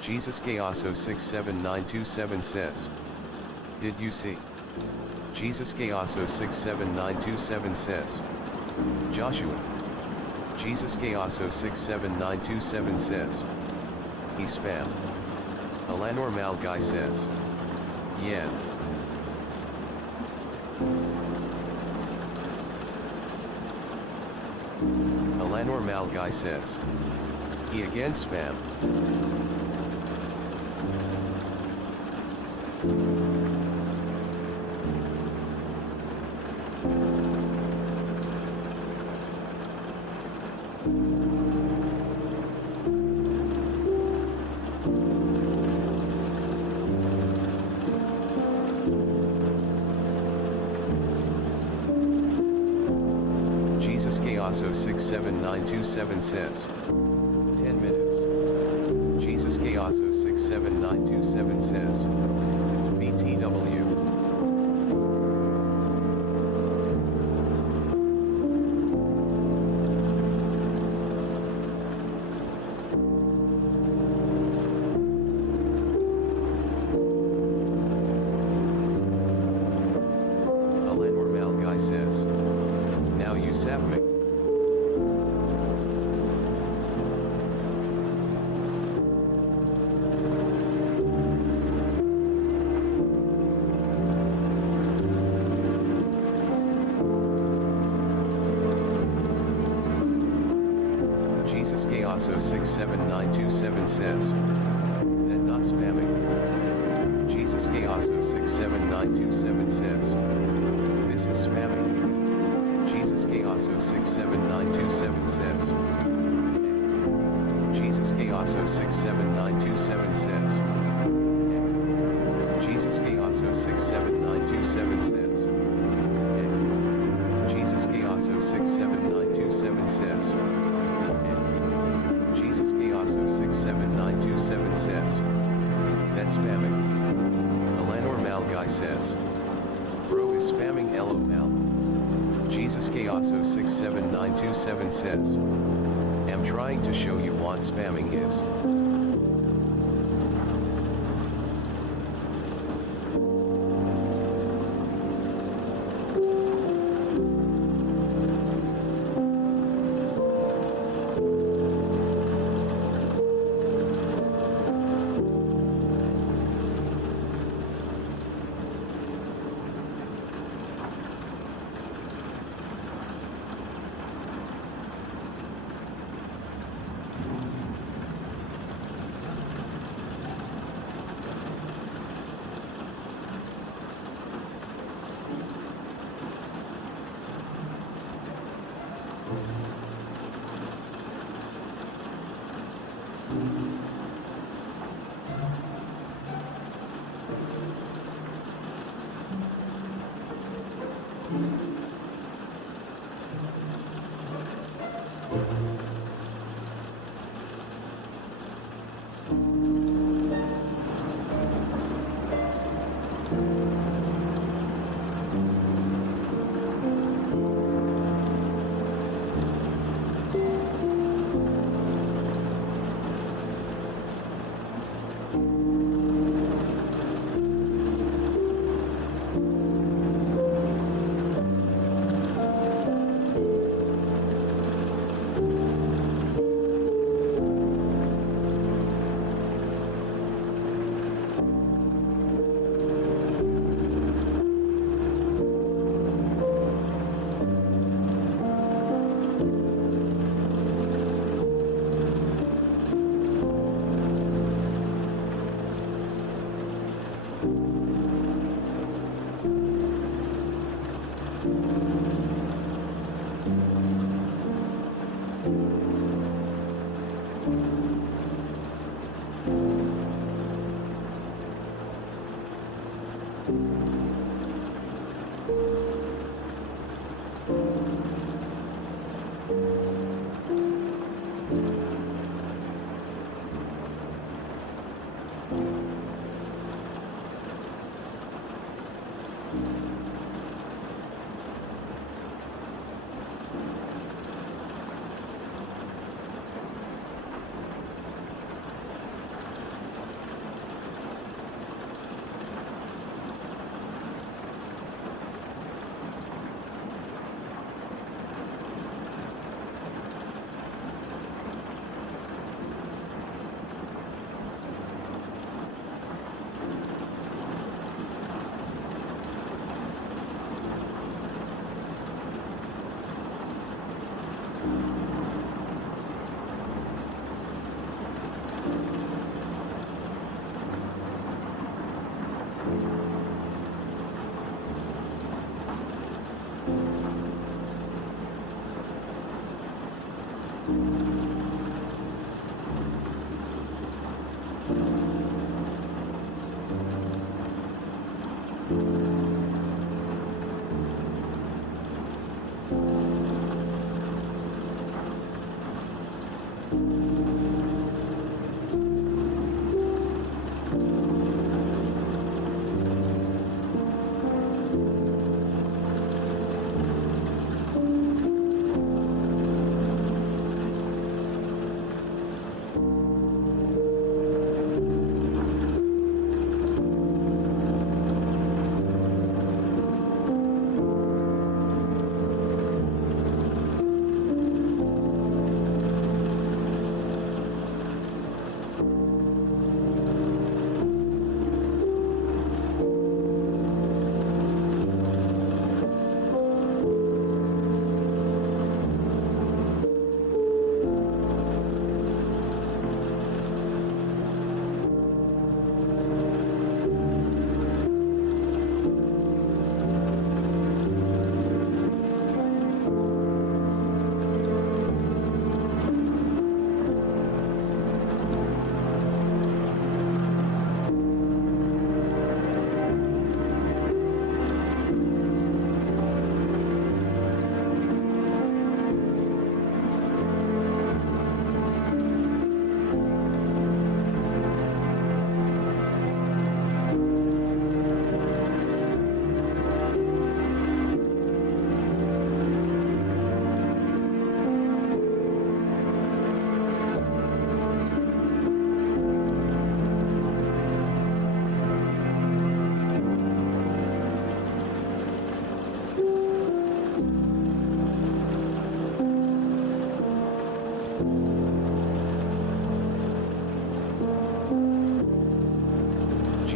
Jesus Gayaso 67927 says. Did you see? Jesus Gayaso 67927 says. Joshua. Jesus Gayaso 67927 says. He spam. A Normal Guy says. Yeah. A Normal Guy says. He again spam. Jesus Gayaso 67927 says. 10 minutes. Jesus Gayaso 67927 says. BTW. A Normal Guy says. Now you sap me. Jesus Gayaso 67927 says. That not spamming. Jesus Gayaso 67927 says. This is spamming. Jesus Gayaso 67927 says. Jesus Gayaso 67927 says. Jesus Gayaso 67927 says. Jesus Gayaso 67927 says. Jesus Gayaso 67927 says. That's spamming. A Normal Guy says. Bro is spamming LOL. Jesus Gayaso 67927 says. I'm trying to show you what spamming is.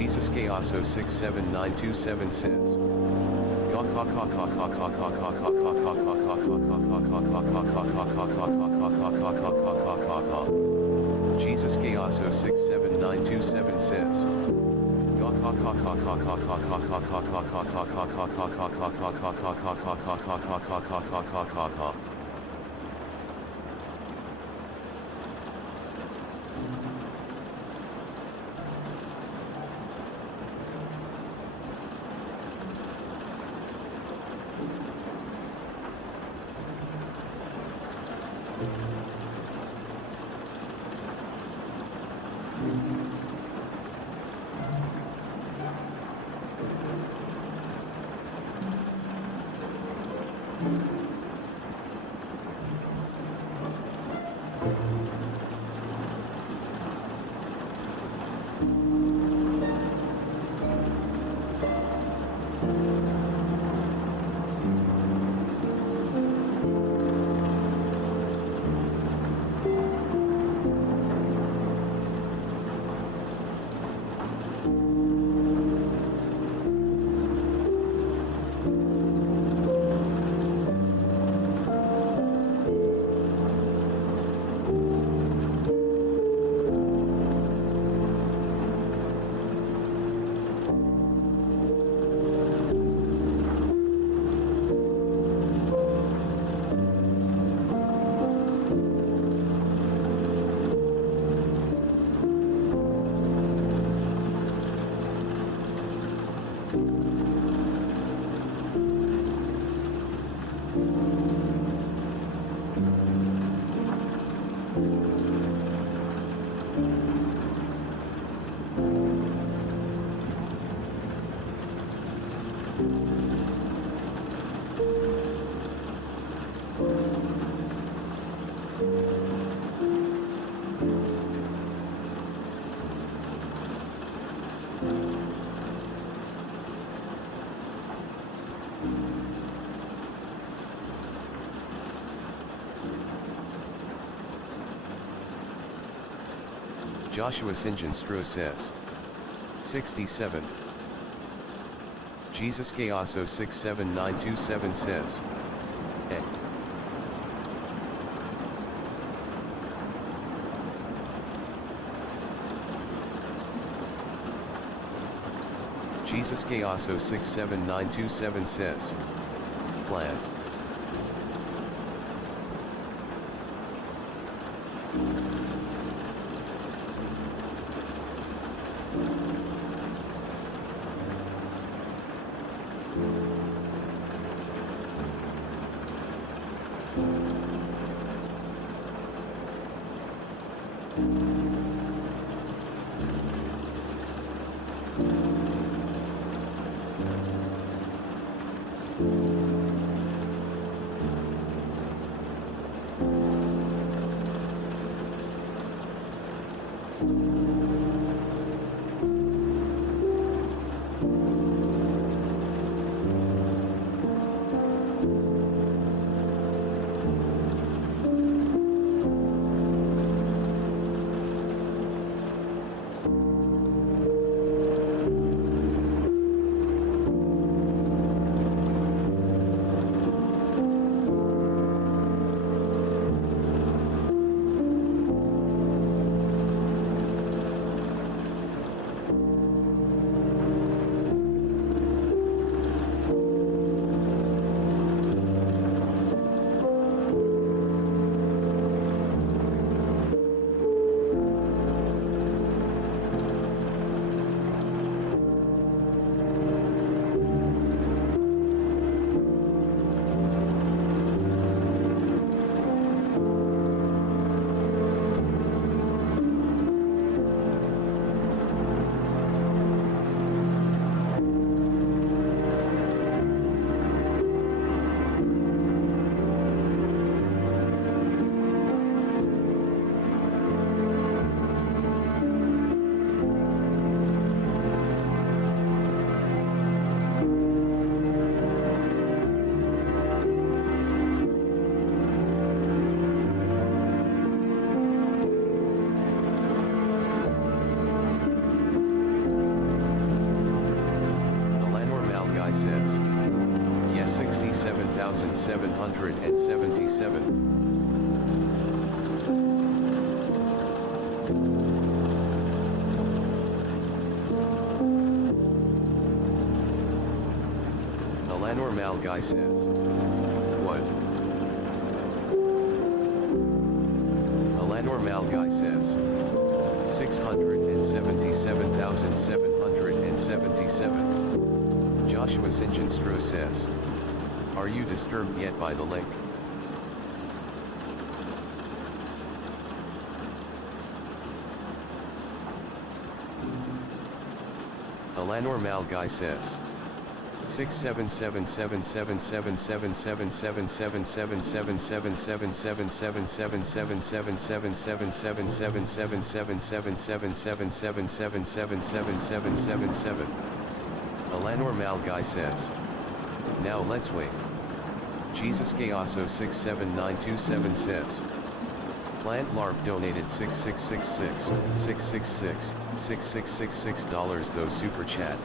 Jesus Gayaso 67927 says. Jesus Gayaso 67927 says. Joshua Sinjanstro says 67. Jesus Gayaso 67927 says Jesus Gayaso 67927 says plant. Says yes 67,777. Alanor Malguy says what? Alanor Malguy says 677,777. Joshua Sinjanstro says, are you disturbed yet by the link? Alanor Malguy says 677777777777777777777777777777777777777777777777777777777777777777777777777777777777777777777777777777777777777777777777777777777777777777777777777777777777777777777777777777777777777777777777777777777. Jesus Gayaso 67927 says Plant LARP donated 6666 666 $6666 though super chat.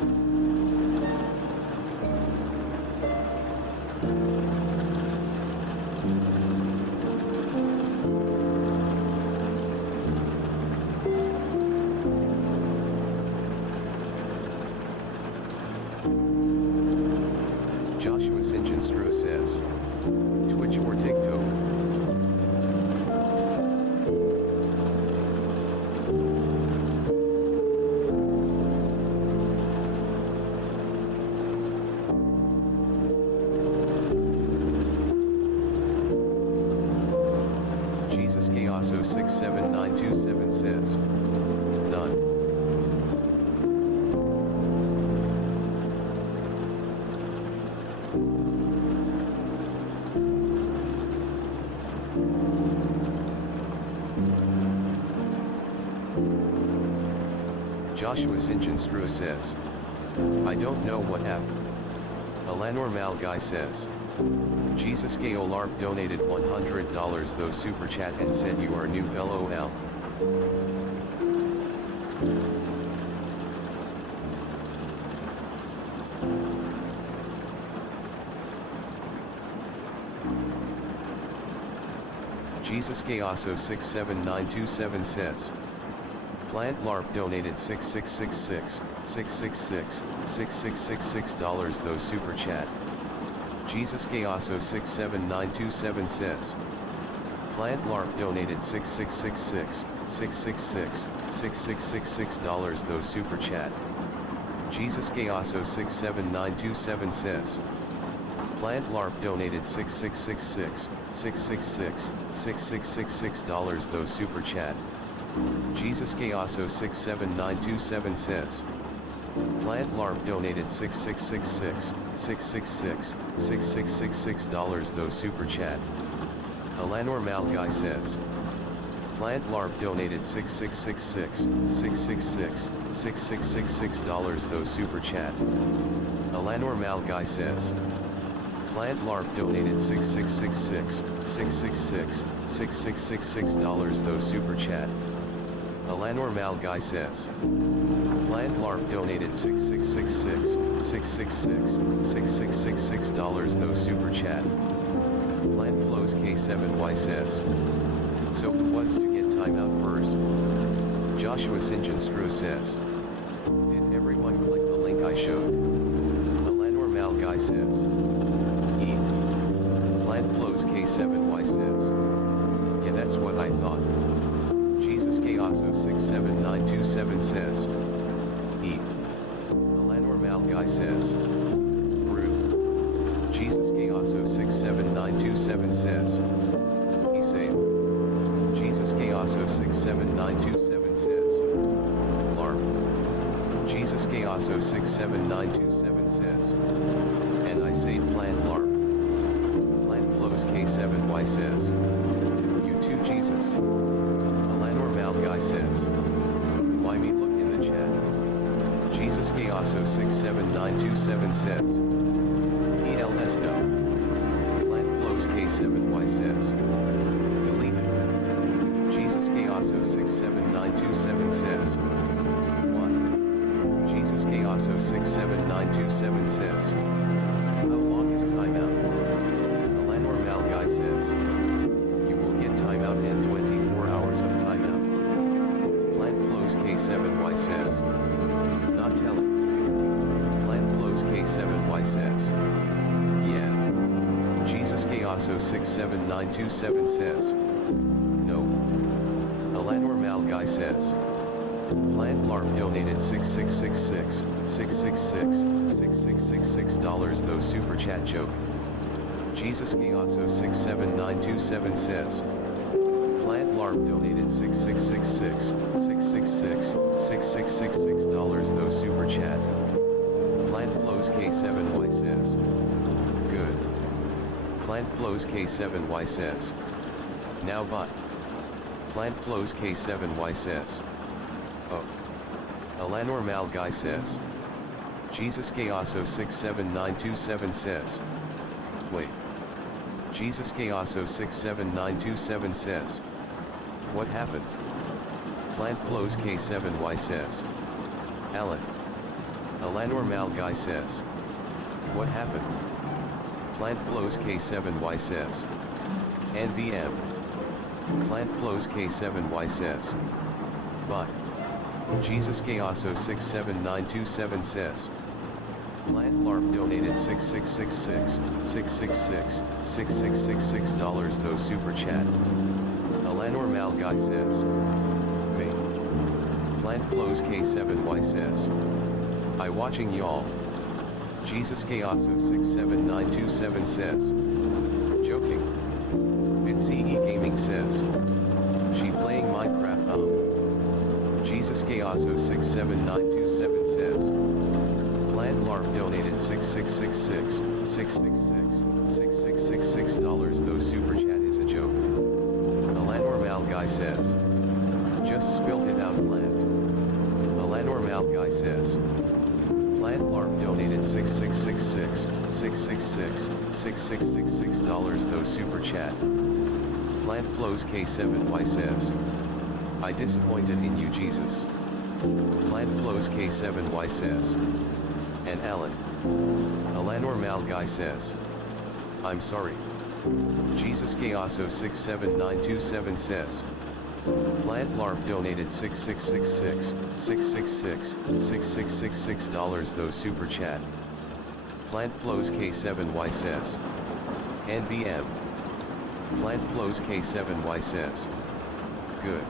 Joshua Sinjinstro says Twitch or TikTok. Jesus Gayaso 67927 says none. Joshua Sinjinstro says I don't know what happened. Alanor Malguy says Jesus Gao LARP donated $100 though super chat and said you are new LOL. Jesus Gayaso 67927 says Plant LARP donated $6666 $666 $6666 though super chat. Jesus Gayaso 67927 says Plant LARP donated $6666 $666 $6666 though super chat. Jesus Gayaso 67927 says Plant LARP donated $6666 $666 $6666 though super chat. Jesus Gayaso 67927 says Plant LARP donated $6666 $666 $6666 though super chat. Alanor Malguy says Plant LARP donated $6666 $666 $6666 though super chat. Alanor Malguy says Plant LARP donated $6666 $666 $6666 though super chat. Alanor Malguy says Plant LARP donated $6666 $666 $6666 though super chat. Plant Flows K7Y says so who wants to get timeout first? Joshua Sinjinstro says did everyone click the link I showed? Alanor Malguy says Plant Flows K7Y says yeah that's what I thought. Jesus Gayaso 67927 says Alanor Malguy says Brew. Jesus Gayaso 67927 says same. Jesus Gayaso 67927 says LARP. Jesus Gayaso 67927 says and I say Plant LARP. Plant Flows K7Y says you too Jesus. Alanor Malguy says why me look in the chat. Jesus Gayaso 67927 says ELS no. Plant Flows K7Y says deleted. Jesus Gayaso 67927 says 1. Jesus Gayaso 67927 says how long is timeout? Alanor Malguy says you will get timeout and 24 hours of timeout. Plant Flows K7Y says not telling. Plant Flows K7Y says yeah. Jesus Gayaso 67927 says no. Alanor Malguy says Plant LARP donated $6666 $666 $6666 though super chat joke. Jesus Gayaso 67927 says Plant LARP donated $6666 $666 $6666 though super chat. Flows K7Y says. Good. Plant Flows K7Y says. Now but. Plant Flows K7Y says. Oh. Alanor Mal Guy says. Jesus Gayaso 67927 says. Wait. Jesus Gayaso 67927 says. What happened? Plant Flows K7Y says. Alan. Alanor Mal Guy says. What happened? Plant Flows K7Y says. NBM. Plant Flows K7Y says. But. Jesus Gayaso 67927 says. Plant LARP donated $666 though super chat. Alanor Mal Guy says. Me. Plant Flows K7Y says. I watching y'all. Jesus Gayaso 67927 says. Joking. BitCE Gaming says. She playing Minecraft Jesus Gayaso 67927 says. Plant LARP donated $666 though super chat is a joke. Alanor Mal Guy says. Just spilled it out Plant. Alanor Mal Guy says. Plant LARP donated $666 though super chat. Plant Flows K7Y says. I disappointed in you Jesus. Plant Flows K7Y says. And Alan. Alanor Mal Guy says. I'm sorry. Jesus Gayaso 67927 says. Plant LARP donated $666 though super chat. Plant Flows K7Y says. NBM. Plant Flows K7Y says. Good.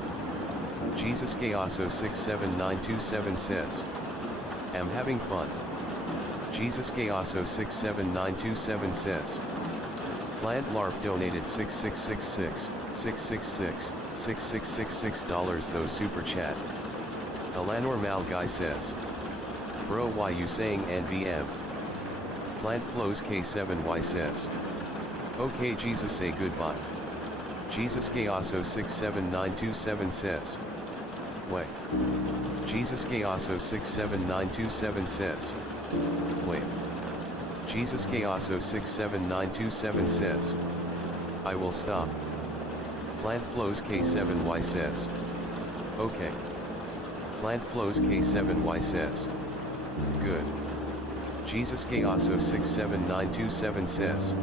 Jesus Gayaso 67927 says. Am having fun. Jesus Gayaso 67927 says. Plant LARP donated $666 though super chat. Alanor Mal Guy says. Bro why you saying NVM? Plant Flows K7Y says. Okay Jesus say goodbye. Jesus Gayaso 67927 says. Wait. Jesus Gayaso 67927 says. Wait. Jesus Gayaso 67927 says. I will stop. Plant Flows K7Y says. Okay. Plant Flows K7Y says. Good. Jesus Gayaso 67927 says.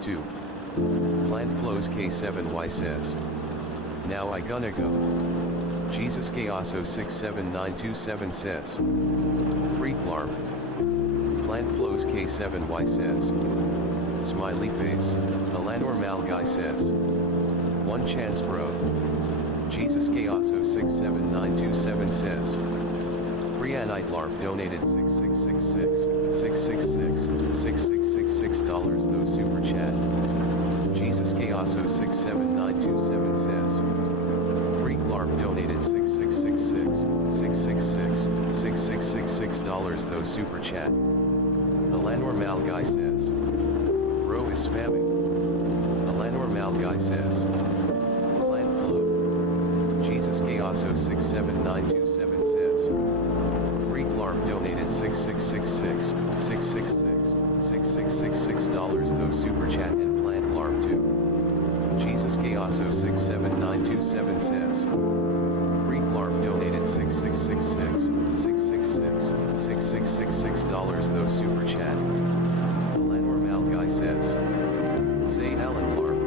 2. Plant Flows K7Y says. Now I gonna go. Jesus Gayaso 67927 says. Freak LARP. Plant Flows K7Y says. Smiley face. Alanor Mal Guy says. One chance bro. Jesus Gayaso 67927 says. Priyanite LARP donated $666 though super chat. Jesus Gayaso 67927 says. Freak LARP donated $666 though super chat. Alanor Mal Guy says. Bro is spamming. Alanor Mal Guy says. Plant Flow. Jesus Gayaso 67927 says. Freak LARP donated $666 though super chat and Plant LARP 2. Jesus Gayaso 67927 says. Freak LARP donated $666 though super chat. Alanor Mal Guy says. Say Alan LARP.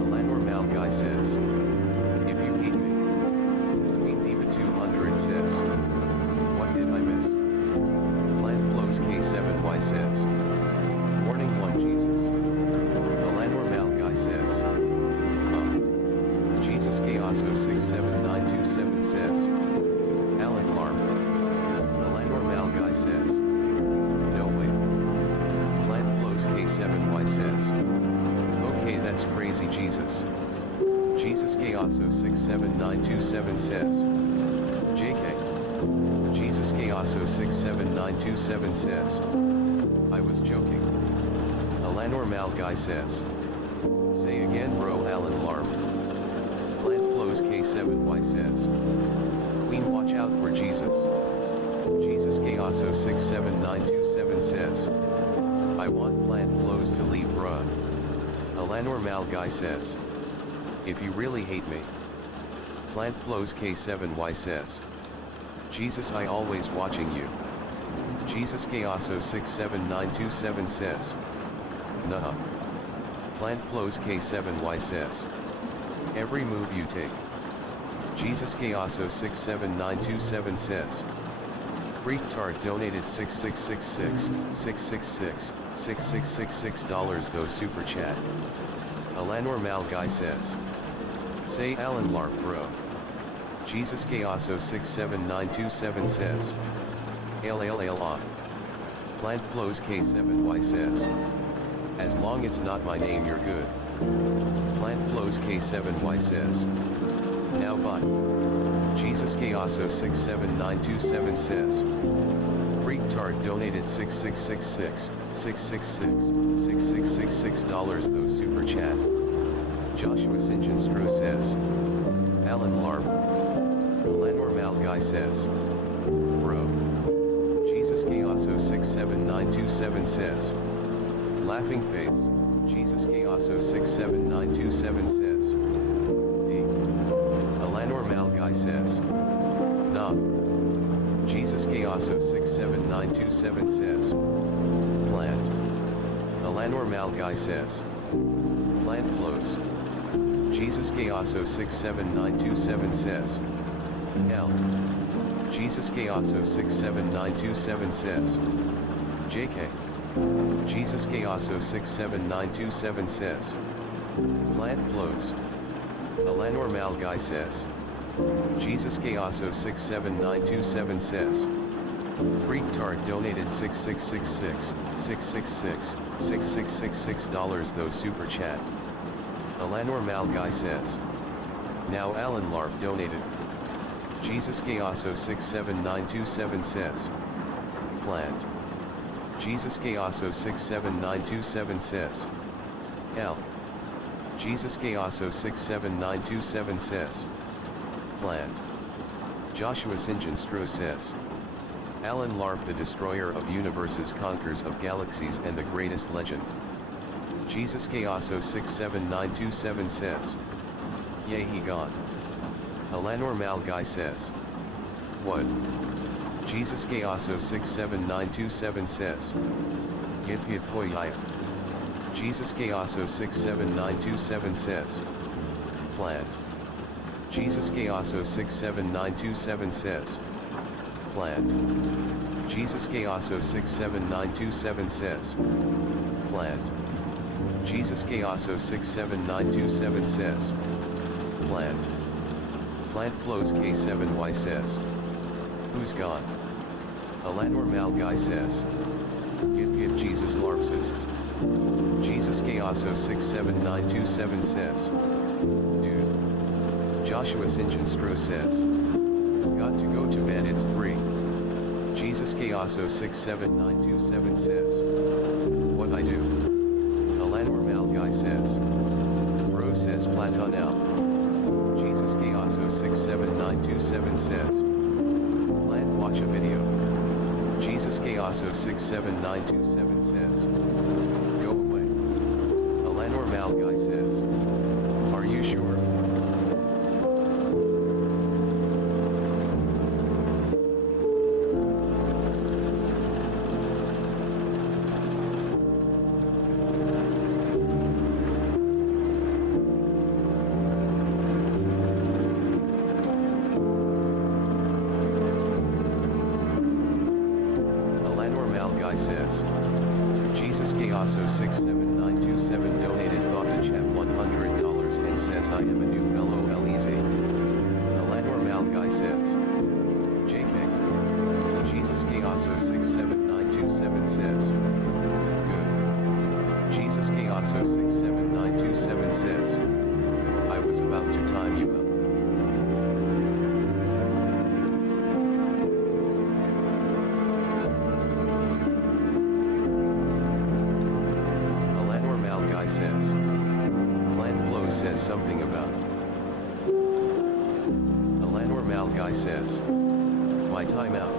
Alanor Mal Guy says. If you hate me. Queen Diva 200 says. What did I miss? Plant Flows K7Y says. Warning 1 Jesus. Alanor Mal Guy says. Jesus Gayaso 67927 says. Alan LARP. Alanor Mal Guy says. No way. Plant Flows K7Y says. Okay that's crazy Jesus. Jesus Gayaso 67927 says. JK. Jesus Chaoso 67927 says. I was joking. Alanor Malguy says. Say again bro Alan Larm. Plant Flows K7Y says. Queen watch out for Jesus. Jesus Chaoso 67927 says. I want Plant Flows to leave bruh. Alanor Malguy says. If you really hate me. Plant Flows K7Y says. Jesus I always watching you. Jesus Chaoso 67927 says. Nah. Plant Flows K7Y says. Every move you take. Jesus Chaoso 67927 says. Freak Tart donated 6666 dollars though super chat. Alanor Malguy says. Say Alan Larp bro. Jesus Chaoso 67927 says. LLLA. Plant Flows K7Y says. As long it's not my name you're good. Plant Flows K7Y says. Now bye. Jesus Chaoso 67927 says. Freak Tart donated 6666 dollars though super chat. Joshua Sinjanstro says. Alan Larp. Alanor Malguy says. Bro. Jesus Chaoso 67927 says. Laughing face. Jesus Chaoso 67927 says. D. Alanor Malguy says. Nah. Jesus Chaoso 67927 says. Plant. Alanor Malguy says. Plant Flows. Jesus Chaoso 67927 says. L. Jesus Chaoso 67927 says. JK. Jesus Chaoso 67927 says. Plant Flows. Alanor Malguy says. Jesus Chaoso 67927 says. Freak Tart donated 6666 dollars though super chat. Alanor Malguy says. Now Alan Larp donated. Jesus Chaoso 67927 says. Plant. Jesus Chaoso 67927 says. L. Jesus Chaoso 67927 says. Plant. Joshua Sinjanstro says. Alan Larp the destroyer of universes conquers of galaxies and the greatest legend. Jesus Chaoso 67927 says. Yea he gone. Alanor Malguy says. What? Jesus Chaoso 67927 says. Yip yip hoi yaya. Jesus Chaoso 67927 says. Plant. Jesus Chaoso 67927 says. Plant. Jesus Chaoso 67927 says. Plant. Jesus Chaoso 67927 says. Plant. Plant Flows K7Y says. Who's gone? Alanor Malguy says. Yip yip Jesus Larpsists. Jesus Chaoso 67927 says. Dude. Joshua Sinjanstro says. Got to go to bed it's 3. Jesus Chaoso 67927 says. What I do? Alanor Malguy says. Bro says Platon L. Jesus Chaoso 67927 says. Plant watch a video. Jesus Chaoso 67927 says. Go away. Alanor Malguy says. Are you sure? Says. Jesus Chaoso 67927 donated thought to chat $100 and says I am a new fellow LEZ. Alanor Malguy says. JK. Jesus Chaoso 67927 says. Good. Jesus Chaoso 67927 says. I was about to time you up. says something about. Alanor Mal guy says. My time out.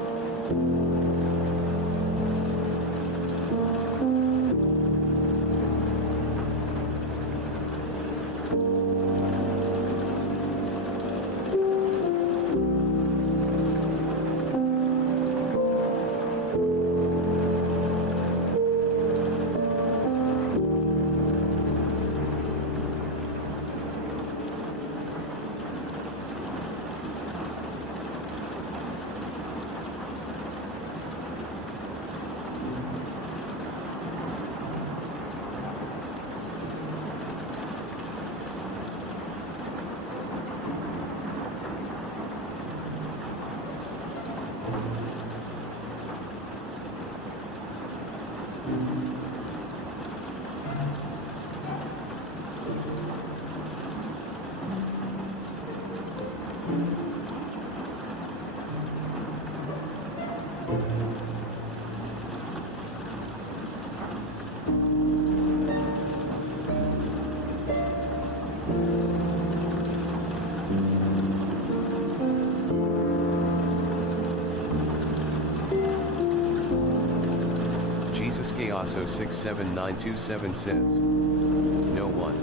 Jesus Gayaso 67927 says. No one.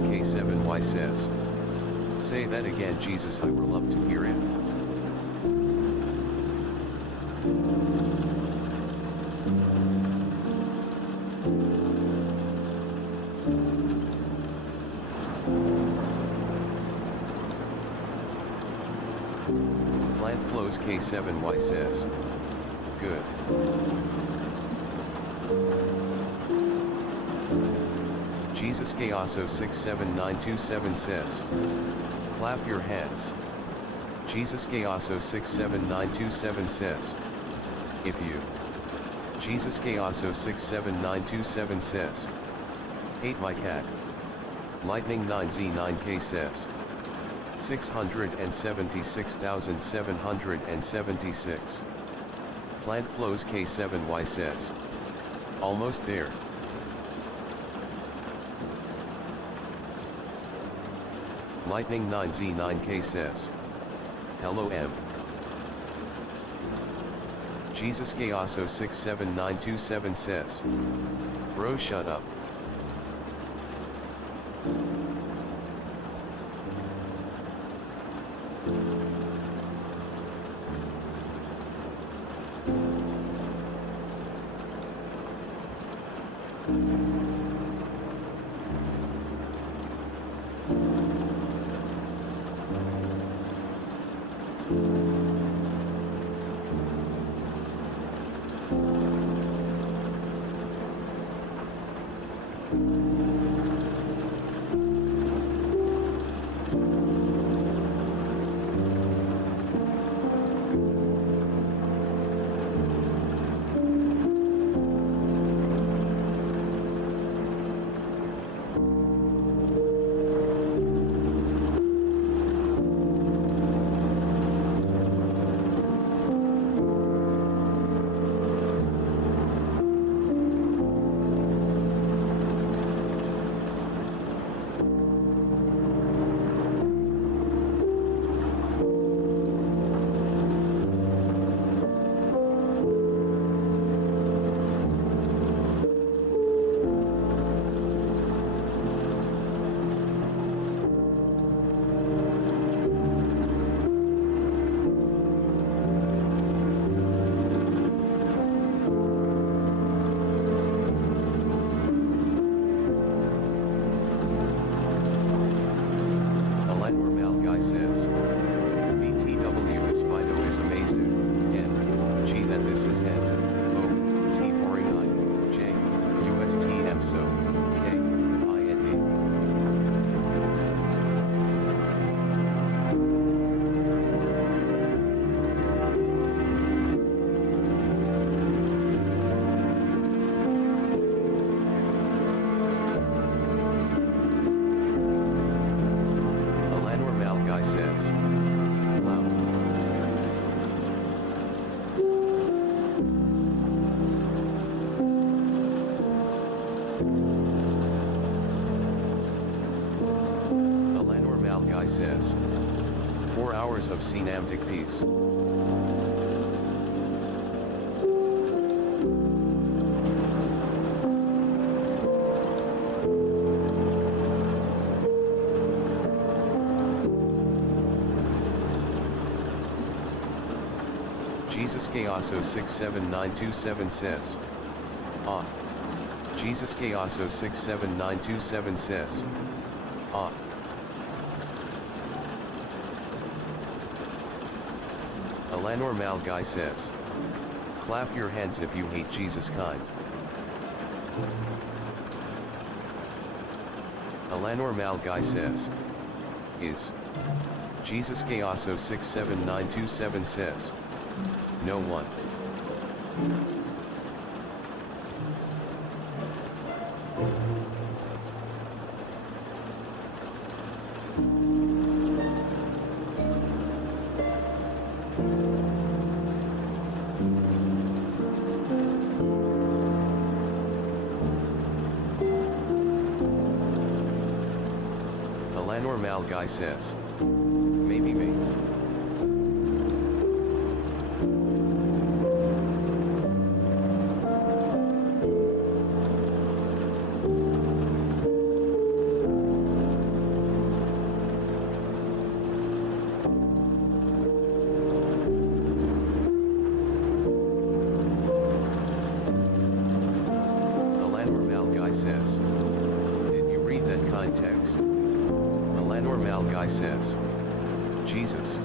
K7Y says. Say that again, Jesus, I will love to hear it. Plant Flows K7Y says. Good. Jesus Gayaso 67927 says. Clap your hands. Jesus Gayaso 67927 says. If you. Jesus Gayaso 67927 says. Hate my cat. Lightning 9Z9K says. 676,776. Plant Flows K7Y says. Almost there. Lightning 9Z9K says. Hello M. Jesus Gayaso 67927 says. Bro, shut up. Says. BTW this Fido is amazing. N. G that this is N. O. T boring I. J. USTM so. K. IND. says. 4 hours of synaptic peace. Jesus Gayaso 67927 says. Ah. Jesus Gayaso 67927 says. Ah. Alanor Malguy says. Clap your hands if you hate Jesus kind. Alanor Malguy says. Is. Jesus Gayaso 67927 says. No one. Alanor Malguy says. Maybe me. Says. Did you read that context? Alanor Malguy says. Jesus.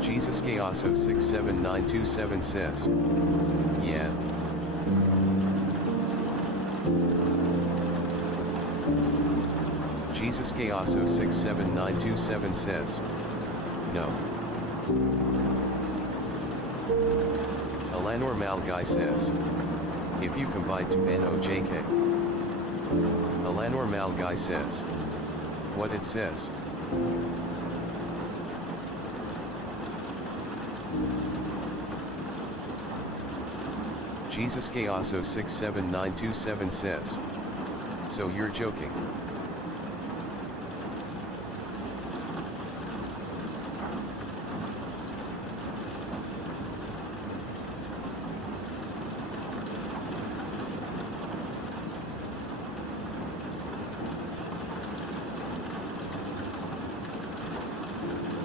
Jesus Gayaso 67927 says. Yeah. Jesus Gayaso 67927 says. No. Alanor Malguy says. If you combine to NOJK. Alanor Malguy says. What it says. Jesus Gayaso 67927 says. So you're joking.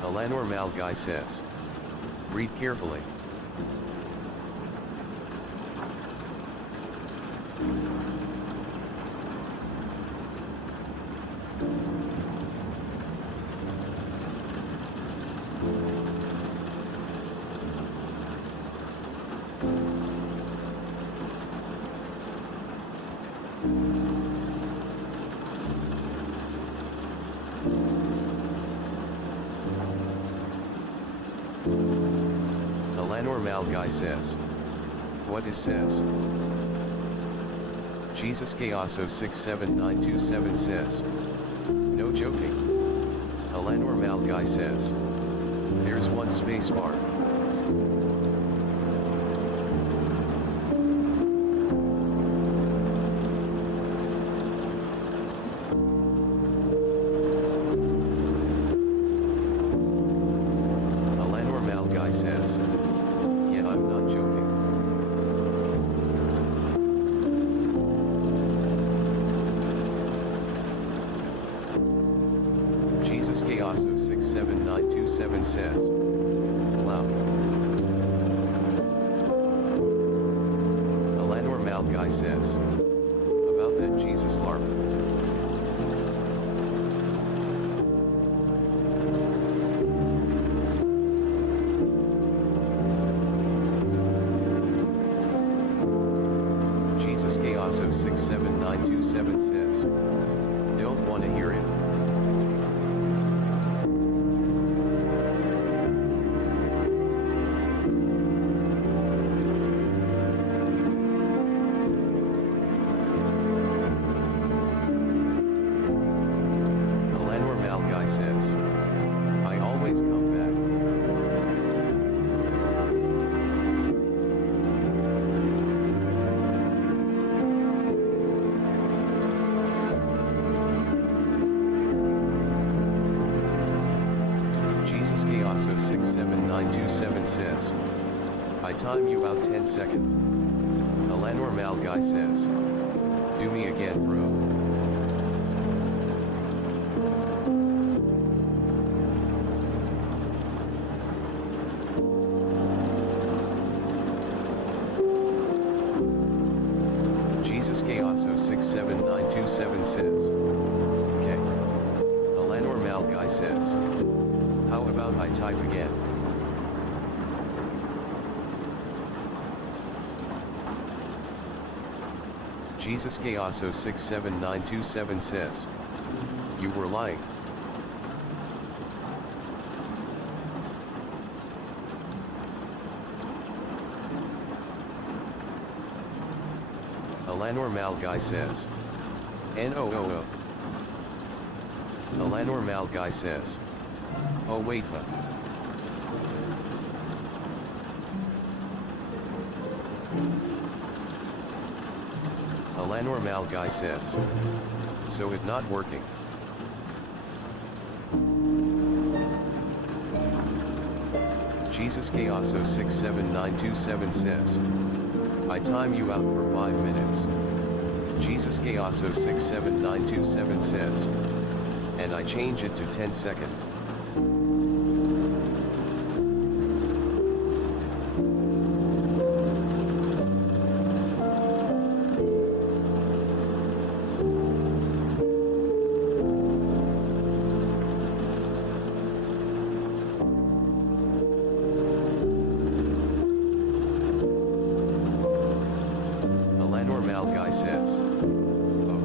Alanor Malguy says. Read carefully. Alanor Malguy says. What is says? Jesus Gayaso 67927 says. No joking. Alanor Malguy says. There's one space bar. Alanor Malguy says. Yeah, I'm not joking. Jesus Gayaso 67927 says. Wow. Alanor Malguy says. About that Jesus LARP. Jesus Gayaso 67927 says. Don't want to hear it. Alanor Malguy says. I always come back. Jesus Gaoso 67927 says, I time you out 10 seconds. Alanor Malguy says, do me again, bro. Jesus Gaoso 67927 says, okay. Alanor Malguy says, how about I type again? Jesus Gaoso 67927 says, you were lying. Alanor Malguy says, NOOO. Alanor Malguy says, oh wait but. Alanor Malguy says, so it not working. Jesus Gaoso 67927 says, I time you out for 5 minutes. Jesus Gaoso 67927 says, and I change it to 10 seconds. Alanor Malguy says, oh.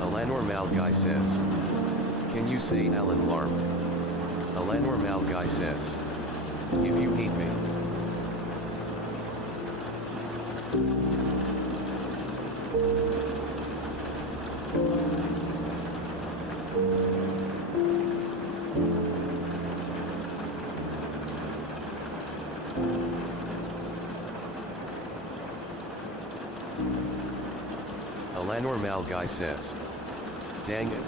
Alanor Malguy says, can you say Alan Larp? Alanor Malguy says, if you hate me. Alanor Malguy says, dang it.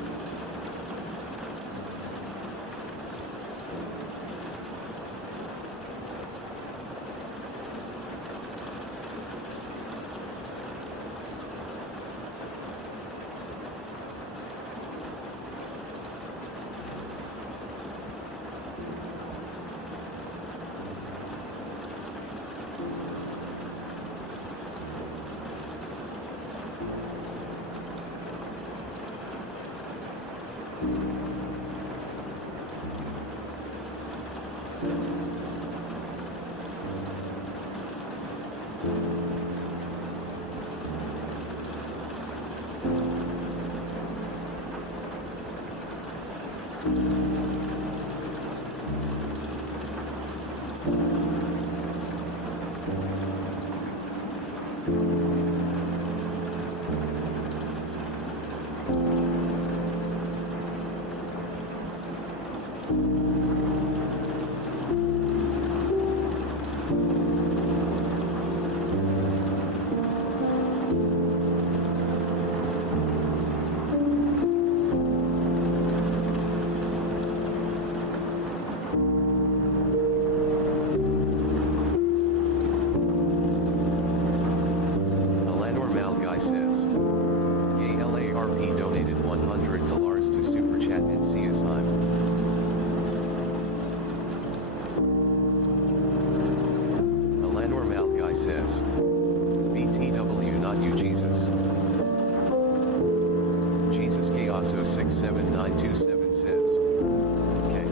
Says, Gay LARP donated $100 to Super Chat and CSI. Alanor Malguy says, BTW not you Jesus. Jesus Gaoso 67927 says, okay.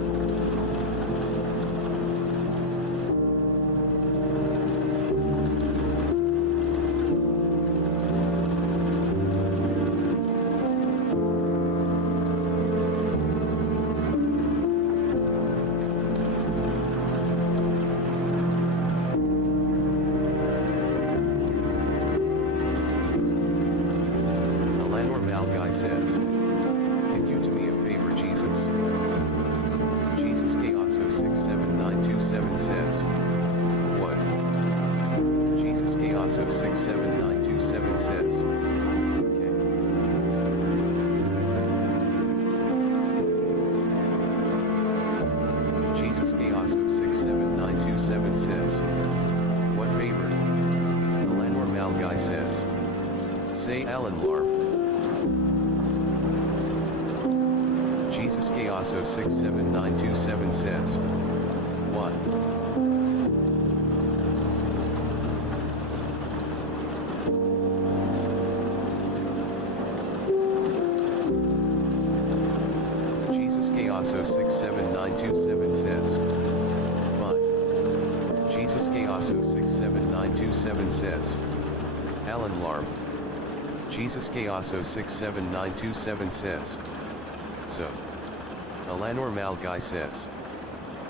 Says, can you do me a favor, Jesus? Jesus Gaoso 67927 says, what? also 679277 says. Jesus also 67927 says. What favor? Alanor Malguy says. Say Alan Larp. Jesus also 67927 says. What? Jesus also 67927 says. Fine. Jesus also 67927 says. Alan Larp. Jesus also 67927 says. So. Alanor Malguy says.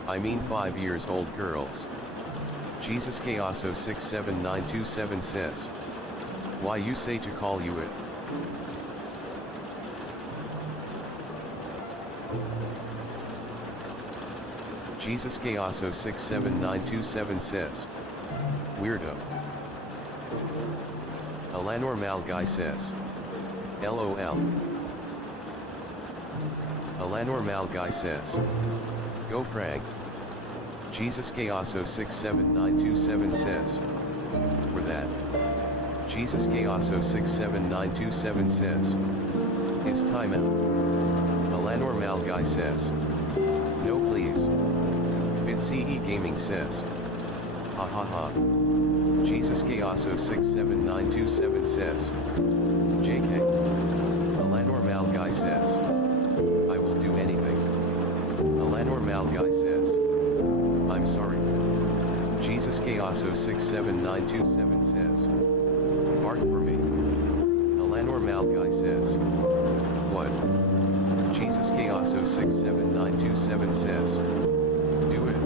I mean 5 years old girls. Jesus also 67927 says. Why you say to call you it? Jesus also 67927 says. Weirdo. Alanor Malguy says. LOL. Alanor Malguy says. Go Prag. Jesus also 67927 says. For that. Jesus also 67927 says. Is time out. Alanor Malguy says. No please. Vað ⁶ Gaming says. Ha ha ha. Jesus also 67927 says. JK. Alanor Malguy says. I will do anything. Alanor Malguy says. I'm sorry. Jesus also 67927 says. Bark for me. Alanor Malguy says. What? Jesus also 67927 says. Do it.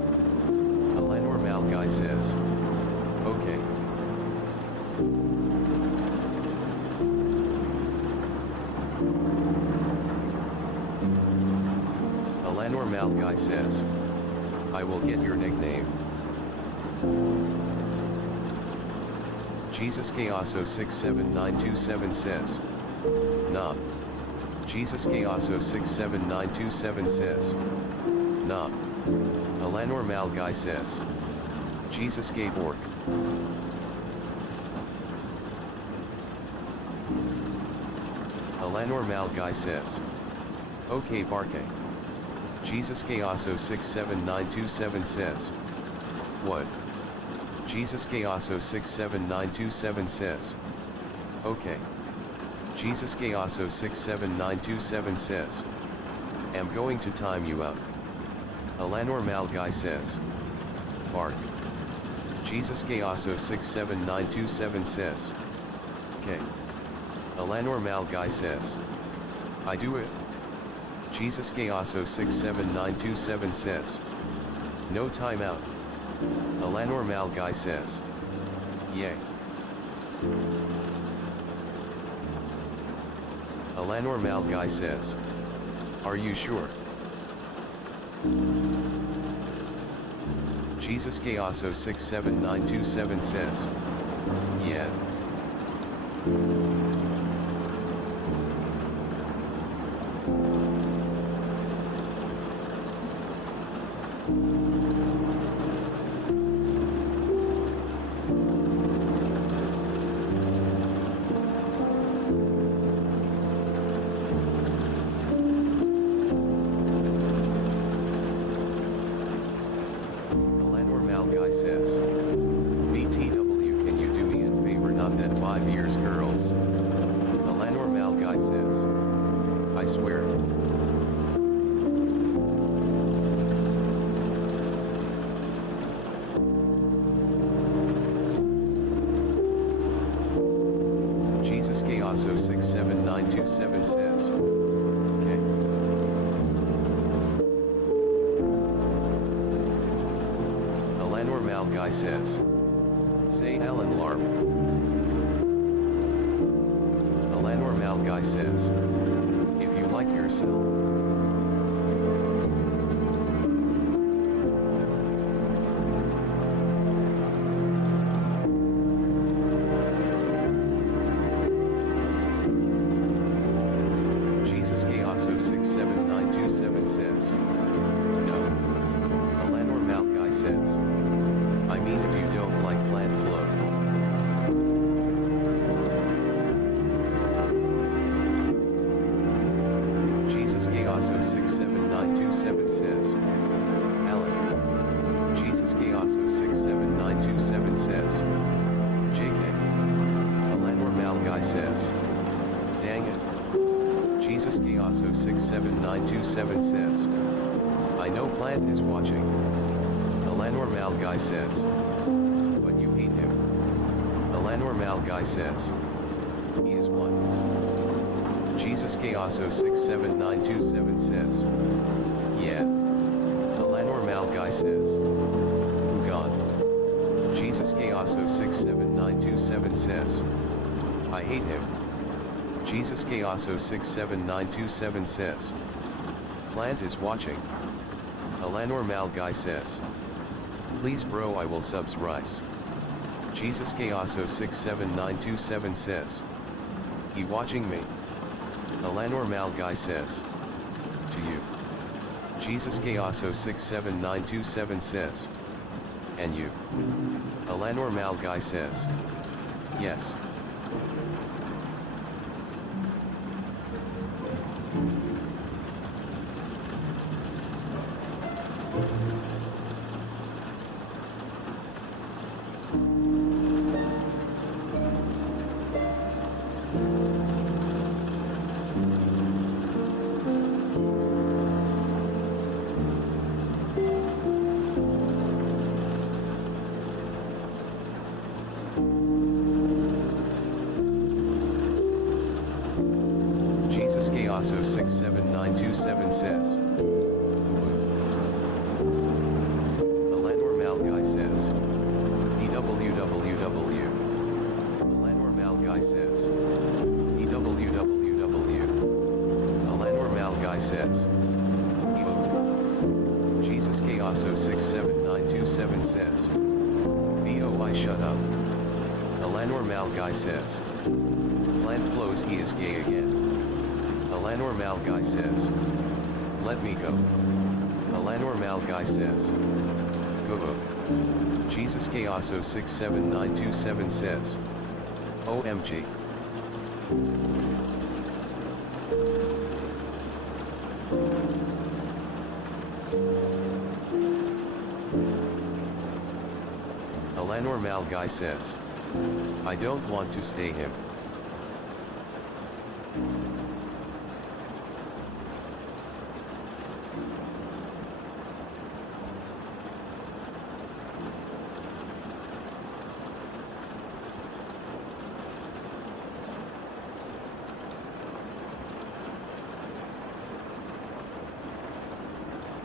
Alanor Malguy says. Okay. Alanor Malguy says. I will get your nickname. Jesus also 67927 says. Nah. Jesus also 67927 says. Nah. Alanor Malguy says. Jesus Borg. Alanor Malguy says. Okay Barke. Jesus also 67927 says. What? Jesus also 67927 says. Okay. Jesus also 67927 says. Am going to time you out. Alanor Malguy says. Bark. Jesus also 67927 says. K. Alanor Malguy says. I do it. Jesus also 67927 says. No timeout. Alanor Malguy says. Yay. Alanor Malguy says. Are you sure? Jesus also 67927 says. Yeah. Malguy says. BTW, can you do me a favor, not that 5 years girls? Alanor Malguy says. I swear. Jesus also 67927 says. Okay. Alanor Malguy says. Say Alan Larp. Alanor Malguy says. If you like yourself. Jesus Chaoso 67927 says. No. Alanor Malguy says. I mean if you don't like plant flow. Jesus Chaoso 67927 says. Alan. Jesus Chaoso 67927 says. JK. Alanor Malguy says. Dang it. Jesus Chaoso 67927 says. I know Plant is watching. Alanor Malguy says. But you hate him. Alanor Malguy says. He is one. Jesus Chaoso 67927 says. Yeah. Alanor Malguy says. Who God? Jesus Chaoso 67927 says. I hate him. Jesus Chaoso 67927 says. Plant is watching. Alanor Malguy says. Please bro I will subs rice. Jesus Chaoso 67927 says. He watching me. Alanor Malguy says. To you. Jesus Chaoso 67927 says. And you. Alanor Malguy says. Yes. Jesus Chaoso 67927 says. Alanor Malguy says. EWWW. Alanor Malguy says. EWWW. Alanor Malguy says. Jesus Chaoso 67927 says. BOI shut up. Alanor Malguy says. Plant flows he is gay again. Alanor Malguy says. Let me go. Alanor Malguy says. Go. Jesus Chaoso 67927 says. OMG. Alanor Malguy says. I don't want to stay him.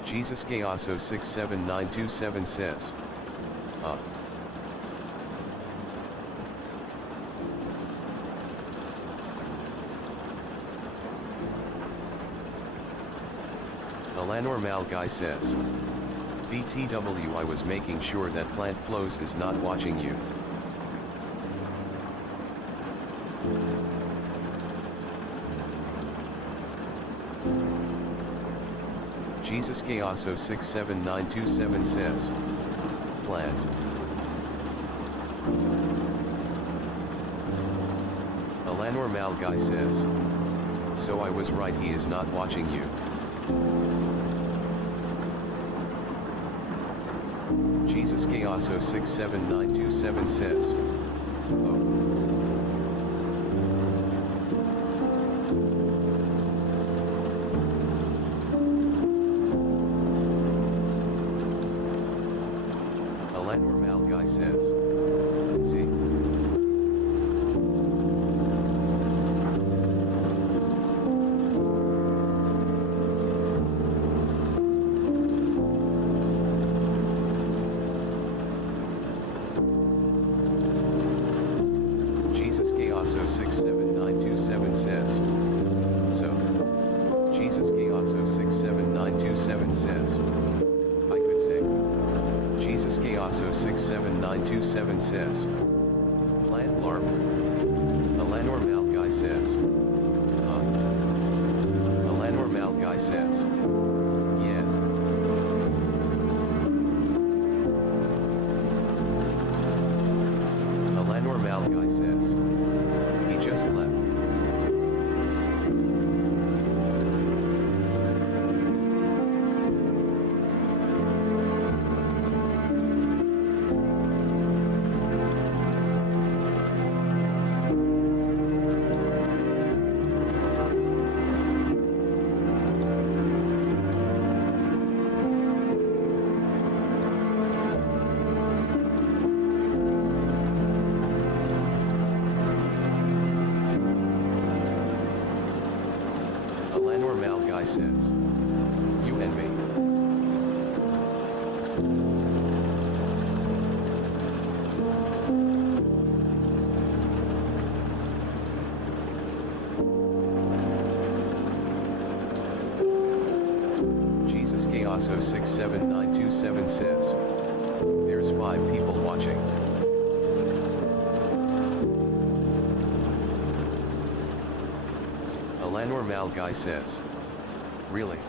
Jesus Chaoso 67927 says. Alanor Malguy says. BTW I was making sure that Plant Flows is not watching you. Jesus Chaoso 67927 says. Plant. Alanor Malguy says. So I was right, he is not watching you. Jesus Chaoso 67927 says. Alanor Malguy says. See. Jesus Chaoso 67927 says. So. Jesus Chaoso 67927 says. I could say. Jesus Chaoso 67927 says. Plant LARP. Alanor Malguy says. Guy says. Yeah. Eleanor Mal Guy says. He just left. Eleanor Mal Guy says. You and me. Jesus Chaoso 67927 says. There's 5 people watching. Eleanor Mal Guy says. Really?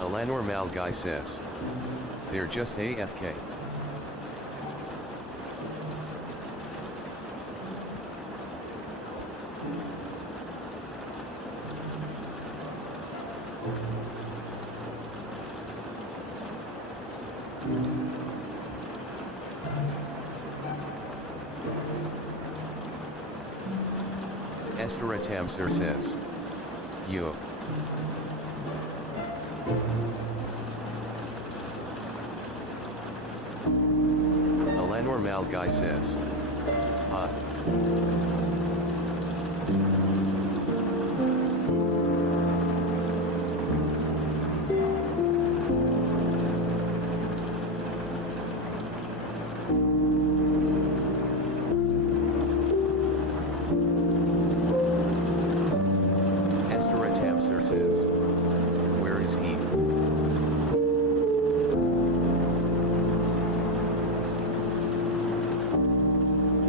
Eleanor Mal Guy says. They're just AFK. Estera Tamser says. Yo. Eleanor Mal Guy says. Hot. Estera Tamser says. Where is he?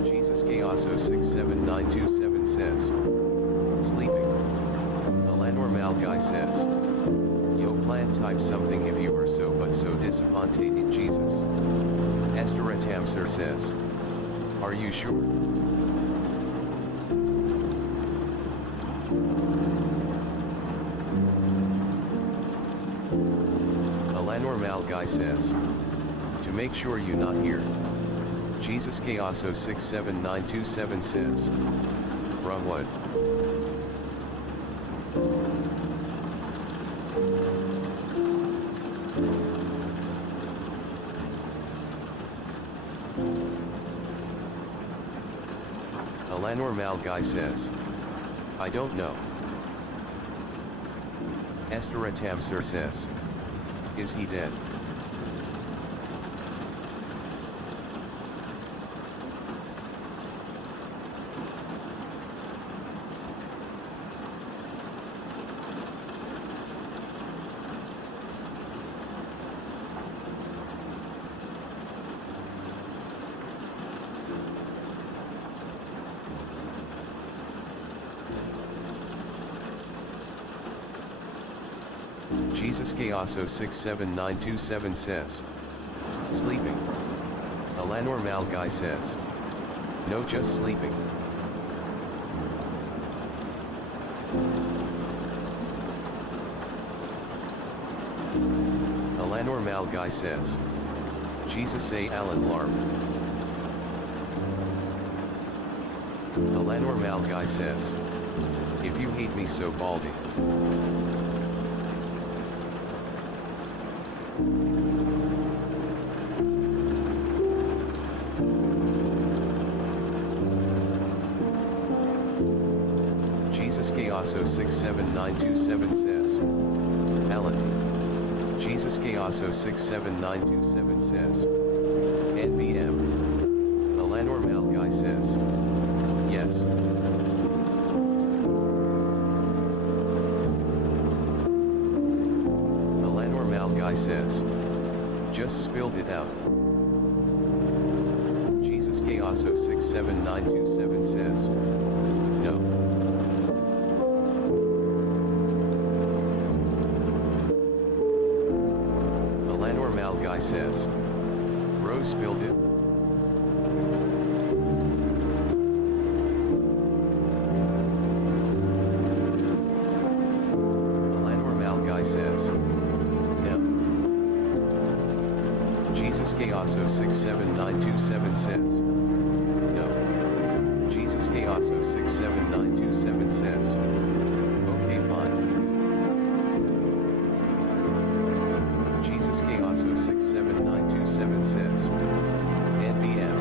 Jesus Chaoso 67927 says. Sleeping. Eleanor Mal Guy says. Yo plan type something if you are so but so disappointed in Jesus. Estera Tamser says. Are you sure? Eleanor Mal Guy says. To make sure you not here. Jesus Chaoso 67927 says. Bruh what? Eleanor Mal Guy says. I don't know. Estera Tamser says. Is he dead? Jesus Chaoso 67927 says. Sleeping. Eleanor Mal Guy says. No, just sleeping. Eleanor Mal Guy says. Jesus A. Alan Larm. Eleanor Mal Guy says. If you hate me so baldy. Jesus Chaoso 67927 says. Alan. Jesus Chaoso 67927 says. NBM. Eleanor Mal Guy says. Yes. Eleanor Mal Guy says. Just spilled it out. Jesus Chaoso 67927 says. No. says. Bro spilled it. Says, no. Jesus Gayaso 67927 says, no. Jesus Gayaso 67927 says, okay fine. Jesus Gayaso 67927 says, NBM.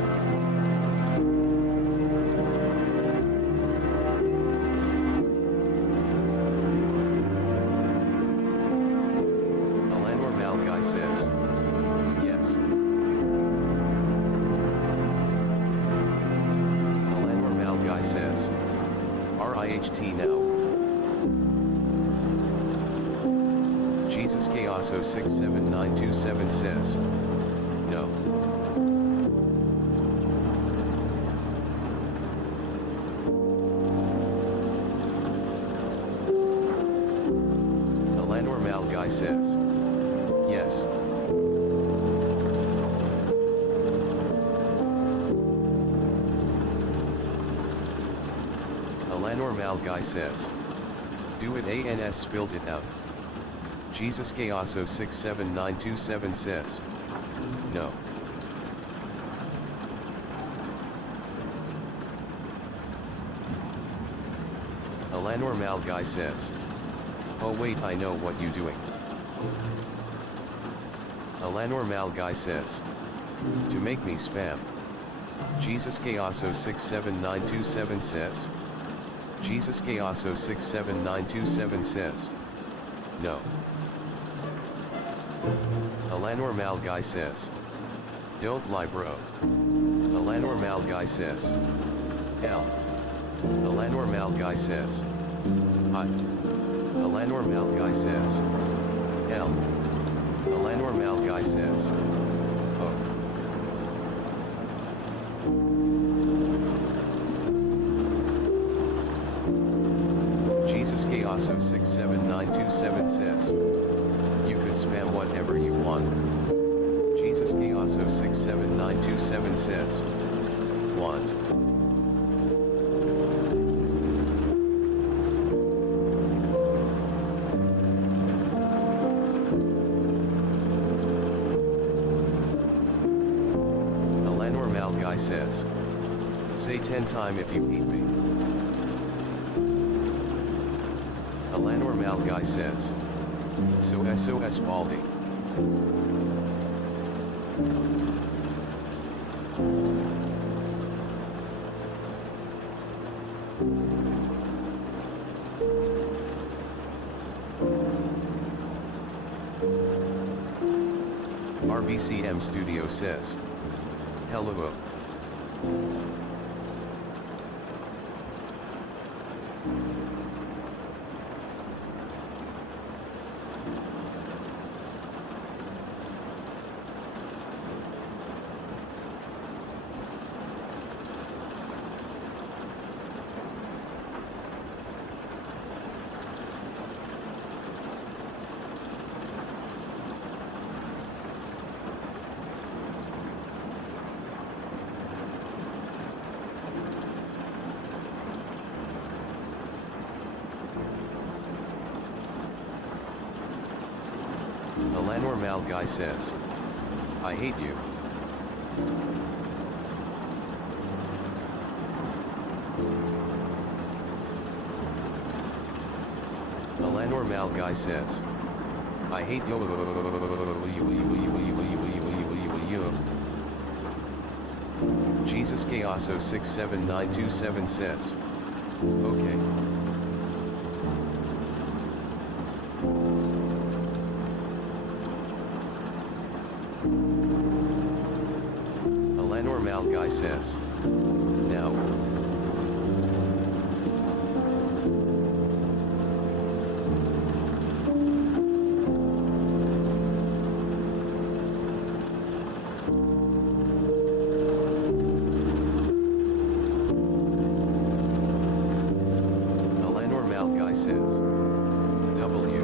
Says, yes. Alanwar Malgai says, RIHT now. Jesus Gayaso 67927 says, no. Alanwar Malgai says, yes. Alanwar Malgai says, do it ANS spilled it out. Jesus Gayaso 67927 says, no. Alanwar Malgai says, oh wait, I know what you doing. Alanwar Malgai says, to make me spam. Jesus Gayaso 67927 says, Jesus Gayaso 67927 says, no. Alanwar Malgai says, don't lie bro. Alanwar Malgai says, L. Alanwar Malgai says, I. Alanwar Malgai says, L. Alanwar Malgai says, oh. Jesus Gayaso 67927 says, you could spam whatever you want. Jesus Gayaso 67927 says, want. Alanwar Malgai says, say 10 times if you hate me. Alanwar Malgai says, so SOS Baldy. RBCM Studio says, hello. Alanwar Malgai says, I hate you. Alanwar Malgai says, I hate you. Jesus Gayaso 67927 says, okay. Alanwar Malgai says, now. Alanwar Malgai says, W.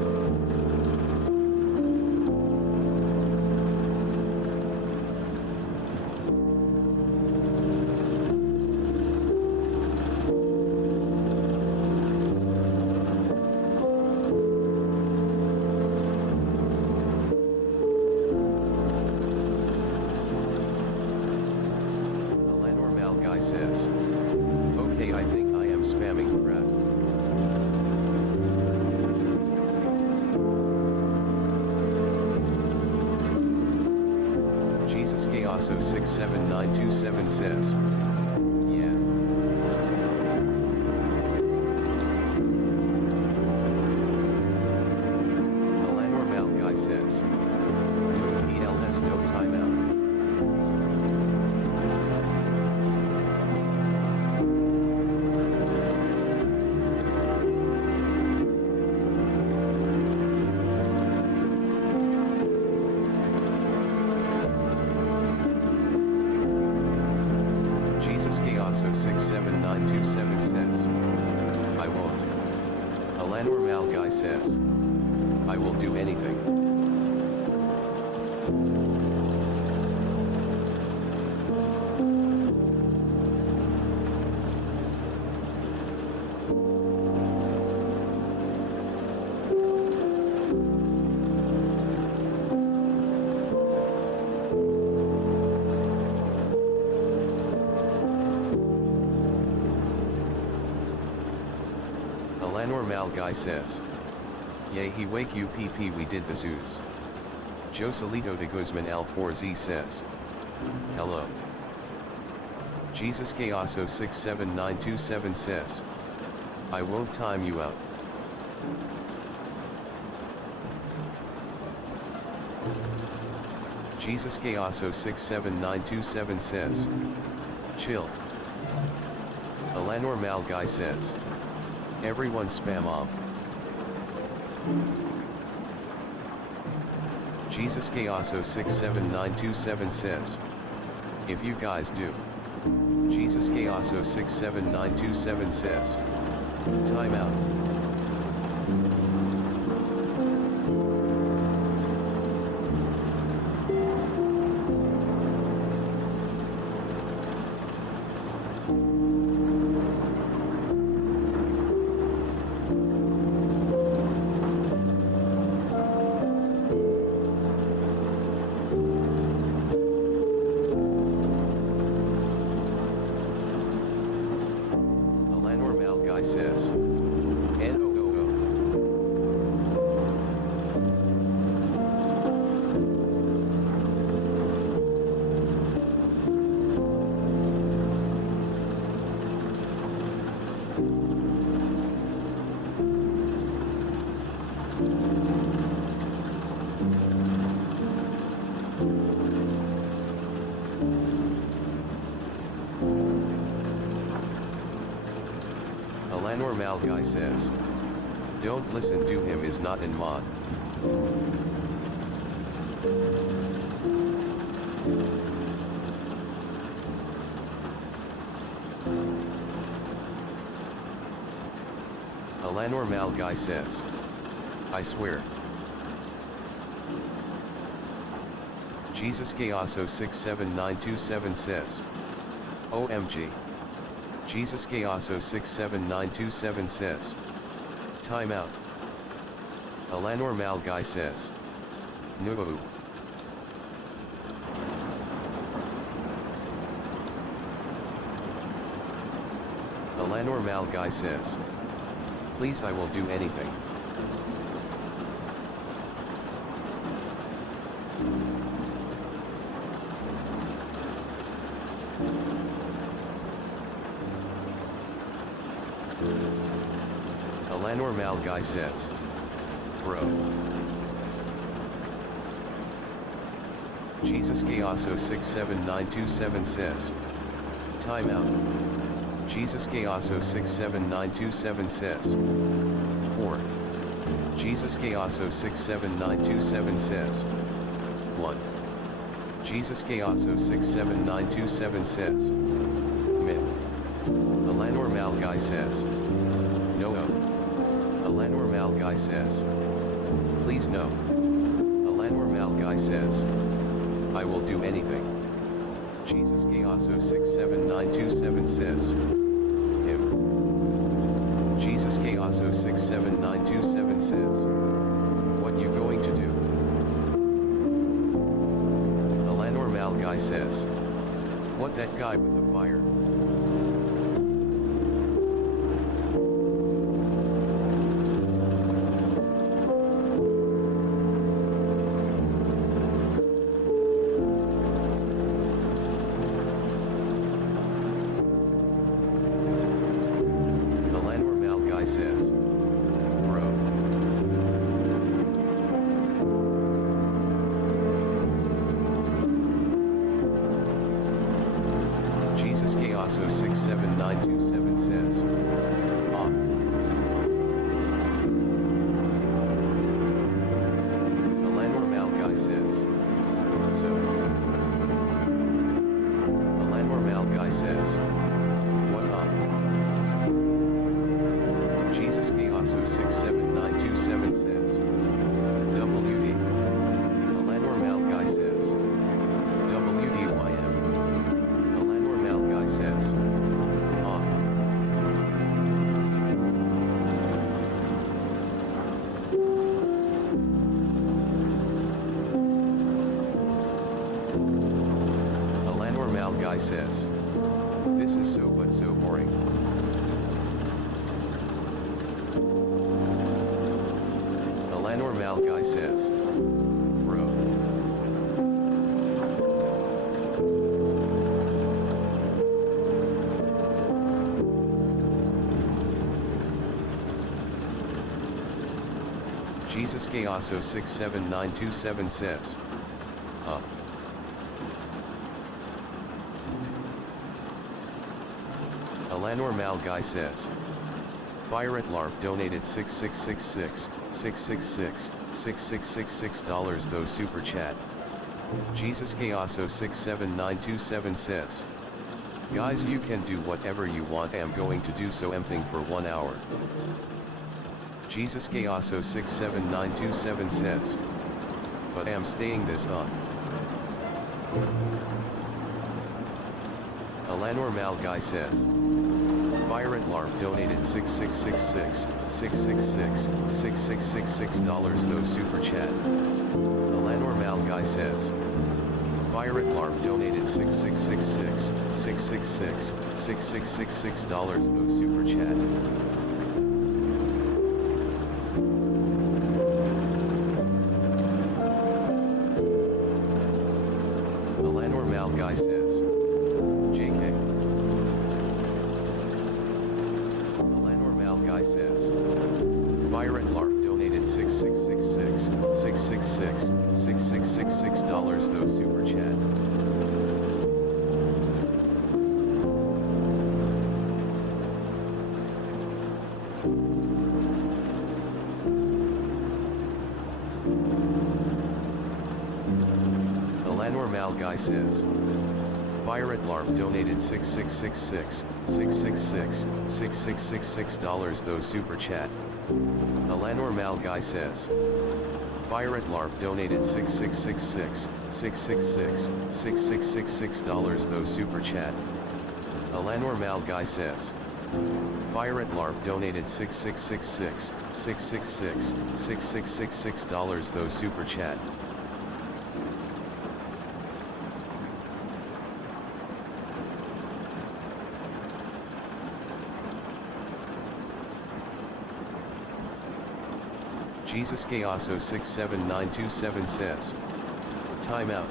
says. Okay, I think I am spamming crap. Jesus Chaoso 67927 says. Yeah. Alanor Malguy says. PLS no timeout. Jesus Chaoso 67927 says. I won't. Alanor Malguy says. I will do anything. Alanor Malguy says. Yay, he wake you PP, we did the Zeus. Joselito de Guzman L4Z says. Hello. Jesus Chaoso 67927 says. I won't time you out. Jesus Chaoso 67927 says. Chill. Alanor Malguy says. Everyone spam on. Jesus Chaoso 67927 says. If you guys do. Jesus Chaoso 67927 says. Time out. Says. Alanor Malguy says. Don't listen to him, is not in mod. Alanor Malguy says. I swear. Jesus Chaoso 67927 says. OMG. Jesus Chaoso 67927 says. Time out. Alanor Malguy says. No. Alanor Malguy says. Please, I will do anything. Alanor Malguy says. Bro. Jesus Chaoso 67927 says. Time out. Jesus Chaoso 67927 says. 4. Jesus Chaoso 67927 says. 1. Jesus Chaoso 67927 says. Mid. Alanor Malguy says. No. Alanor Malguy says. Please no. Alanor Malguy says. I will do anything. Jesus Chaoso 67927 says. Him. Jesus Chaoso 67927 says. What you going to do? Alanor Malguy says. What that guy with the fire? says, bro. Jesus Gayoso 67927 says, Alanor Malguy says, so. Alanor Malguy says, what up? Jesus Gayoso 67927 says, WD. Alanor Malguy says, WDYM. Alanor Malguy says, Alanor Malguy says, this is so but so boring. Alanor Malguy says, bro. Jesus Gayoso 67927 says, Alanor Malguy says, Fire at LARP donated $666 though super chat. Jesus Gayoso 67927 says, guys, you can do whatever you want, am going to do so empthing for 1 hour. Jesus Gayoso 67927 says, but am staying this on. Alanor Malguy says, Fire at LARP donated $666 though super chat. Alanor Malguy says, Fire at LARP donated $666 though super chat. Alanor Malguy says, JK. Alanor Malguy says, Fire at LARP donated $666 though super chat. Alanor Malguy says, Fire at LARP donated $666 though super chat. Alanor Malguy says, Fire at LARP donated $666 though super chat. Alanor Malguy says, Fire at LARP donated $666 though super chat. Jesus Gayoso 67927 says, time out.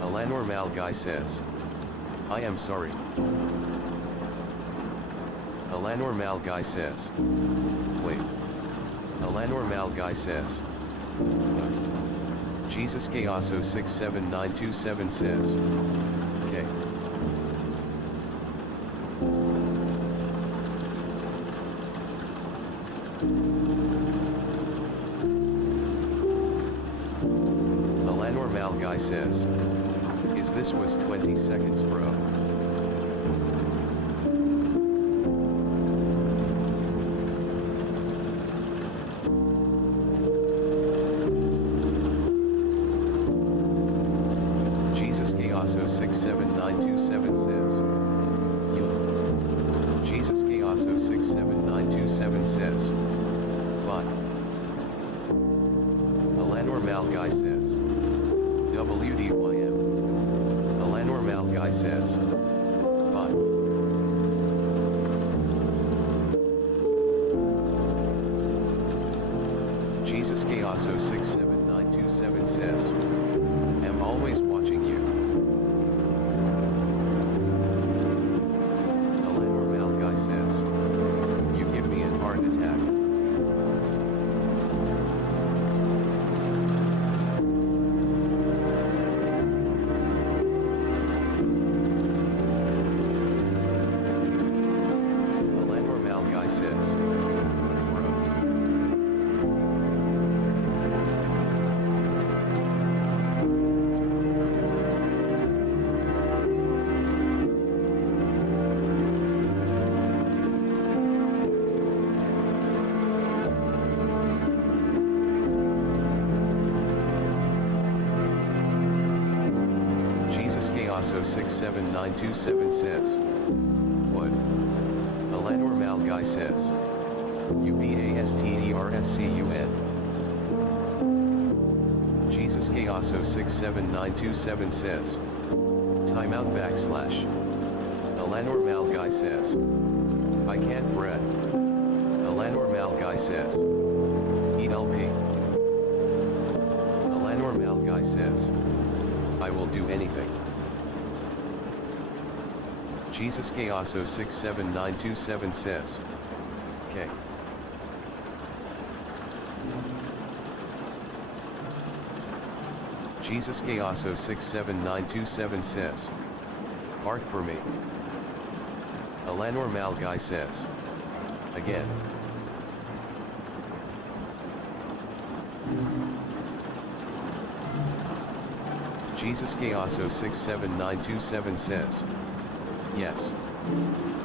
Alanor Malguy says, I am sorry. Alanor Malguy says, wait. Alanor Malguy says, Jesus Gayoso 67927 says, okay. Alanor Malguy says, this was 20 seconds, bro. Jesus Gayoso 67927 says, Jesus Gayoso 67927 says, but Alanor Malguy says, WDYM. Alanor Malguy says. Bye. Jesus Chaoso 67927 says. Am always watching you. Alanor Malguy says. You give me a heart attack. Alanor Malguy says. Jesus Chaoso 67927 says. What? Alanor Malguy says. UBASTERSCUN. Jesus Chaoso 67927 says. Timeout / Alanor Malguy says. I can't breath. Alanor Malguy says. ELP. Alanor Malguy says. I will do anything. Jesus Chaoso 67927 says. K. Jesus Chaoso 67927 says. Heart for me. Alanor Malguy says. Again. Jesus Chaoso 67927 says. Yes.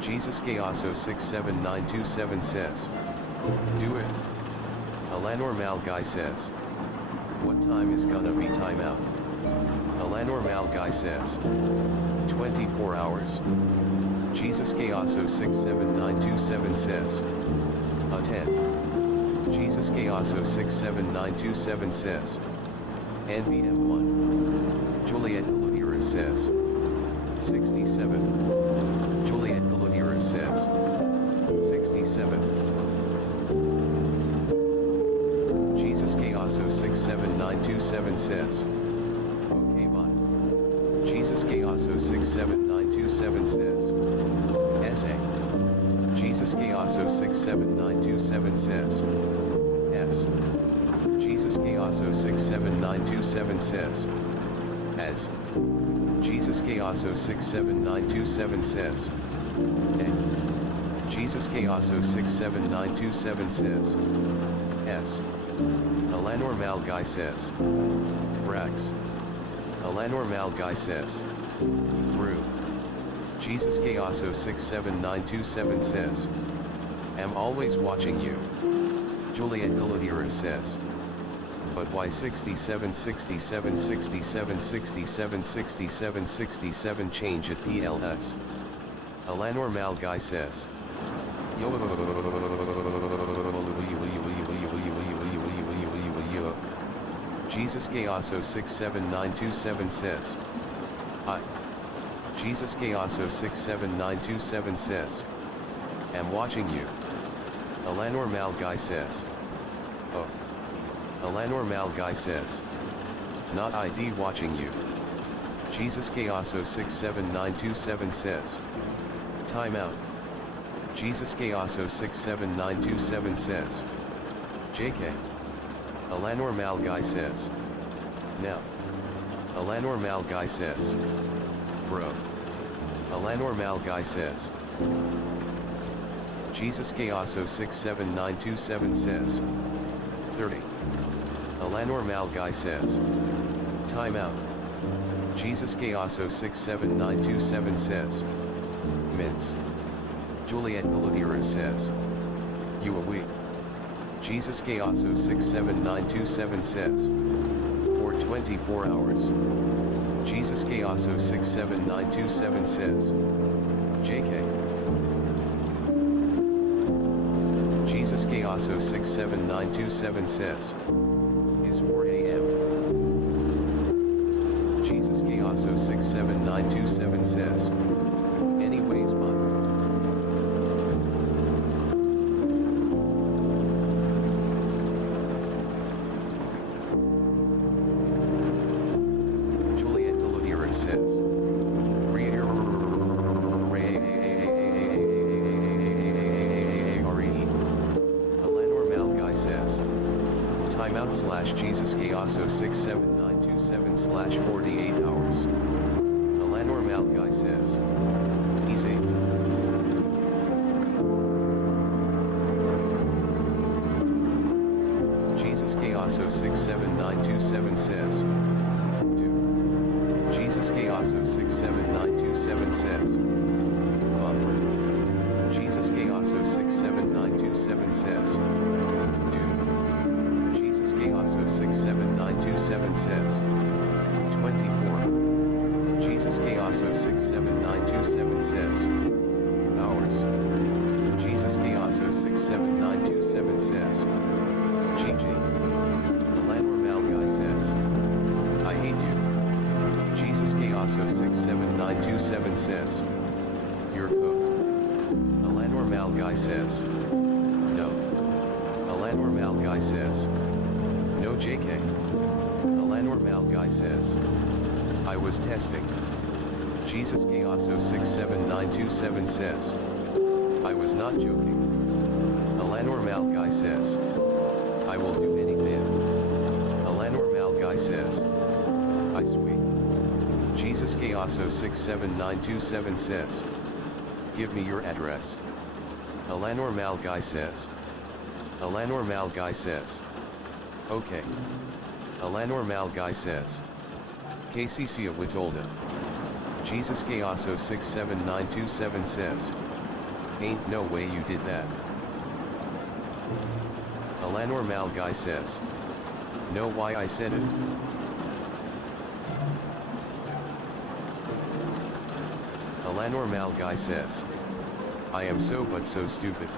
Jesus Chaoso 67927 says. Do it. Alanor Malguy says. What time is gonna be timeout? Alanor Malguy says. 24 hours. Jesus Chaoso 67927 says. A 10. Jesus Chaoso 67927 says. NVM1. Juliet Galodiru says. 67. Juliet Galodiru says. 67. Jesus Chaoso 67927 says. Okay bye. Jesus Chaoso 67927 says. SA. Jesus Chaoso 67927 says. S. Jesus Chaoso 67927 says. As. Jesus Chaoso 67927 says. N. Jesus Chaoso 67927 says. S. Alanor Malguy says. Brax. Alanor Malguy says. Brew. Jesus Chaoso 67927 says. Am always watching you. Juliet Galodiru says. But why 67 67 67 67 67 67 change at PLS? Alanor Malguy says. Jesus Chaoso 67927 says. I. Jesus Chaoso 67927 says. Am watching you. Alanor Malguy says. Oh. Alanor Malguy says. Not ID watching you. Jesus Chaoso 67927 says. Timeout. Jesus Chaoso 67927 says. JK. Alanor Malguy says. Now. Alanor Malguy says. Bro. Alanor Malguy says. Jesus Chaoso 67927 says. 30. Alanor Malguy says. Timeout. Jesus Chaoso 67927 says. Mince. Juliet Galodiru says. You a weak. Jesus Chaoso 67927 says. For 24 hours. Jesus Chaoso 67927 says. JK. Jesus Chaoso 67927 says. Is 4 a.m. Jesus Gaoso 67927 says. Anyways, bud. Juliet Delodira says. Eleanor Malguy says. Timeout / Jesus Gaoso 67927 / 48 hours. Eleanor Malguy says. Easy. Jesus Gaoso 67927 says. Do. Jesus Gaoso 67927 says. Buffer. Jesus Gaoso 67927 says. Do. Jesus Gaoso 67927 says. 24. Jesus Gaoso 67927 says. Hours. Jesus Gaoso 67927 says. GG. Eleanor Malguy says. I hate you. Jesus Gaoso 67927 says. You're cooked. Eleanor Malguy says. No. Eleanor Malguy says. No JK. Eleanor Malguy says. I was testing. Jesus Gaoso 67927 says. I was not joking. Eleanor Malguy says. I will do anything. Eleanor Malguy says. I sweet. Jesus Gaoso 67927 says. Give me your address. Eleanor Malguy says. Eleanor Malguy says. Okay. Eleanor Malguy says. KCC Witolda. Jesus Gaoso 67927 says. Ain't no way you did that. Eleanor Malguy says. Know why I said it? Eleanor Malguy says. I am so but so stupid.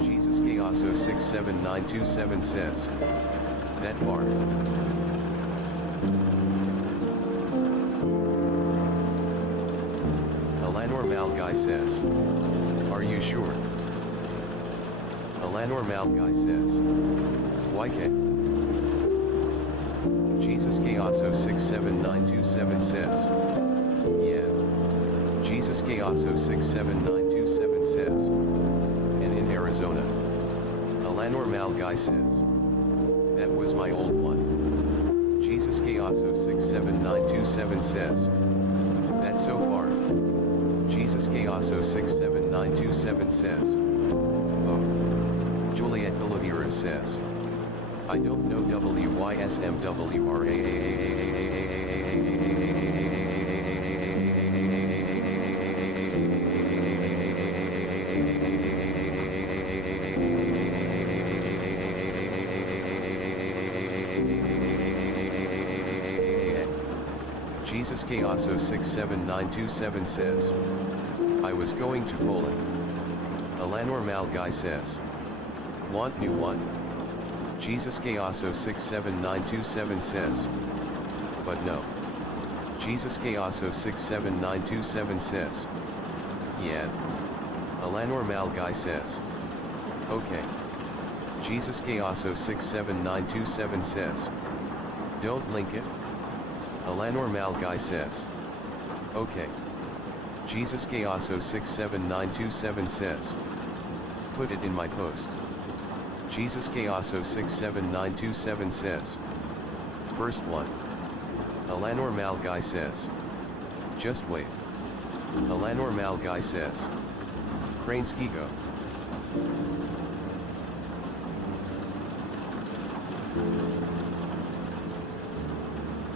Jesus Gaoso 67927 says. That far. Eleanor Malguy says. Are you sure? Eleanor Malguy says. YK. Jesus Gaoso 67927 says. Yeah. Jesus Gaoso 67927 says. And in Arizona. Eleanor Malguy says. That was my old one. Jesus Gaoso 67927 says. That's so far. Jesus Gaoso 67927 says. Oh. Juliet Galodiru says. I don't know Jesus Gaoso 67927 says. I was going to Poland. Eleanor Malguy says. Want new one? Jesus Gaoso 67927 says. But no. Jesus Gaoso 67927 says. Yeah. Eleanor Malguy says. Okay. Jesus Gaoso 67927 says. Don't link it. Eleanor Malguy says. Okay. Jesus Gaoso 67927 says. Put it in my post. Jesus Gaoso 67927 says. First one. Eleanor Malguy says. Just wait. Eleanor Malguy says. Krainskigo.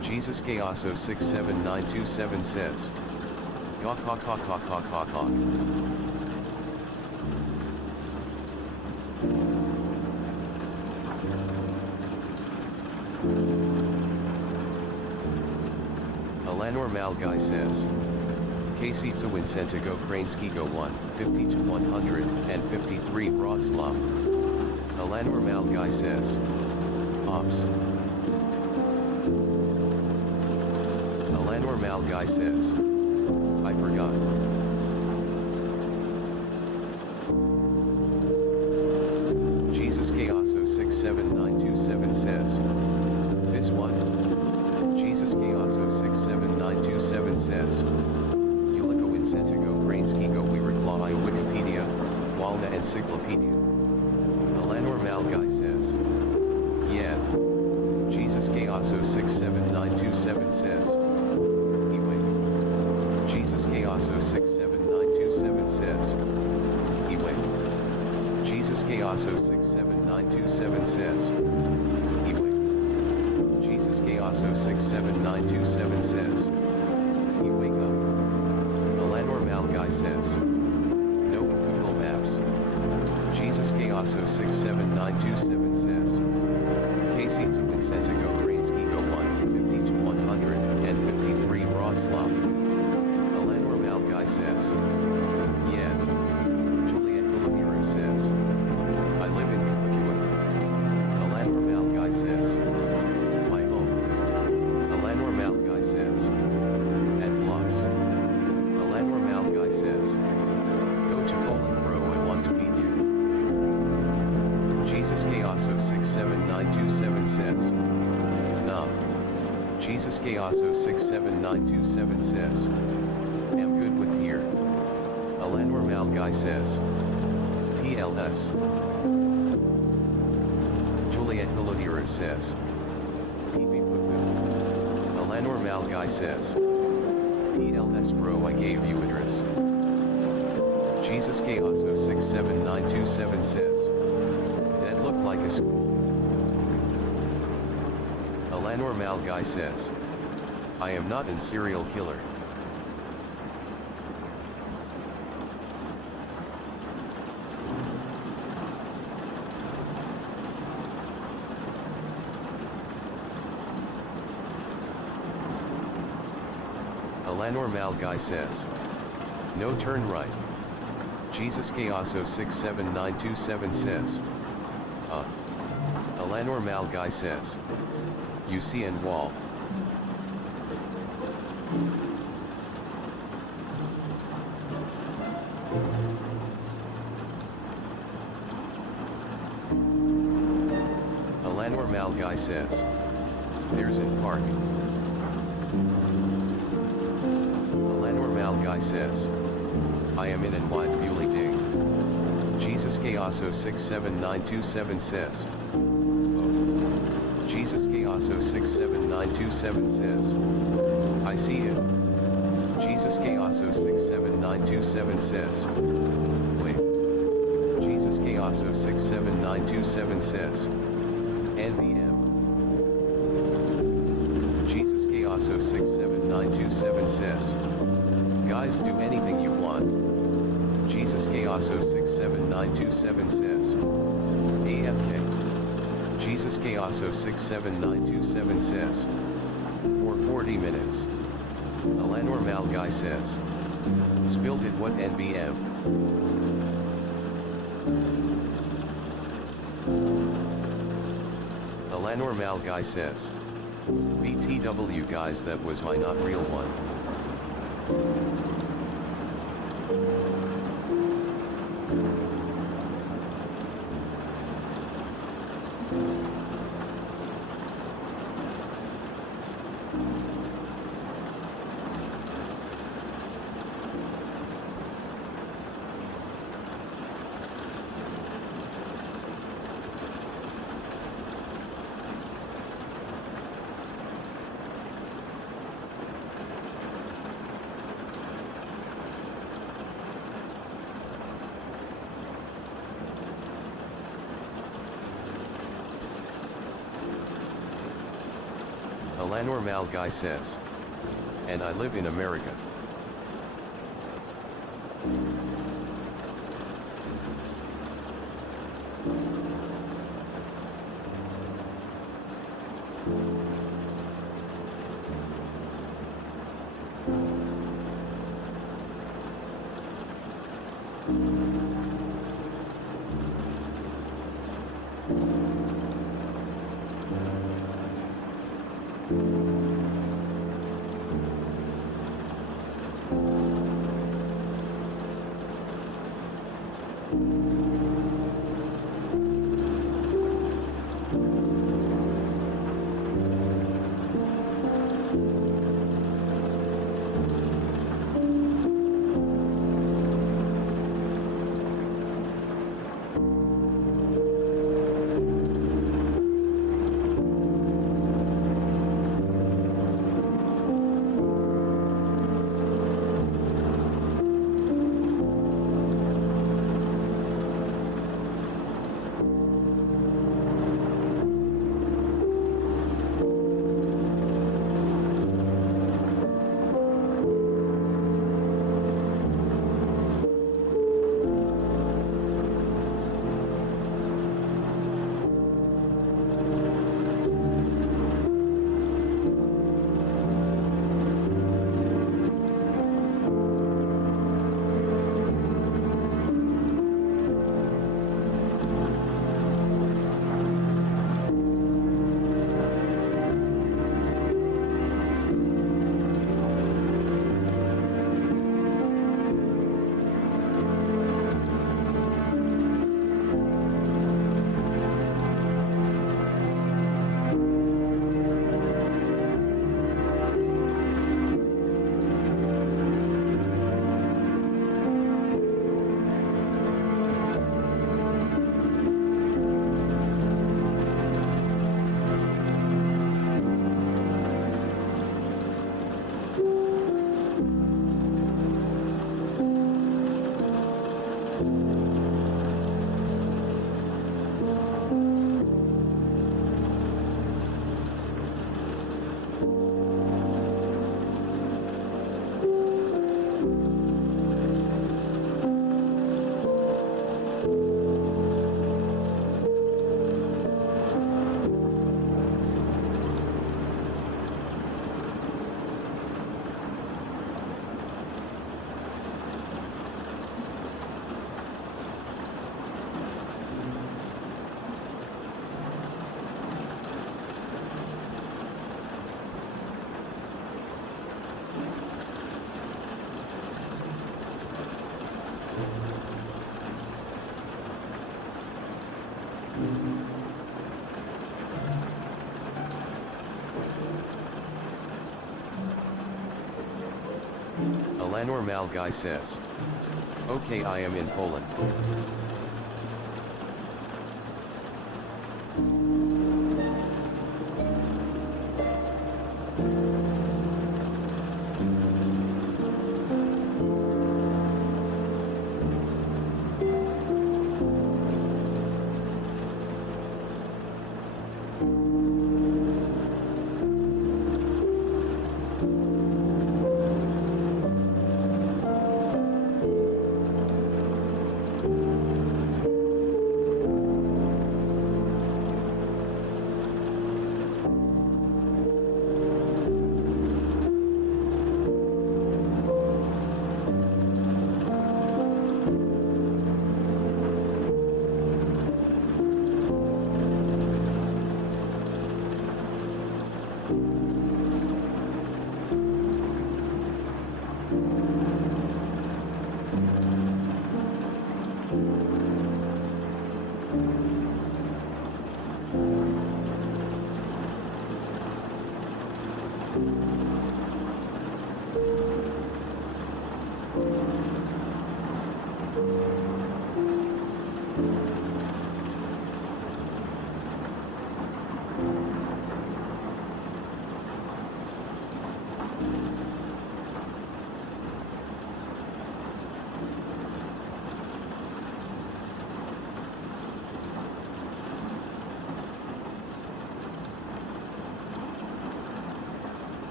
Jesus Gaoso 67927 says. Gawk hawk hawk hawk hawk hawk hawk. Eleanor Malguy says. Kasitsa Wincentigo Krainskigo 1, 50 to 100, and 53 Wroclaw. Alanor Malguy says. Ops. Alanor Malguy says. I forgot. Jesus Chaoso 67927 says. This one. Jesus Chaoso 67927 says. Uliko Incentigo Grainskigo Weirclaw Wikipedia, Walna Encyclopedia. Alanor Malguy says. Yeah. Jesus Chaoso 67927 says. Ewing. Jesus Chaoso 67927 says. Ewing. Jesus Chaoso 67927 says. Ewing. Jesus Chaoso 67927 says. You wake up. Alanor Malguy says. No Google Maps. Jesus Chaoso 67927 says. Caseins of Incentigo Grainskigo 150 to 153 Wroclaw. Alanor Malguy says. Yeah. Juliet Gulamiro says. I live in Kupakua. Alanor Malguy says. My home. Alanor Malguy says. At blocks. Alanor Malguy says. Go to Poland bro, I want to meet you. Jesus Chaoso 67927 says. Nah. Jesus Chaoso 67927 says. Am good with here. Alanor Malguy says. PLS. Juliet Galodiru says. Pee-pee poo-poo. Alanor Malguy says. PLS bro, I gave you address. Jesus Chaoso 67927 says. That looked like a school. Alanor Malguy says. I am not a serial killer. Alanor Malguy says. No turn right. Jesus Chaoso 67927 says. Alanor Malguy says. UCN wall. Alanor Malguy says. There's in park. Alanor Malguy says. I am in and wide Bewley Ding. Jesus Chaoso 67927 says. Jesus Chaoso 67927 says. I see it. Jesus Chaoso 67927 says. Wait. Jesus Chaoso 67927 says. NBM. Jesus Chaoso 67927 says. Guys, do anything you want. Jesus Chaoso 67927 says. AFK. Jesus Chaoso 67927 says. For 40 minutes. Alanor Malguy says. Spilled it what NBM. Alanor Malguy says. BTW guys, that was my not real one. Alanor Malguy says. And I live in America. Alanor Malguy says. Okay, I am in Poland.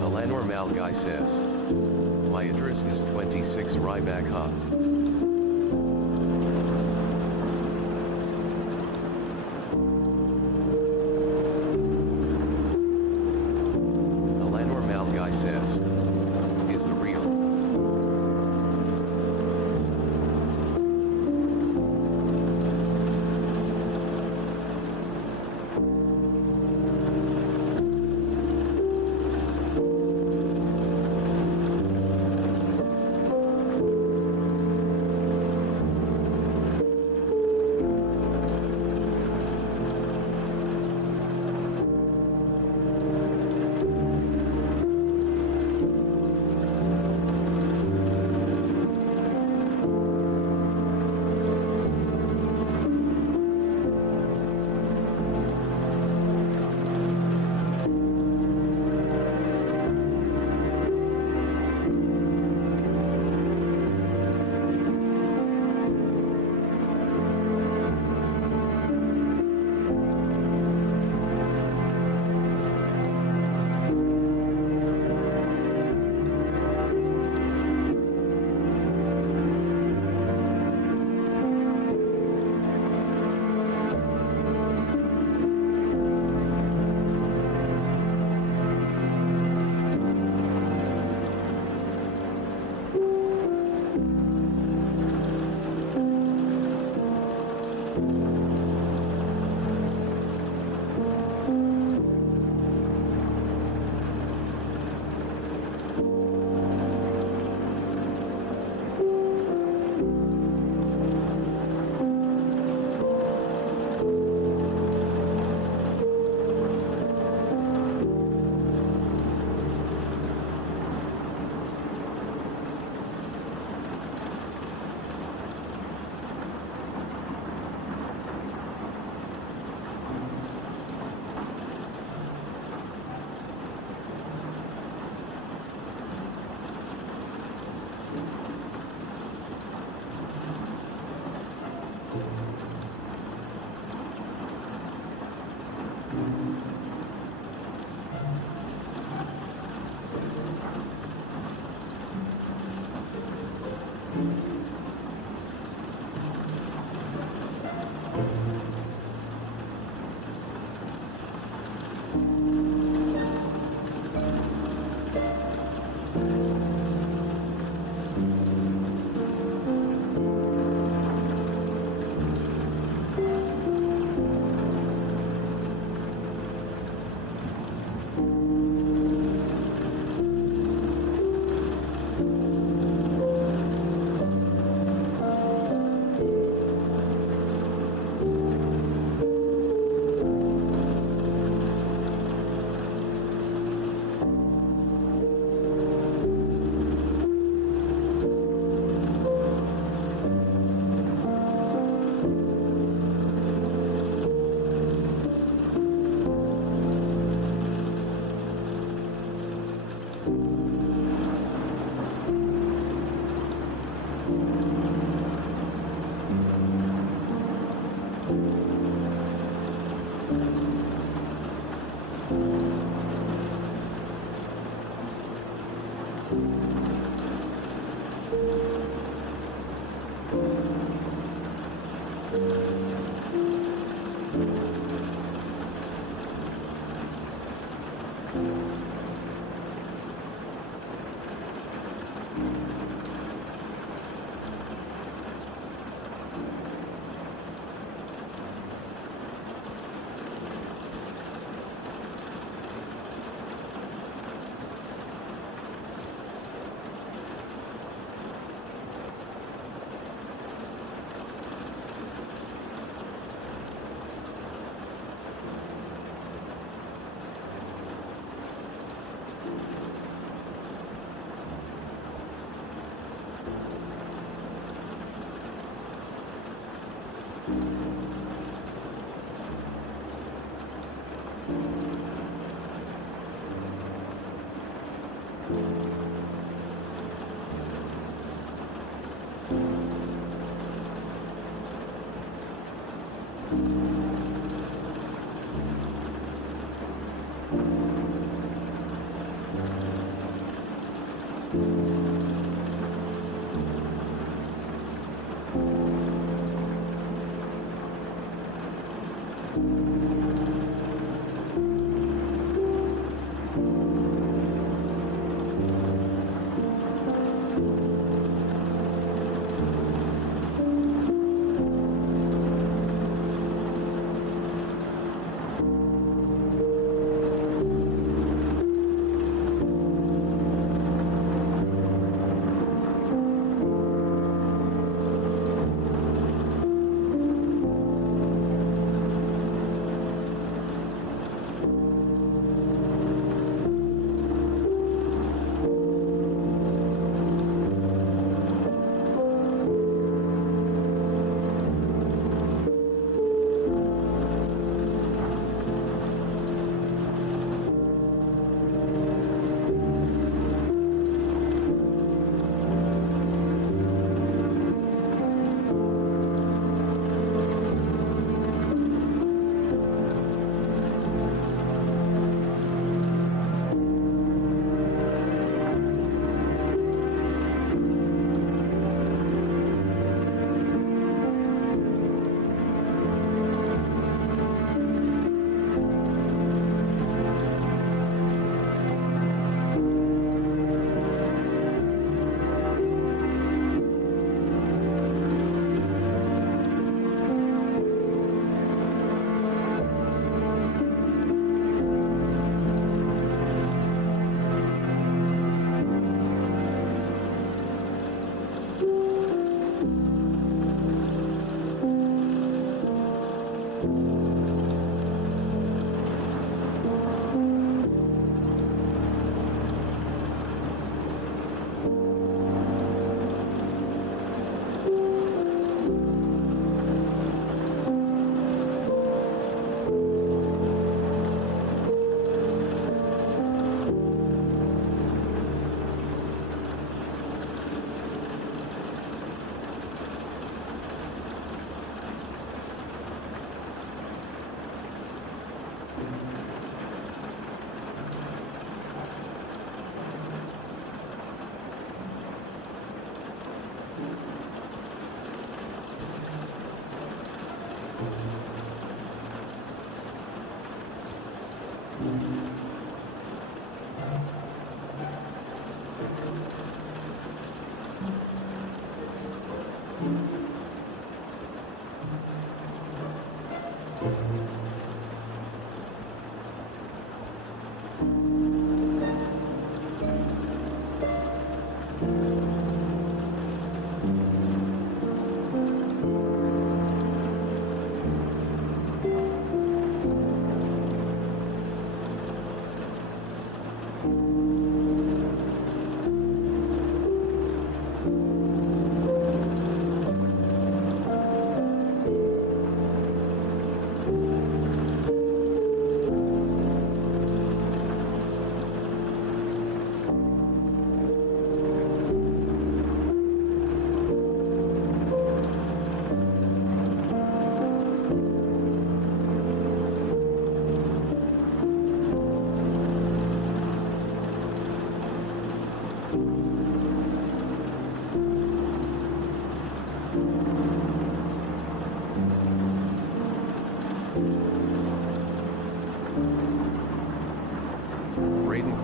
Alanor Guy says, my address is 26 Ryback Hub. Alanor Guy says, is the real.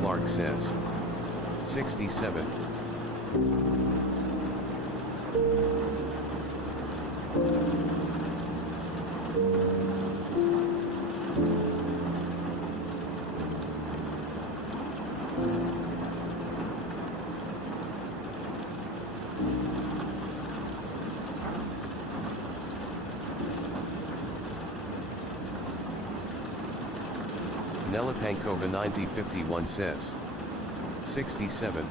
Clark says. 67. Nelapankova 9051 says. 67.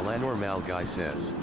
Alanormal guy says.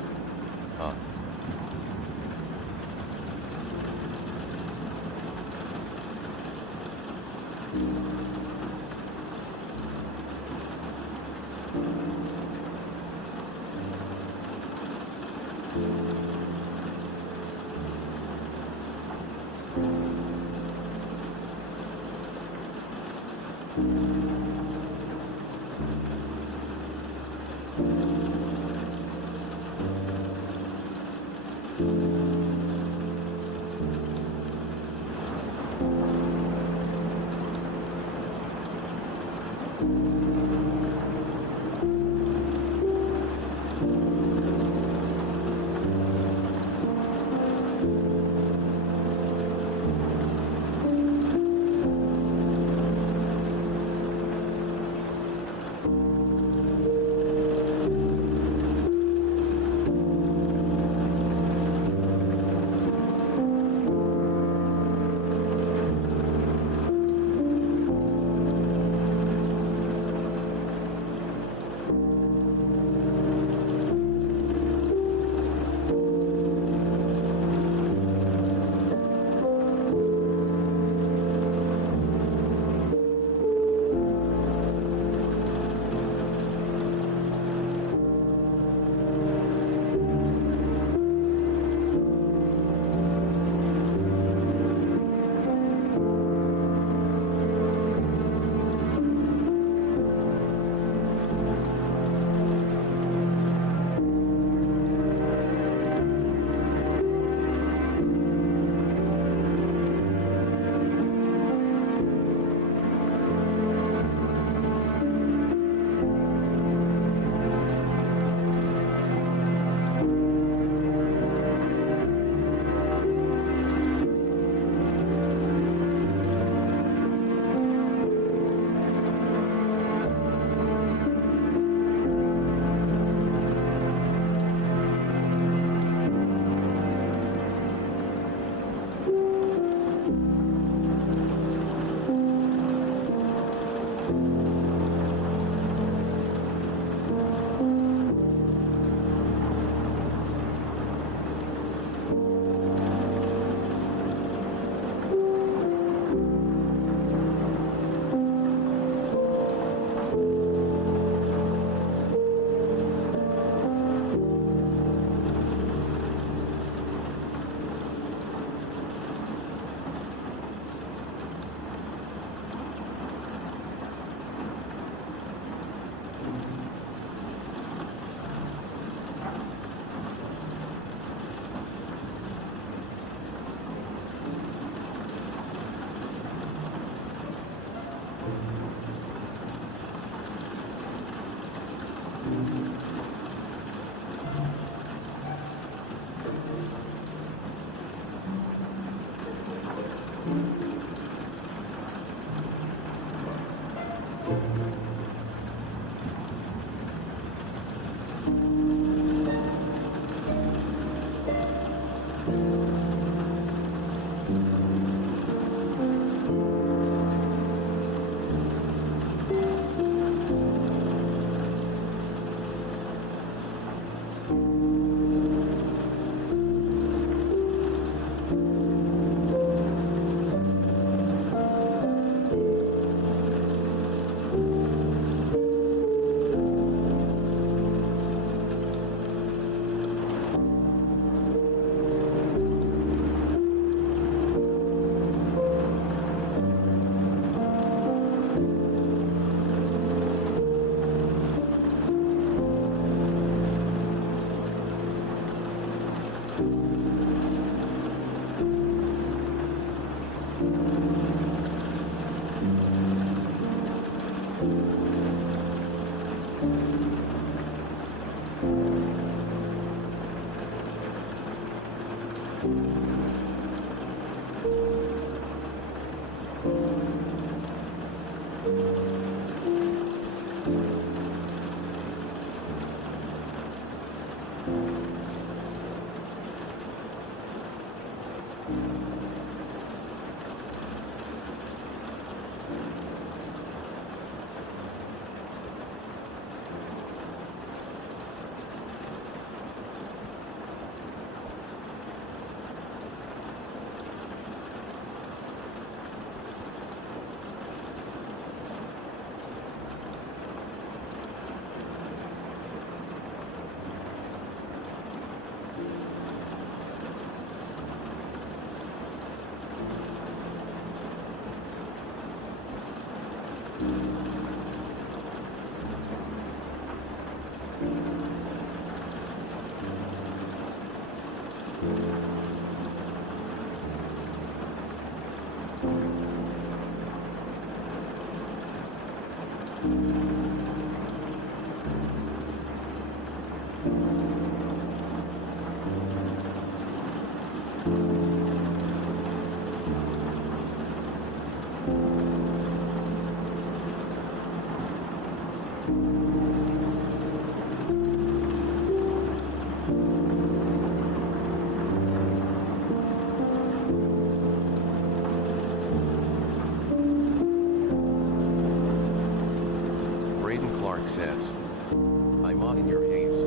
Braden Clark says, I'm on in your haze.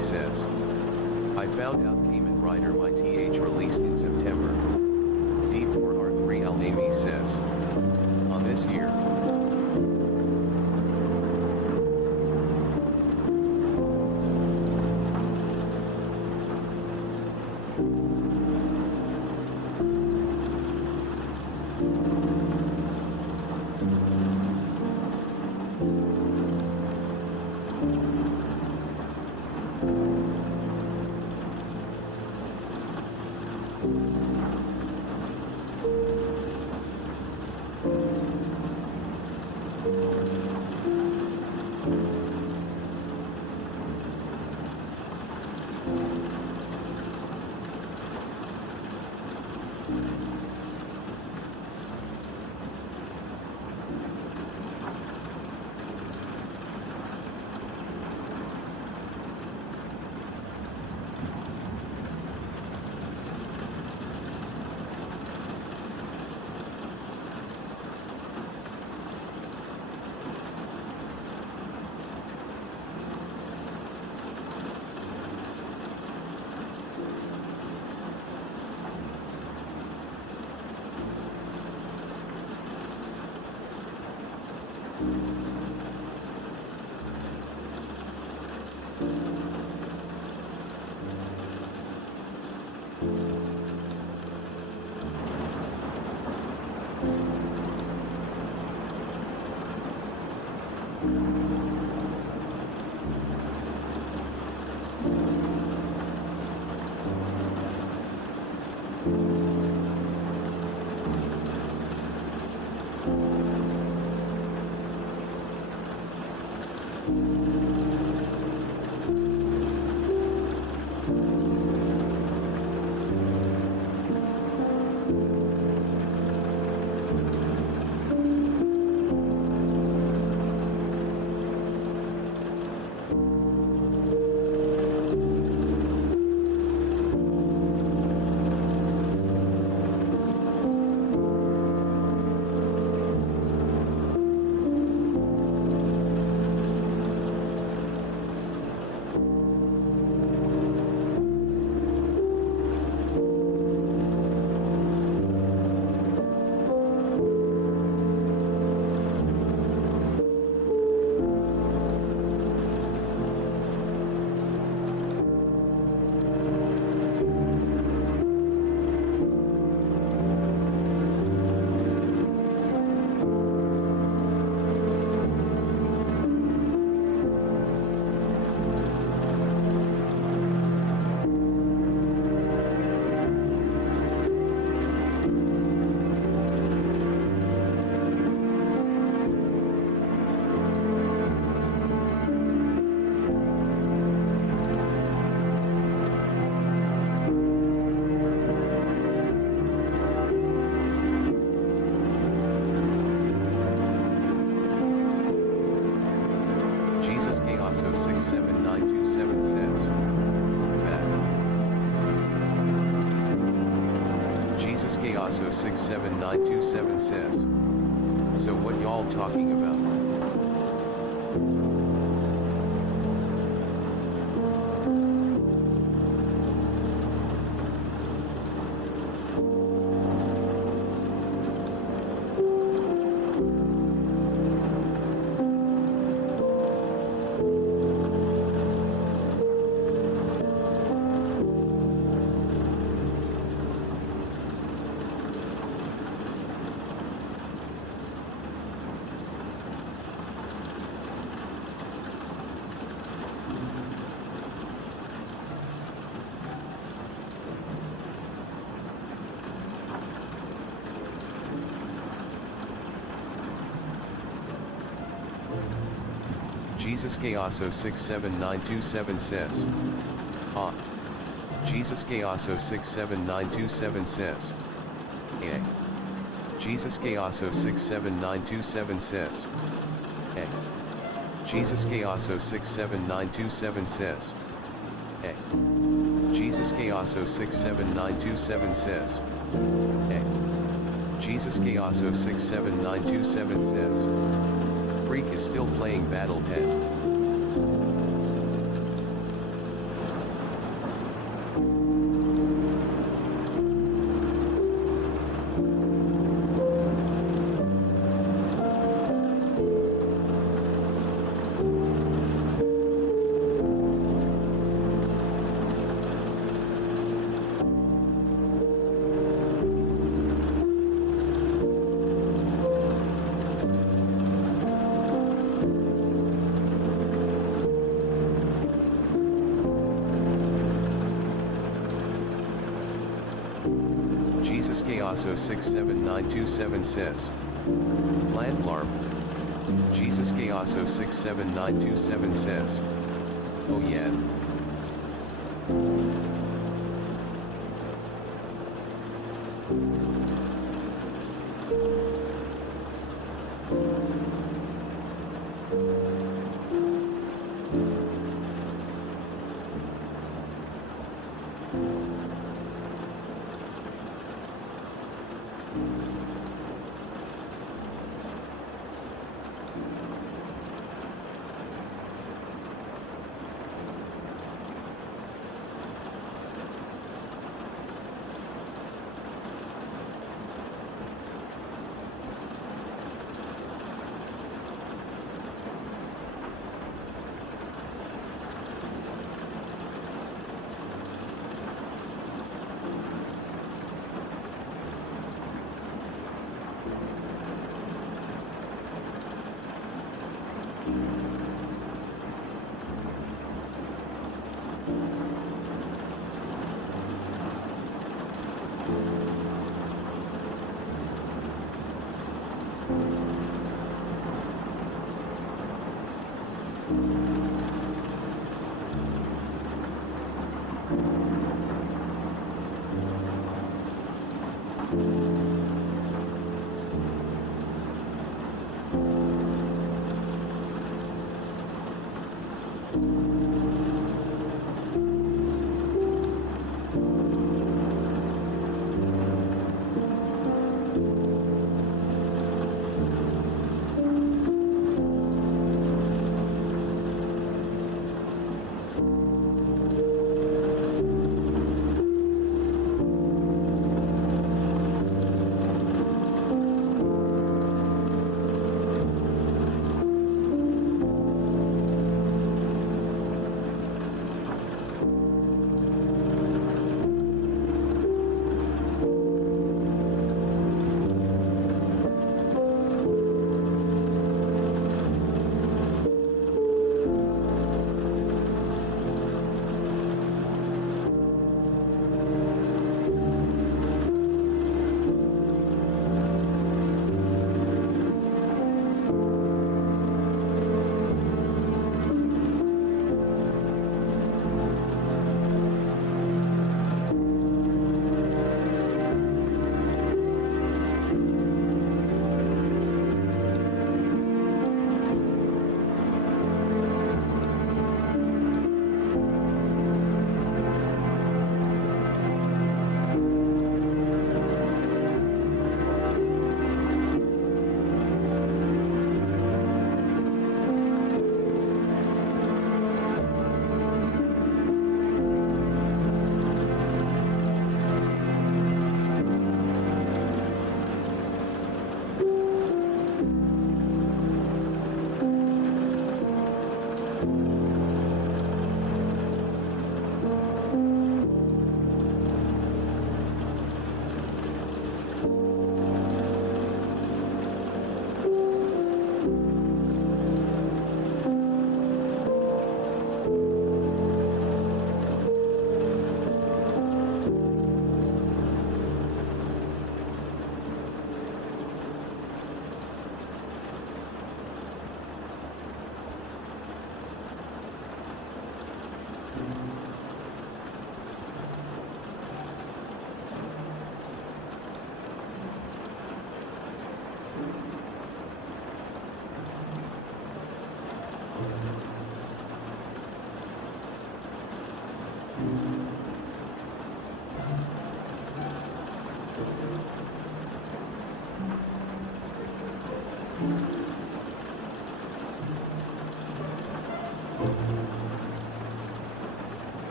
Says, I found out Kamen Rider my TH released in September. D4R3 Al-Nami says, on this year. Jesus Gaoso 67927 says. Back. Jesus Gaoso 67927 says. So what y'all talking about? Jesus Gaoso 67927 says. Jesus Gaoso 67927 says. Jesus Gaoso 67927 says. Jesus Gaoso 67927 says. Jesus Gaoso 67927 says. Jesus Gaoso 67927 says. Freak is still playing Battle Pen. Jesus Gaoso 67927 says. Plant Larp. Jesus Gaoso 67927 says. Oh yeah.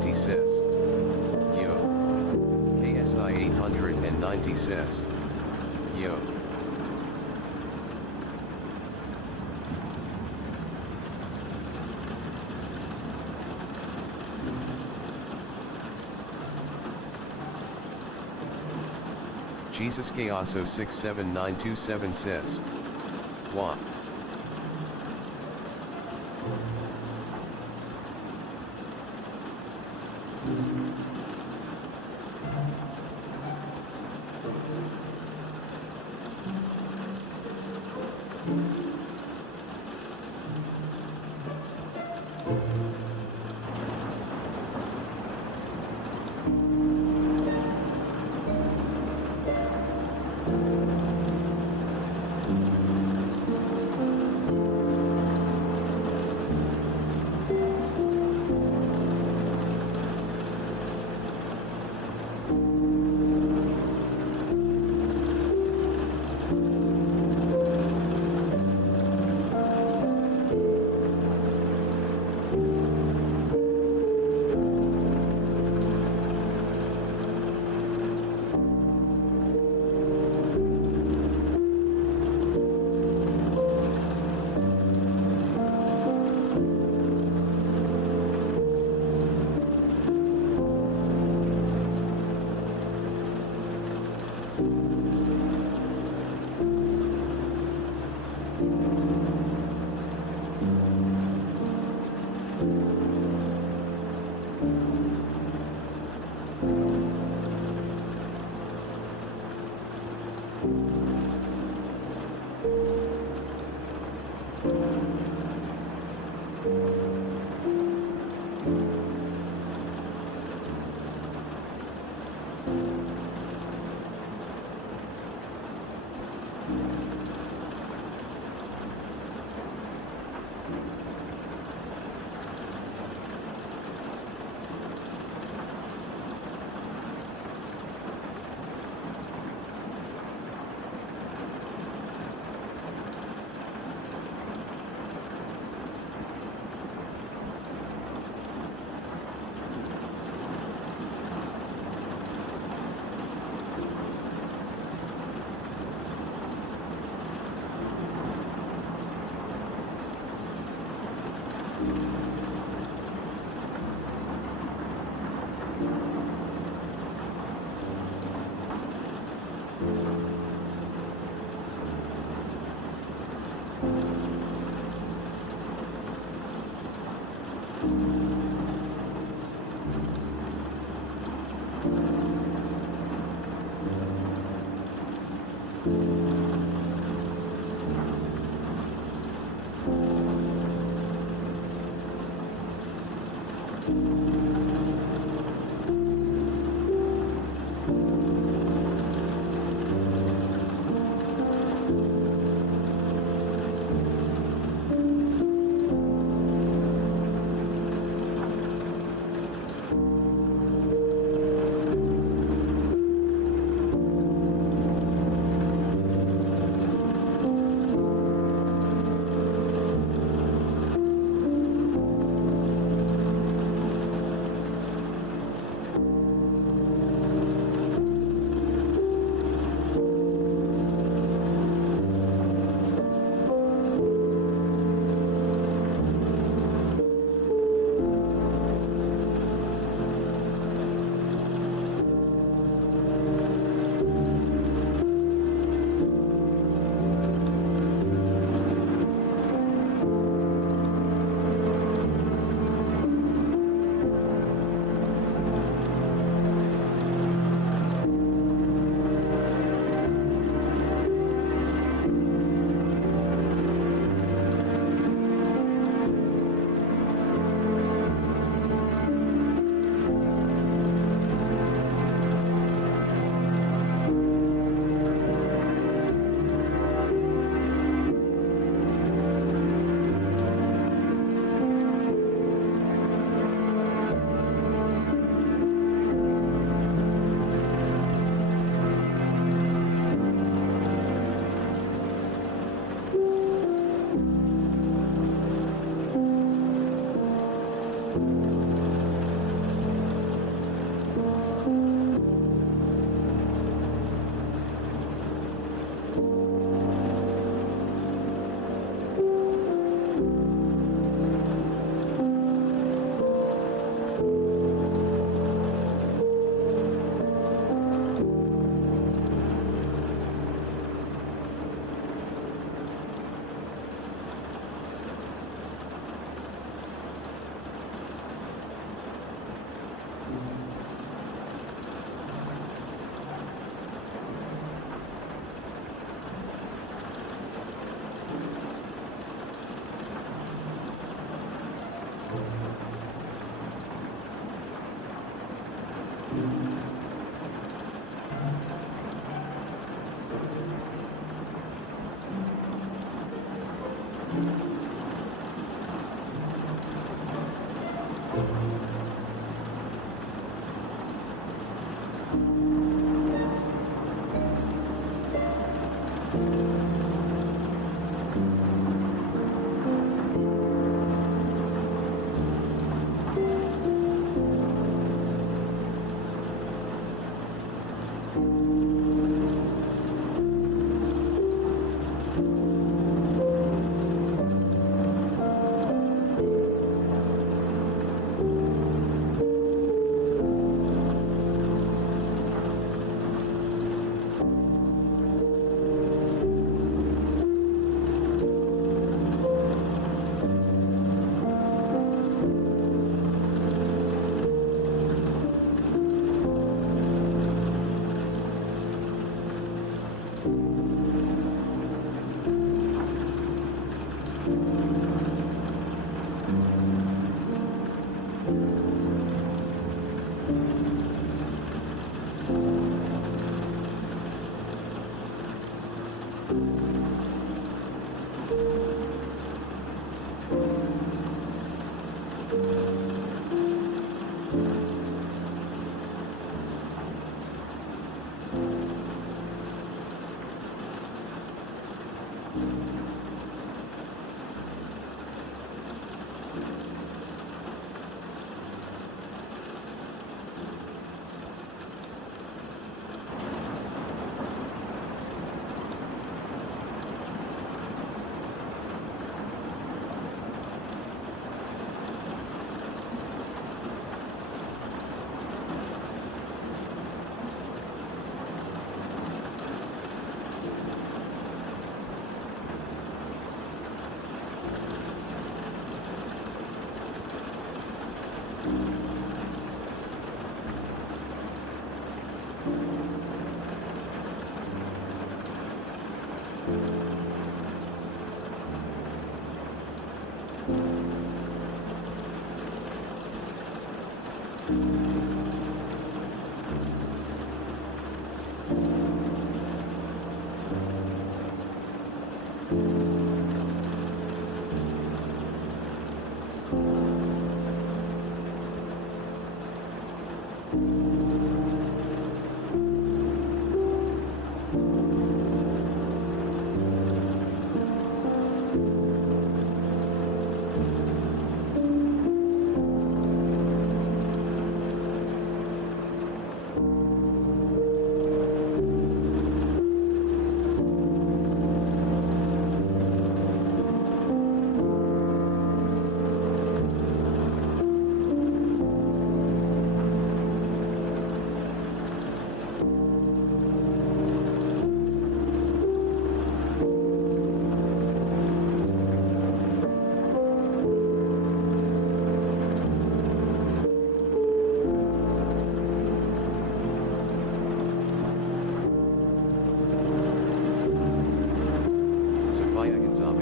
890 says. Yo. KSI 890 says. Yo. Jesus Chaoso 67927 says. Wah.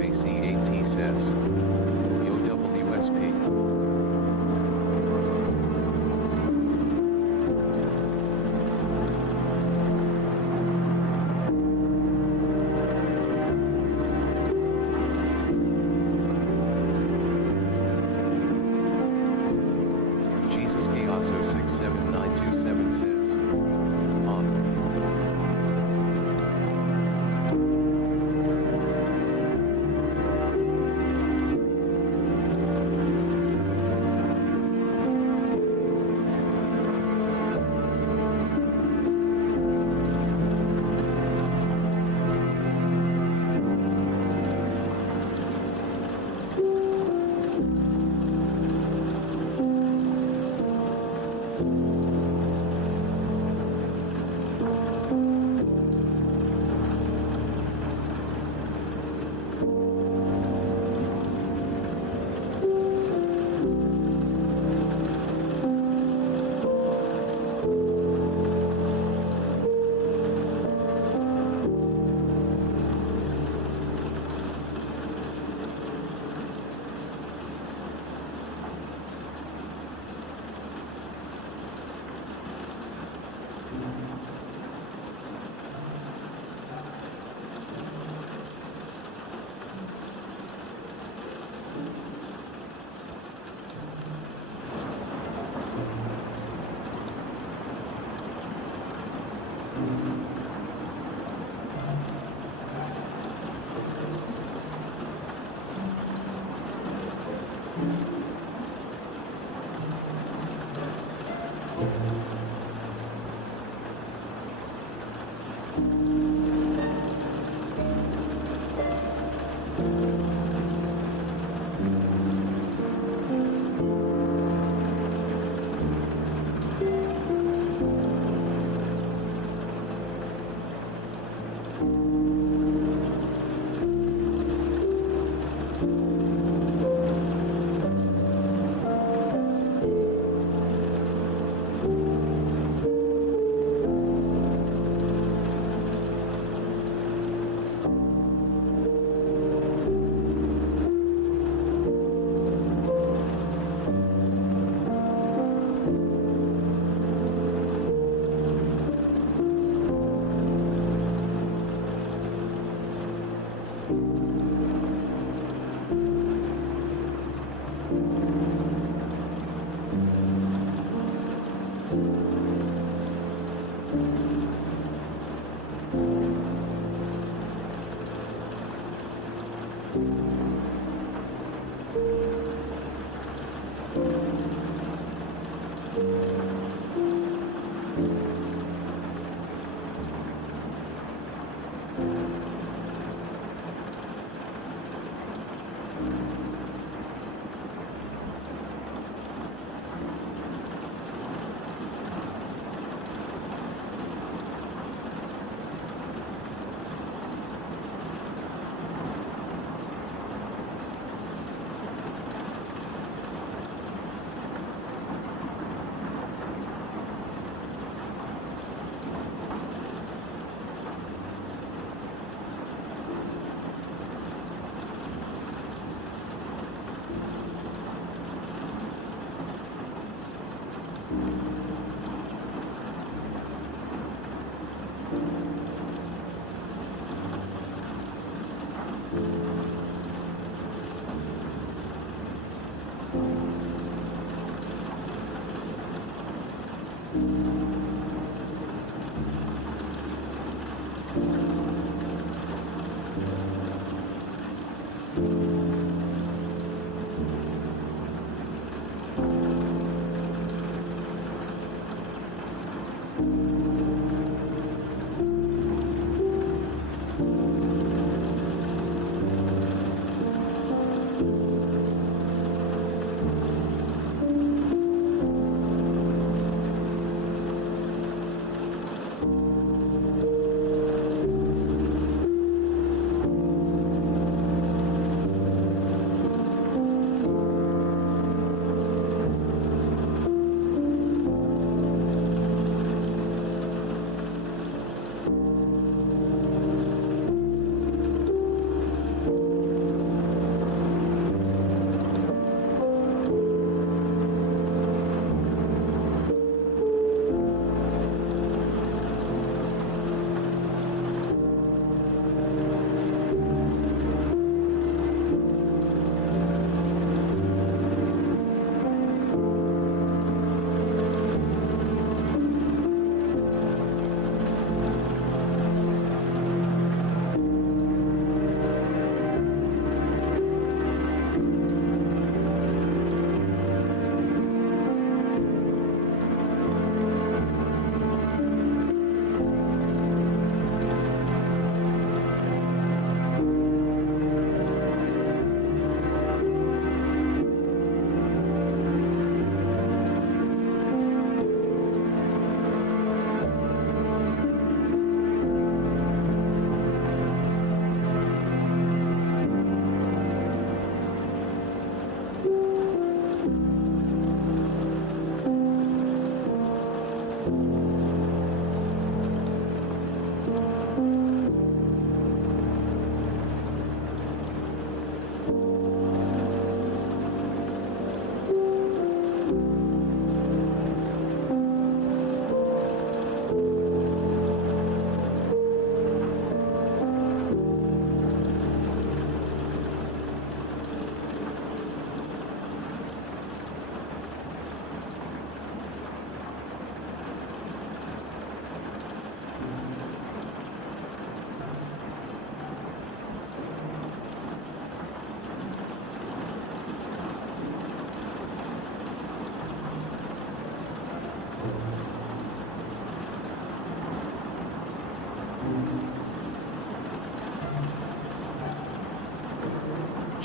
AC8T says, Yo WSP. Jesus Gaoso 67927 says,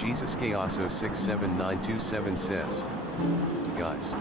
Jesus Chaoso 67927 says, guys.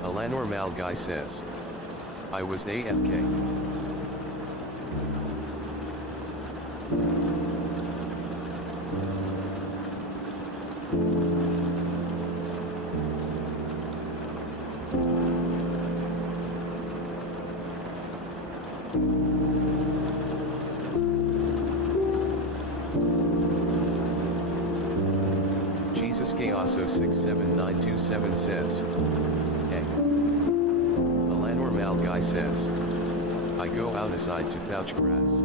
A la normal guy says. I was AFK. Jesus Chaoso 67927 says. Hey. A la normal guy says. I go out aside to fetch grass.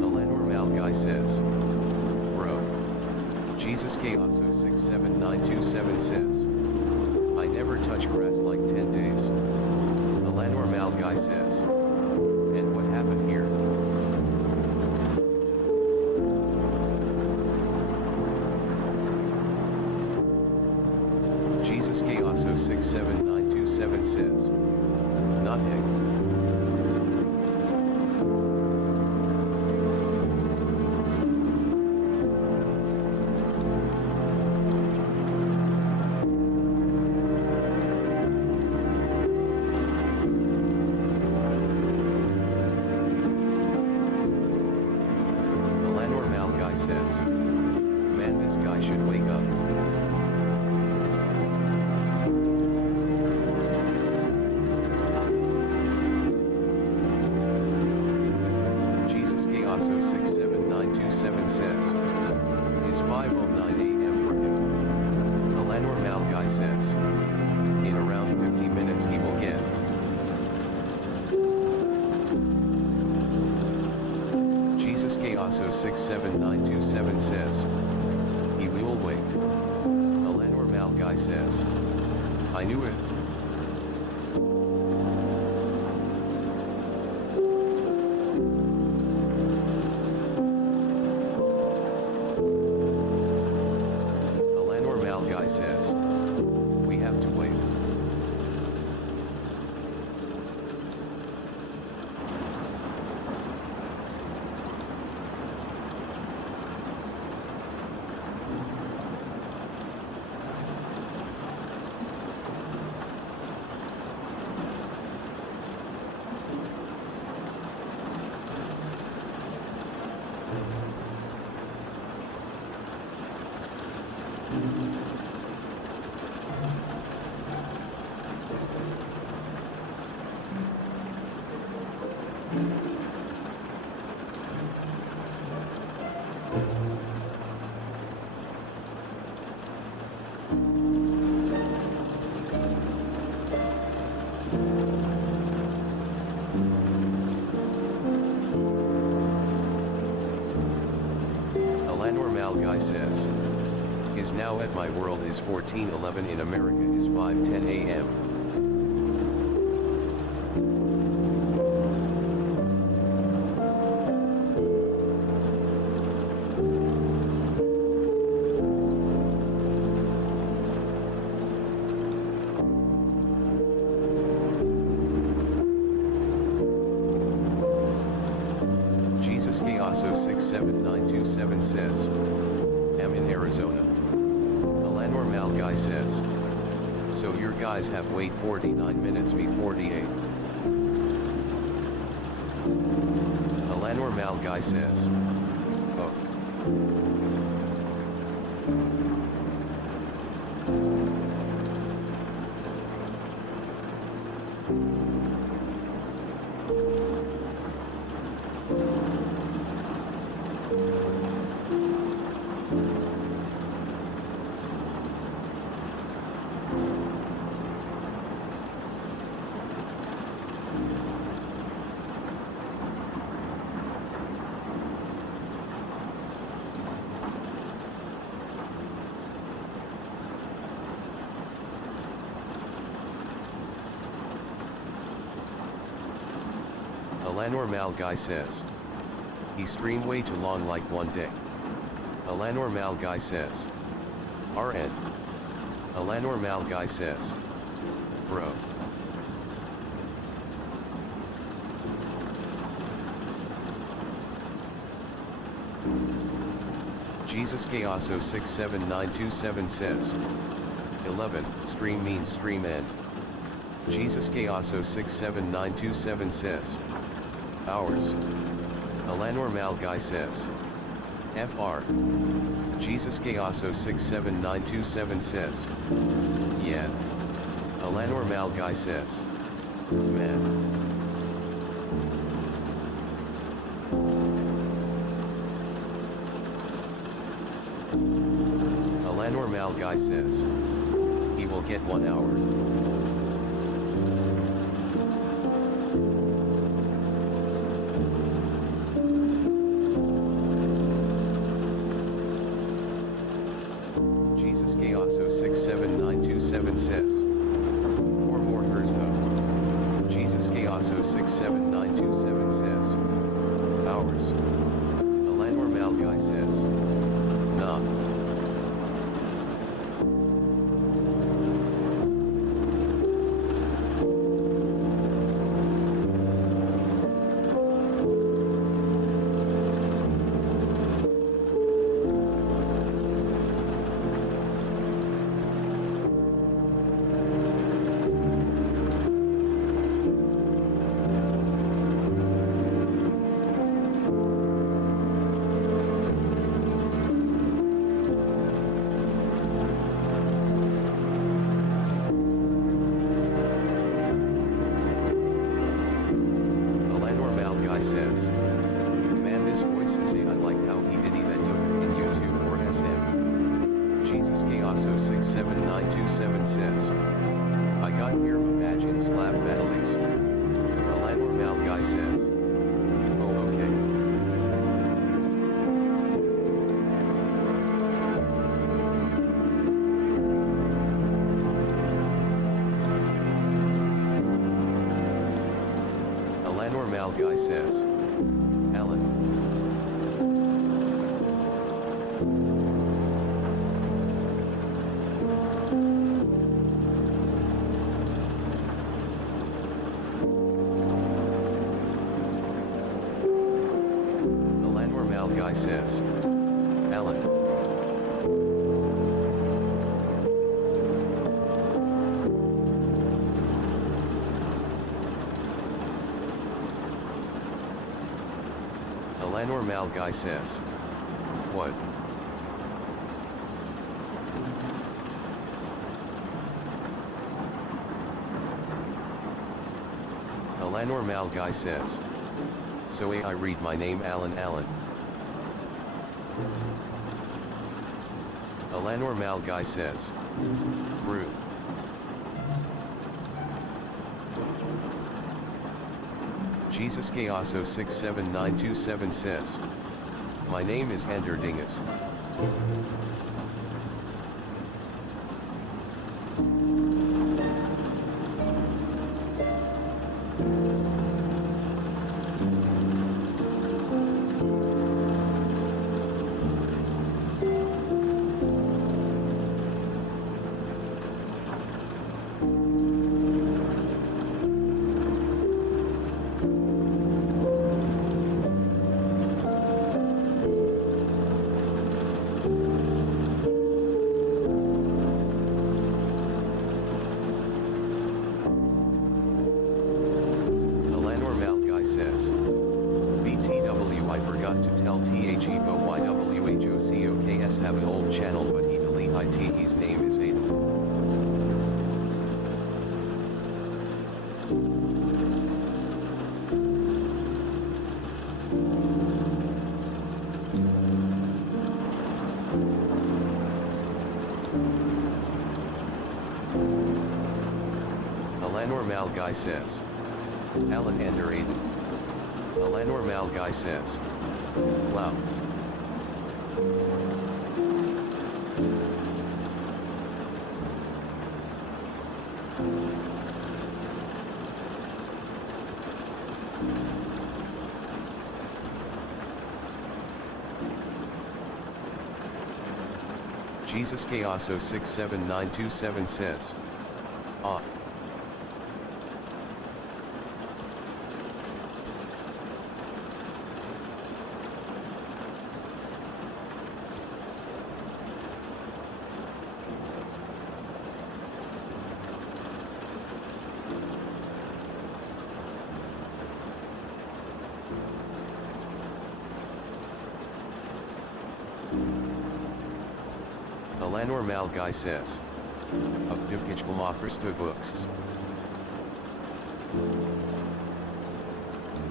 A la normal guy says. Bro. Jesus Chaoso 67927 says. I never touch grass like 10 days. A la normal guy says. And what happened here? Jesus Chaoso 67927 says. Not egg. Says, man, this guy should wake up. Jesus Chaoso 67927 says, it's 5:09 a.m. for him. A la normal guy says, in around 50 minutes he will get. Jesus Chaoso 67927 says. He will wake. A la normal guy says. I knew it. A la normal guy says. We have to wait. Guy says. Is now at my world is 14:11 in America is 5:10 a.m. Gasso 67927 says, I'm in Arizona. Alanor Malguy says, so your guys have wait 49 minutes me 48. Alanor Malguy says, oh. Alanor Malguy says, he streamed way too long like one day. Alanor Malguy says, RN. Alanor Malguy says, bro. Jesus Gasso 67927 says, 11, stream means stream end. Jesus Gasso 67927 says, hours. Alanor Malguy says, FR. Jesus Gasso 67927 says, yeah. Alanor Malguy says, man. Alanor Malguy says, he will get 1 hour. Jesus Gasso 67927 says, 4 more hers though. Jesus Gasso 67927 says, hours. Alanor Malguy says, nah. Says, man, this voice is I like how he did that in YouTube or SM. Jesus Gasso 67927 says, I got here imagine slap battles. Alanor Malguy says, oh okay. Alanor Malguy says, Alan. Alanor Malguy says, Alan. Alanor Malguy says, what? Alanor Malguy says, so I read my name Alan. Alanor Malguy says, brew. Jesus Gasso 67927 says, my name is Ender Dingus. guy says. BTW, I forgot to tell THEBOYWHOCOKS have an old channel, but he delete it. His name is Aiden. Normal guy says. Alan Ender Aiden. Normal guy says. Wow. Jesus Chaos 067927 says. Ah. Normal guy says. Obdivkichkalmakrista books.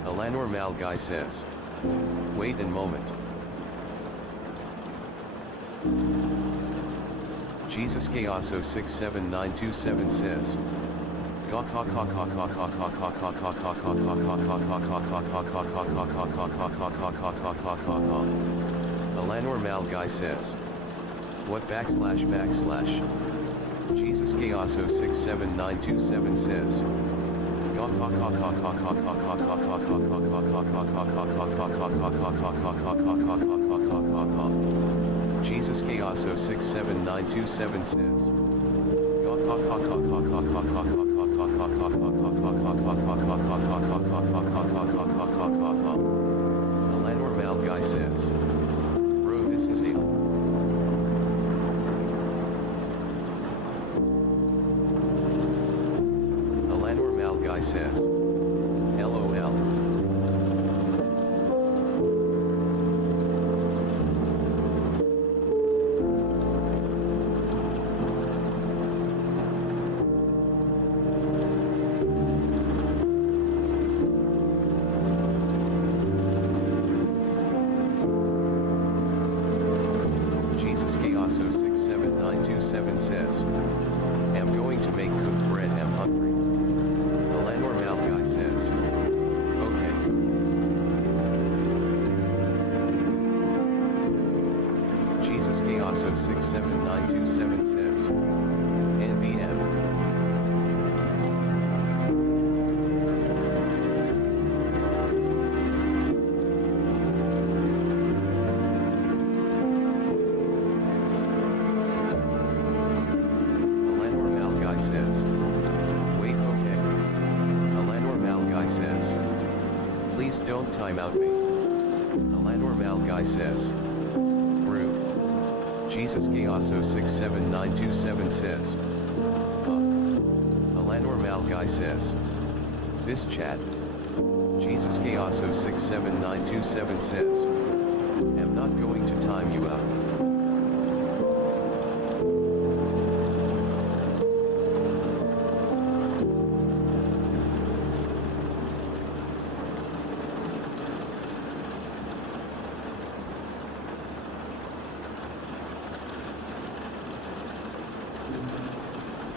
Normal guy says. Wait a moment. Jesus Chaos 067927 says. Normal guy says. What // Jesus Chaos 067927 says. Jesus Chaos 067927 says. Normal guy says. Bro, this is a guy says. LOL. Jesus Chaos 067927 says. Am going to make cooked bread, am hungry. Normal guy says. Okay. Jesus Chaos 067927 says. NBM. Normal guy says. Wait, okay. Normal guy says. Please don't time out me. Normal guy says. Rude. Jesus Chaos 067927 says. Normal guy says. This chat. Jesus Chaos 067927 says. Am not going to time you out.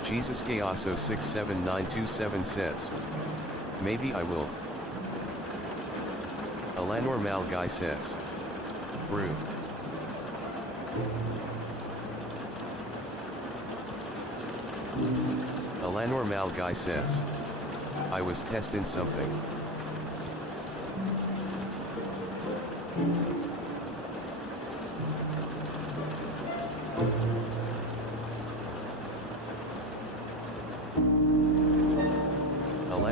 Jesus Chaos 067927 says. Maybe I will. Normal guy says. Rude. Normal guy says. I was testing something.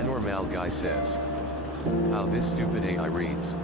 Normal guy says. How this stupid AI reads.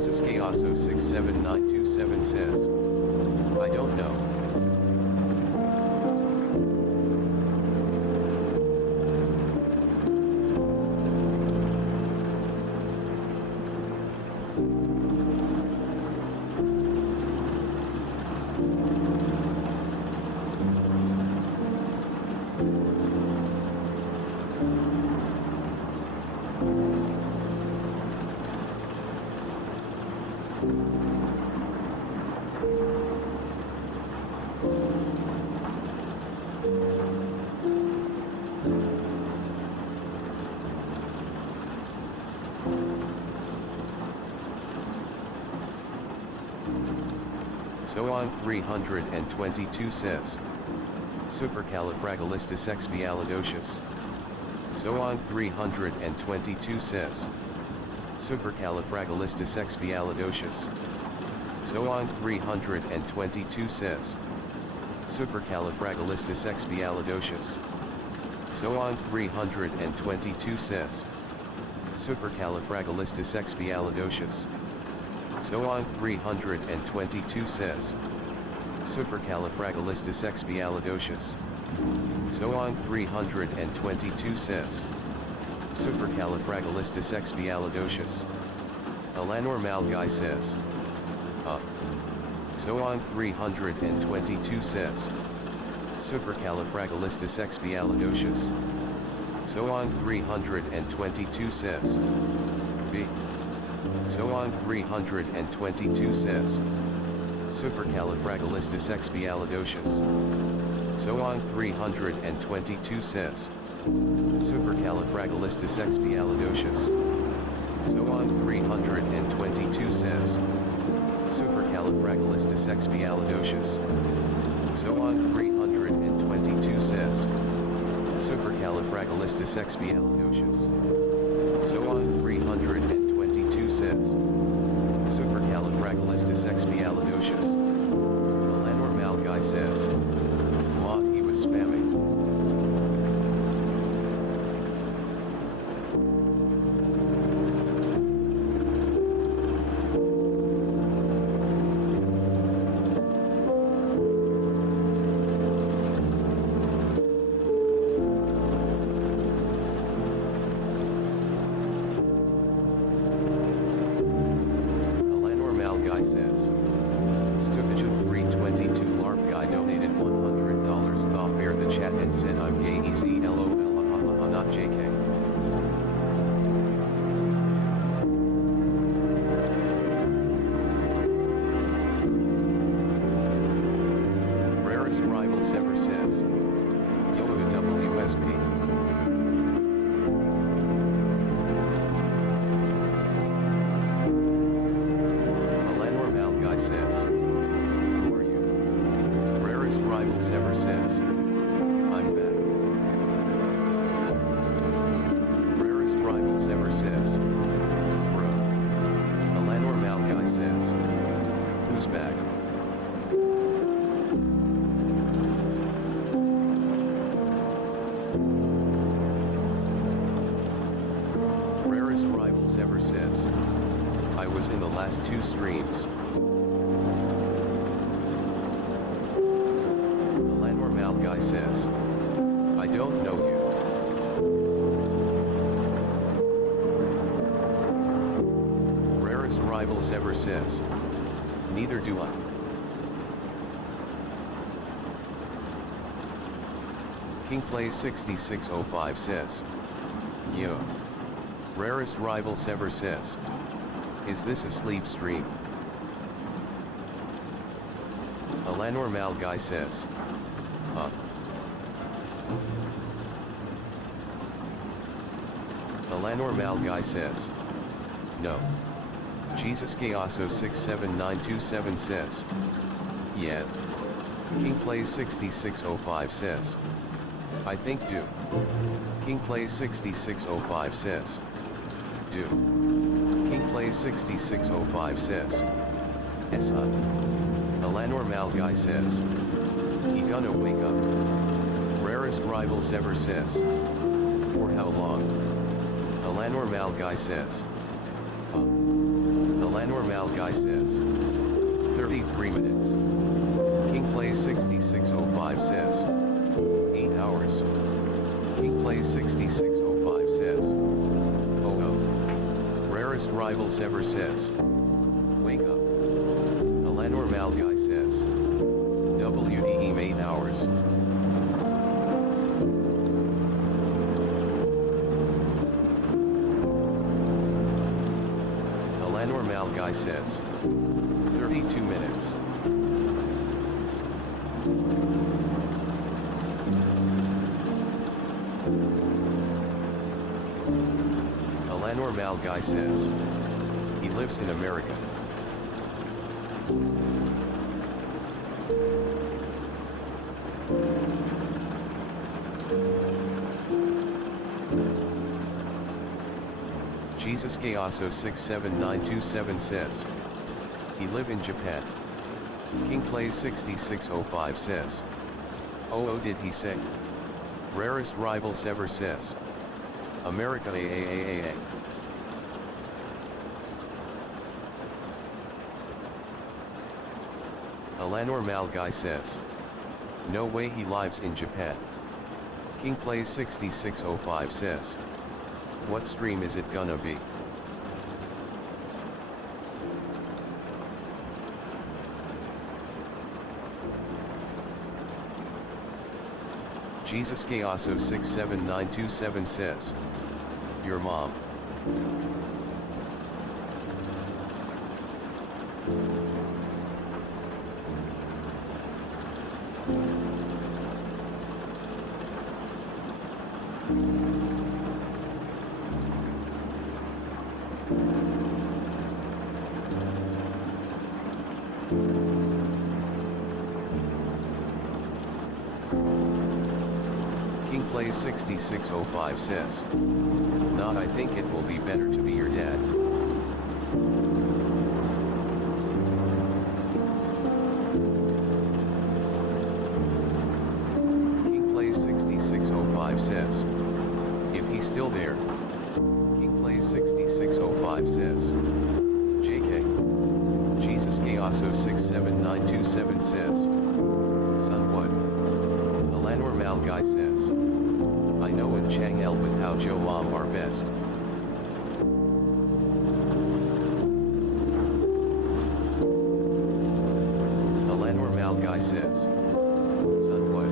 Jesus Chaoso 67927 says, I don't know. So on 322 says, Supercalifragilisticexpialidocious. So on 322 says, Supercalifragilisticexpialidocious. So on 322 says, Supercalifragilisticexpialidocious. So on 322 says, Supercalifragilisticexpialidocious. So on 322 says, Supercalifragilisticexpialidocious. So on 322 says, Supercalifragilisticexpialidocious. Alanor Malguy says, So on 322 says, Supercalifragilisticexpialidocious. So on 322 says, B. So on 322 says, Supercalifragilisticexpialidocious. So on 322 says, Supercalifragilisticexpialidocious. So on 322 says, Supercalifragilisticexpialidocious. So on 322 says, Supercalifragilisticexpialidocious. So on 322 says, Supercalifragilisticexpialidocious. Alanor Malguy says, Ma, he was spamming. Says, Stupidjum 322 LARP guy donated $100 off air the chat and said I'm gay easy lol hahaha not JK. Rarest rival Sever says, Yoga WSP. Says, who are you? Rarest rival Sever says, I'm back. Rarest rival Sever says, bro. Alanor Malguy says, who's back? Rarest rival Sever says, I was in the last 2 streams. Guy says, I don't know you. Rarest rival Sever says, neither do I. King Plays 6605 says, yo. Rarest rival Sever says, is this a sleep stream? Alanor Malguy says, Alanor Malguy says, no. Jesus Gayaso 67927 says, yeah. King Plays 6605 says, I think do. King Plays 6605 says, do. King Plays 6605 says, Essa. Alanor Malguy says, he gonna wake up. Rarest rival Sever says, for how long? Alanor Malguy says, Alanor Alanor Malguy says 33 minutes. King plays 6605 says 8 hours. King plays 6605 says oh. Rarest Rivals Ever says wake up. Alanor Malguy says WDE 8 hours. Alanor Malguy says 32 minutes. Alanor Malguy says he lives in America. Jesus Gayaso 67927 says he live in Japan. King plays 6605 says oh did he say? Rarest Rivals Ever says America AAAAA. Alanor Malguy says no way he lives in Japan. King plays 6605 says what stream is it gonna be? Jesus Gayaso 67927 says your mom. King plays 6605 says nah, I think it will be better to be your dad. King plays 6605 says if he's still there. King plays 6605 says JK. Jesus Gayaso 67927 says son what? Alanor Malguy says I know and Chang L with how Joe Mom are best. Alanor Malguy says son what?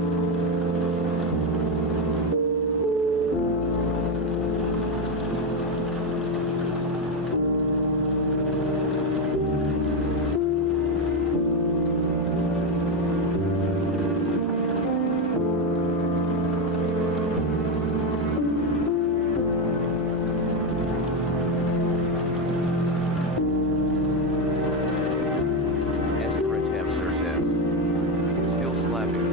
Says still slapping.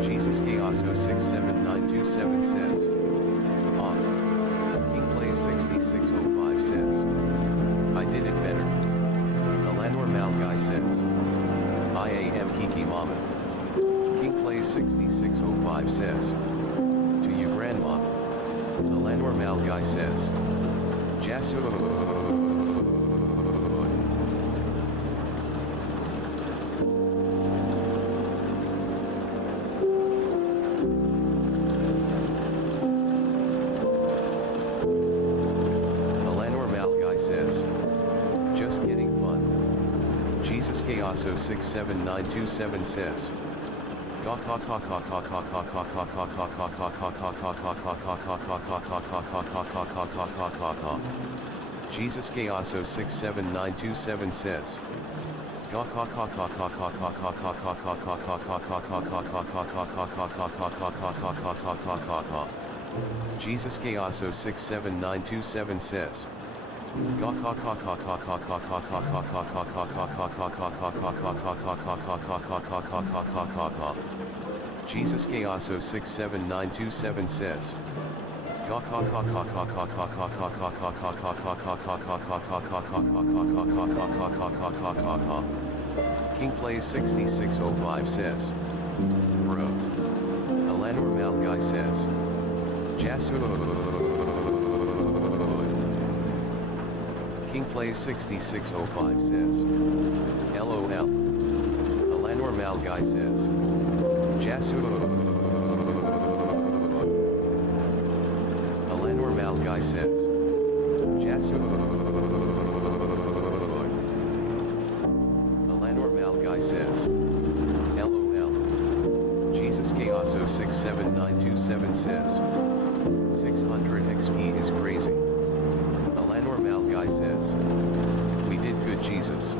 Jesus Gayaso 67927 says King plays 6605 says I did it better. Alanor Malguy says I am Kiki Mama. King plays 6605 says to you grandma. Alanor Malguy says Jasu. Alanor Malguy says just getting fun. Jesus Gayaso 67927 says Jesus Gayaso 67927 says Jesus Gayaso 67927 says Jesus Gayaso 67927 says King plays 6605 says. Bro. Alanor Malguy says. Jasu. King plays 6605 says. LOL. Alanor Malguy says. Jasu. Alanor Malguy says. Jasu. Alanor Malguy says. LOL. Jesus Gayaso 679227 says. 600 XP is crazy. Alanor Malguy says. We did good, Jesus.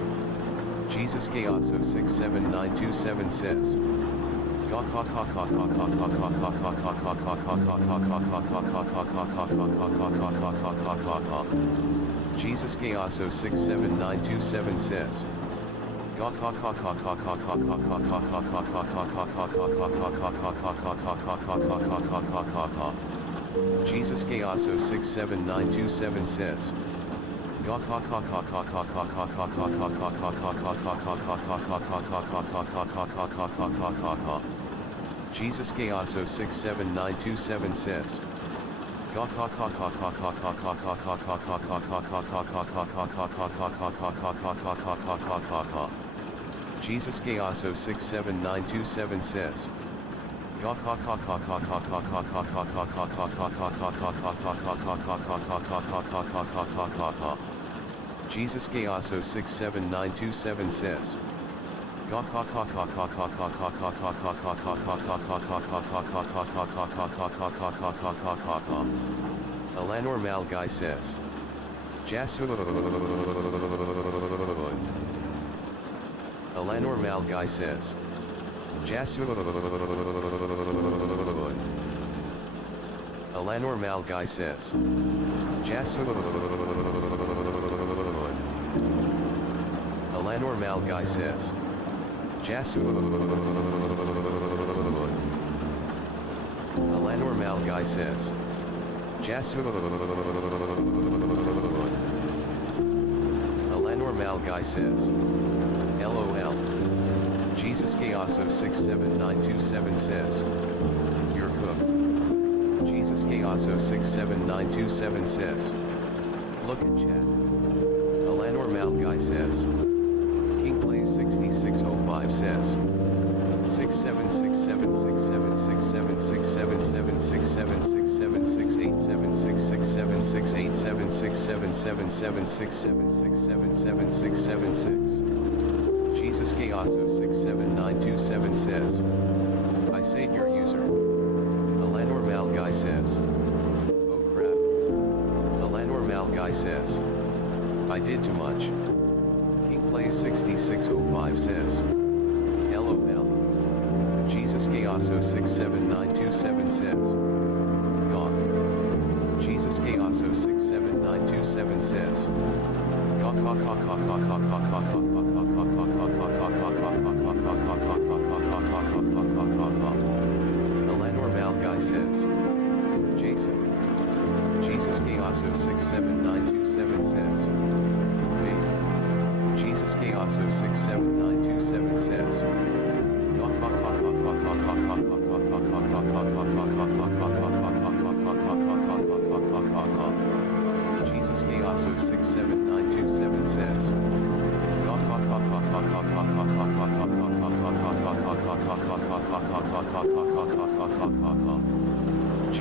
Jesus Gayaso 67927 says. Jesus Gayaso 67927 says. Jesus Gayaso 67927 says. Jesus Gayaso 67927 says. Jesus Gayaso 67927 says. Jesus Gayaso 67927 says. Alanor Malguy says. Jasu. Alanor Malguy says. Jasu. Alanor Malguy says. Jasu. Alanor Malguy says. Jasu. Alanor Malguy says. Jasu. Alanor Malguy says. LOL. Jesus Gayaso 67927 says. You're cooked. Jesus Gayaso 67927 says. Look at chat. Alanor Malguy says. King plays 6605 says. 6767676767676767676767676767. Jesus Gayaso 67927 says. I saved your user. Alanor Malguy says. Oh crap. Alanor Malguy says. I did too much. King plays 6605 says. LOL. Jesus Gayaso 67927 says. Gawk. Jesus Gayaso 67927 says. Alanor Malguy says. Jason. Jesus Gayaso 67927 says. Wait. Jesus Gayaso 67927 says. Jesus Gayaso 67927 says.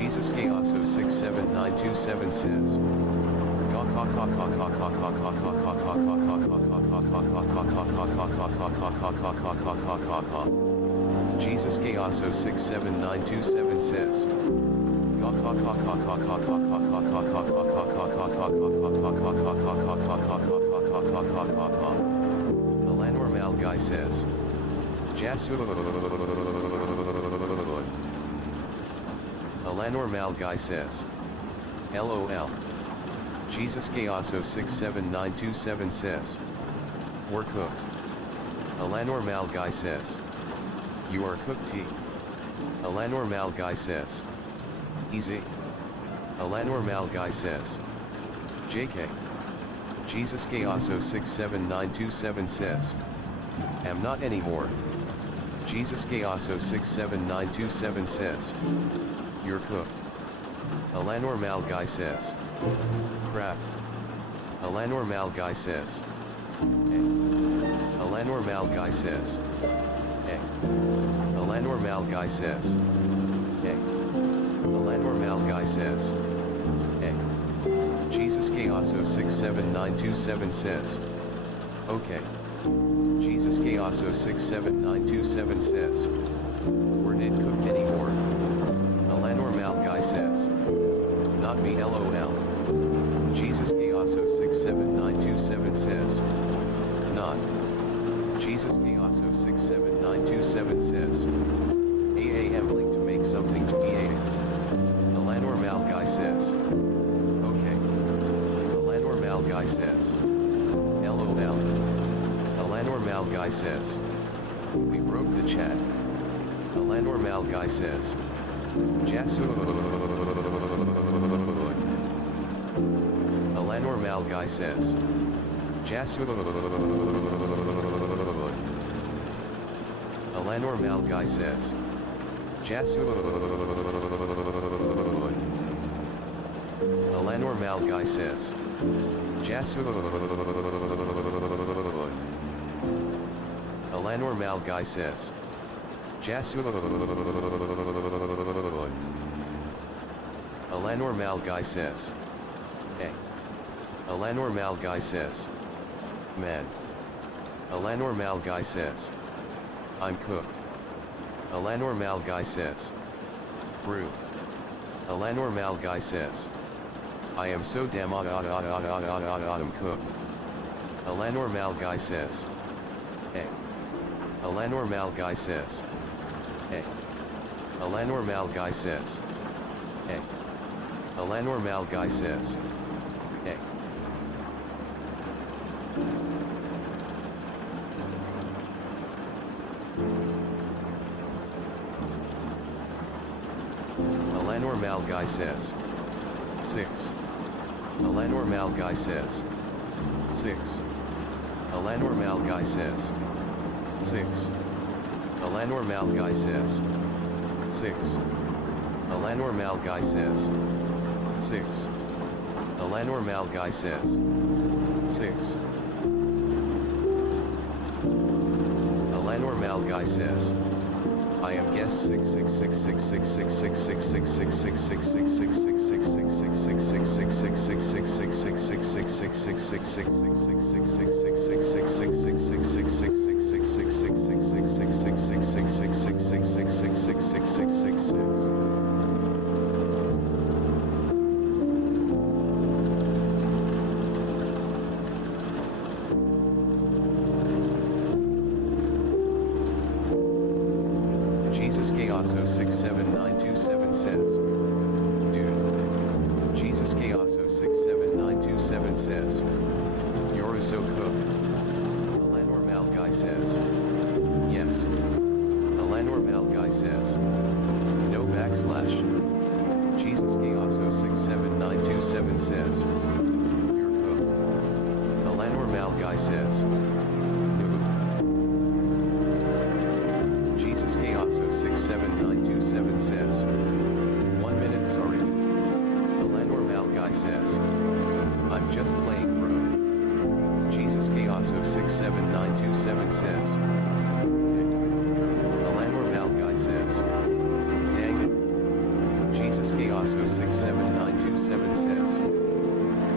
Jesus Gayaso 67927 says. Jesus Gayaso 67927 says. Alanor Malguy says. Jasu. Alanor Malguy says. LOL. Jesus Gayaso 67927 says. We're cooked. Alanor Malguy says. You are cooked T. Alanor Malguy says. Easy. Alanor Malguy says. JK. Jesus Gayaso 67927 says. Am not anymore. Jesus Gayaso 67927 says. You're cooked. Alanor Malguy says. Crap. Alanor Malguy says. Alanor Malguy says. Alanor Malguy says. Alanor Malguy says. Jesus Gayaso 67927 says. Okay. Jesus Gayaso 67927 says. We're not cooked anymore. Alanor Malguy says. Not me LOL. Jesus Gayaso 67927 says. Not. Jesus Gayaso 67927 says. AAM link to make something to EA. Alanor Malguy says. Okay. Alanor Malguy says. LOL. Alanor Malguy says. We broke the chat. Alanor Malguy says. Jasu. Alanor Malguy says. Jasu. Alanor Malguy says. Jasu. Alanor Malguy says. Jasu. Alanor Malguy says. Jasu. Alanor Malguy says. Alanor Malguy says. Man. Alanor Malguy says. I'm cooked. Alanor Malguy says. Brew. Alanor Malguy says. I am so damn I'm cooked. Alanor Malguy says. Alanor Malguy says. Alanor Malguy says. Alanor Malguy says. Alanor Malguy says. 6. Alanor Malguy says. 6. Alanor Malguy says. 6. Alanor Malguy says. 6. Alanor Malguy says. 6. Alanor Malguy says. 6. Alanor Malguy says. I am guest 66666666666666666666666666666666666666666666666666666666666666666666666666666666666666666666666666666666666666666666666666666666666666666666666666666666666666666666666666666666666666666666666666666666666666666666666666666666666666666666666666666666666666666666666666666666666666666666666666666666666666666666666666666666666666666666666666666666666666666666666666666666666666666'J. Jesus Gayaso 67927 says. Dude. Jesus Gayaso 67927 says. You're so cooked. Alanor Malguy says. Yes. Alanor Malguy says. No backslash. Jesus Gayaso 67927 says. You're cooked. Alanor Malguy says. Jesus Gayaso 67927 says. 1 minute sorry. Alanor Malguy says. I'm just playing bro. Jesus Gayaso 67927 says. Okay. Alanor Malguy says. Dang it. Jesus Gayaso 67927 says.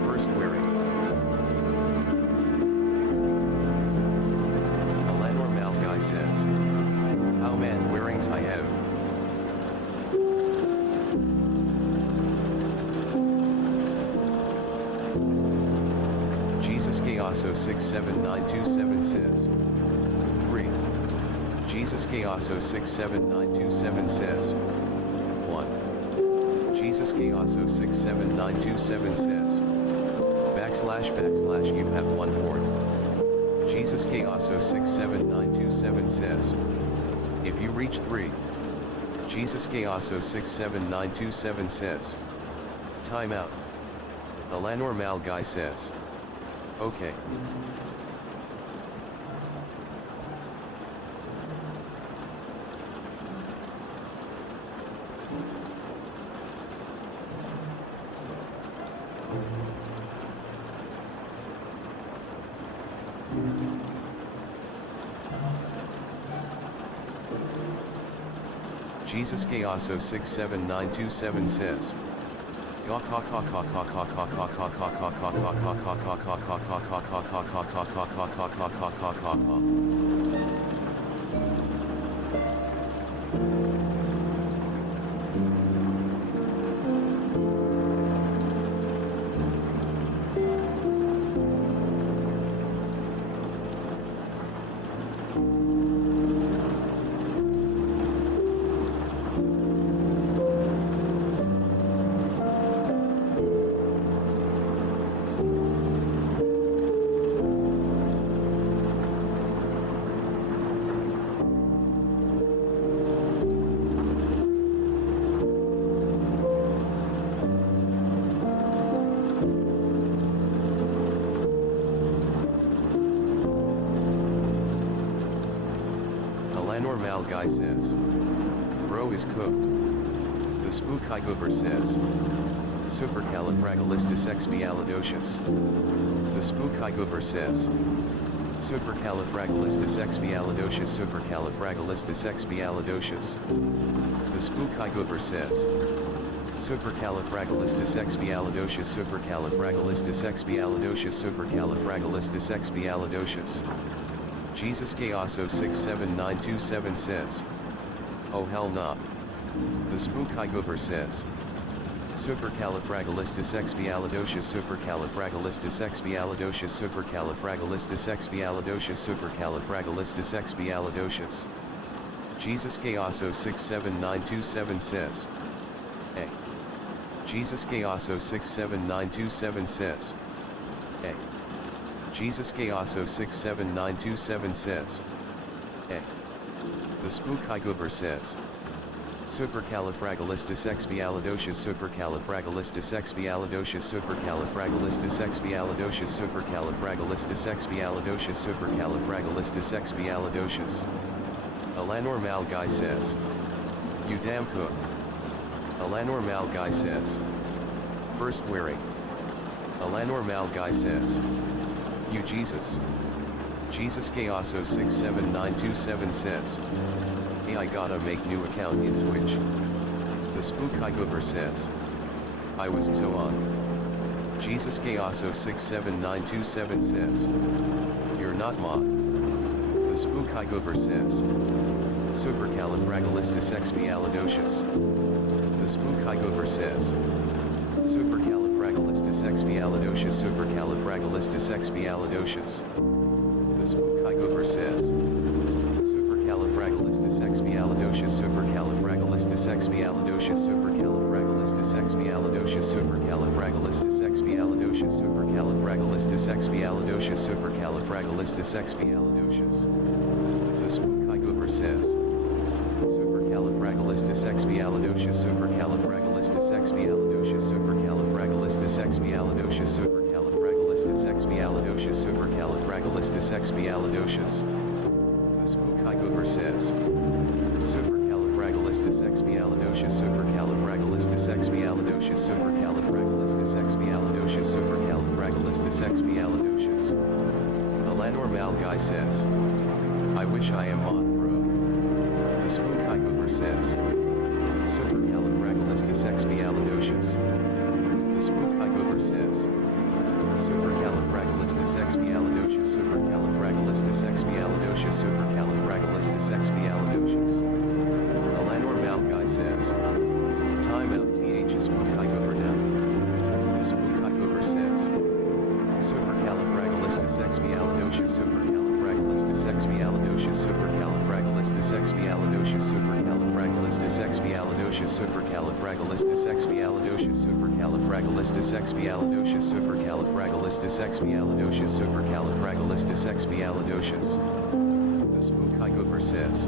First wearing. Alanor Malguy says. How man wearings I have. Jesus Gayaso 67927 says. 3. Jesus Gayaso 67927 says. 1. Jesus Gayaso 67927 says. / you have one horn. Jesus Gayaso 67927 says. If you reach 3. Jesus Gayaso 67927 says. Time out. A normal guy says. Okay. Jesus Gayaso 67927 says. Normal guy says. Bro is cooked. The spook Higober says. Supercalifragilisticexpialidocious. The spook Higober says. Supercalifragilisticexpialidocious. Supercalifragilisticexpialidocious. The spook Higober says. Supercalifragilisticexpialidocious. Supercalifragilisticexpialidocious. Supercalifragilisticexpialidocious. Jesus Gayaso 67927 says. Oh hell nah. The spook Higober says. Supercalifragilisticexpialidocious. Supercalifragilisticexpialidocious. Supercalifragilisticexpialidocious. Supercalifragilisticexpialidocious. Jesus Gayaso 67927 says. A. Jesus Gayaso 67927 says. A. Jesus Gayaso 67927 says. A. The spook Higober says. Supercalifragilisticexpialidocious. Supercalifragilisticexpialidocious. Supercalifragilisticexpialidocious. Supercalifragilisticexpialidocious. Supercalifragilisticexpialidocious. A normal guy says. You damn cooked. A normal guy says. First wearing. A normal guy says. You Jesus. Jesus Gayaso 67927 says. Hey, I gotta make new account in Twitch. The spook Higober says. I was so on. Jesus Gayaso 67927 says. You're not mod. The spook Higober says. Supercalifragilisticexpialidocious. The spook Higober says. Supercalifragilisticexpialidocious. Supercalifragilisticexpialidocious. The spook Higober says. Supercalifragilisticexpialidocious. Supercalifragilisticexpialidocious. Supercalifragilisticexpialidocious. Supercalifragilisticexpialidocious. Supercalifragilisticexpialidocious. Supercalifragilisticexpialidocious. The spook Higober says. Supercalifragilisticexpialidocious. Supercalifragilisticexpialidocious. Supercalifragilisticexpialidocious. Supercalifragilisticexpialidocious. Supercalifragilisticexpialidocious. The spook Higober says. Supercalifragilisticexpialidocious. Supercalifragilisticexpialidocious. Supercalifragilisticexpialidocious. Supercalifragilisticexpialidocious. A normal guy says. I wish I am mod, bro. The spook Higober says. Supercalifragilisticexpialidocious. The spook Higober says. Supercalifragilisticexpialidocious. Supercalifragilisticexpialidocious. Supercalifragilisticexpialidocious. A normal guy says. Time out th spook Higober now. The spook Higober says. Supercalifragilisticexpialidocious. Supercalifragilisticexpialidocious. Supercalifragilisticexpialidocious. Supercalifragilisticexpialidocious. Supercalifragilisticexpialidocious. Supercalifragilisticexpialidocious. Supercalifragilisticexpialidocious. Supercalifragilisticexpialidocious. The spook Higober says.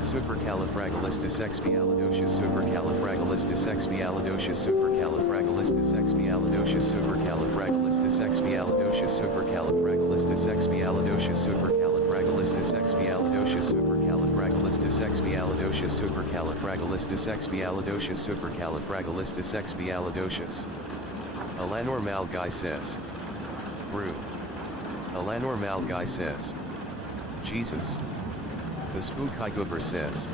Supercalifragilisticexpialidocious. Supercalifragilisticexpialidocious. Supercalifragilisticexpialidocious. supercalifragilisticexpialidocious supercalifragilisticexpialidocious supercalifragilisticexpialidocious supercalifragilisticexpialidocious supercalifragilisticexpialidocious supercalifragilisticexpialidocious supercalifragilisticexpialidocious. Alanor Malguy says. Brew. Alanor Malguy says. Jesus. The Spook Higoober says.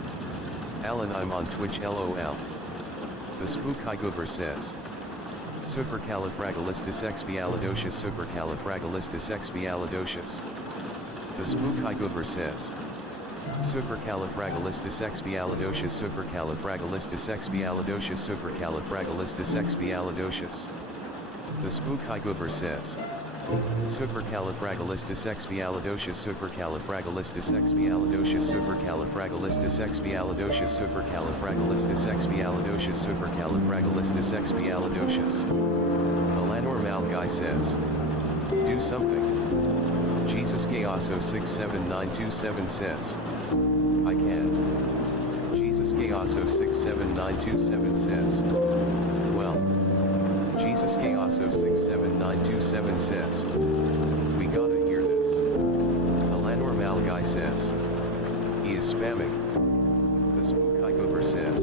Alan, I'm on Twitch LOL. The Spook Higoober says. Supercalifragilisticexpialidocious supercalifragilisticexpialidocious. The Spook Higoober says. Supercalifragilisticexpialidocious supercalifragilisticexpialidocious supercalifragilisticexpialidocious. The Spook Higoober says. Supercalifragilisticexpialidocious supercalifragilisticexpialidocious supercalifragilisticexpialidocious supercalifragilisticexpialidocious supercalifragilisticexpialidocious. Alanor Malguy says. Do something. Jesus Gayaso 67927 says. I can't. Jesus Gayaso 67927 says. Well. Jesus Gayaso 67927 says. We gotta hear this. Alanor Malguy says. He is spamming. The Spook Higoober says.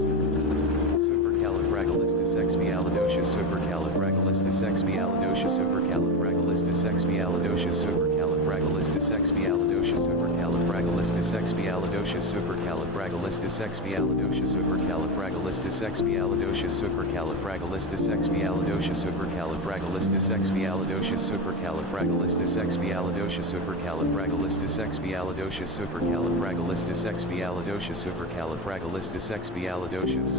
Supercalifragilisticexpialidocious supercalifragilisticexpialidocious supercalifragilisticexpialidocious supercalifragilisticexpialidocious supercalifragilisticexpialidocious supercalifragilisticexpialidocious supercalifragilisticexpialidocious supercalifragilisticexpialidocious supercalifragilisticexpialidocious supercalifragilisticexpialidocious supercalifragilisticexpialidocious supercalifragilisticexpialidocious supercalifragilisticexpialidocious.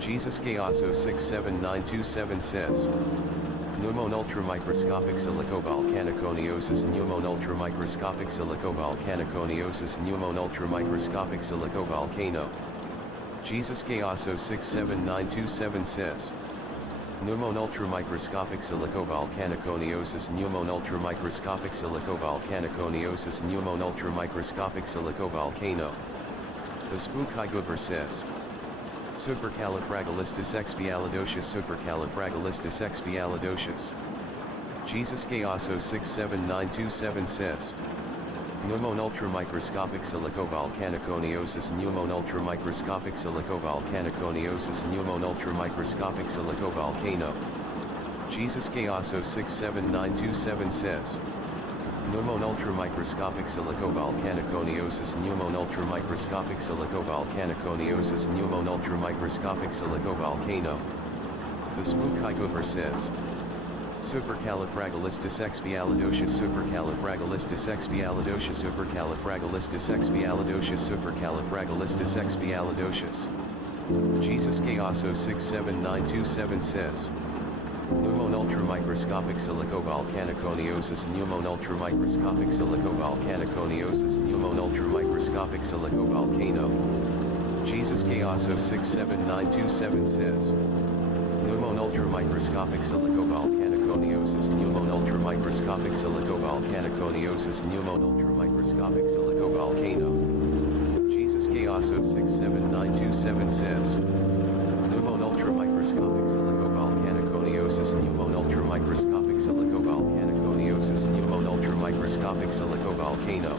Jesus Gayaso 67927 says. Pneumon ultramicroscopic silicovolcaniconiosis pneumon ultramicroscopic silicovolcaniconiosis pneumon ultramicroscopic silicovolcano. Jesus Gayaso 67927 says. Pneumon ultramicroscopic silicovolcaniconiosis pneumon ultramicroscopic silicovolcaniconiosis pneumon ultramicroscopic silicovolcano. The Spook Higoober says. Supercalifragilisticexpialidocious supercalifragilisticexpialidocious. Jesus Gayaso 67927 says. Pneumon ultramicroscopic silicovolcaniconiosis pneumon ultramicroscopic silicovolcaniconiosis pneumon ultramicroscopic silicovolcano. Jesus Gayaso 67927 says. Pneumon ultramicroscopic silicovolcaniconiosis pneumon ultramicroscopic silicovolcaniconiosis pneumon ultramicroscopic silicovolcano. The Spook Higoober says. Supercalifragilisticexpialidocious supercalifragilisticexpialidocious supercalifragilisticexpialidocious supercalifragilisticexpialidocious. Jesus Gayaso 67927 says. Pneumon ultramicroscopic silicovolcaniconiosis pneumon ultramicroscopic silicovolcaniconiosis pneumon ultramicroscopic silicovolcano. Jesus Gayaso 67927 says. Pneumon ultramicroscopic silicovolcaniconiosis pneumon ultramicroscopic silicovolcaniconiosis pneumon ultramicroscopic silicovolcano. Jesus Gayaso 67927 says. Pneumon ultramicroscopic silicovolcaniconiosis pneumon ultramicroscopic silicovolcaniconiosis pneumon ultramicroscopic silicovolcano.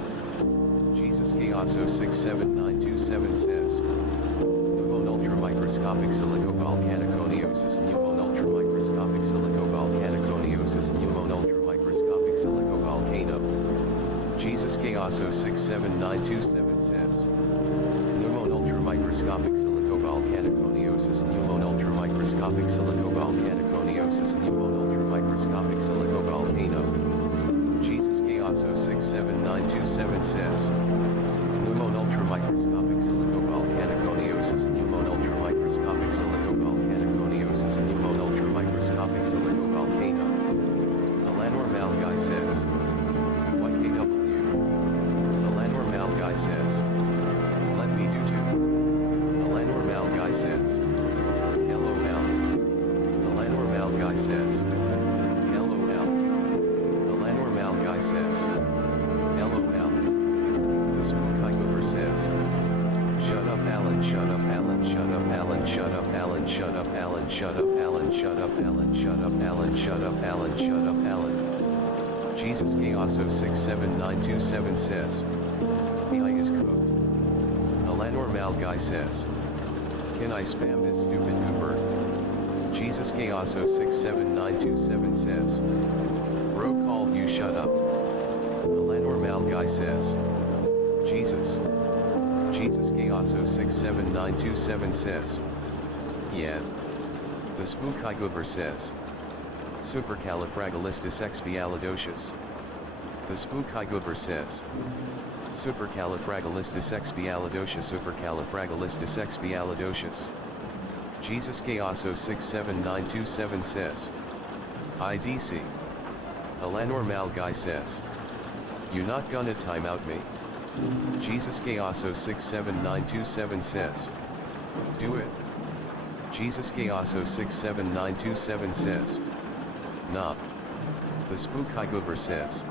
Jesus Gayaso 67927 says. Pneumon ultramicroscopic silicovolcaniconiosis pneumon ultramicroscopic silicovolcaniconiosis pneumon ultramicroscopic silicovolcano. Jesus Gayaso 67927 says. Pneumon ultramicroscopic silicovolcaniconiosis pneumon ultramicroscopic silicovolcaniconiosis pneumon ultramicroscopic silicovolcano. Jesus Gayaso 67927 says. Pneumon ultramicroscopic silicovolcaniconiosis pneumon ultramicroscopic silicovolcaniconiosis pneumon ultramicroscopic silicovolcano. Alanor Malguy says. YKW. Alanor Malguy says. Let me do too. Alanor Malguy says. Hello Mal. Alanor Malguy says. Hello Mal. Alanor Malguy says. Hello Mal. The Spook Higoober says. Shut up Alan, shut up Alan, shut up Alan, shut up Alan, shut up Alan, shut up Alan. Alan, shut up, Alan, shut up, Alan, shut up, Alan, shut up, Alan. Jesus Gaoso 679277 says. AI is cooked. Alanor Malguy says. Can I spam this stupid goober? Jesus Gaoso 67927 says. Bro called you, shut up. Alanor Malguy says. Jesus. Jesus Gaoso 67927 says. Yeah. The Spooky Goober says. Supercalifragilisticexpialidocious. The Spooky Goober says. Supercalifragilisticexpialidocious, supercalifragilisticexpialidocious. Jesus Gaoso 67927 says. IDC. Alanor Malguy says. You not gonna time out me? Jesus Gaoso 67927 says. Do it. Jesus Gaoso 67927 says. Nah. The Spooky Goober says.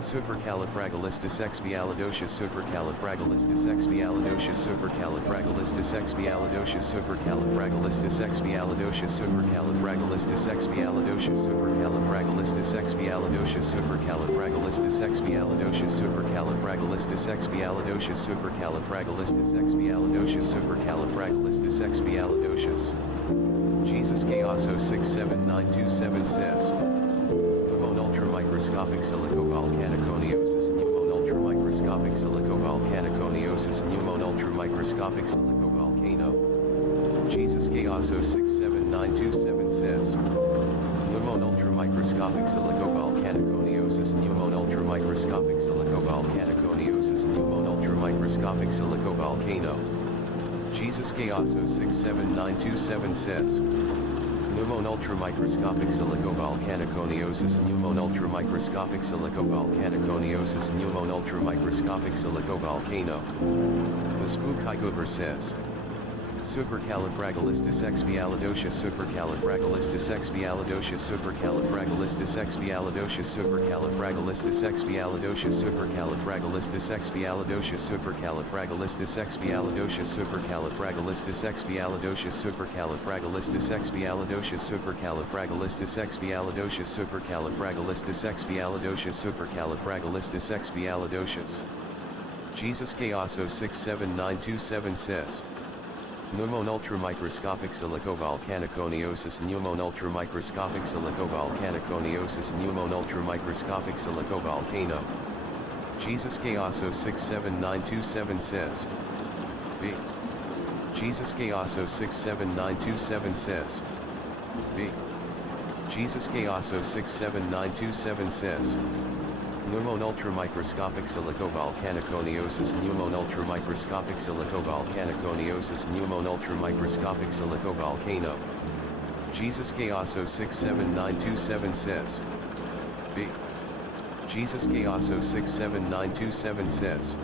Supercalifragilisticexpialidocious, supercalifragilisticexpialidocious, supercalifragilisticexpialidocious, supercalifragilisticexpialidocious, supercalifragilisticexpialidocious, supercalifragilisticexpialidocious, supercalifragilisticexpialidocious, supercalifragilisticexpialidocious, supercalifragilisticexpialidocious, supercalifragilisticexpialidocious. Jesus Gaoso 67927 says. Ultramicroscopic silicovolcaniconiosis, pneumon ultramicroscopic silicovolcaniconiosis, pneumon ultramicroscopic silicovolcano. Jesus Gaoso 67927 says. Pneumon ultramicroscopic silicovolcaniconiosis, pneumon ultramicroscopic silicovolcaniconiosis, pneumon ultramicroscopic silicovolcano. Jesus Gaoso 67927 says. Pneumon ultramicroscopic silicovolcaniconiosis, pneumon ultramicroscopic silicovolcaniconiosis, pneumon ultramicroscopic silicovolcano. The Spooky Goober says. Supercalifragilisticexpialidocious, supercalifragilisticexpialidocious, supercalifragilisticexpialidocious, supercalifragilisticexpialidocious, supercalifragilisticexpialidocious, supercalifragilisticexpialidocious, supercalifragilisticexpialidocious, supercalifragilisticexpialidocious, supercalifragilisticexpialidocious, supercalifragilisticexpialidocious, supercalifragilisticexpialidocious. Jesus Gaoso 67927 says. Pneumon ultramicroscopic silicovolcaniconiosis, pneumon ultramicroscopic silicovolcaniconiosis, pneumon ultramicroscopic silicovolcano. Jesus Gaoso 67927 says. B. Jesus Gaoso 67927 says. B. Jesus Gaoso 67927 says. Pneumon ultramicroscopic silicovolcaniconiosis, pneumon ultramicroscopic silicovolcaniconiosis, pneumon ultramicroscopic silicovolcano. Jesus Gaoso 67927 says. B. Jesus Gaoso 67927 says.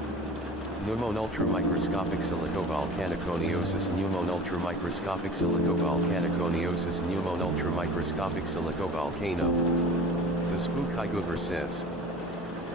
Pneumon ultramicroscopic silicovolcaniconiosis, pneumon ultramicroscopic silicovolcaniconiosis, pneumon ultramicroscopic silicovolcano. The Spooky Goober says.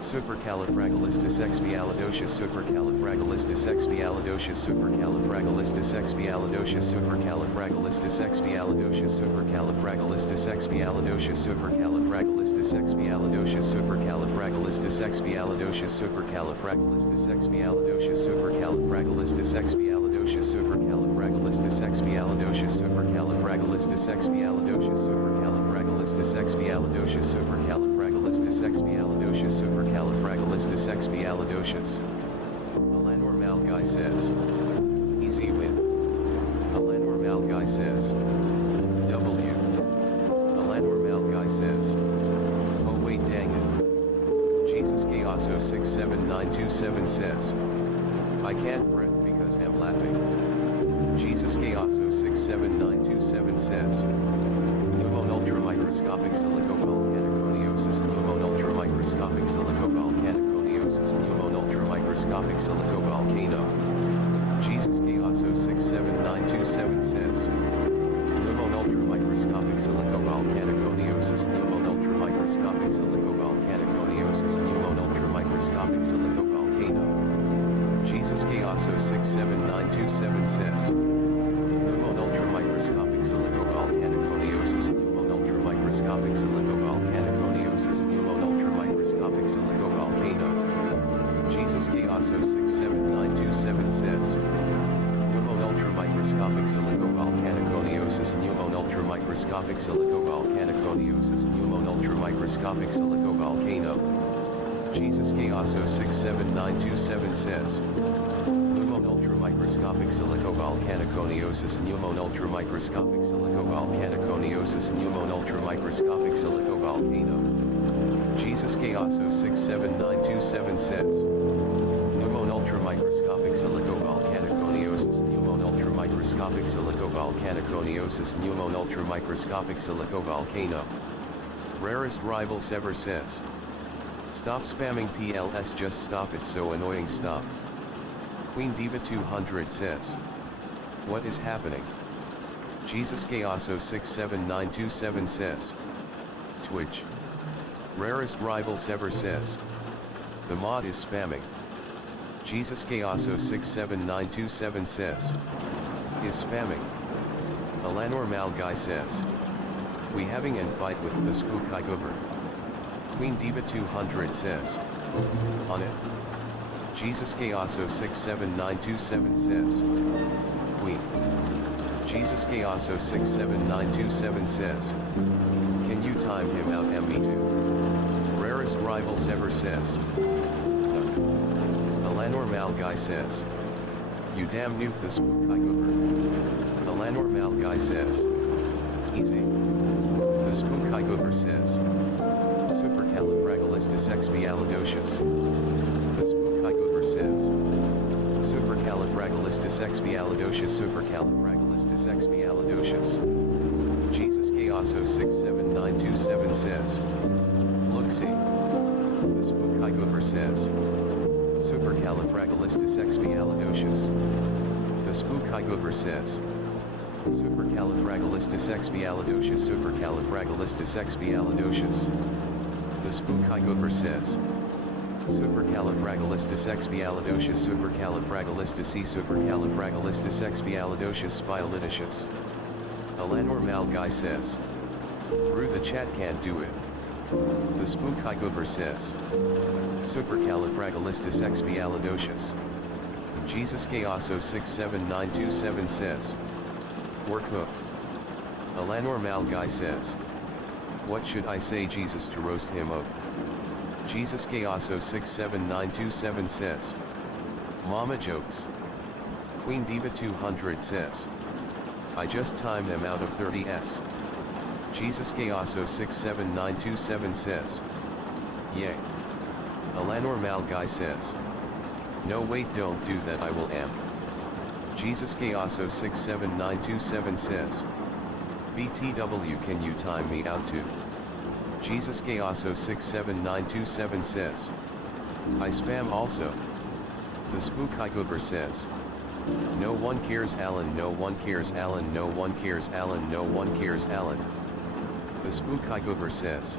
Supercalifragilisticexpialidocious, supercalifragilisticexpialidocious, supercalifragilisticexpialidocious, supercalifragilisticexpialidocious, supercalifragilisticexpialidocious, supercalifragilisticexpialidocious, supercalifragilisticexpialidocious, supercalifragilisticexpialidocious, supercalifragilisticexpialidocious, supercalifragilisticexpialidocious, supercalifragilisticexpialidocious, supercalifragilisticexpialidocious, supercalifragilisticexpialidocious, supercalifragilisticexpialidocious. Alanor Malguy says. Easy win. Alanor Malguy says. W. Alanor Malguy says. Oh wait, dang it. Jesus Gaoso 67927 says. I can't breathe because I'm laughing. Jesus Gaoso 67927 says. Pneumon ultramicroscopic silicovolcaniconiosis, pneumon ultramicroscopic silicovolcaniconiosis, pneumon ultramicroscopic silicovolcano. Jesus Gaoso 67927 says. Pneumon ultramicroscopic silicovolcaniconiosis, pneumon ultramicroscopic silicovolcaniconiosis, pneumon ultramicroscopic silicovolcano. Jesus Gaoso 67927 says. Pneumon ultramicroscopic silicovolcaniconiosis. volcaniconeosis pneumon ultramicroscopic silicovolcaniconeosis pneumon ultramicroscopic silicovolcano. Jesus Gaoso 67927 says. Pneumon ultramicroscopic silicovolcaniconeosis pneumon ultramicroscopic silicovolcaniconeosis pneumon ultramicroscopic silicovolcano. Jesus Gaoso 67927 says. Pneumon ultramicroscopic silicovolcaniconeosis pneumon ultramicroscopic silicovolcaniconeosis pneumon ultramicroscopic silicovolcano. Jesus Gaoso 67927 says. Pneumon ultramicroscopic silicovolcaniconeosis pneumon ultramicroscopic silicovolcaniconeosis pneumon ultramicroscopic silicovolcano. Rarest rival Sever says. Stop spamming PLS, just stop, it's so annoying, stop. Queen Diva 200 says. What is happening? Jesus Gaoso 67927 says. Twitch. Rarest rival Sever says. The mod is spamming. Jesus Gaoso 67927 says. Is spamming. Alanor Malguy says. We having an fight with the spook Igober. Queen Diva 200 says. On it. Jesus Gaoso 67927 says. Queen. Jesus Gaoso 67927 says. Can you time him out, MB2? Rarest rival Sever says. No. Alanor Malguy says. You damn nuke the spook Igober. Alanor Malguy says. Easy. The spook Igober says. Supercalifragilisticexpialidocious. The spook Igober says. Supercalifragilisticexpialidocious. Supercalifragilisticexpialidocious. Jesus Gaoso 67927 says. Look, see. The spook Igober says. Supercalifragilisticexpialidocious. The spook Igober says. Supercalifragilisticexpialidocious. Supercalifragilisticexpialidocious. The spook Igober says. Supercalifragilisticexpialidocious. Supercalifragilisticexpialidocious. Spilidocious. Alanor Malguy says. Brew the chat can't do it. The spook Igober says. Supercalifragilisticexpialidocious. Jesus Gaoso 67927 says. We're cooked. Alanor Malguy says. What should I say, Jesus, to roast him up? Jesus Gaoso 67927 says. Mama jokes. Queen Diva 200 says. I just timed them out of 30s. Jesus Gaoso 67927 says. Yay. Alanor Malguy says. No, wait, don't do that, I will amp. Jesus Gaoso 67927 says. BTW, can you time me out too? Jesus Gaoso 67927 says. I spam also. The spook Igober says. No one cares Alan, no one cares Alan, no one cares Alan, no one cares Alan. The spook Igober says.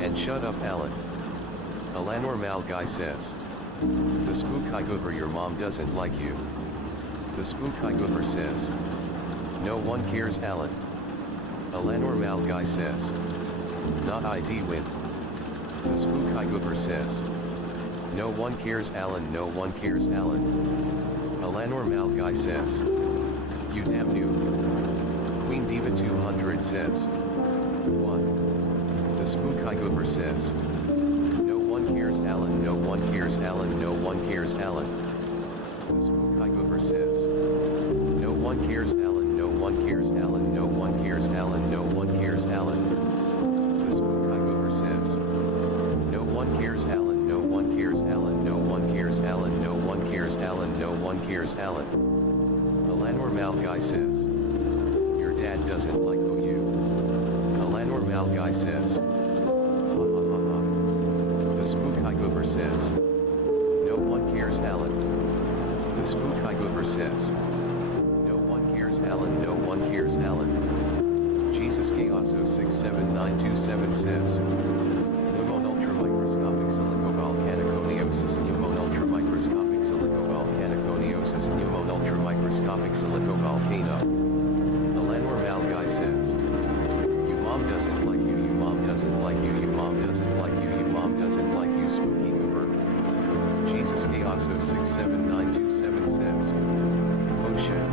And shut up, Alan. Alanor Malguy says. The spook Igober, your mom doesn't like you. The spook Igober says. No one cares, Alan. Alanor Malguy says. Not ID win. The spook Igober says. No one cares, Alan, no one cares, Alan. Alanor Malguy says. You damn noob. Queen Diva 200 says. What? The spook Igober says. No one cares, Alan, no one cares, Alan, no one cares, Alan. The spook Igober says. No one cares, Alan, no one cares, Alan, no one cares, Alan, no one cares, Alan. The spook Igober says. No one cares, Alan, no one cares, Alan, no one cares, Alan, no one cares, Alan, no one cares, Alan. Alanor Malguy says. Your dad doesn't like OU. Alanor Malguy says. Ha ha ha ha. The spook Igober says. No one cares, Alan. The spook Igober says. No one cares, Alan, no one cares, Alan. Jesus Gaoso 67927 says. Pneumon ultramicroscopic silicovolcaniconeosis. Pneumon ultramicroscopic silicovolcaniconeosis. Pneumon ultramicroscopic silicovolcano. Alanor Malguy says. mom doesn't like you, your mom doesn't like you, your mom doesn't like you, your mom doesn't like you, Spooky Goober. Jesus Chaos 067927 says. Oh shit.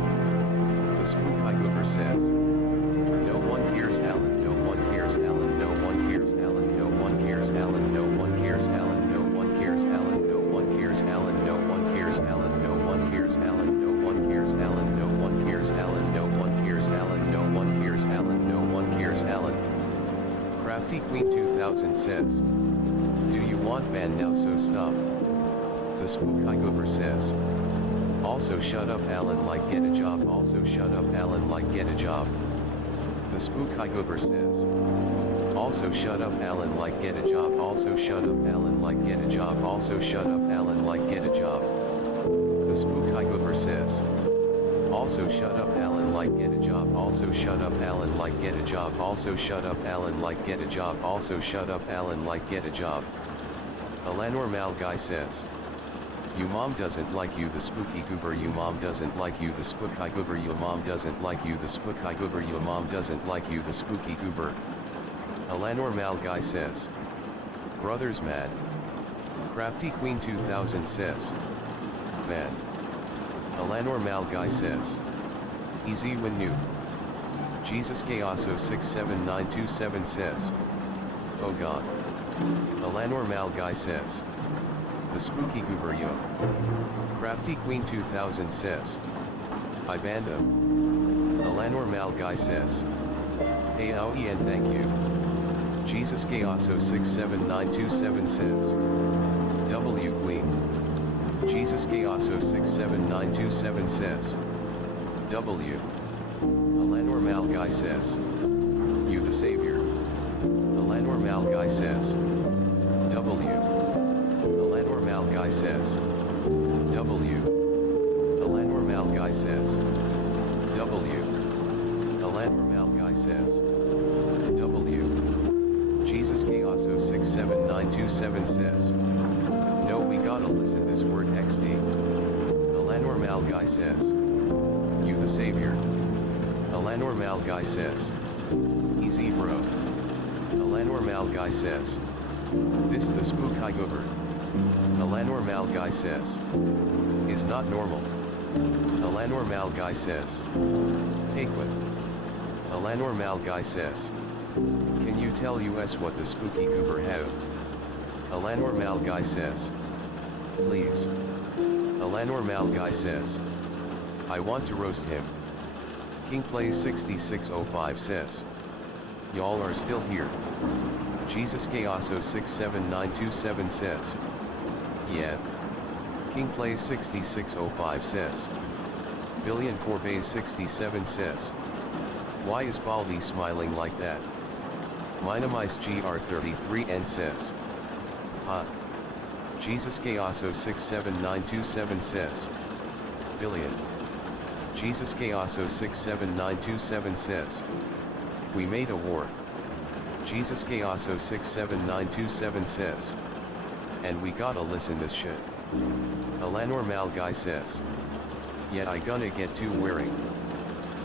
The Spooky Goober says. No one cares Alan, no one cares Alan, no one cares Alan, no one cares Alan, no one cares Alan, no one cares Alan, no one cares Alan, no one cares Alan, no one cares Alan, no one cares Alan, no one cares Alan, no one cares Alan, no one cares Alan, no one cares Alan. Crafty Queen 2000 says. Do you want ban now, so stop? The Spooky Goober says. Also shut up Alan, like get a job, also shut up Alan, like get a job. The Spooky Goober says. Also shut up Alan, like get a job, also shut up Alan, like get a job, also shut up Alan, like get a job. The Spooky Goober says. Also shut up Alan, like get a job, also shut up Alan, like get a job, also shut up Alan, like get a job, also shut up Alan, like get a job. Alanor Mal Guy says. You mom doesn't like you, the Spooky Goober, you mom doesn't like you, the Spooky Goober, your mom doesn't like you, the Spooky Goober, your mom doesn't like you, the Spooky Goober. Alanor Mal Guy says. Brothers mad. Crafty Queen 2000 says. Banned. Alanor Mal Guy says. Easy win new. Jesus Chaos 067927 says. Oh god. Alanor Mal Guy says. The Spooky Goober yo. Crafty Queen 2000 says. I banned them. Alanor Mal Guy says. Aoe and thank you. Jesus Chaos 067927 says. W Queen. Jesus Chaos 067927 says. W. Alanor Mal Guy says. You the savior. Alanor Mal Guy says. W. Alanor Mal Guy says. W. Alanor Mal Guy says. W. Alanor Mal Guy says. W. Jesus Chaos 067927 says. No, we gotta listen this word XD. Alanor Mal Guy says. You the savior. Alanor Mal Guy says. Easy bro. Alanor Mal Guy says. This the Spooky Goober. Alanor Mal Guy says. Is not normal. Alanor Mal Guy says. Hey quit. Alanor Mal Guy says. Can you tell us what the Spooky Goober have? Alanor Mal Guy says. Please. Alanor Mal Guy says. I want to roast him. King Plays 6605 says. Y'all are still here. Jesus Chaos 067927 says. Yeah. King Plays 6605 says. Billion Corbays 67 says. Why is Baldy smiling like that? Minimize GR33N says. Ha. Jesus Chaos 067927 says. Billion. Jesus Chaos 067927 says. We made a war. Jesus Chaos 067927 says. And we gotta listen this shit. Alanor Mal Guy says. Yeah, I gonna get to wearing.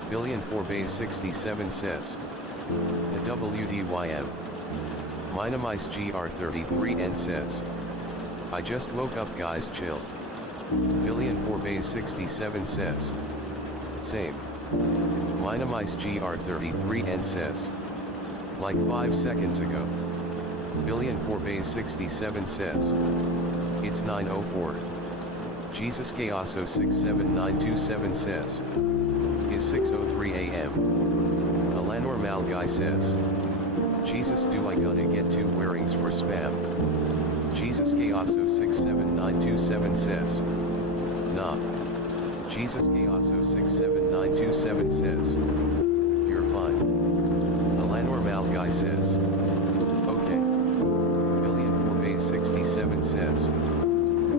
Billion Corbays 67 says. The WDYM. Minimize GR33N says. I just woke up guys, chill. Billion Corbays 67 says. Same. Minimize GR33N says. Like 5 seconds ago. Billion Corbays 67 says. It's 9:04. Jesus Chaos 067927 says. Is 6:03 AM. Alanor Mal Guy says. Jesus, do I gonna get 2 wearings for spam? Jesus Chaos 067927 says. Nah. Jesus Chaos 067927 says. You're fine. Alanor Mal Guy says. Okay. Billion Corbays 67 says.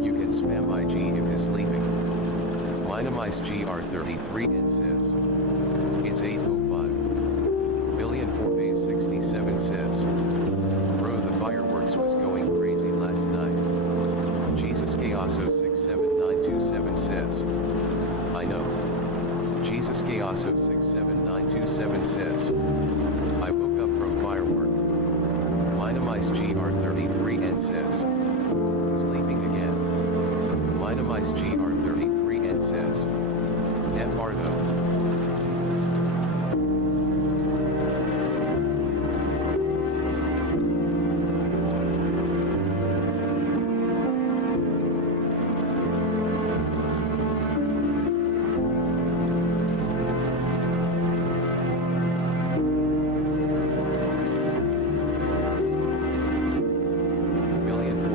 You can spam IG if he's sleeping. Minimize GR33N says. It's 8:05. Billion Corbays 67 says. Bro, the fireworks was going crazy last night. Jesus Chaos 067927 says. I know. Jesus Chaos 067927 says. I woke up from Minamice GR33N says. Sleeping again. Minamice GR33N says. FR though.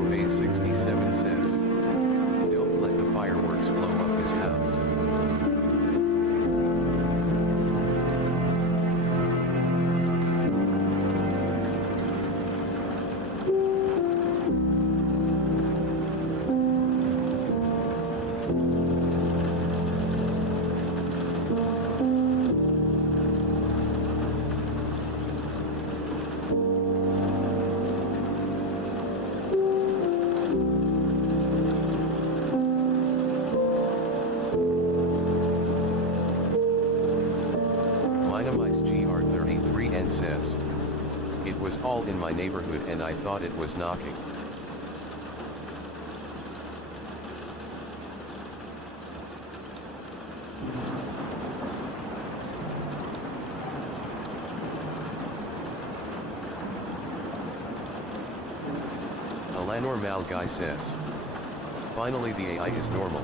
ባ ⁶ 67 says, don't let the fireworks blow up his house. Minamice GR33N says, it was all in my neighborhood and I thought it was knocking. Alanormal guy says, finally the AI is normal.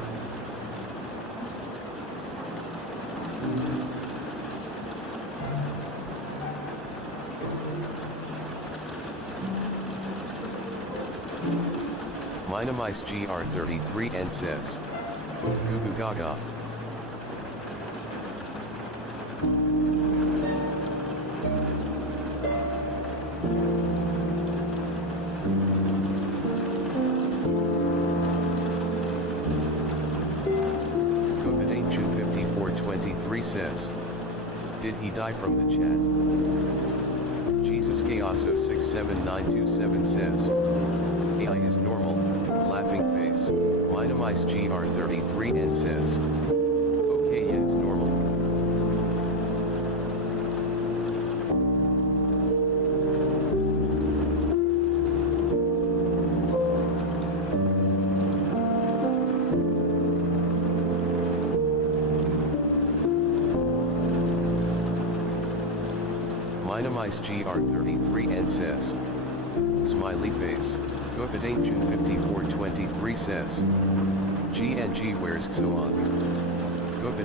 Minamice GR33N says, goo goo gaga. Ancient 5423 says, did he die from the chat? Jesus Chaoso 67927 says, AI is normal, laughing face. Minamice GR33N says, okay, yeah, it's normal. Minamice GR33N says, smiley face. Ancient 5423 says, GNG where's Xoong?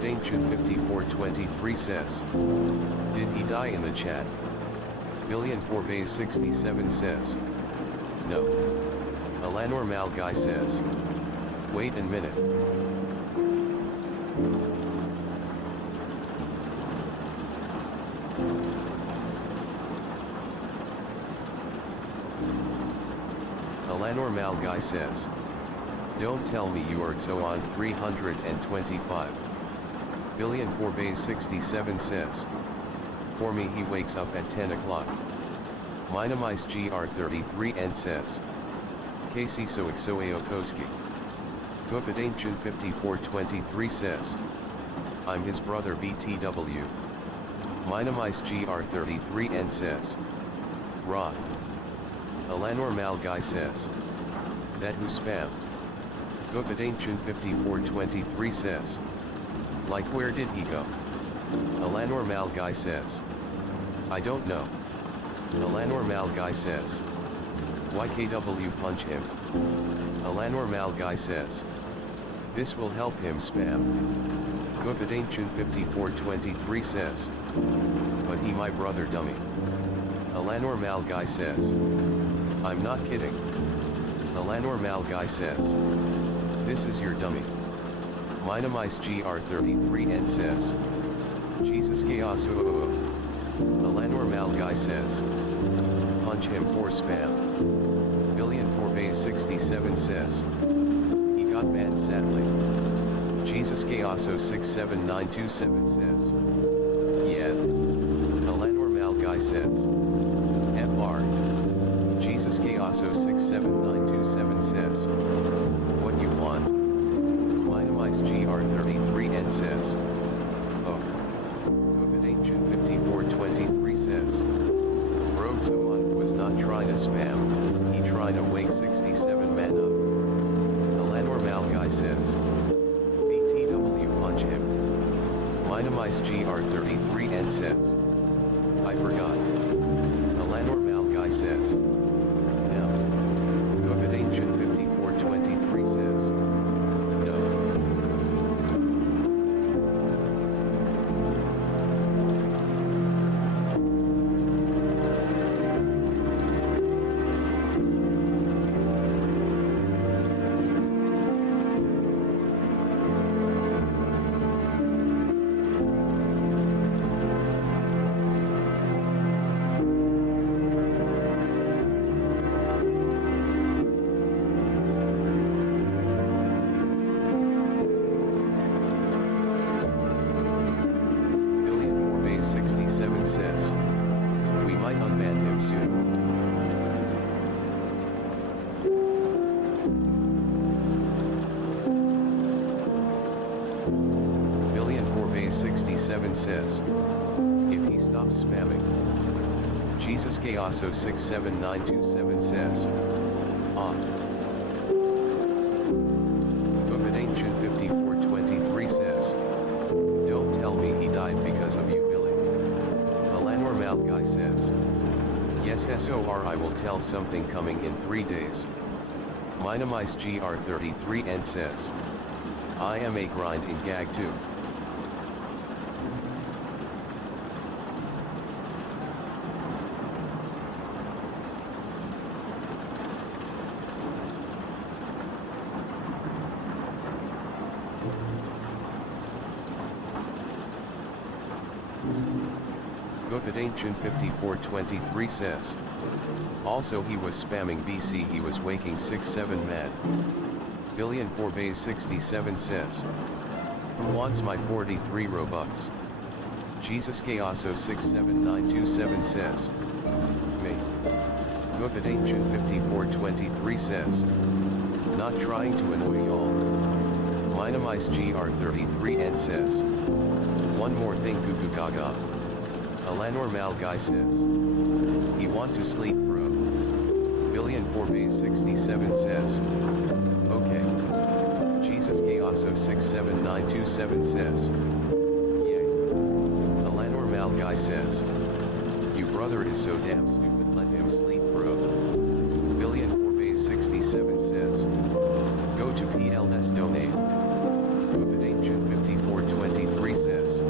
Ancient 5423 says, did he die in the chat? ባ ⁶ 67 says, no. Alanormal guy says, wait a minute. Alanormal guy says, don't tell me you are Xoong 325. ባ ⁶ 67 says, for me he wakes up at 10 o'clock. Minamice GR33N says, Casey Soixoaokoski. Ancient 5423 says, I'm his brother BTW. Minamice GR33N says, Ra. Alanormal guy says, that who spam? Ancient 5423 says, like where did he go? Alanormal guy says, I don't know. Alanormal guy says, YKW punch him. Alanormal guy says, this will help him spam. Ancient 5423 says, but he my brother dummy. Alanormal guy says, I'm not kidding. Alanormal guy says, this is your dummy. Minamice GR33N says, Jesus Chaoso. Alanormal guy says, punch him for spam. ባ ⁶ 67 says, he got banned sadly. Jesus Chaoso 67927 says, yeah. Alanormal guy says, FR. Jesus Chaoso 67927 says, what you want? Minamice GR33N says, oh. Ancient 5423 says, Rogue Xoong was not trying to spam, he trying to wake 67 men up. Alanor Malguy says. BTW punch him. Minimize GR33 and says. I forgot. Alanor Malguy says. No. Covid Ancient 5423 says. No. Billion4Base67 says. We might unban him soon. Billion4Base67 says. If he stops spamming. Jesus Gayaso 67927 says. Covid Ancient 5423 says. Don't tell me he died because of you, Billy. Alanor Malguy says. Yes SOR, I will tell something coming in 3 days. Minimize GR33 and says. I am a grind in gag 2. Good Ancient 5423 says. Also he was spamming BC, he was waking 6-7 mad. Billion4Base67 says. Who wants my 43 Robux? Jesus Gayaso 67927 says. Me. Good Ancient 5423 says. Not trying to annoy y'all. Minimize GR33 and says. One more thing Cuckoo Gaga. Alanor Malguy says. He want to sleep bro. Billion4Base67 says. Okay. Jesus Gayaso 67927 says. Yay. Alanor Malguy says. You brother is so damn stupid, let him sleep bro. Billion4Base67 says. Go to PLS donate. Covid Ancient 5423 says.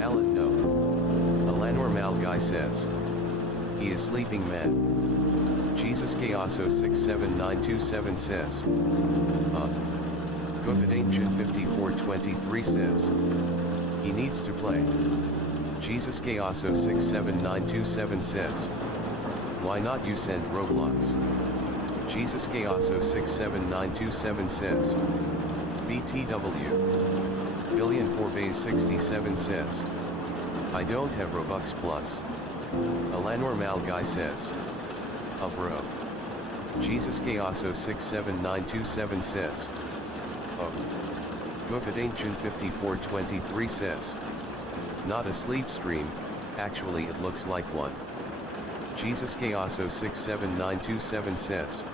Alan no. Alanor Malguy says. He is sleeping man. Jesus Gayaso 67927 says. Covid Ancient 5423 says. He needs to play. Jesus Gayaso 67927 says. Why not you send Roblox? Jesus Gayaso 67927 says. BTW. Billion4Base67 says. I don't have Robux Plus. Alanor Malguy says. Bro. Jesus Gayaso 67927 says. Oh. Good Ancient 5423 says. Not a sleep stream, actually it looks like one. Jesus Gayaso 67927 says.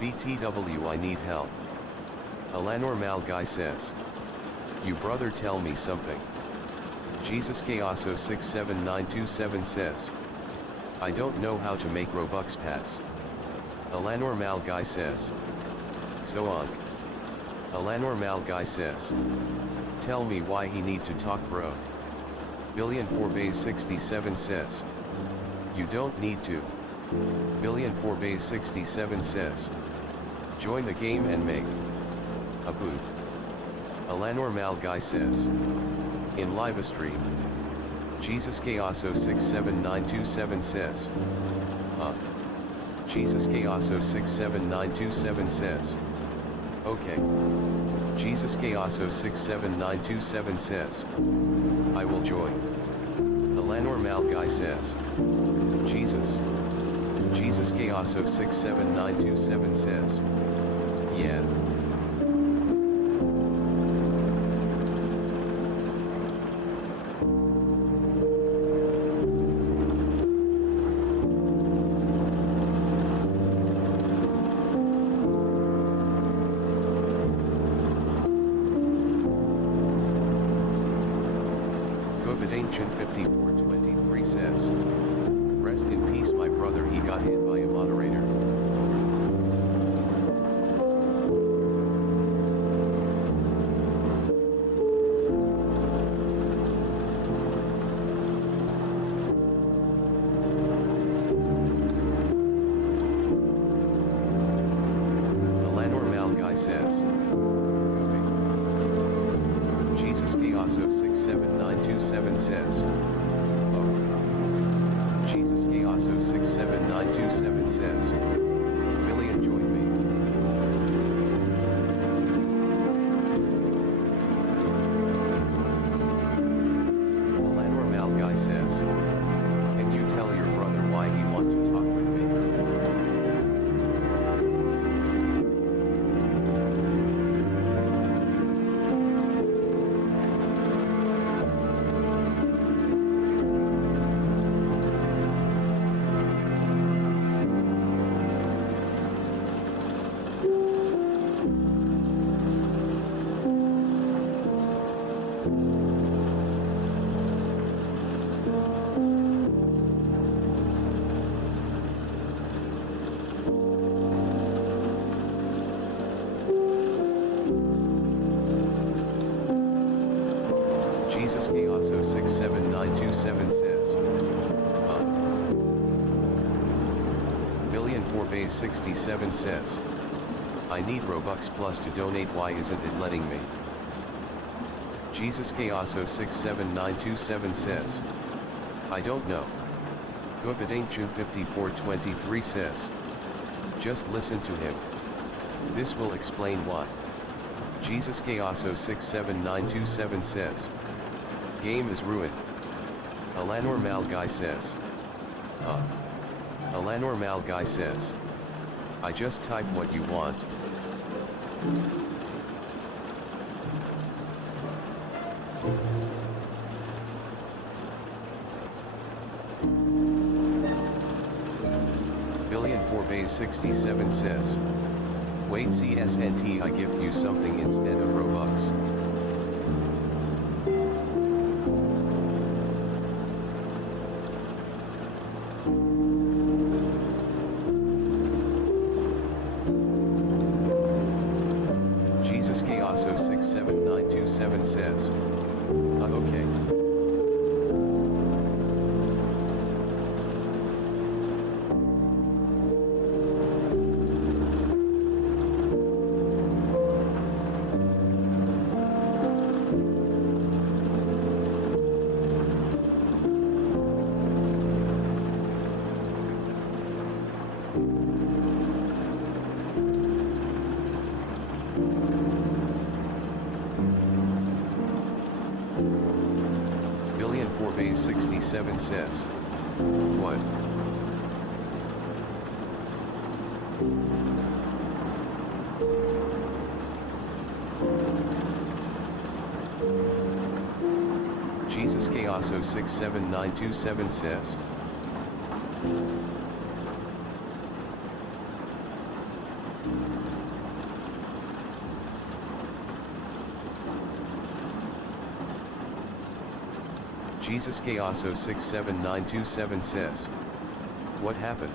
BTW I need help. Alanor Malguy says. You brother tell me something. Jesus Gayaso 67927 says. I don't know how to make Robux pass. Alanor Malguy says. So on. Alanor Malguy says. Tell me why he need to talk bro. Billion4Base67 says. You don't need to. Billion4Base67 says. Join the game and make a booth. Alanor Malguy says. In live stream. Jesus Gayaso 67927 says. Jesus Gayaso 67927 says. Okay. Jesus Gayaso 67927 says. I will join. Alanor Malguy says. Jesus. Jesus Gayaso 67927 says. Yeah. Ancient 5423 says, rest in peace my brother, he got hit by a moderator. Says, Goofy. Jesus Chaoso 67927 says, oh. Jesus Chaoso 67927 says, Billy enjoyed me. Alanor Malguy says, can you tell your brother why he want to talk with me? Jesus Chaoso 67927 says, Billion4Base67 says, I need Robux Plus to donate, why isn't it letting me? Jesus Chaoso 67927 says, I don't know. Govid Ancient 5423 says, just listen to him. This will explain why. Jesus Chaoso 67927 says, game is ruined. Alanor Malguy says, Alanor Malguy says, I just type what you want. Billion4Base67 says, wait CSNT, I give you something instead of Robux. Jesus Chaoso 67927 says, okay. Billion4Base67 says, what? Jesus Chaoso 67927 says, Jesus Chaoso 67927 says, what happened?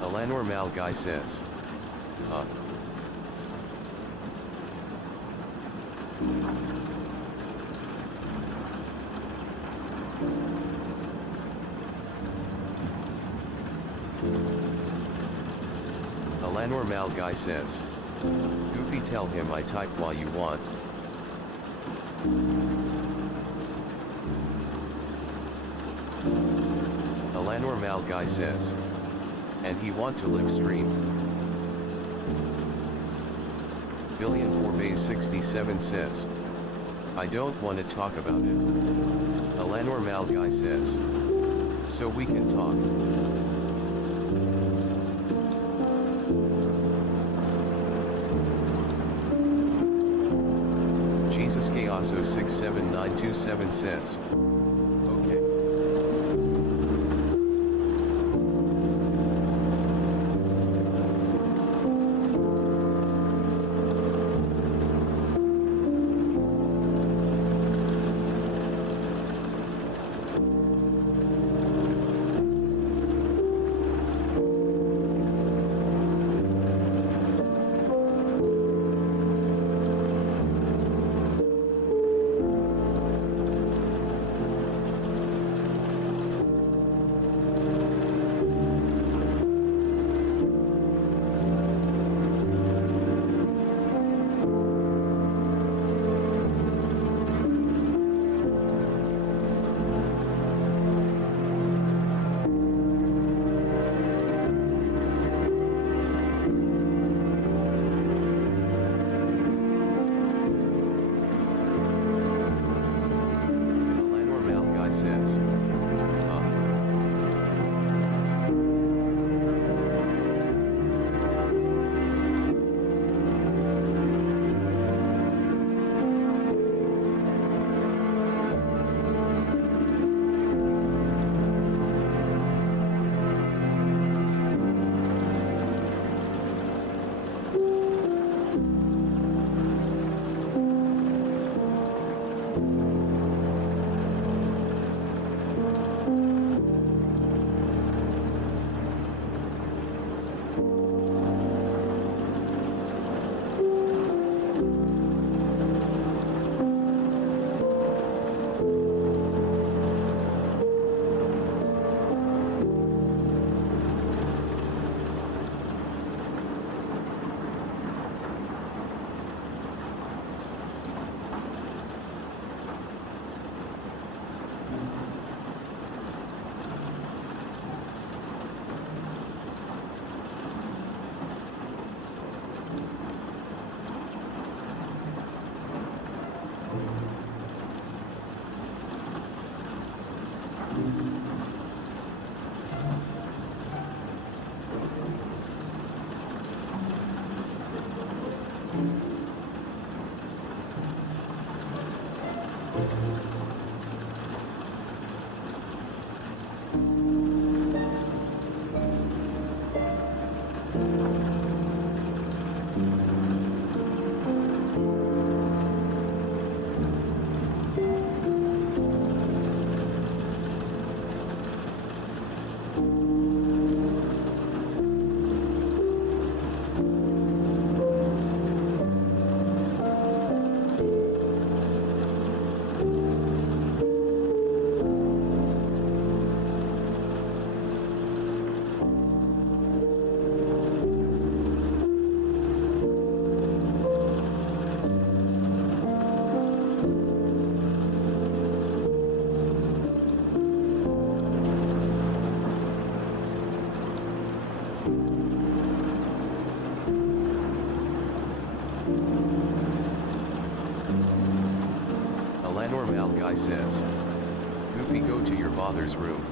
Alanor Malguy says, Alanor Malguy says, Goofy, tell him I type while you want. Alanor Malguy says, and he want to live stream. Billion4Base67 says, I don't want to talk about it. Alanor Malguy says, so we can talk. Ва ⁶⁇ 67927 says. Okay. Says. Normal guy says. Goopy, go to your father's room.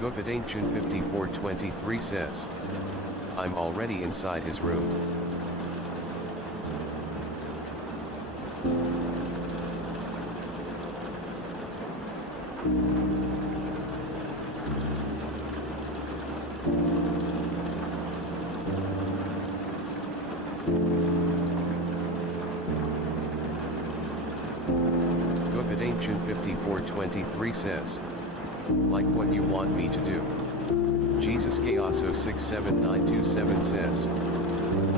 Govidanchin 5423 says. I'm already inside his room. Covid Ancient 5423 says. Like what you want me to do. Jesus Gaoso 67927 says.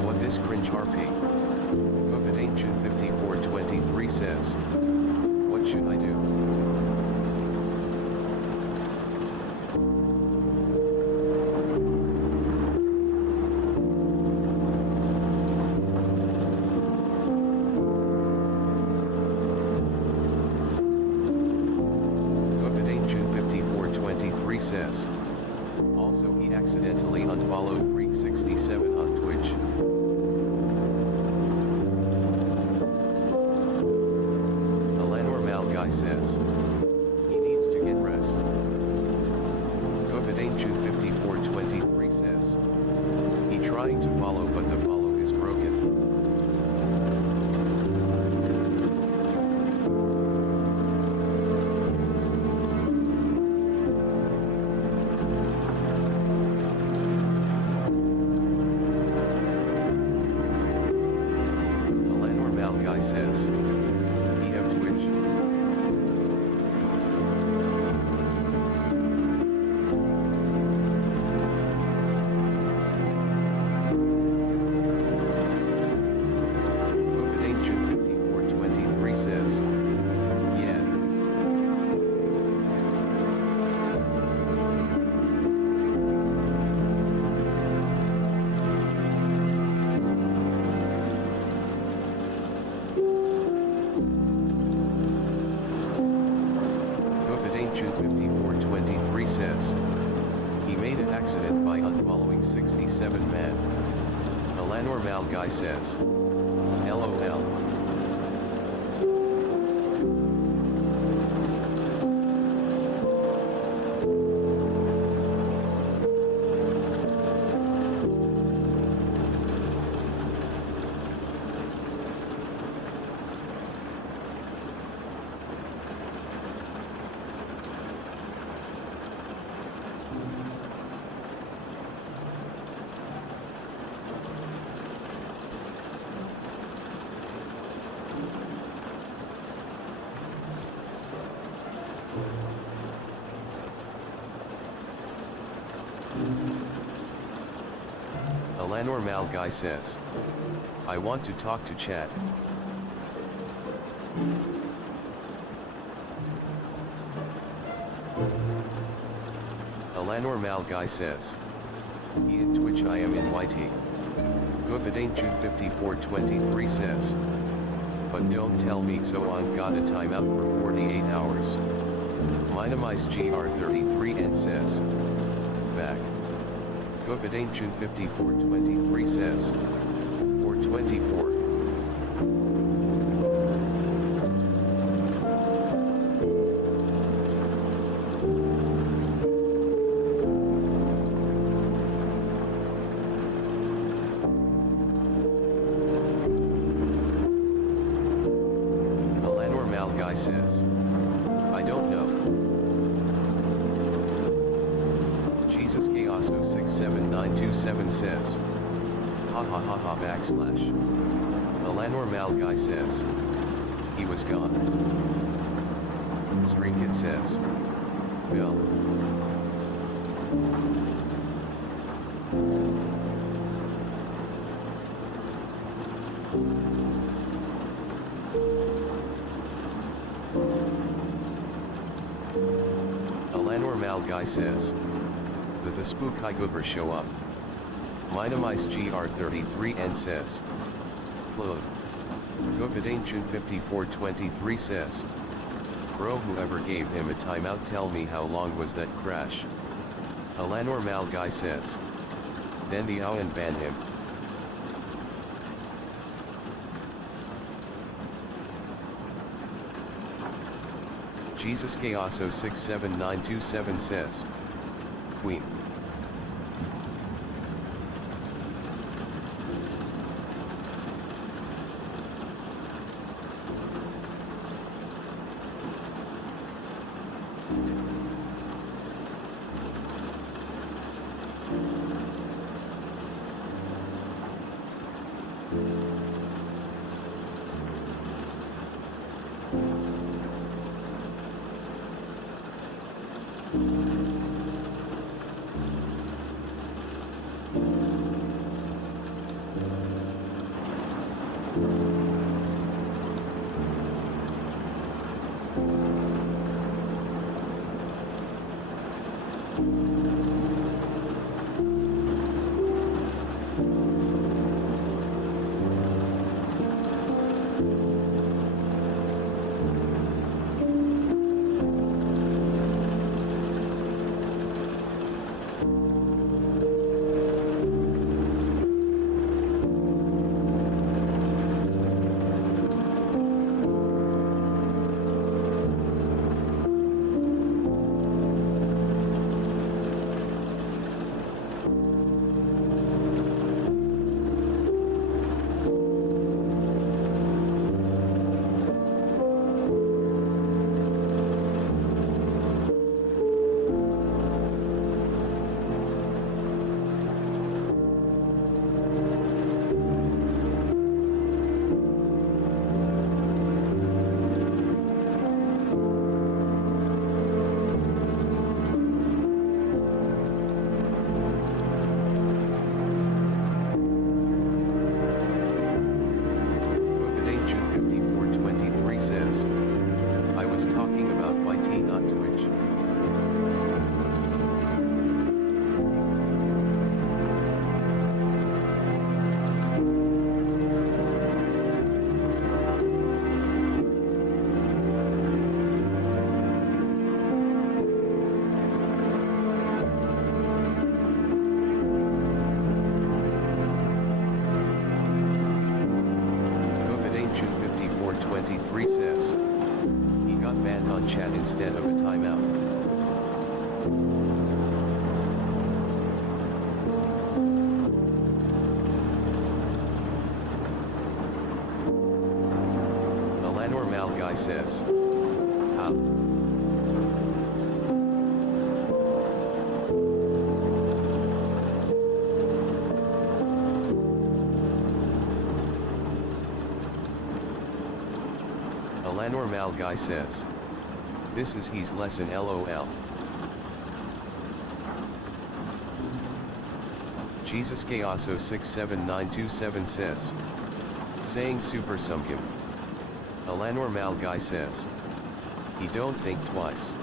What this cringe RP? Covid Ancient 5423 says. What should I do? Covid Ancient 5423 says. Also he accidentally unfollowed Freak67 on Twitch. Guy says he needs to get rest. Covid Ancient 5423 says he trying to follow but the follow is broken. Alanor Malguy says he have Twitch. Says, yeah. Covid Ancient 5423 says, he made an accident by unfollowing 67 man. Alanor Malguy says, LOL. Alanor Malguy says, I want to talk to chat. Alanor Malguy says, he in Twitch I am in YT. Covid Ancient 5423 says, but don't tell me so on got a timeout for 48 hours. Minimize GR33 and says, back. Covid Ancient 5423 says, or 24. Alanor Malguy says, I don't know. Jesus Gaoso 67927 says, ha ha ha ha backslash. Alanor Malguy says, he was gone. Stringkit says, Bill. Alanor Malguy says, the spook Goober show up. Minimize GR33 and says, Plug. Covid Ancient 5423 says, bro whoever gave him a timeout tell me how long was that crash. Alanor Malguy says, then the OWN ban him. Jesus Gaoso 67927 says, Queen. says, I was talking about YT, not Twitch. Vað ⁶ 5423 says, he got banned on chat instead of a timeout. Alanor Malguy says, how? Alanor Malguy says, this is his lesson LOL. Jesus Chaoso 67927 says, saying super sumkim. Alanor Malguy says, he don't think twice.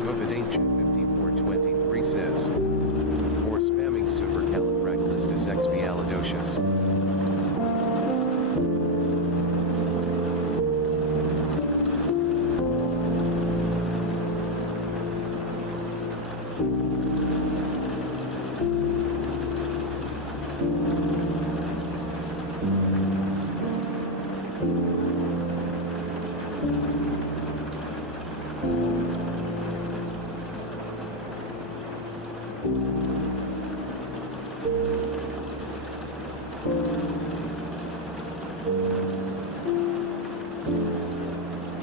Vað ⁶ 5423 says, for spamming supercalifragilisticexpialidocious.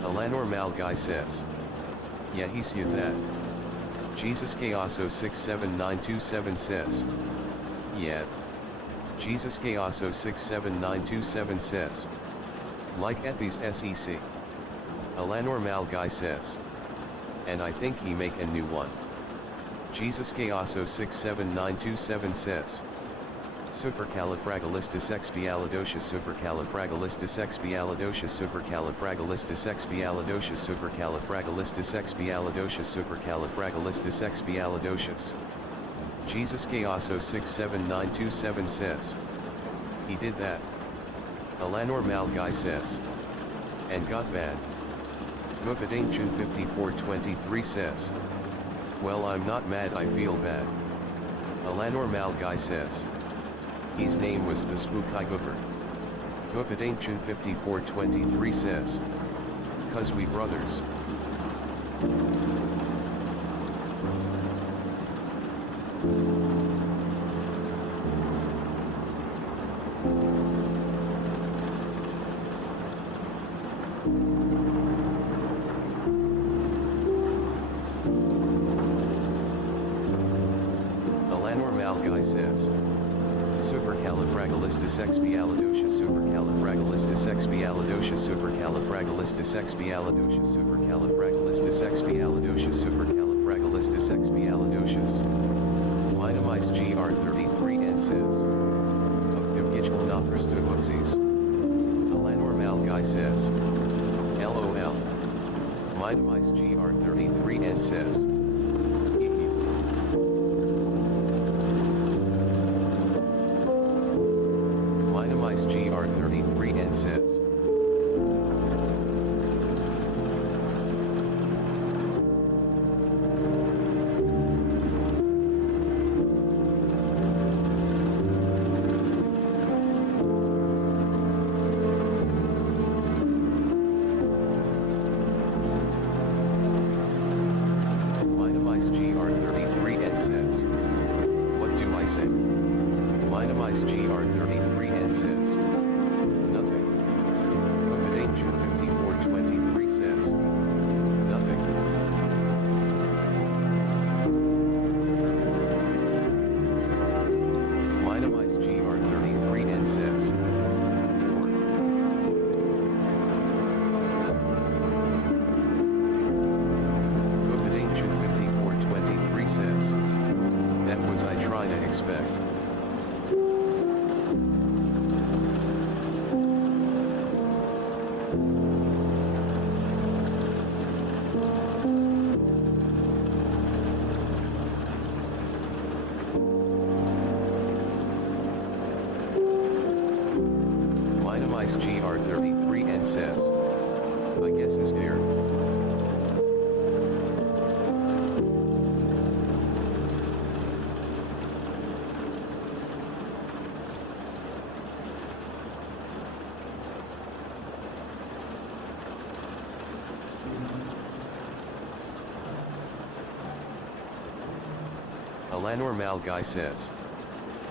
Alanor Malguy says, yeah, he said that. Jesus Chaoso 67927 says, yeah. Jesus Chaoso 67927 says, like Ethies SEC. Alanor Malguy says, and I think he make a new one. Jesus Chaoso 67927 says, supercalifragilisticexpialidocious supercalifragilisticexpialidocious supercalifragilisticexpialidocious supercalifragilisticexpialidocious supercalifragilisticexpialidocious. Jesus Chaoso 67927 says, he did that. Alanor Malguy says, and got banned. Vað ⁶ 5423 says, well, I'm not mad, I feel bad. Alanor Malguy says, his name was the Spooky Gooper. Vad ⁶ 5423 says, cause we brothers. Alanor Malguy says, supercalifragilisticexpialidocious supercalifragilisticexpialidocious supercalifragilisticexpialidocious supercalifragilisticexpialidocious supercalifragilisticexpialidocious. Minimize GR33N says, if Gitchel not Christobuxies. Alanor Malguy says, LOL. Minimize GR33N says, GR33N says, Minimize GR33N says. What do I say? Minimize GR33N says. Nothing. Covidangent5423 says. Nothing. Minimize GR33N says. Covidangent5423 says. That was I try to expect. Minimize GR33N says. I guess is air. Alanor Malguy says.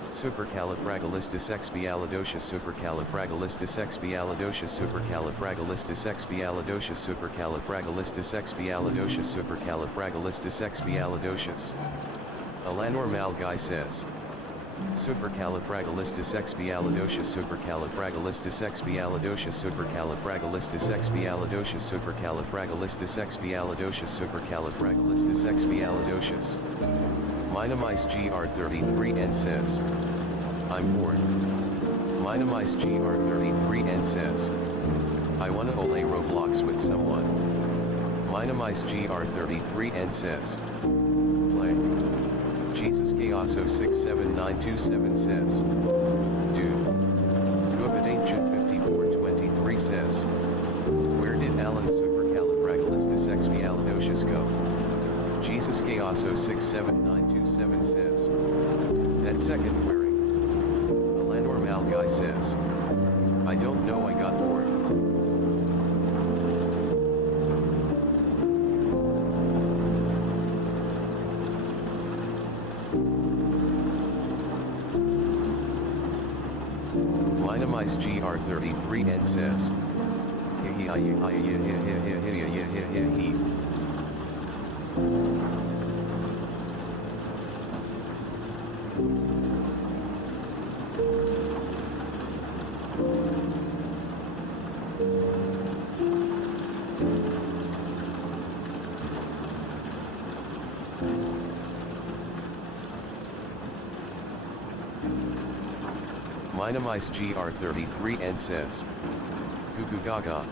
Supercalifragilisticexpialidocious supercalifragilisticexpialidocious supercalifragilisticexpialidocious supercalifragilisticexpialidocious supercalifragilisticexpialidocious. Alanor Malguy says. Supercalifragilisticexpialidocious supercalifragilisticexpialidocious supercalifragilisticexpialidocious supercalifragilisticexpialidocious supercalifragilisticexpialidocious. Minimize GR33N says. I'm bored. Minimize GR33N says. I wanna play Roblox with someone. Minimize GR33N says. Play. Jesus Gayaso 67927 says. Dude. Covidangent5423 says. Where did Alan's supercalifragilisticexpialidocious go? Jesus Gayaso 67927 says. That second wearing. Alanor Malguy says. I don't know, I got bored. Minimize GR33N says. Minimize GR33N says. Goo goo gaga.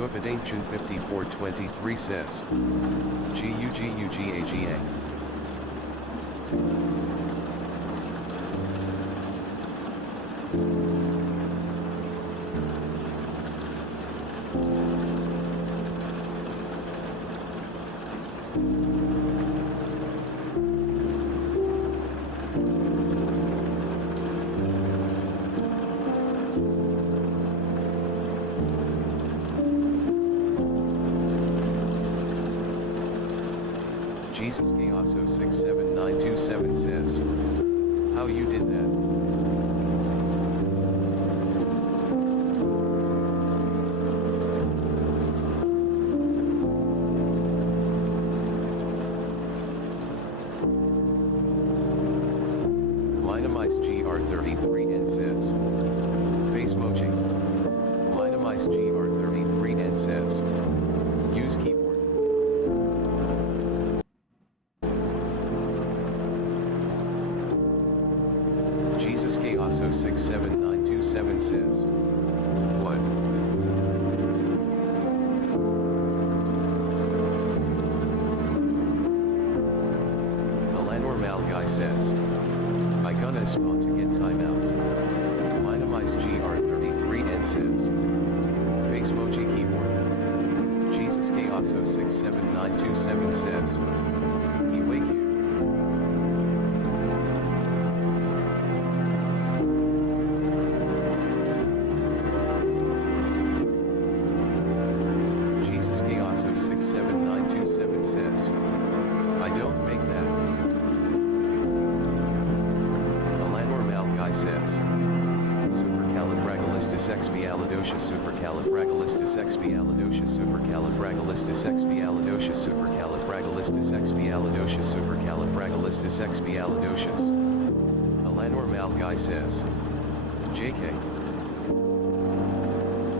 Covidangent5423 says. Gugugaga. Jesus Gayaso 67927 says. How you did that? Minimize GR33N says. Face mochi. Minimize GR33N says. Use keyboard. Jesus Chaoso 67927 says. What? Alanor Malguy says. I gonna spawn to get timeout. Minimize GR33N says. Facemoji keyboard. Jesus Chaoso 67927 says. He wake you. Jesus Chaoso 67927 says. I don't make that. Alanor Malguy says. Supercalifragilisticexpialidocious supercalifragilisticexpialidocious supercalifragilisticexpialidocious supercalifragilisticexpialidocious supercalifragilisticexpialidocious. Alanor Malguy says. JK.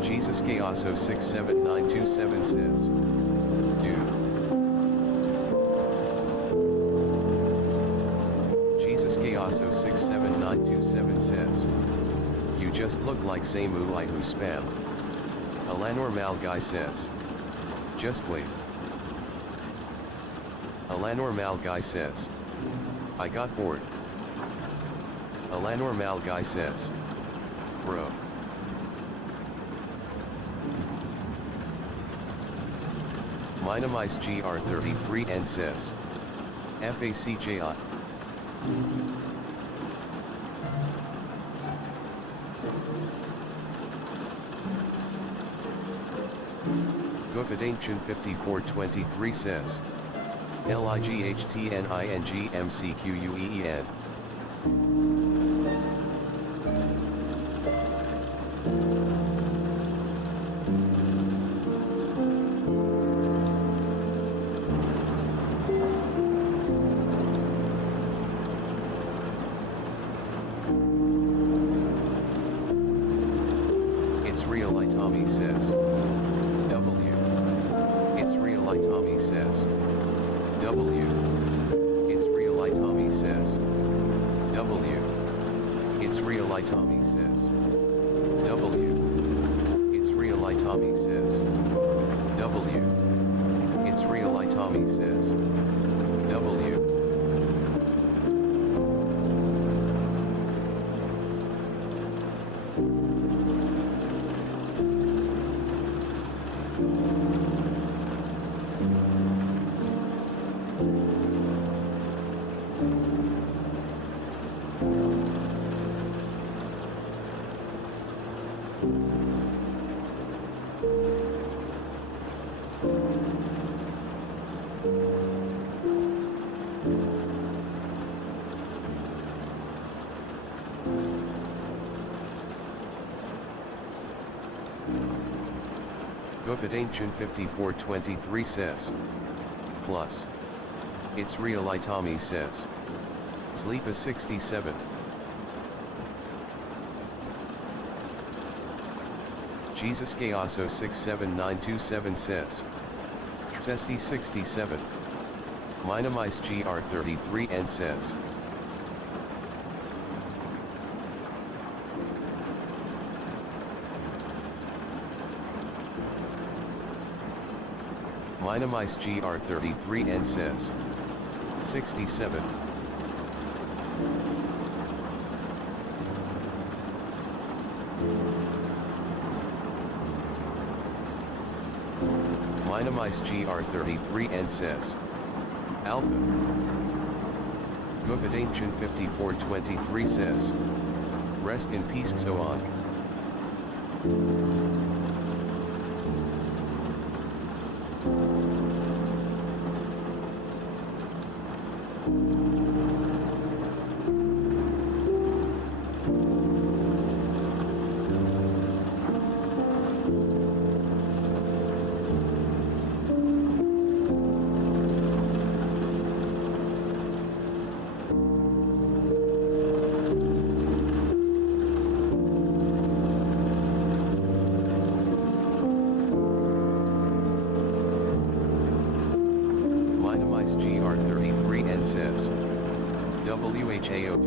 Jesus Chaoso 67927 says. Dude. Jesus Chaoso 67927 says. You just look like same UI who spam. Alanor Malguy says. Just wait. Alanor Malguy says. I got bored. Alanor Malguy says. Bro. Minimize GR33N says. FACJI. Goofedancient 5423 says. LIGHTNINGMCQUEEN. It's real, like Tommy says. W. It's real, like Tommy says. W. It's real, like Tommy says. W. It's real, like Tommy says. W. It's real, like Tommy says. W. It's real, like Tommy says. W. Goofedancient 5423 says. Plus. It's real, like Tommy says. Sleepa 67. Jesus Chaoso 67927 says. Cesty 67. Minimize GR33N says. Minimize GR33N says. 67. Minimize GR33N says. Alpha. Goofedancient 5423 says. Rest in peace, Soong. GR33N says. WHAO2.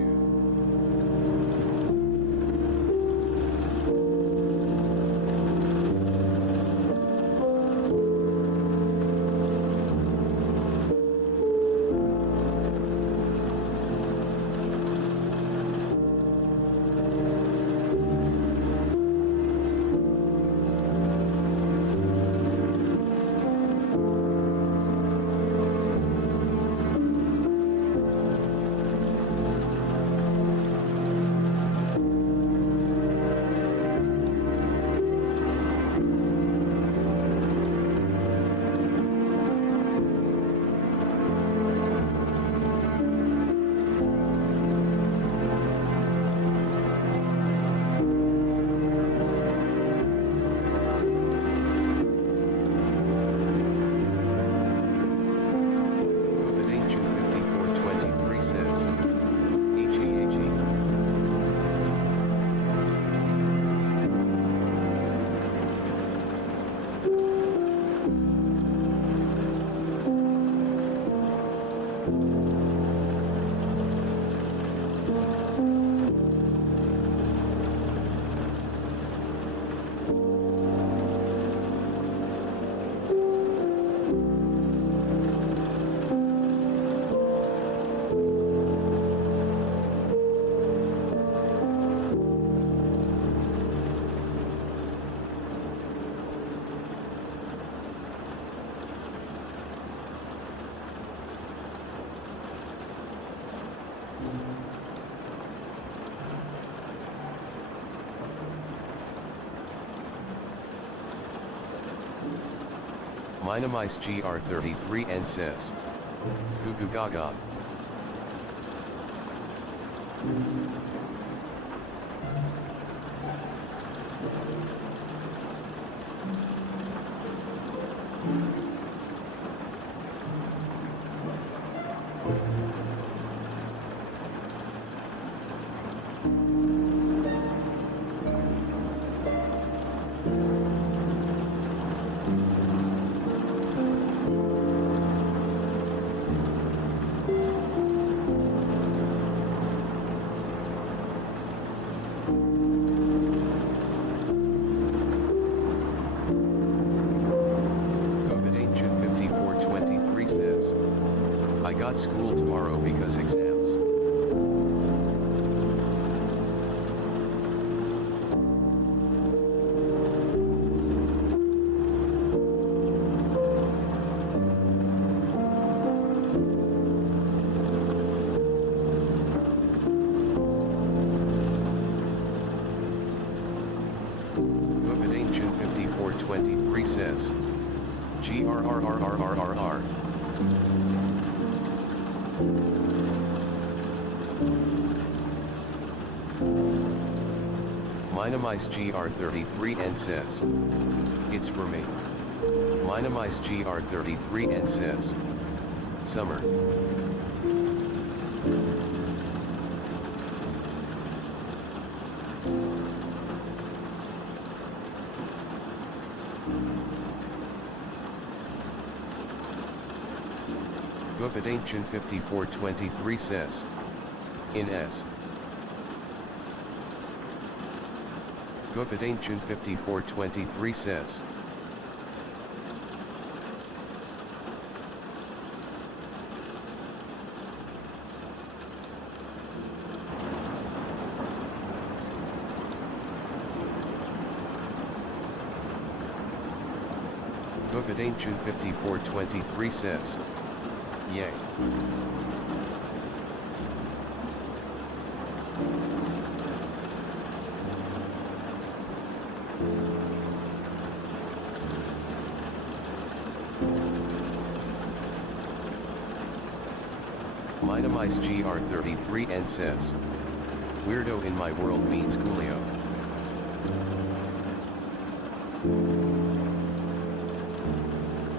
Minimize GR33N says. Goo goo gaga. I got school tomorrow because exams. COVID Ancient 5423 says. GRRRRRRR. Minimize GR33N says. It's for me. Minimize GR33N says. Summer. Govid Ancient 5423 says. In S. Govid Ancient 5423 says. Govid Ancient 5423 says. Yay. Minimize GR33N says. Weirdo in my world means Coolio.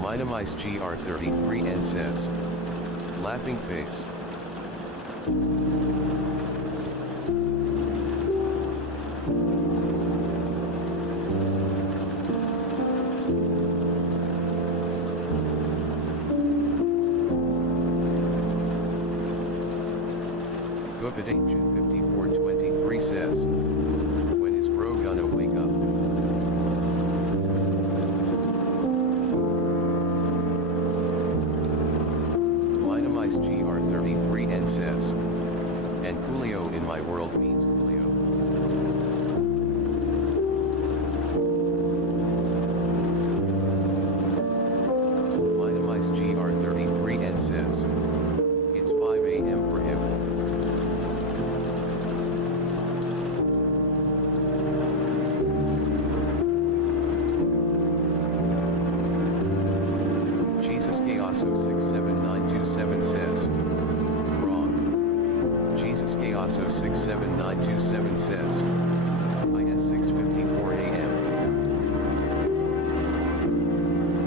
Minimize GR33N says. Laughing face. Govid Ancient 5423 says. When is bro gonna wake up? Minimize GR33N says. And Coolio in my world means Coolio. Minimize GR33N says. It's 5 a.m. for him. Jesus Gayaso 67927 says. Wrong. Jesus Gayaso 67927 says. IS 6:54 a.m.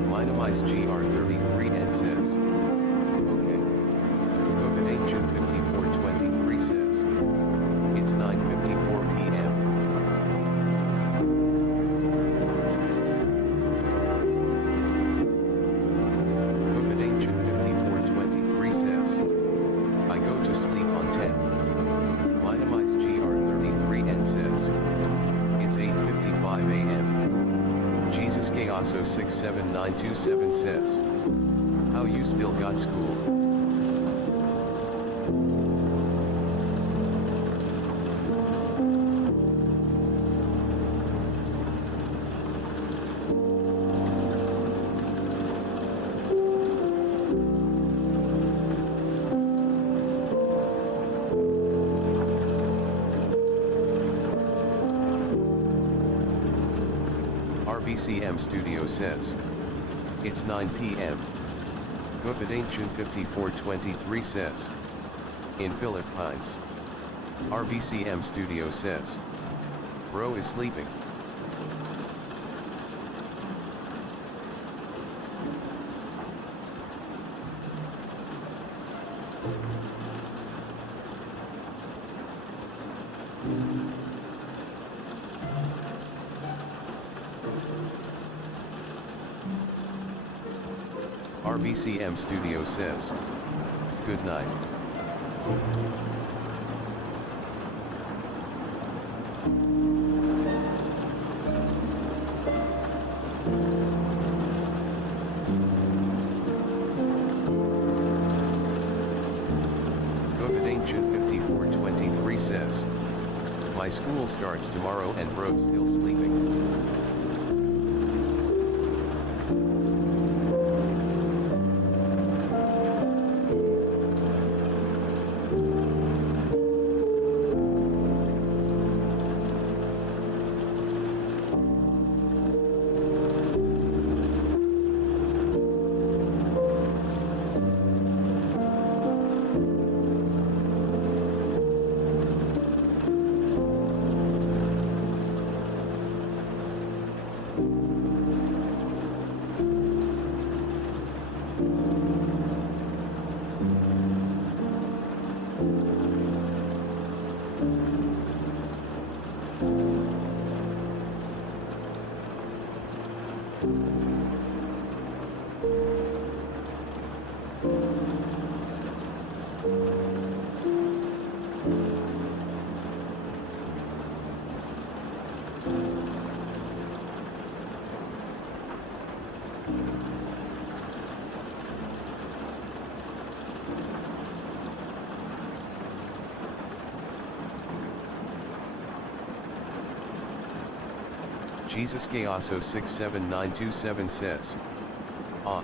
Minimize GR33N says. Okay. Govid Ancient 5423 says. It's 9:54 p.m. I go to sleep on 10. Minimize GR33N says. It's 8:55 a.m. Jesus Gayaso 67927 says. How you still got school? RBCM Studio says. It's 9 p.m. Gupit Ancient 5423 says. In Philippines. RBCM Studio says. Bro is sleeping. RBCM Studio says. Good night. Gupit Ancient 5423 says. My school starts tomorrow and bro's still sleeping. Jesus Gayaso 67927 says. Ah.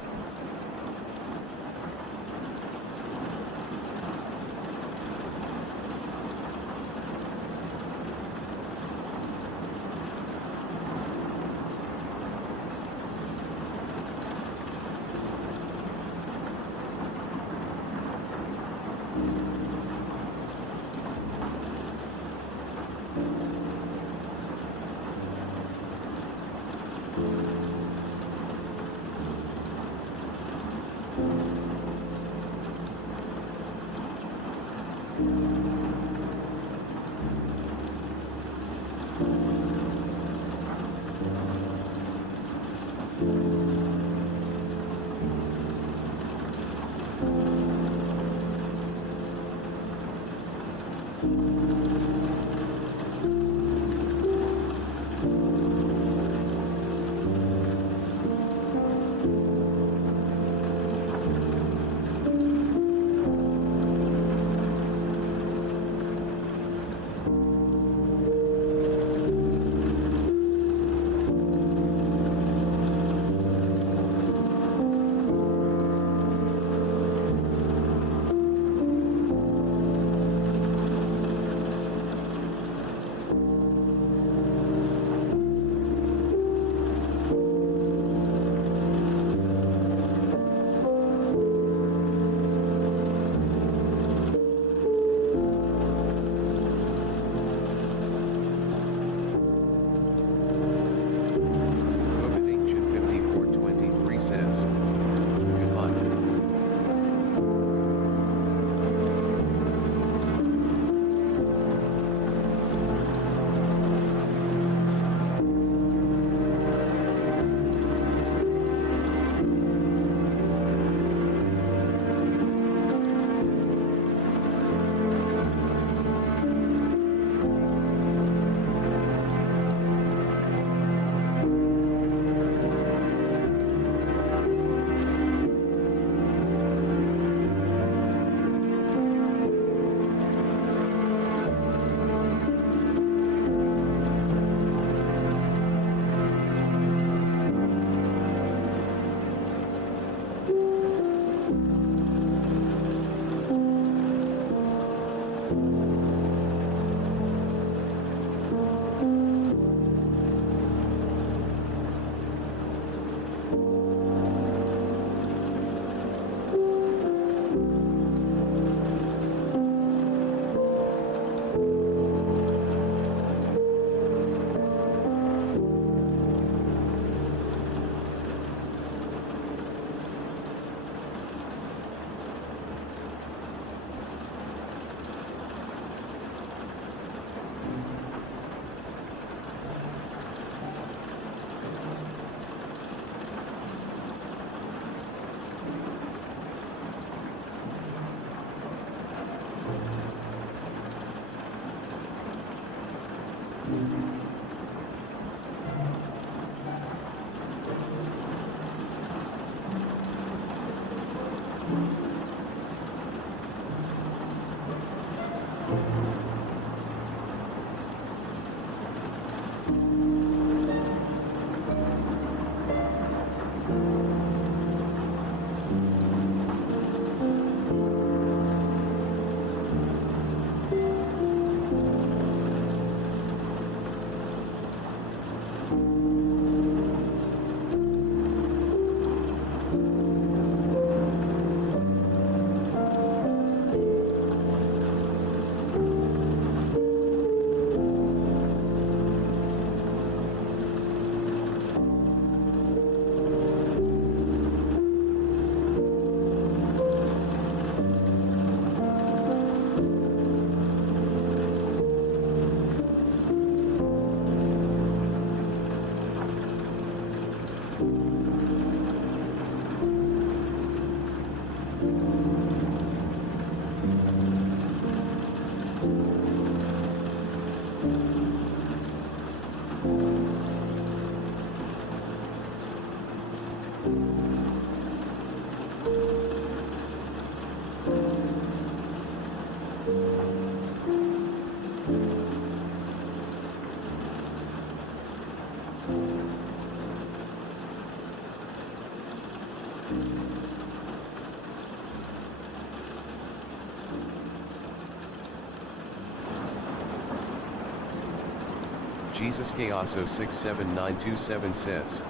Jesus Chaoso 67927 says.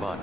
But.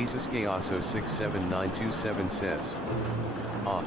Jesus Gayaso 67927 says. Ah.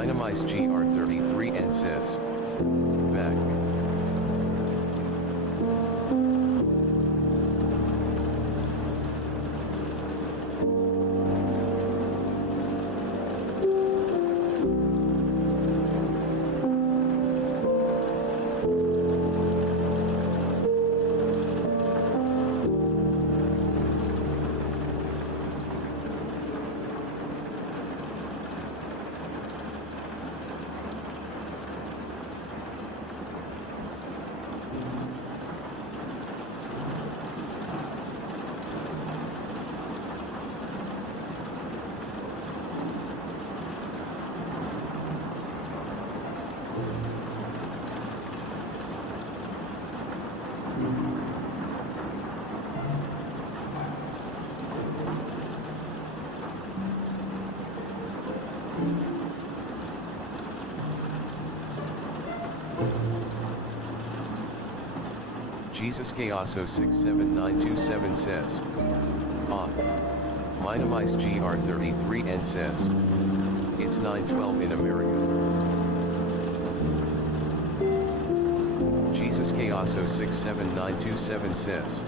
Dynamice GR33N says. Back. Jesus Gaoso 67927 says. Minimize GR33N says. It's 9:12 in America. Jesus Gaoso 67927 says.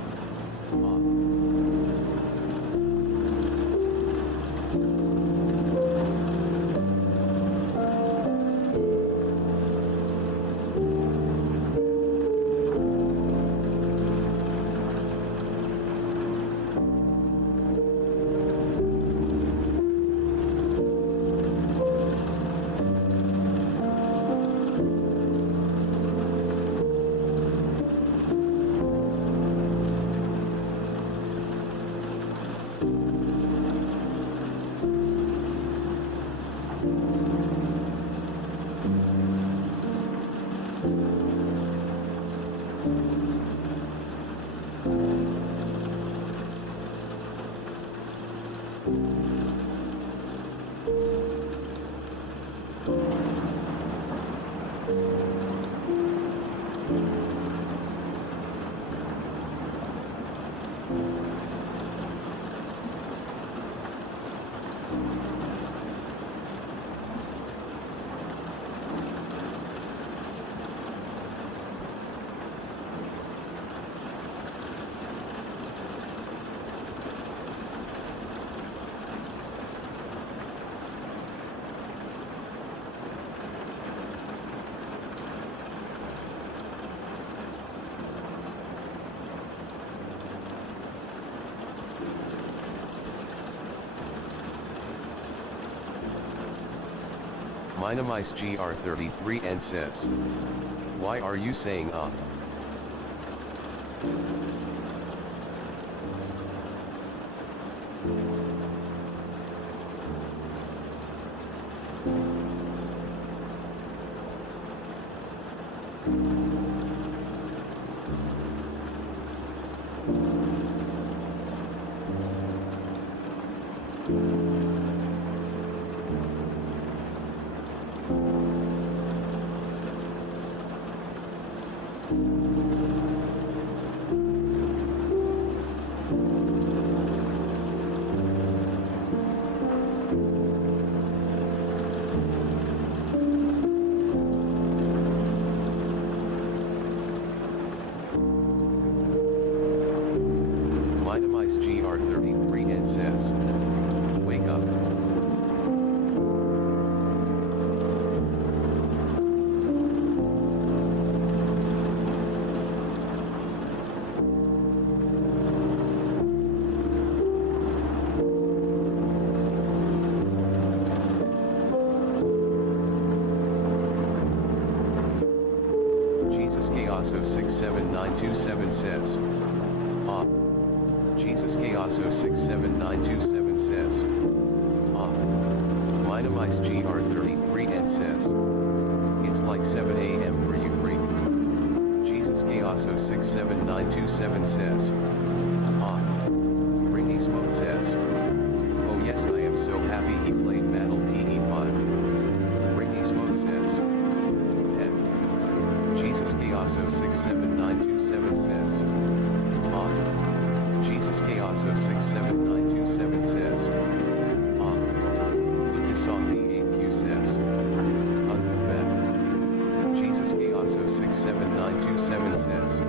Minimize GR33N says. Why are you saying Minimize GR33N says. Wake up. Jesus Gaoso 67927 says. Jesus Gaoso 67927 says. Minimize GR33N says. It's like 7 AM for you freak. Jesus Gaoso 67927 says. Ringy Smoke says. Oh yes, I am so happy he played Battle PE5. Ringy Smoke says. Jesus Gaoso 67927 says. Jesus Gaoso 67927 says. Lucas on the 8Q says. Bet. Jesus Gaoso 67927 says.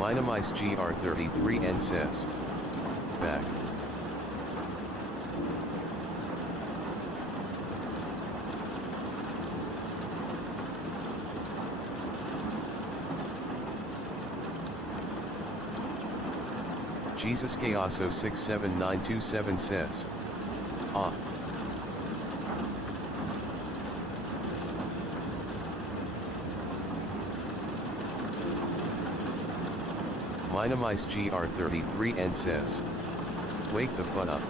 Minimize GR33 and says, back. Jesus Gaoso 67927 says, ah. Minimize GR33 and says, wake the fun up.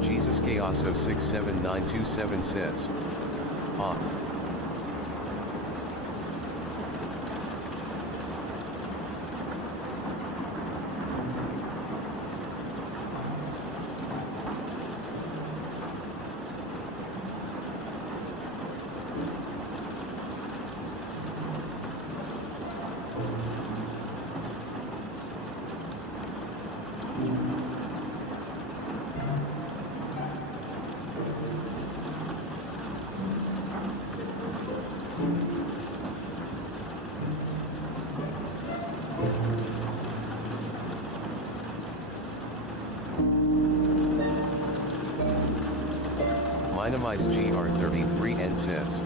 Jesus Gaoso 67927 says, ah. Jeremias GR33N says.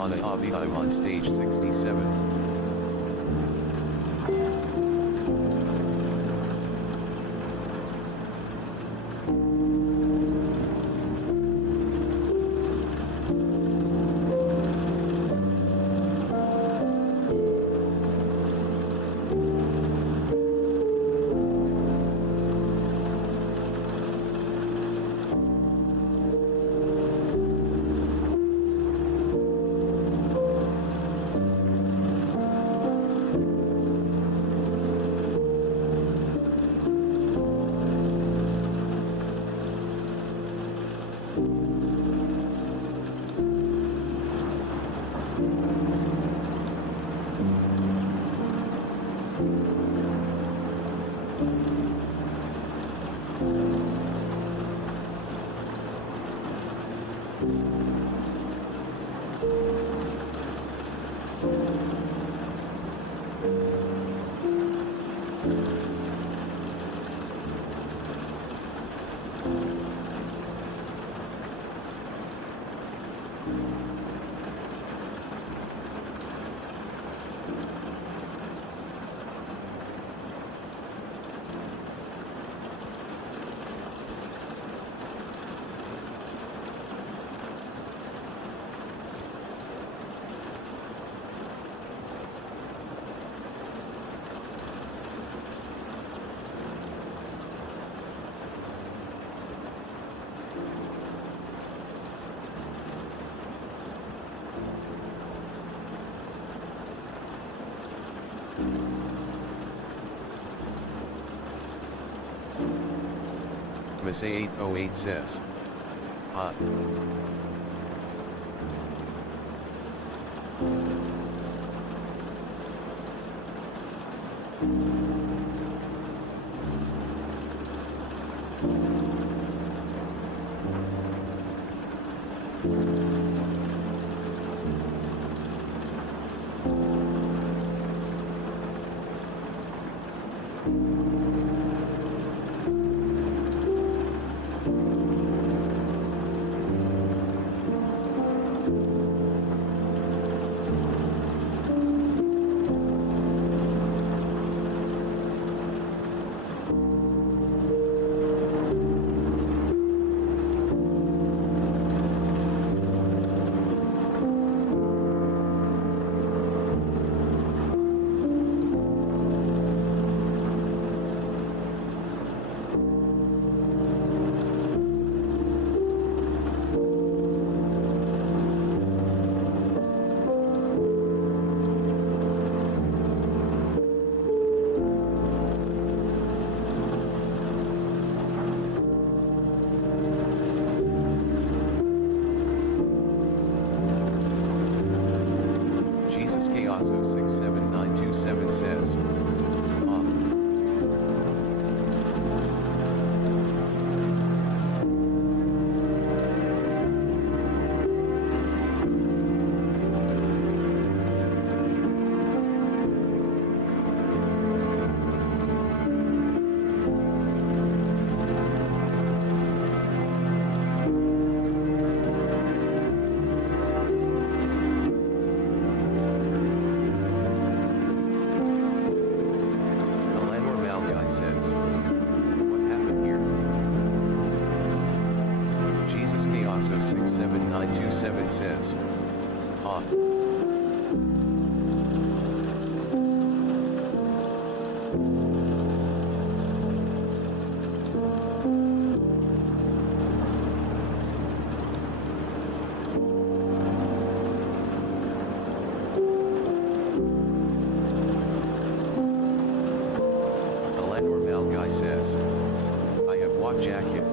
Ana Avi, I'm on stage 67. ਵਾ ⁶ 808 says. Hot. Jesus Chaoso 67927 says. Says, what happened here? Jesus Chaoso 67927 says, says, I have walked jacket.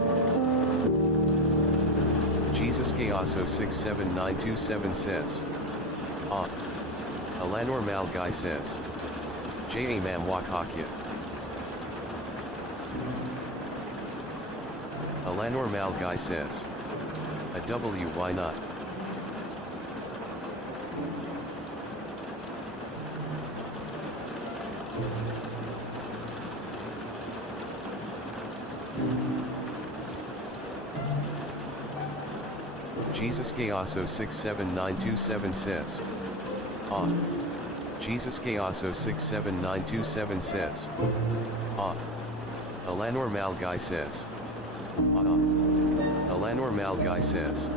Jesus Chaoso 67927 says, Alanor Mal Guy says, J A Mam Wakakya. Alanor Mal Guy says, a W why not? Jesus Gayaso 67927 says. Jesus Gayaso 67927 says. Alanor Malgai says. Alanor Malgai says.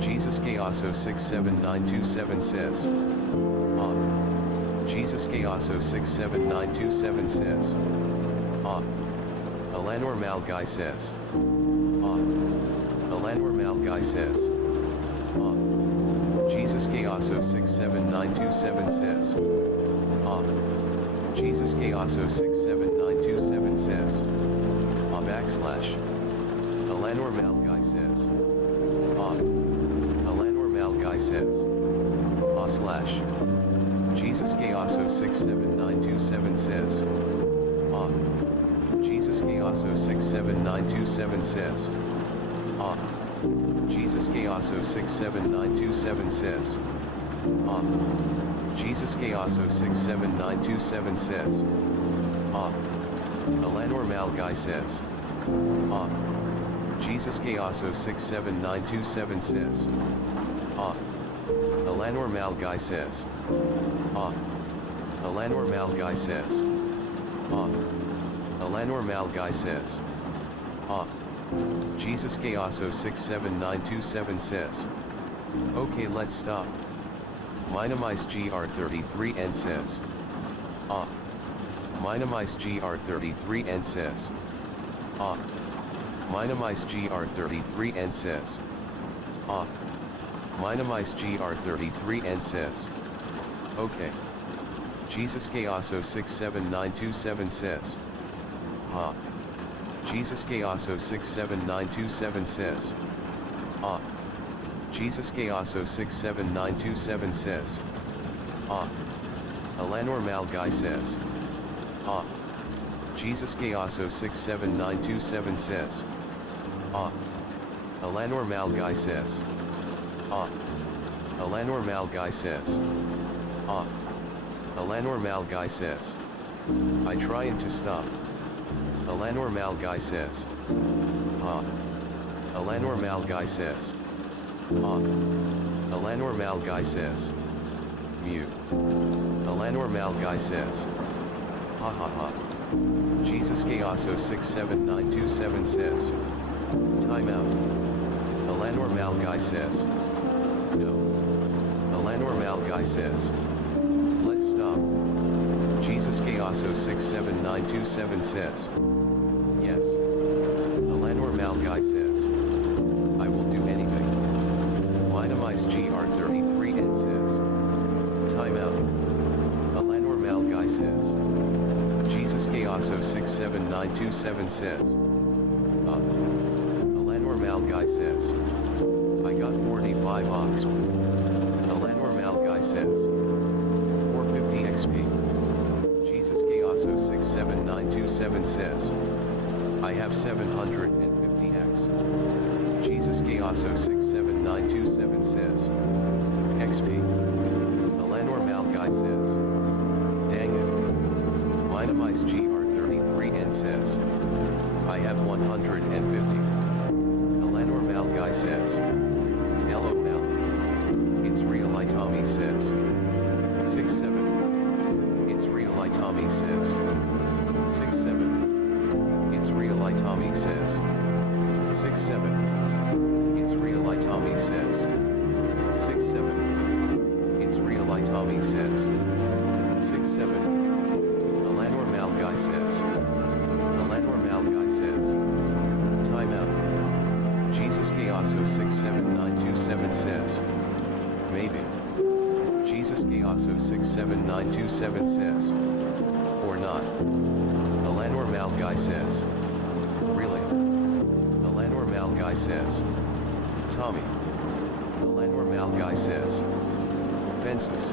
Jesus Gayaso 67927 says. Jesus Gayaso 67927 says. Alanor Malgai says. Alanor Malgai says. Jesus Gayaso 67927 says. Jesus Gayaso 67927 says. Backslash. Alanor Malgai says. Alanor Malgai says. Slash. Jesus Gayaso 67927 says. Jesus Gayaso 67927 says. Jesus Gayaso 67927 says. Jesus Gayaso 67927 says. Alanor Malgai says. Jesus Gayaso 67927 says. Alanor Malgai says. Alanor Malgai says. Alanor Malgai says. Jesus Gayaso 67927 says. Okay, let's stop. Minimize GR33N says. Minimize GR33N says. Minimize GR33N says. Minimize GR33N says. Okay. Jesus Gayaso 67927 says. Jesus Gayaso 67927 says. Jesus Gayaso 67927 says. Alanor Malgai says. Jesus Gayaso 67927 says. Alanor Malgai says. Alanor Malgai says. Alanor Malgai says. I trying to stop. Alanor Malgai says. Alanor Malgai says. Alanor Malgai says. Mute. Alanor Malgai says. Ha ha ha. Jesus Gayaso 67927 says. Timeout. Alanor Malgai says. No. Alanor Malgai says. Let's stop. Jesus Gayaso 67927 says. Yes. Alanor Malgai says. I will do anything. Minimize GR33N says. Timeout. Alanor Malgai says. Jesus Gayaso 67927 says. Alanor Malgai says. I got 45 ox. Alanor Malgai says. 450 XP. Jesus Gayaso 67927 says. I have 750X. Jesus Gayaso 67927 says. XP. Alanor Malgai says. Dang it. Minimize GR33N says. I have 150. Alanor Malgai says. LOL. It's real Itami says. 67. It's real Itami says. 67. It's real Itami says. 67. It's real Itami says. 67. It's real Itami says. 67. Alanor Malgai says. Alanor Malgai says. Timeout. Jesus Gayaso 67927 says. Maybe. Jesus Gayaso 67927 says. Or not. Alanor Malgai says. Really? Alanor Malgai says. Tommy. Alanor Malgai says. Fences.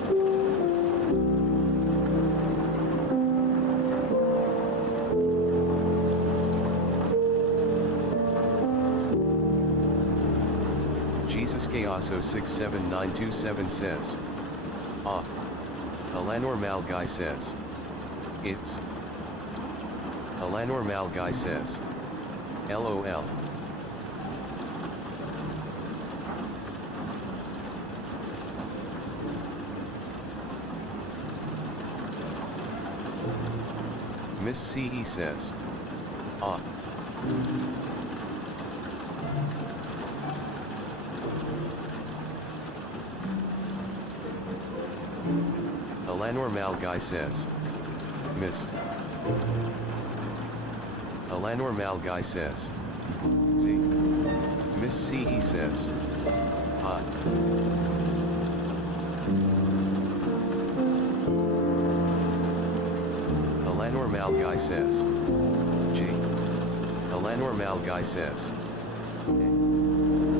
Jesus Gayaso 67927 says. Alanor Malgai says. It's. Alanor Malgai says. LOL. Miss CE says. Ah. Eleanor Malguy says. Missed. Eleanor Malguy says. Z. Miss CE says. Ah. Eleanor Malguy says. G. Eleanor Malguy says. A.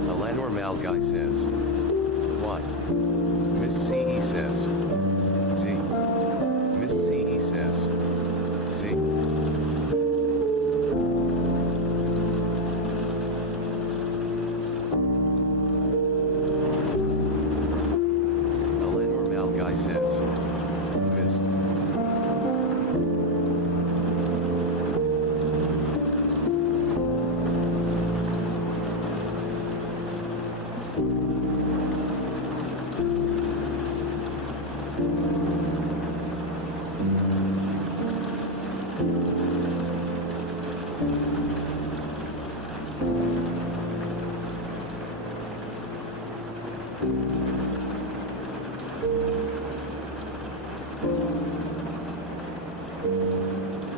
Eleanor Malguy says. Y. Miss CE says. Z. Miss CE says. Z. Eleanor Malguy says. Missed.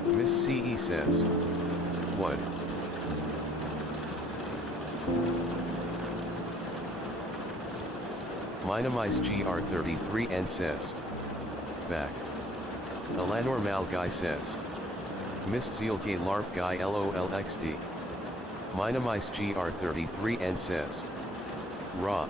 Miss CE says. What? Minimize GR33 and says. Back. Eleanor Malguy says. Miss Zielgay LARP Guy LOLXD. Minimize GR33 and says. Raw.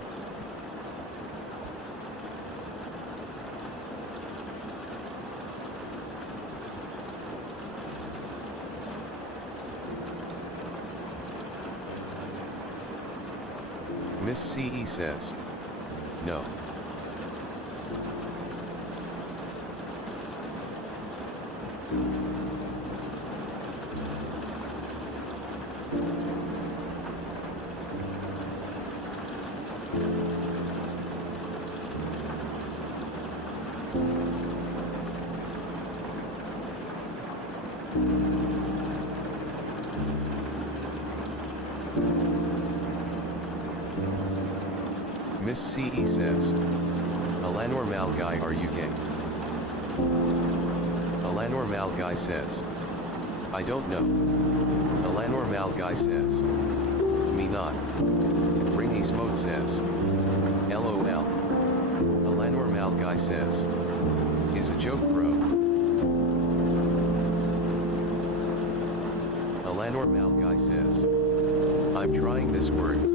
Miss CE says. No. Miss CE says. Eleanor Malguy, are you gay? Eleanor Malguy says. I don't know. Eleanor Malguy says. Me not. Ringy Smode says. LOL. Eleanor Malguy says. Is a joke, bro. Eleanor Malguy says. I'm trying this words.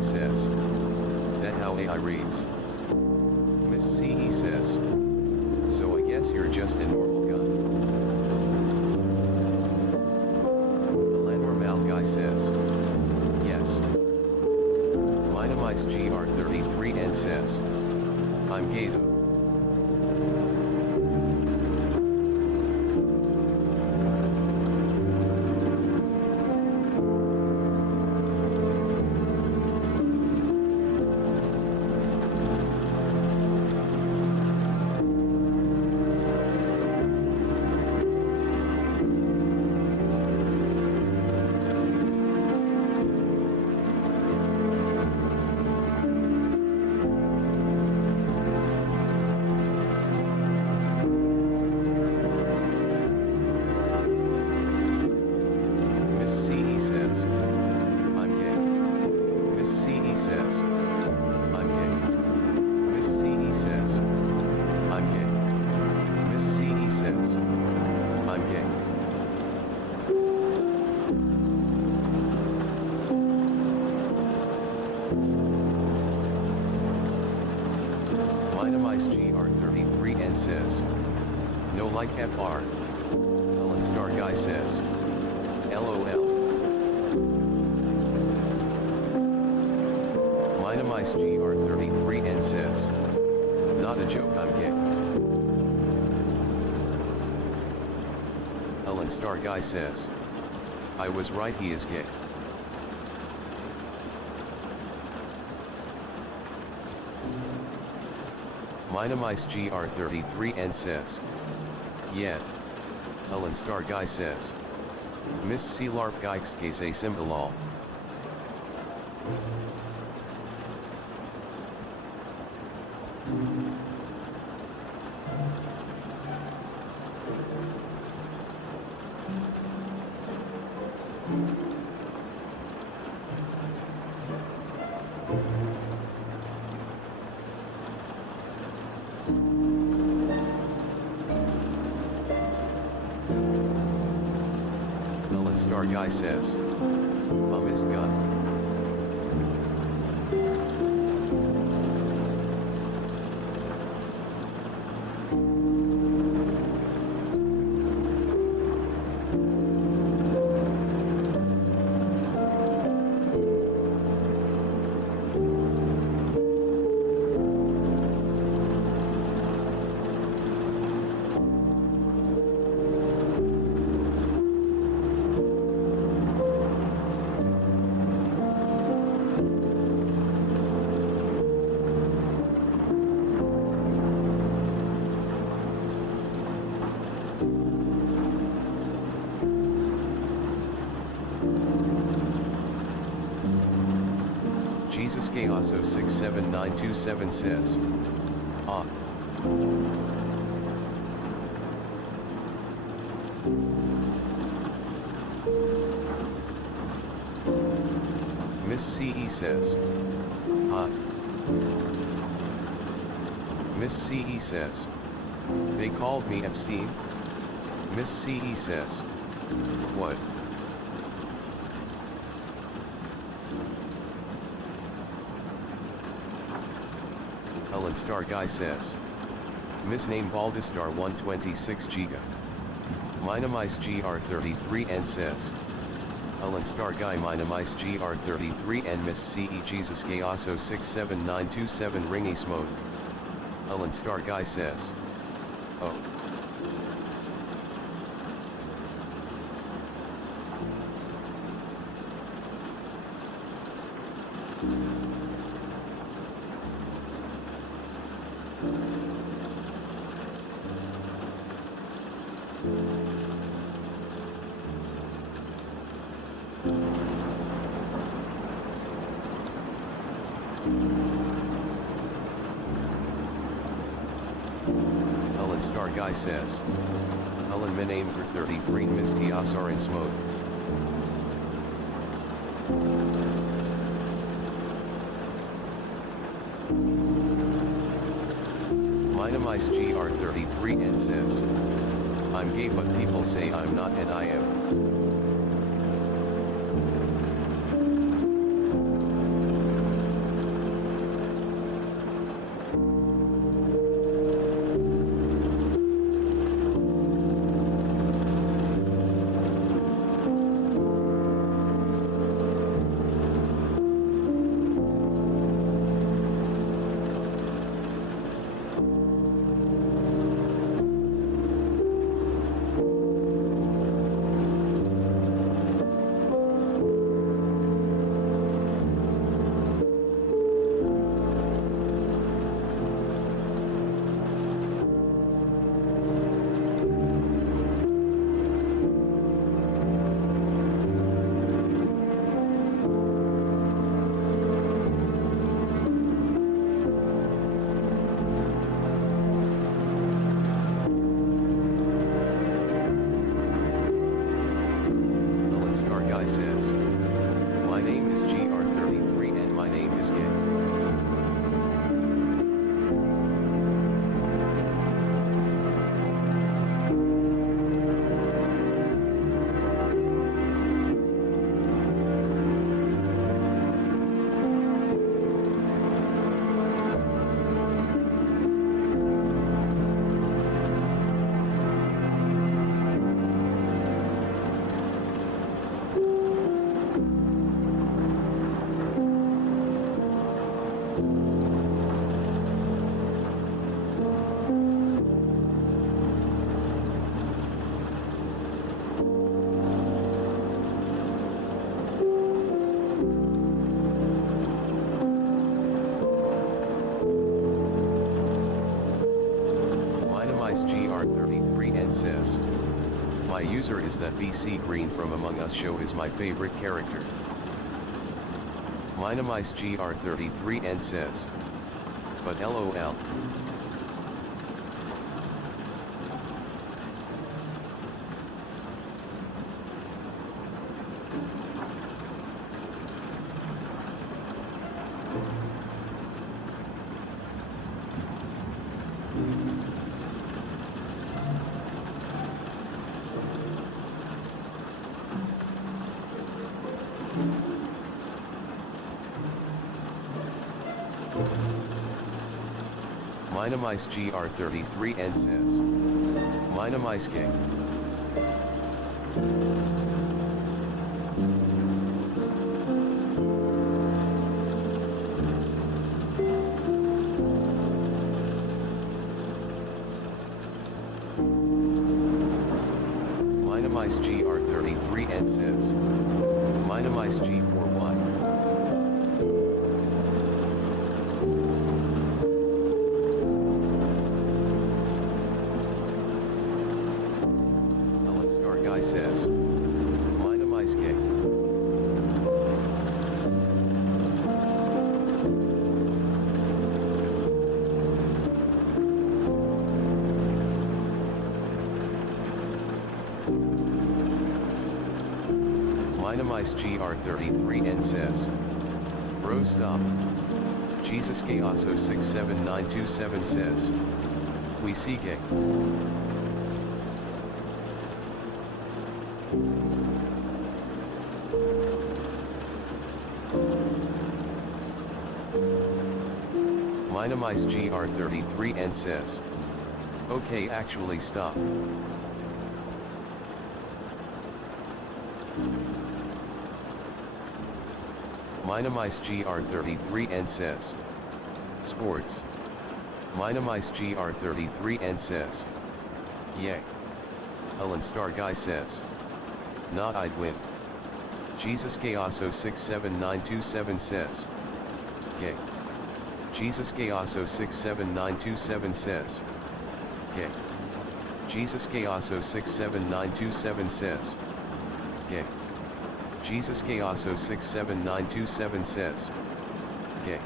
Says. That how AI reads. Miss CE says. So I guess you're just a normal guy. Eleanor Malguy says. Yes. Minimize GR33 and says. I'm gay though. Says, I'm gay. Miss CE says, I'm gay. Miss CE says, I'm gay. Miss CE says, I'm gay. Minimize GR33 and says, no like FR. Ellen Star Guy says, LOL. Minimize GR33 and says. Not a joke, I'm gay. Ellen Star Guy says. I was right, he is gay. Minimize GR33 says. Yeah. Ellen Star Guy says. Miss C LARP Geiks Gaze a Symbolol. Ellen Star Guy says. Miss gun. Jesus Gayoso 67927 says. Ah. Miss CE says. Ah. Miss CE says. They called me Epstein? Miss CE says. What? Ellen Star Guy says. Misname Baldestar 126 Giga. Minimize GR33 says. Ellen Star Guy minimize GR33 Miss CE Jesus Gayoso 67927 Ringies mode. Ellen Star Guy says. Oh. Ellen Star Guy says. Ellen Minamger 33 Miss Tiasar in smoke. Minimize GR33 says. I'm gay but people say I'm not and I am. Star Guy says. My name is GR33 and my name is gay. MinimizeGR33N says, my user is that BC Green from Among Us show is my favorite character. MinimizeGR33N says, but LOL. MinimizeGR33N says, MinimizeGay. MinimizeGR33N says, MinimizeG4Y. Guy says, MinimizeGay. MinimizeGR33N says, bro stop. Jesus Gay also 67927 says, we see gay. MinimizeGR33N says, okay actually stop. MinimizeGR33N says, sports. MinimizeGR33N says, yay. Ellen Star Guy says, nah I'd win. Jesus Gay also 67927 says, gay. Jesus Gay also 67927 says, gay. Jesus Gay also 67927 says, gay. Jesus Gay also 67927 says, gay.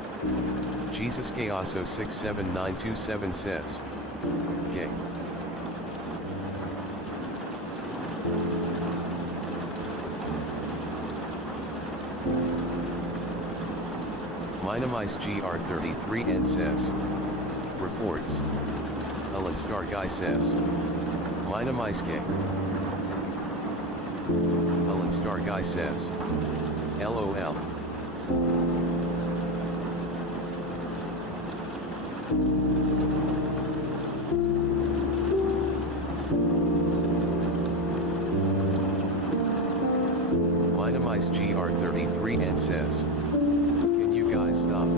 Jesus Gay also 67927 says, gay. MinimizeGR33N says, reports. Ellen Star Guy says, MinimizeGay. Ellen Star Guy says, LOL. MinimizeGR33N says, can you guys stop?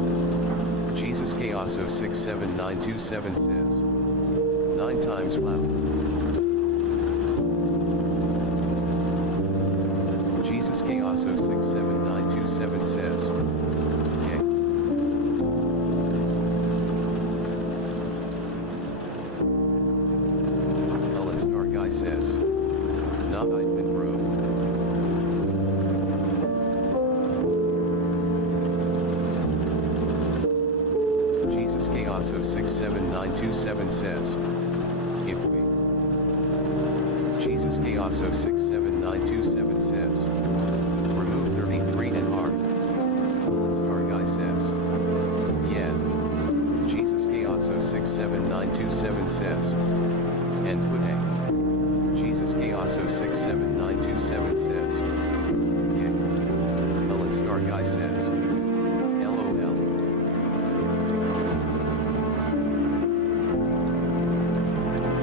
Jesus Gay also 67927 says, 9 times wow. Jesus Gay also 67927 says, gay. Ellen Star Guy says, nah I've been bro. Jesus Gay also 67927 says, if we. Jesus Gay also 67927 says, remove 33 and R. Ellen Star Guy says, yeah. Jesus Gay also 67927 says, and put A. Jesus Gay also 67927 says, yeah. Ellen Star Guy says, LOL.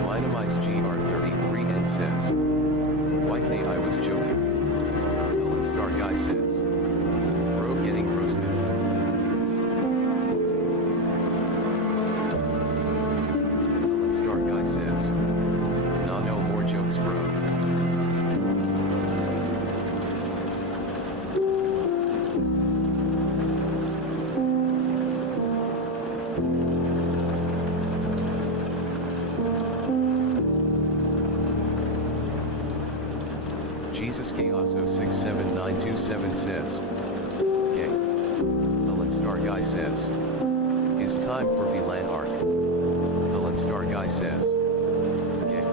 MinimizeGR33N says, YK I was joking. Ellen Star Guy says, bro getting roasted. Ellen Star Guy says, nah no more jokes bro. Jesus Gay also 67927 says. Gay. Ellen Star Guy says. Is time for VLAN arc. Ellen Star Guy says. Gay.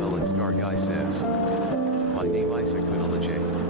Ellen Star Guy says. My name Isaac Kudalaje.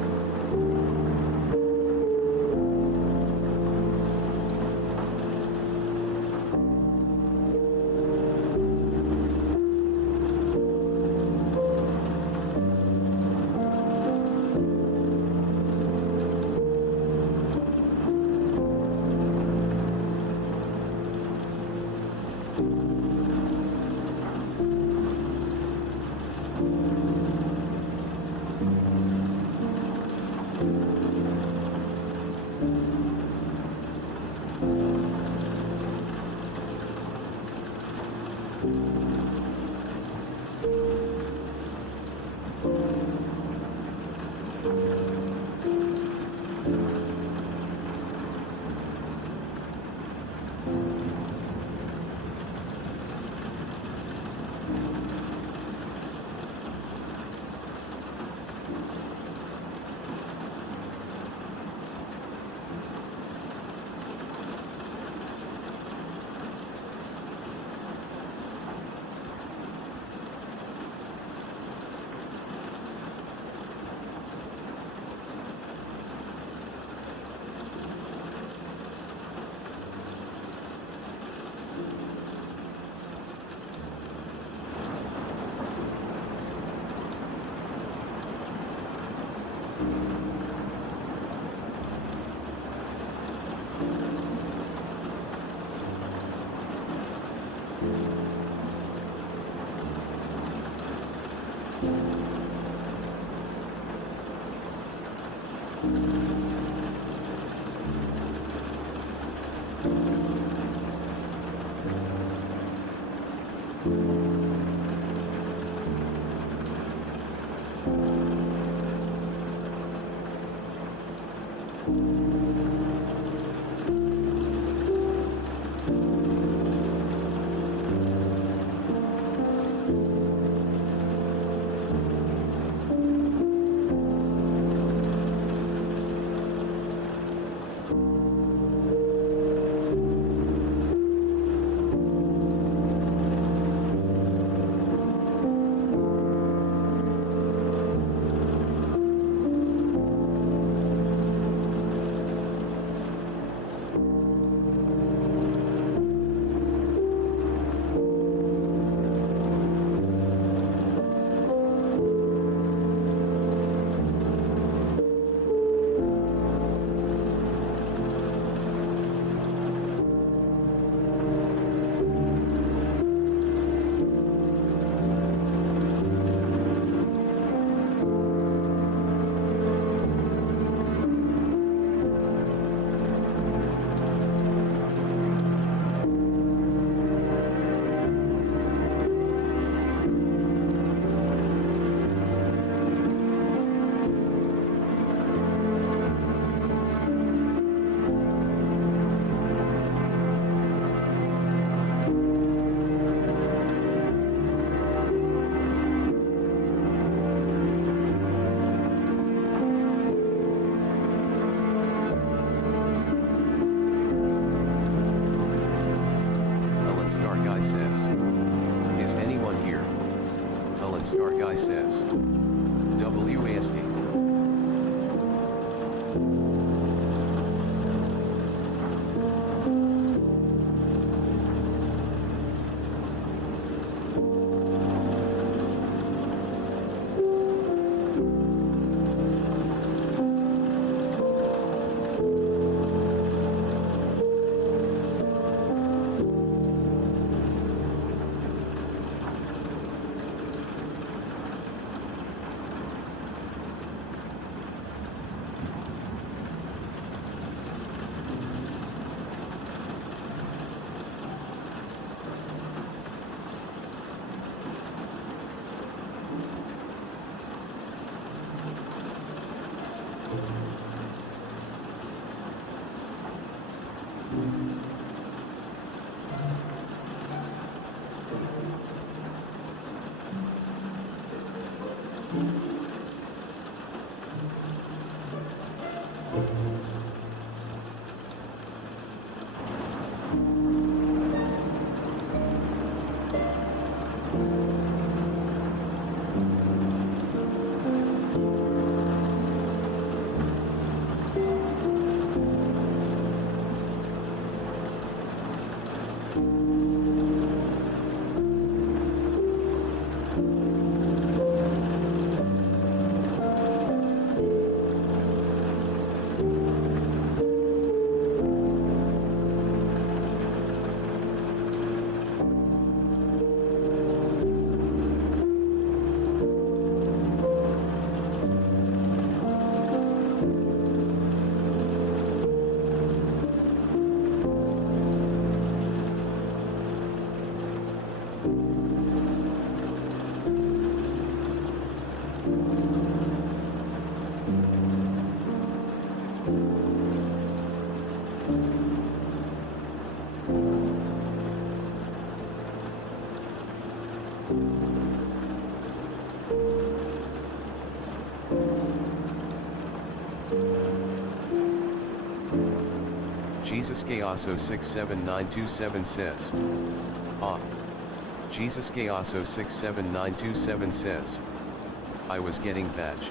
Star Guy says. Is anyone here? Ellen Star Guy says. WASD. Jesus Gayaso 67927 says. Jesus Gayaso 67927 says. I was getting badge.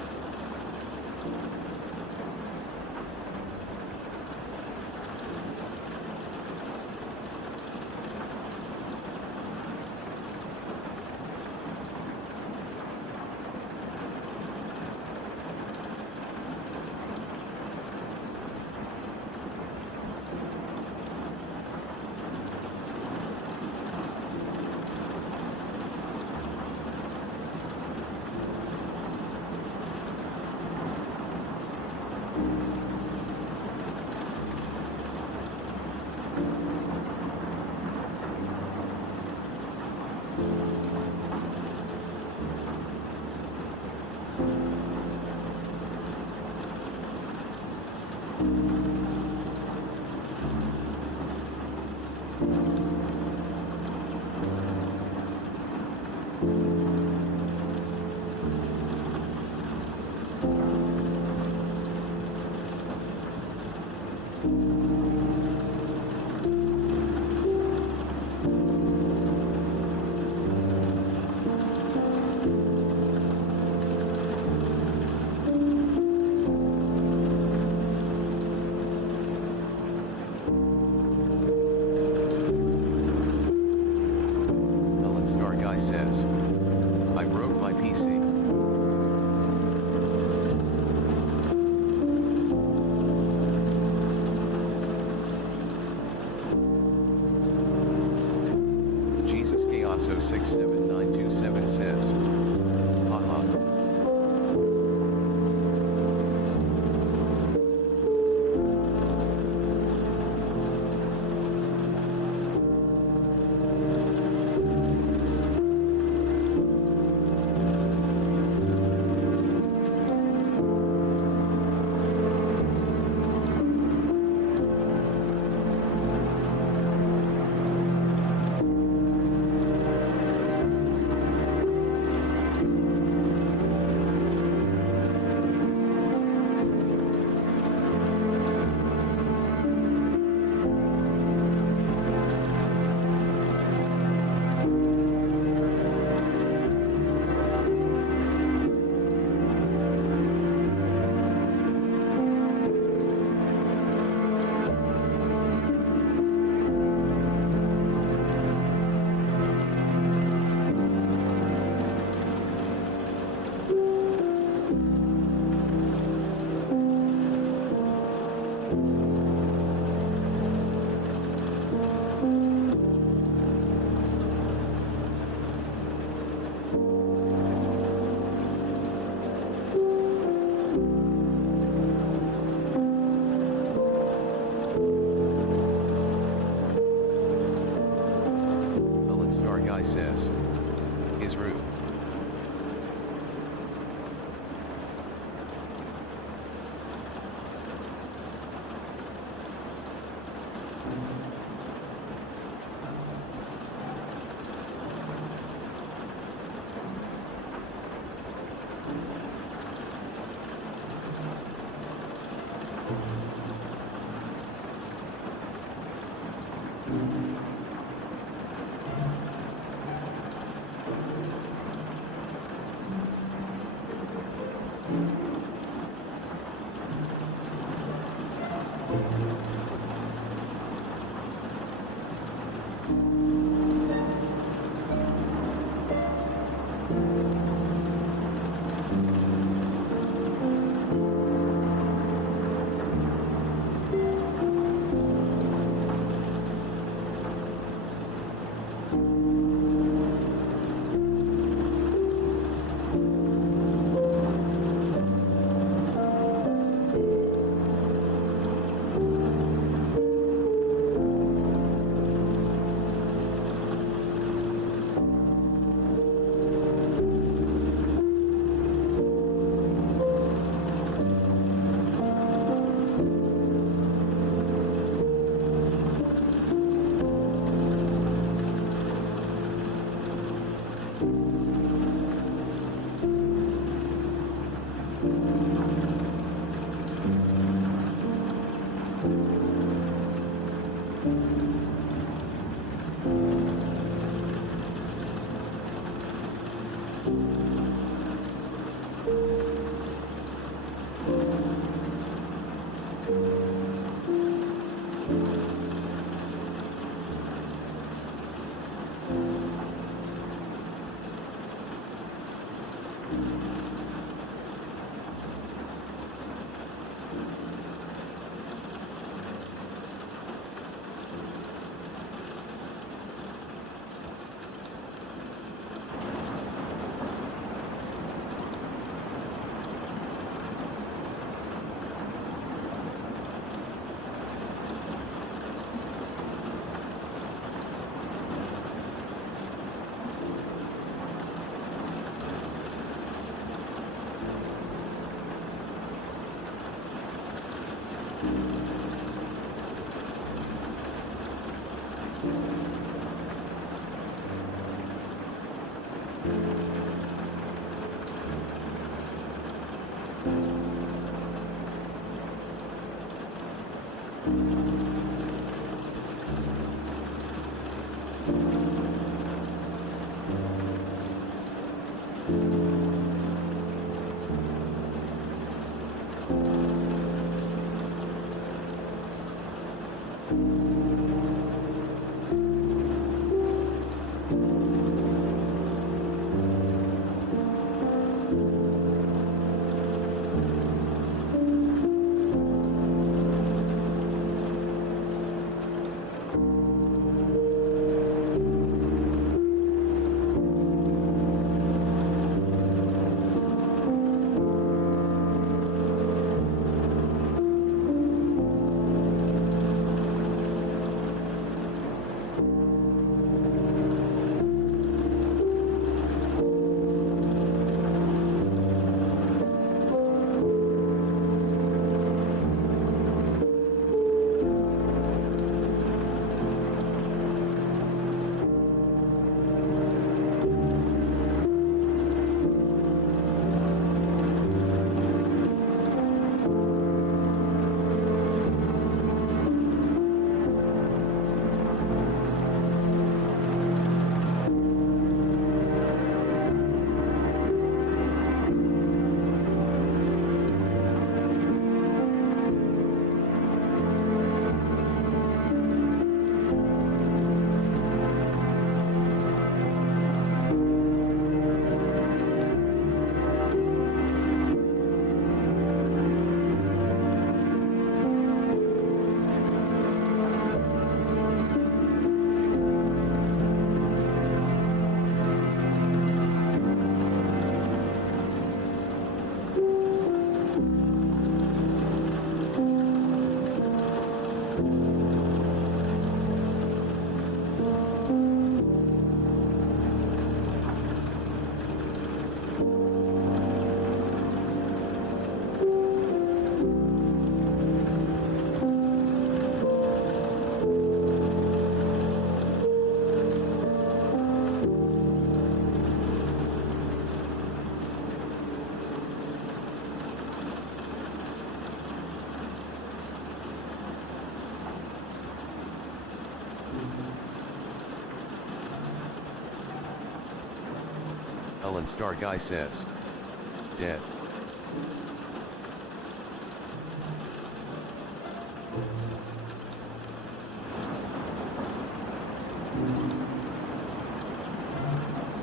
Star Guy says. I broke my PC. Jesus Gayaso 67927 says. Haha. Star Guy says. Is rude. Ellen Star Guy says. Dead.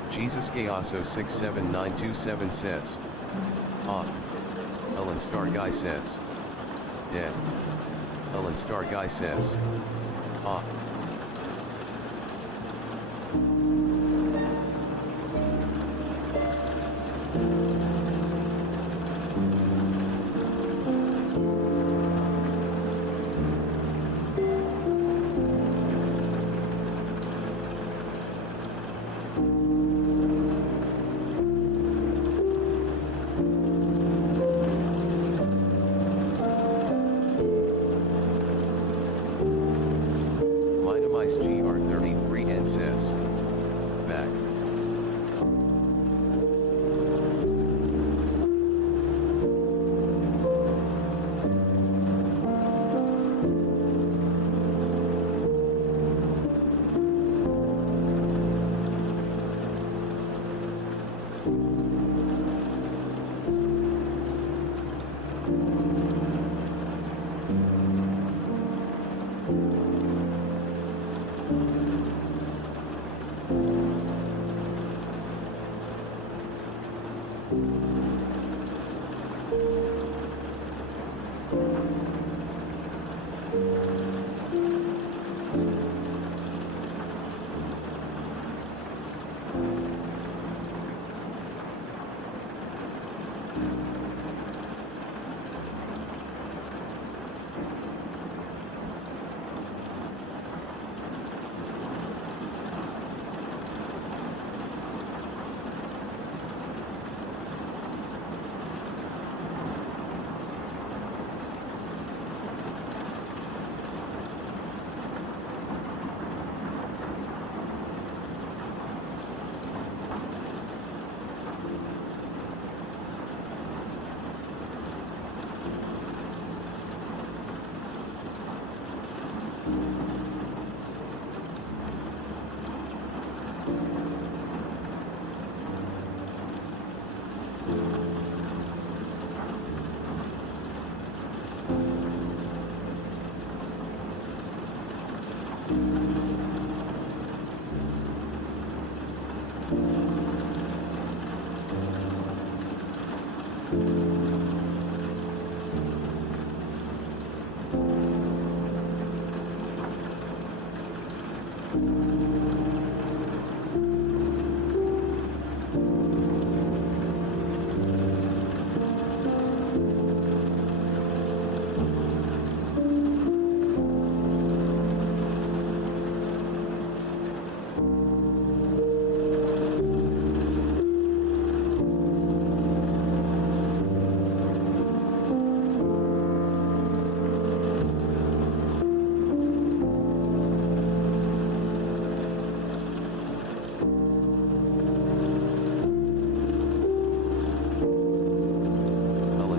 Jesus Gayaso 679227 says. Ah. Ellen Star Guy says. Dead. Ellen Star Guy says. Ah. Minimize GR33N says. Back.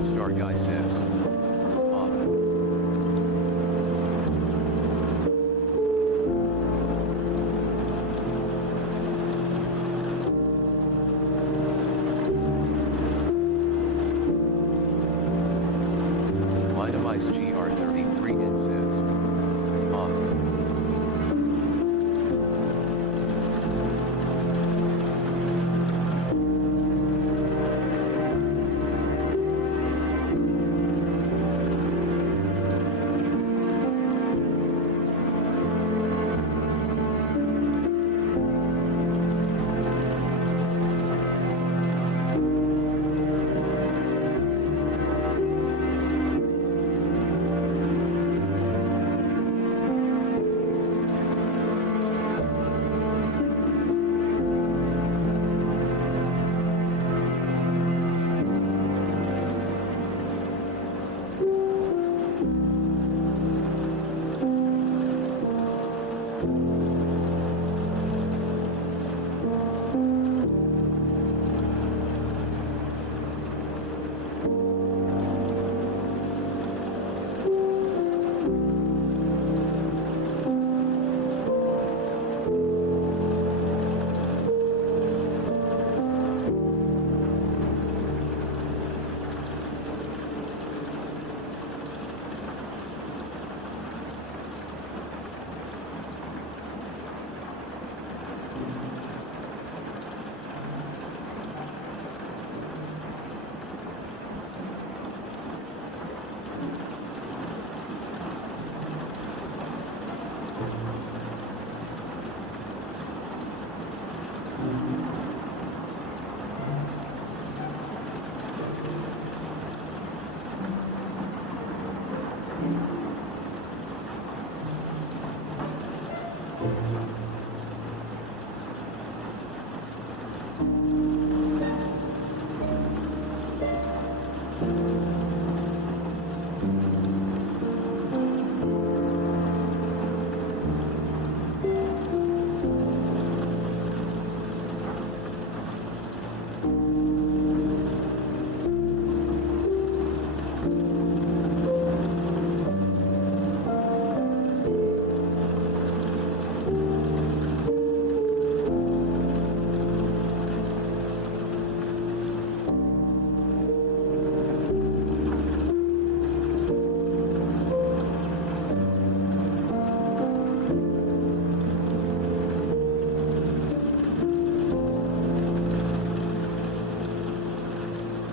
Star Guy says. Minimize GR33N says.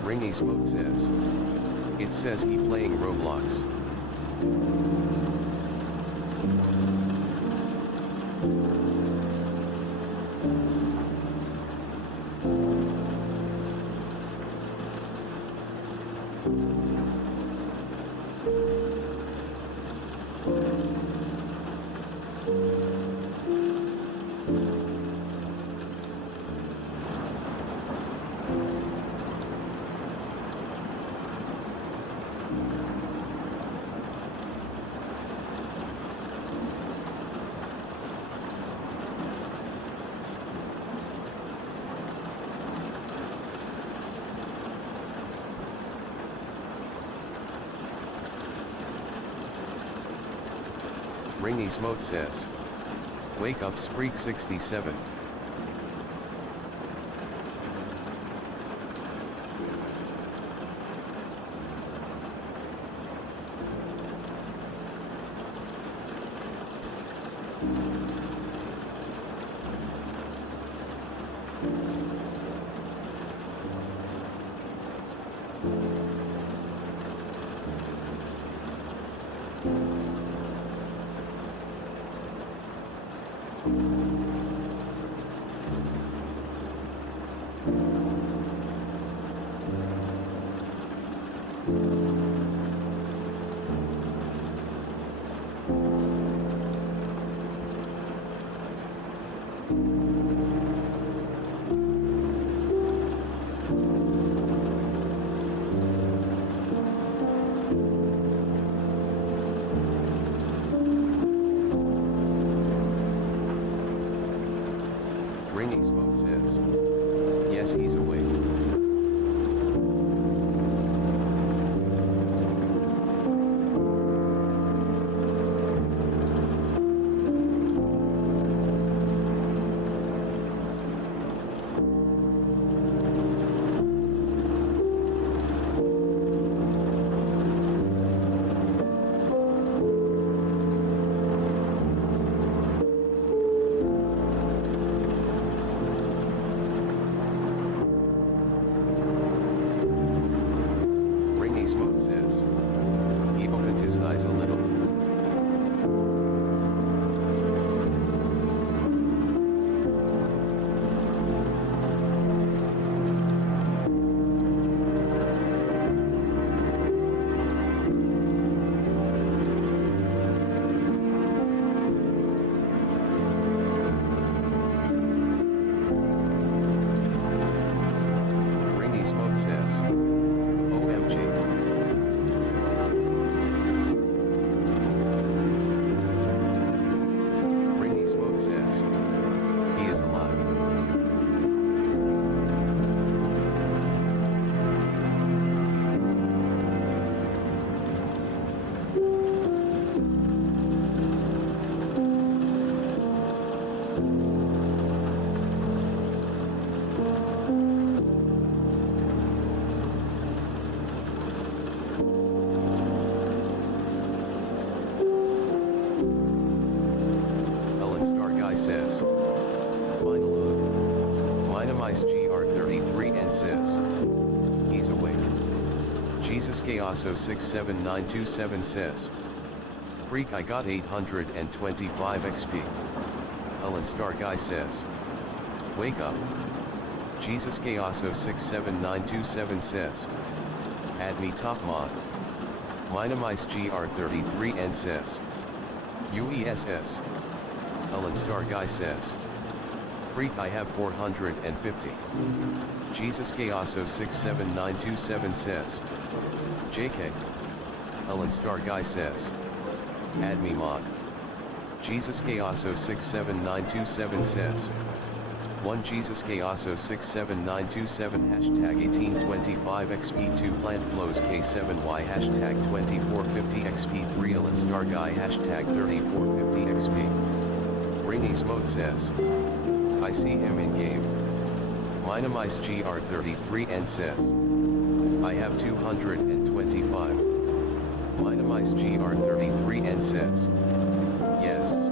Ringy Smoke says. It says he playing Roblox. Ringy Smoke says. Wake up Freak 67. Ringy Smoke says. Yes, he's awake. Smoke says. He opened his eyes a little. Ringy Smoke says. OMG. Says he is alive. Star Guy says, finally. Minamice GR33 and says, he's awake. Jesus Gaoso 67927 says, freak, I got 825 XP. Ellen Star Guy says, wake up. Jesus Gaoso 67927 says, add me top mod. Minamice GR33 and says, UESS. Ellen Star Guy says, freak, I have 450. Jesus Gaoso 67927 says, JK. Ellen Star Guy says, add me mod. Jesus Gaoso 67927 says, 1 Jesus Gaoso 67927 hashtag 1825 XP2 plant flows K7Y hashtag 2450 XP3 Ellen Star Guy hashtag 3450 XP. Rainies Mode says, I see him in game. Minamice GR33 and says, I have 225. Minamice GR33 and says, yes.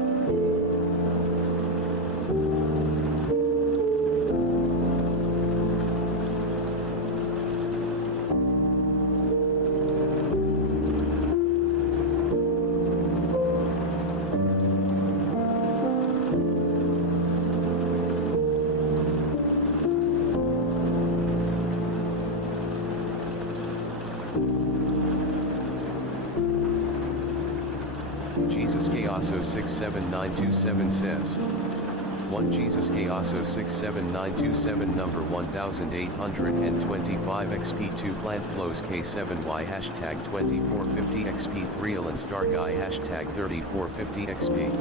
Jesus Gaoso 67927 says, 1 Jesus Gaoso 67927 number 1825 XP2 plant flows K7Y hashtag 2450 XP3 Ellen Star Guy hashtag 3450 XP.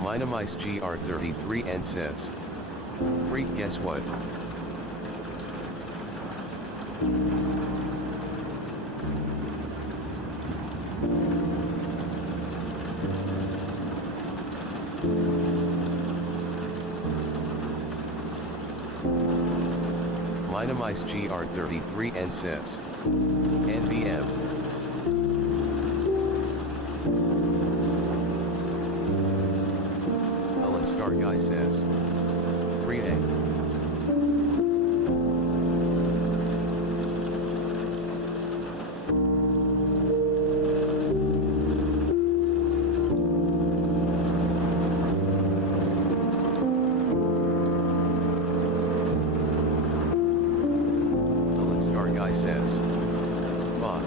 Minamice GR33 and says, freak, guess what? Minamice GR33 and says, NBM. Ellen Star Guy says, free A. Star Guy says, fuck.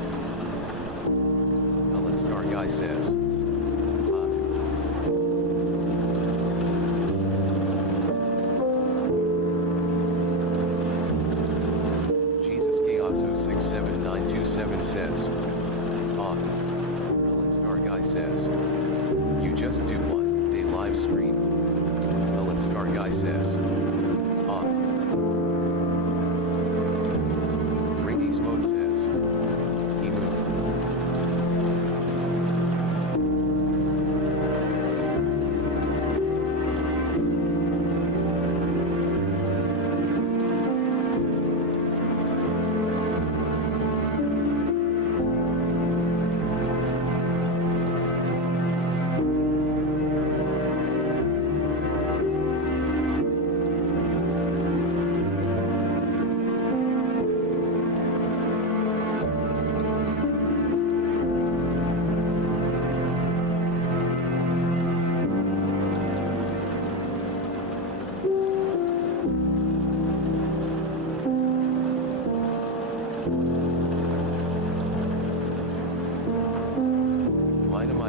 Ellen Star Guy says, Jesus Gaoso 67927 says, Ellen Star Guy says, you just do 1 day live stream. Ellen Star Guy says, Mode says, emu.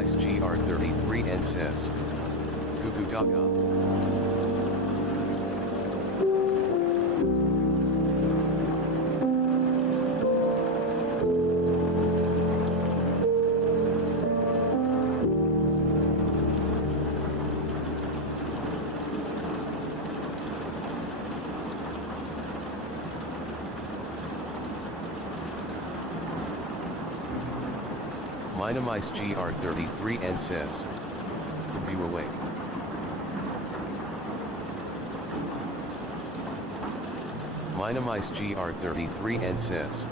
Minamice GR33N says. Cuckoo gaga. Minamice GR33N says. Are you awake? Minamice GR33N says.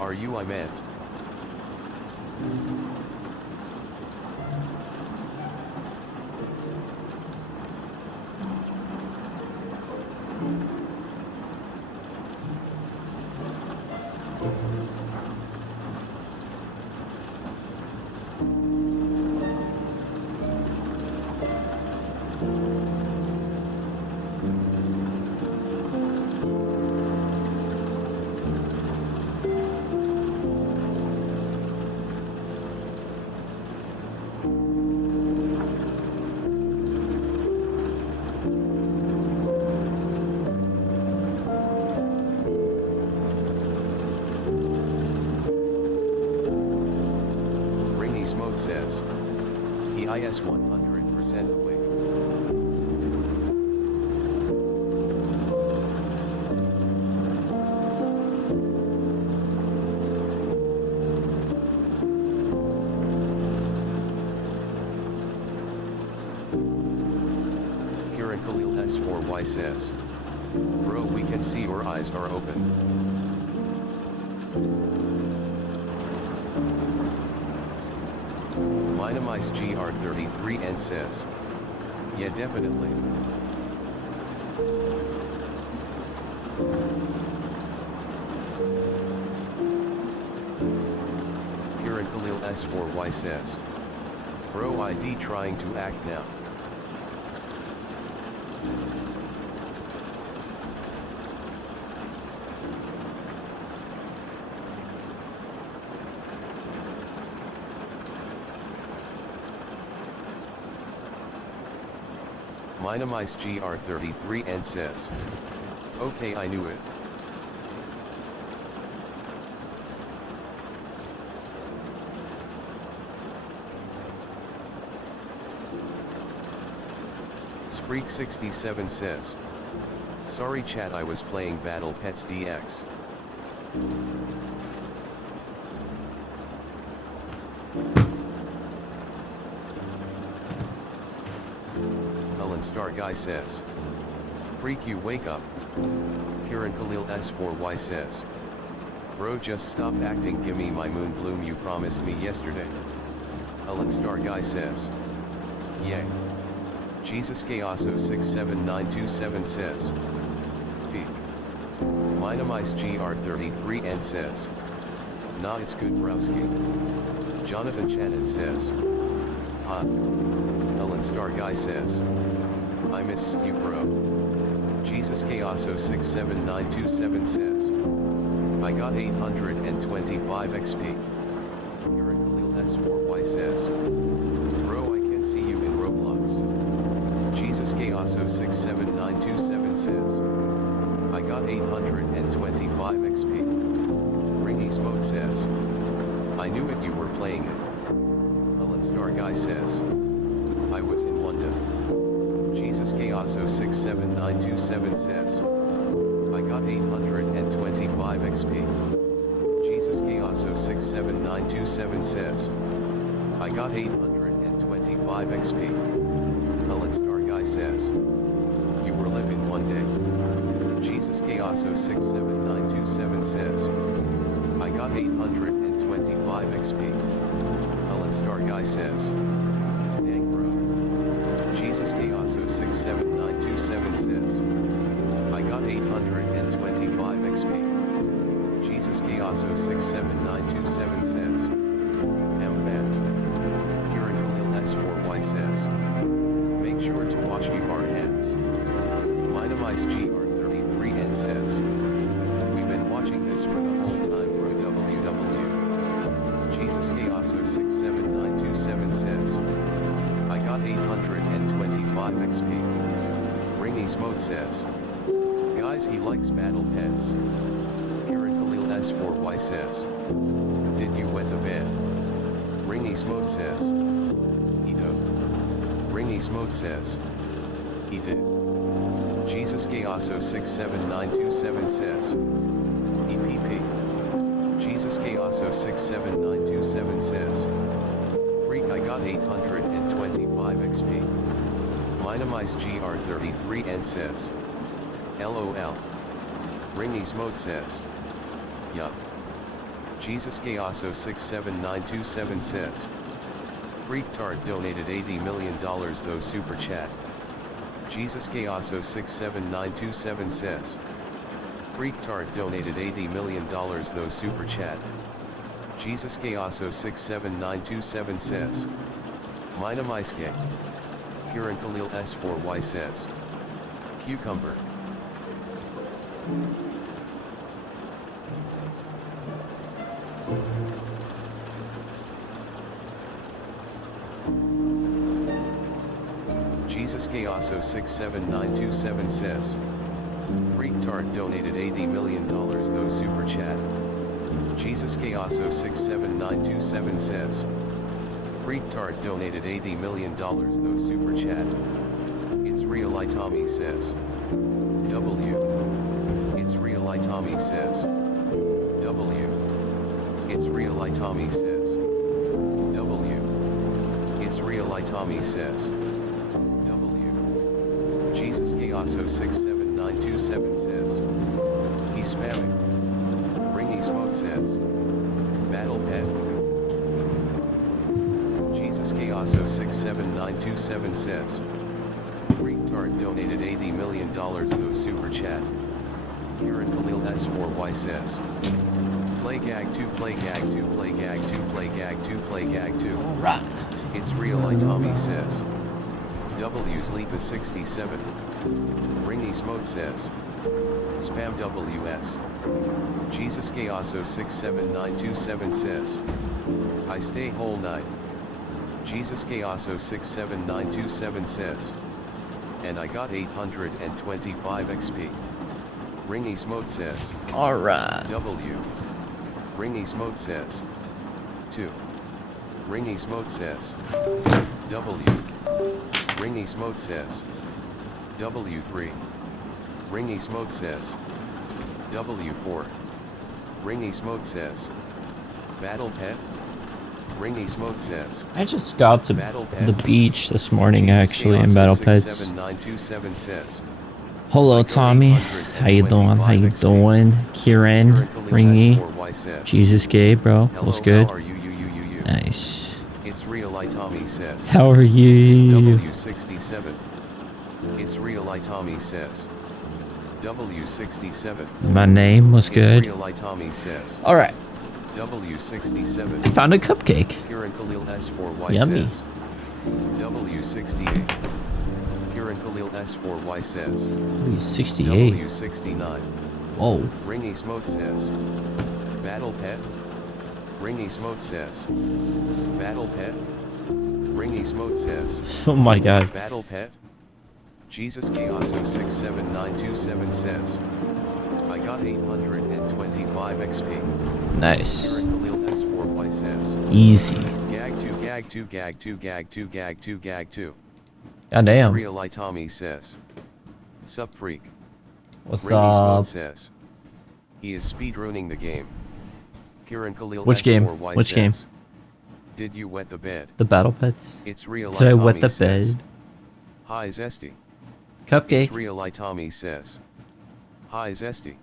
Are you I meant? Smoke says. He is 100% awake. Kieran Khalil S4Y says. Bro, we can see your eyes are opened. Minamice GR33N says. Yeah, definitely. Kieran Khalil S4Y says. Bro, ID trying to act now. Minamice GR33N says. Okay, I knew it. Spreak67 says. Sorry chat, I was playing Battle Pets DX. Star Guy says. Freak, you wake up. Kieran Khalil S4Y says. Bro, just stop acting, gimme my moon bloom you promised me yesterday. Ellen Star Guy says. Yay. Jesus Gayaso 679227 says. Feek. Minamice GR33N says. Nah, it's good browski. Jonathan Shannon says. Ha. Ellen Star Guy says. I miss you, bro. Jesus Gayaso 67927 says. I got 825 XP. Kieran Khalil S4Y says. Bro, I can see you in Roblox. Jesus Gayaso 67927 says. I got 825 XP. Ringy Smoke says. I knew it, you were playing it. Ellen Star Guy says. I was in London. Jesus Gayaso 67927 says. I got 825 XP. Jesus Gayaso 67927 says. I got 825 XP. Ellen Star Guy says. You were living one day. Jesus Gayaso 67927 says. I got 825 XP. Ellen Star Guy says. Jesus Gayaso 67927 says. I got 825 XP. Jesus Gayaso 67927 says. M-Fan. Kieran Khalil S4Y says. Make sure to watch you hard heads. Minamice GR33N says. We've been watching this for the whole time, bro. WW. Jesus Gayoso 67927 says, I got 825 XP. Ringy Smote says, guys, he likes battle pets. Kieran Khalil S4Y says, did you wet the bed? Ringy Smote says, he did. Ringy Smote says, he did. Jesus Gayoso 67927 says, EPP. Jesus Gayoso 67927 says, freak, I got 825 XP. Minimize GR33N says, LOL. Ringy Smote says, yup. Jesus Gayoso 67927 says, Freak Tard donated $80 million though super chat. Jesus Gayoso 67927 says, Freak Tard donated $80 million though super chat. Jesus Gayoso 67927 says, Mina Maiske. Kieran Khalil S4Y says, Cucumber. Jesus Gayoso 67927 says, Freak Tard donated $80 million though super chat. Jesus Gayoso 67927 says, Freak Tard donated $80 million though super chat. It's real Itami says, W. It's real Itami says, W. It's real Itami says, W. It's real Itami says, W. Jesus Gayoso 67927 says, he's spamming. Ringy Smote says, Battle Pet. Jesus Gayoso 67927 says, Freak Tard donated $80 million though super chat. Kieran Khalil S4Y says, Play Gag 2, Play Gag 2, Play Gag 2, Play Gag 2, Play Gag 2. Alright. It's real Itami says, W's Leap is 67. Ringy Smote says, Spam WS. Jesus Gayoso 67927 says, I stay whole night. Jesus Gayoso 67927 says, and I got 825 XP. Ringy Smote says, alright. W. Ringy Smote says, 2. Ringy Smote says, W. Ringy Smote says, W3. Ringy Smote says, W4. Ringy Smote says, Battle Pet. Ringy Smote says, I just got to the beach this morning actually in Battle Pets. 7927 says, Hello Tommy, how you doing? How you doing? Kieran, Ringy, Jesus Gay, bro, what's good? Nice. It's real Itami says, How are you? W67. It's real Itami says, W67. My name was good. It's real Itami says, alright. W67. I found a cupcake. Kieran Khalil S4Y Yummy. says, W68. Kieran Khalil S4Y says, W68. W69. Whoa. Ringy Smote says, Battle Pet. Ringy Smote says, Battle Pet. Ringy Smote says, Oh my god. Battle Pet. Jesus Gayoso 67927 says, I got 825 XP. Nice. Kieran Khalil S4Y says, Easy. Gag 2, Gag 2, Gag 2, Gag 2, Gag 2, Gag 2. Goddamn. Real Itami says, Sup Freak. What's Ringy Smote up? says, he is speedrunning the game. Kieran Khalil Which game? S4Y Which game? says, did you wet the bed? The Battle Pets. It's real Did I wet Itami the says, bed? Hi Zesty. Cupcake. It's real Itami says, Hi Zesty.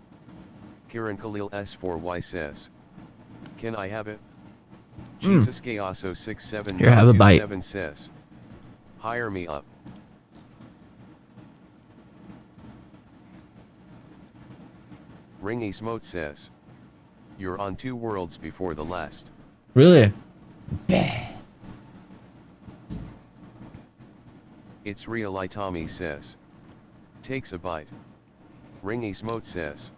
Kieran Khalil S4Y says, can I have it? Jesus Gayoso 67927 says, hire me up. Ringy Smote says, you're on 2 worlds before the last. Really? It's real Itami says, takes a bite. Ringy Smote says,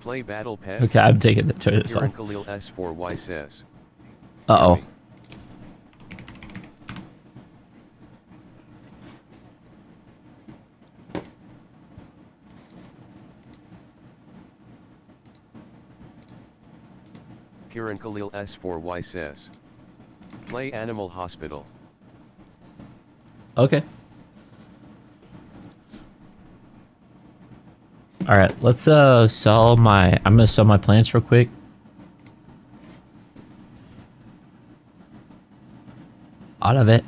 play Battle Pet. Okay, I'm taking the turn this Kieran off. Khalil S4Y says, Uh-oh. Kiran Khalil S4Y says. Play Animal Hospital. Okay. Alright, let's sell my... I'm gonna sell my plants real quick. Out of it.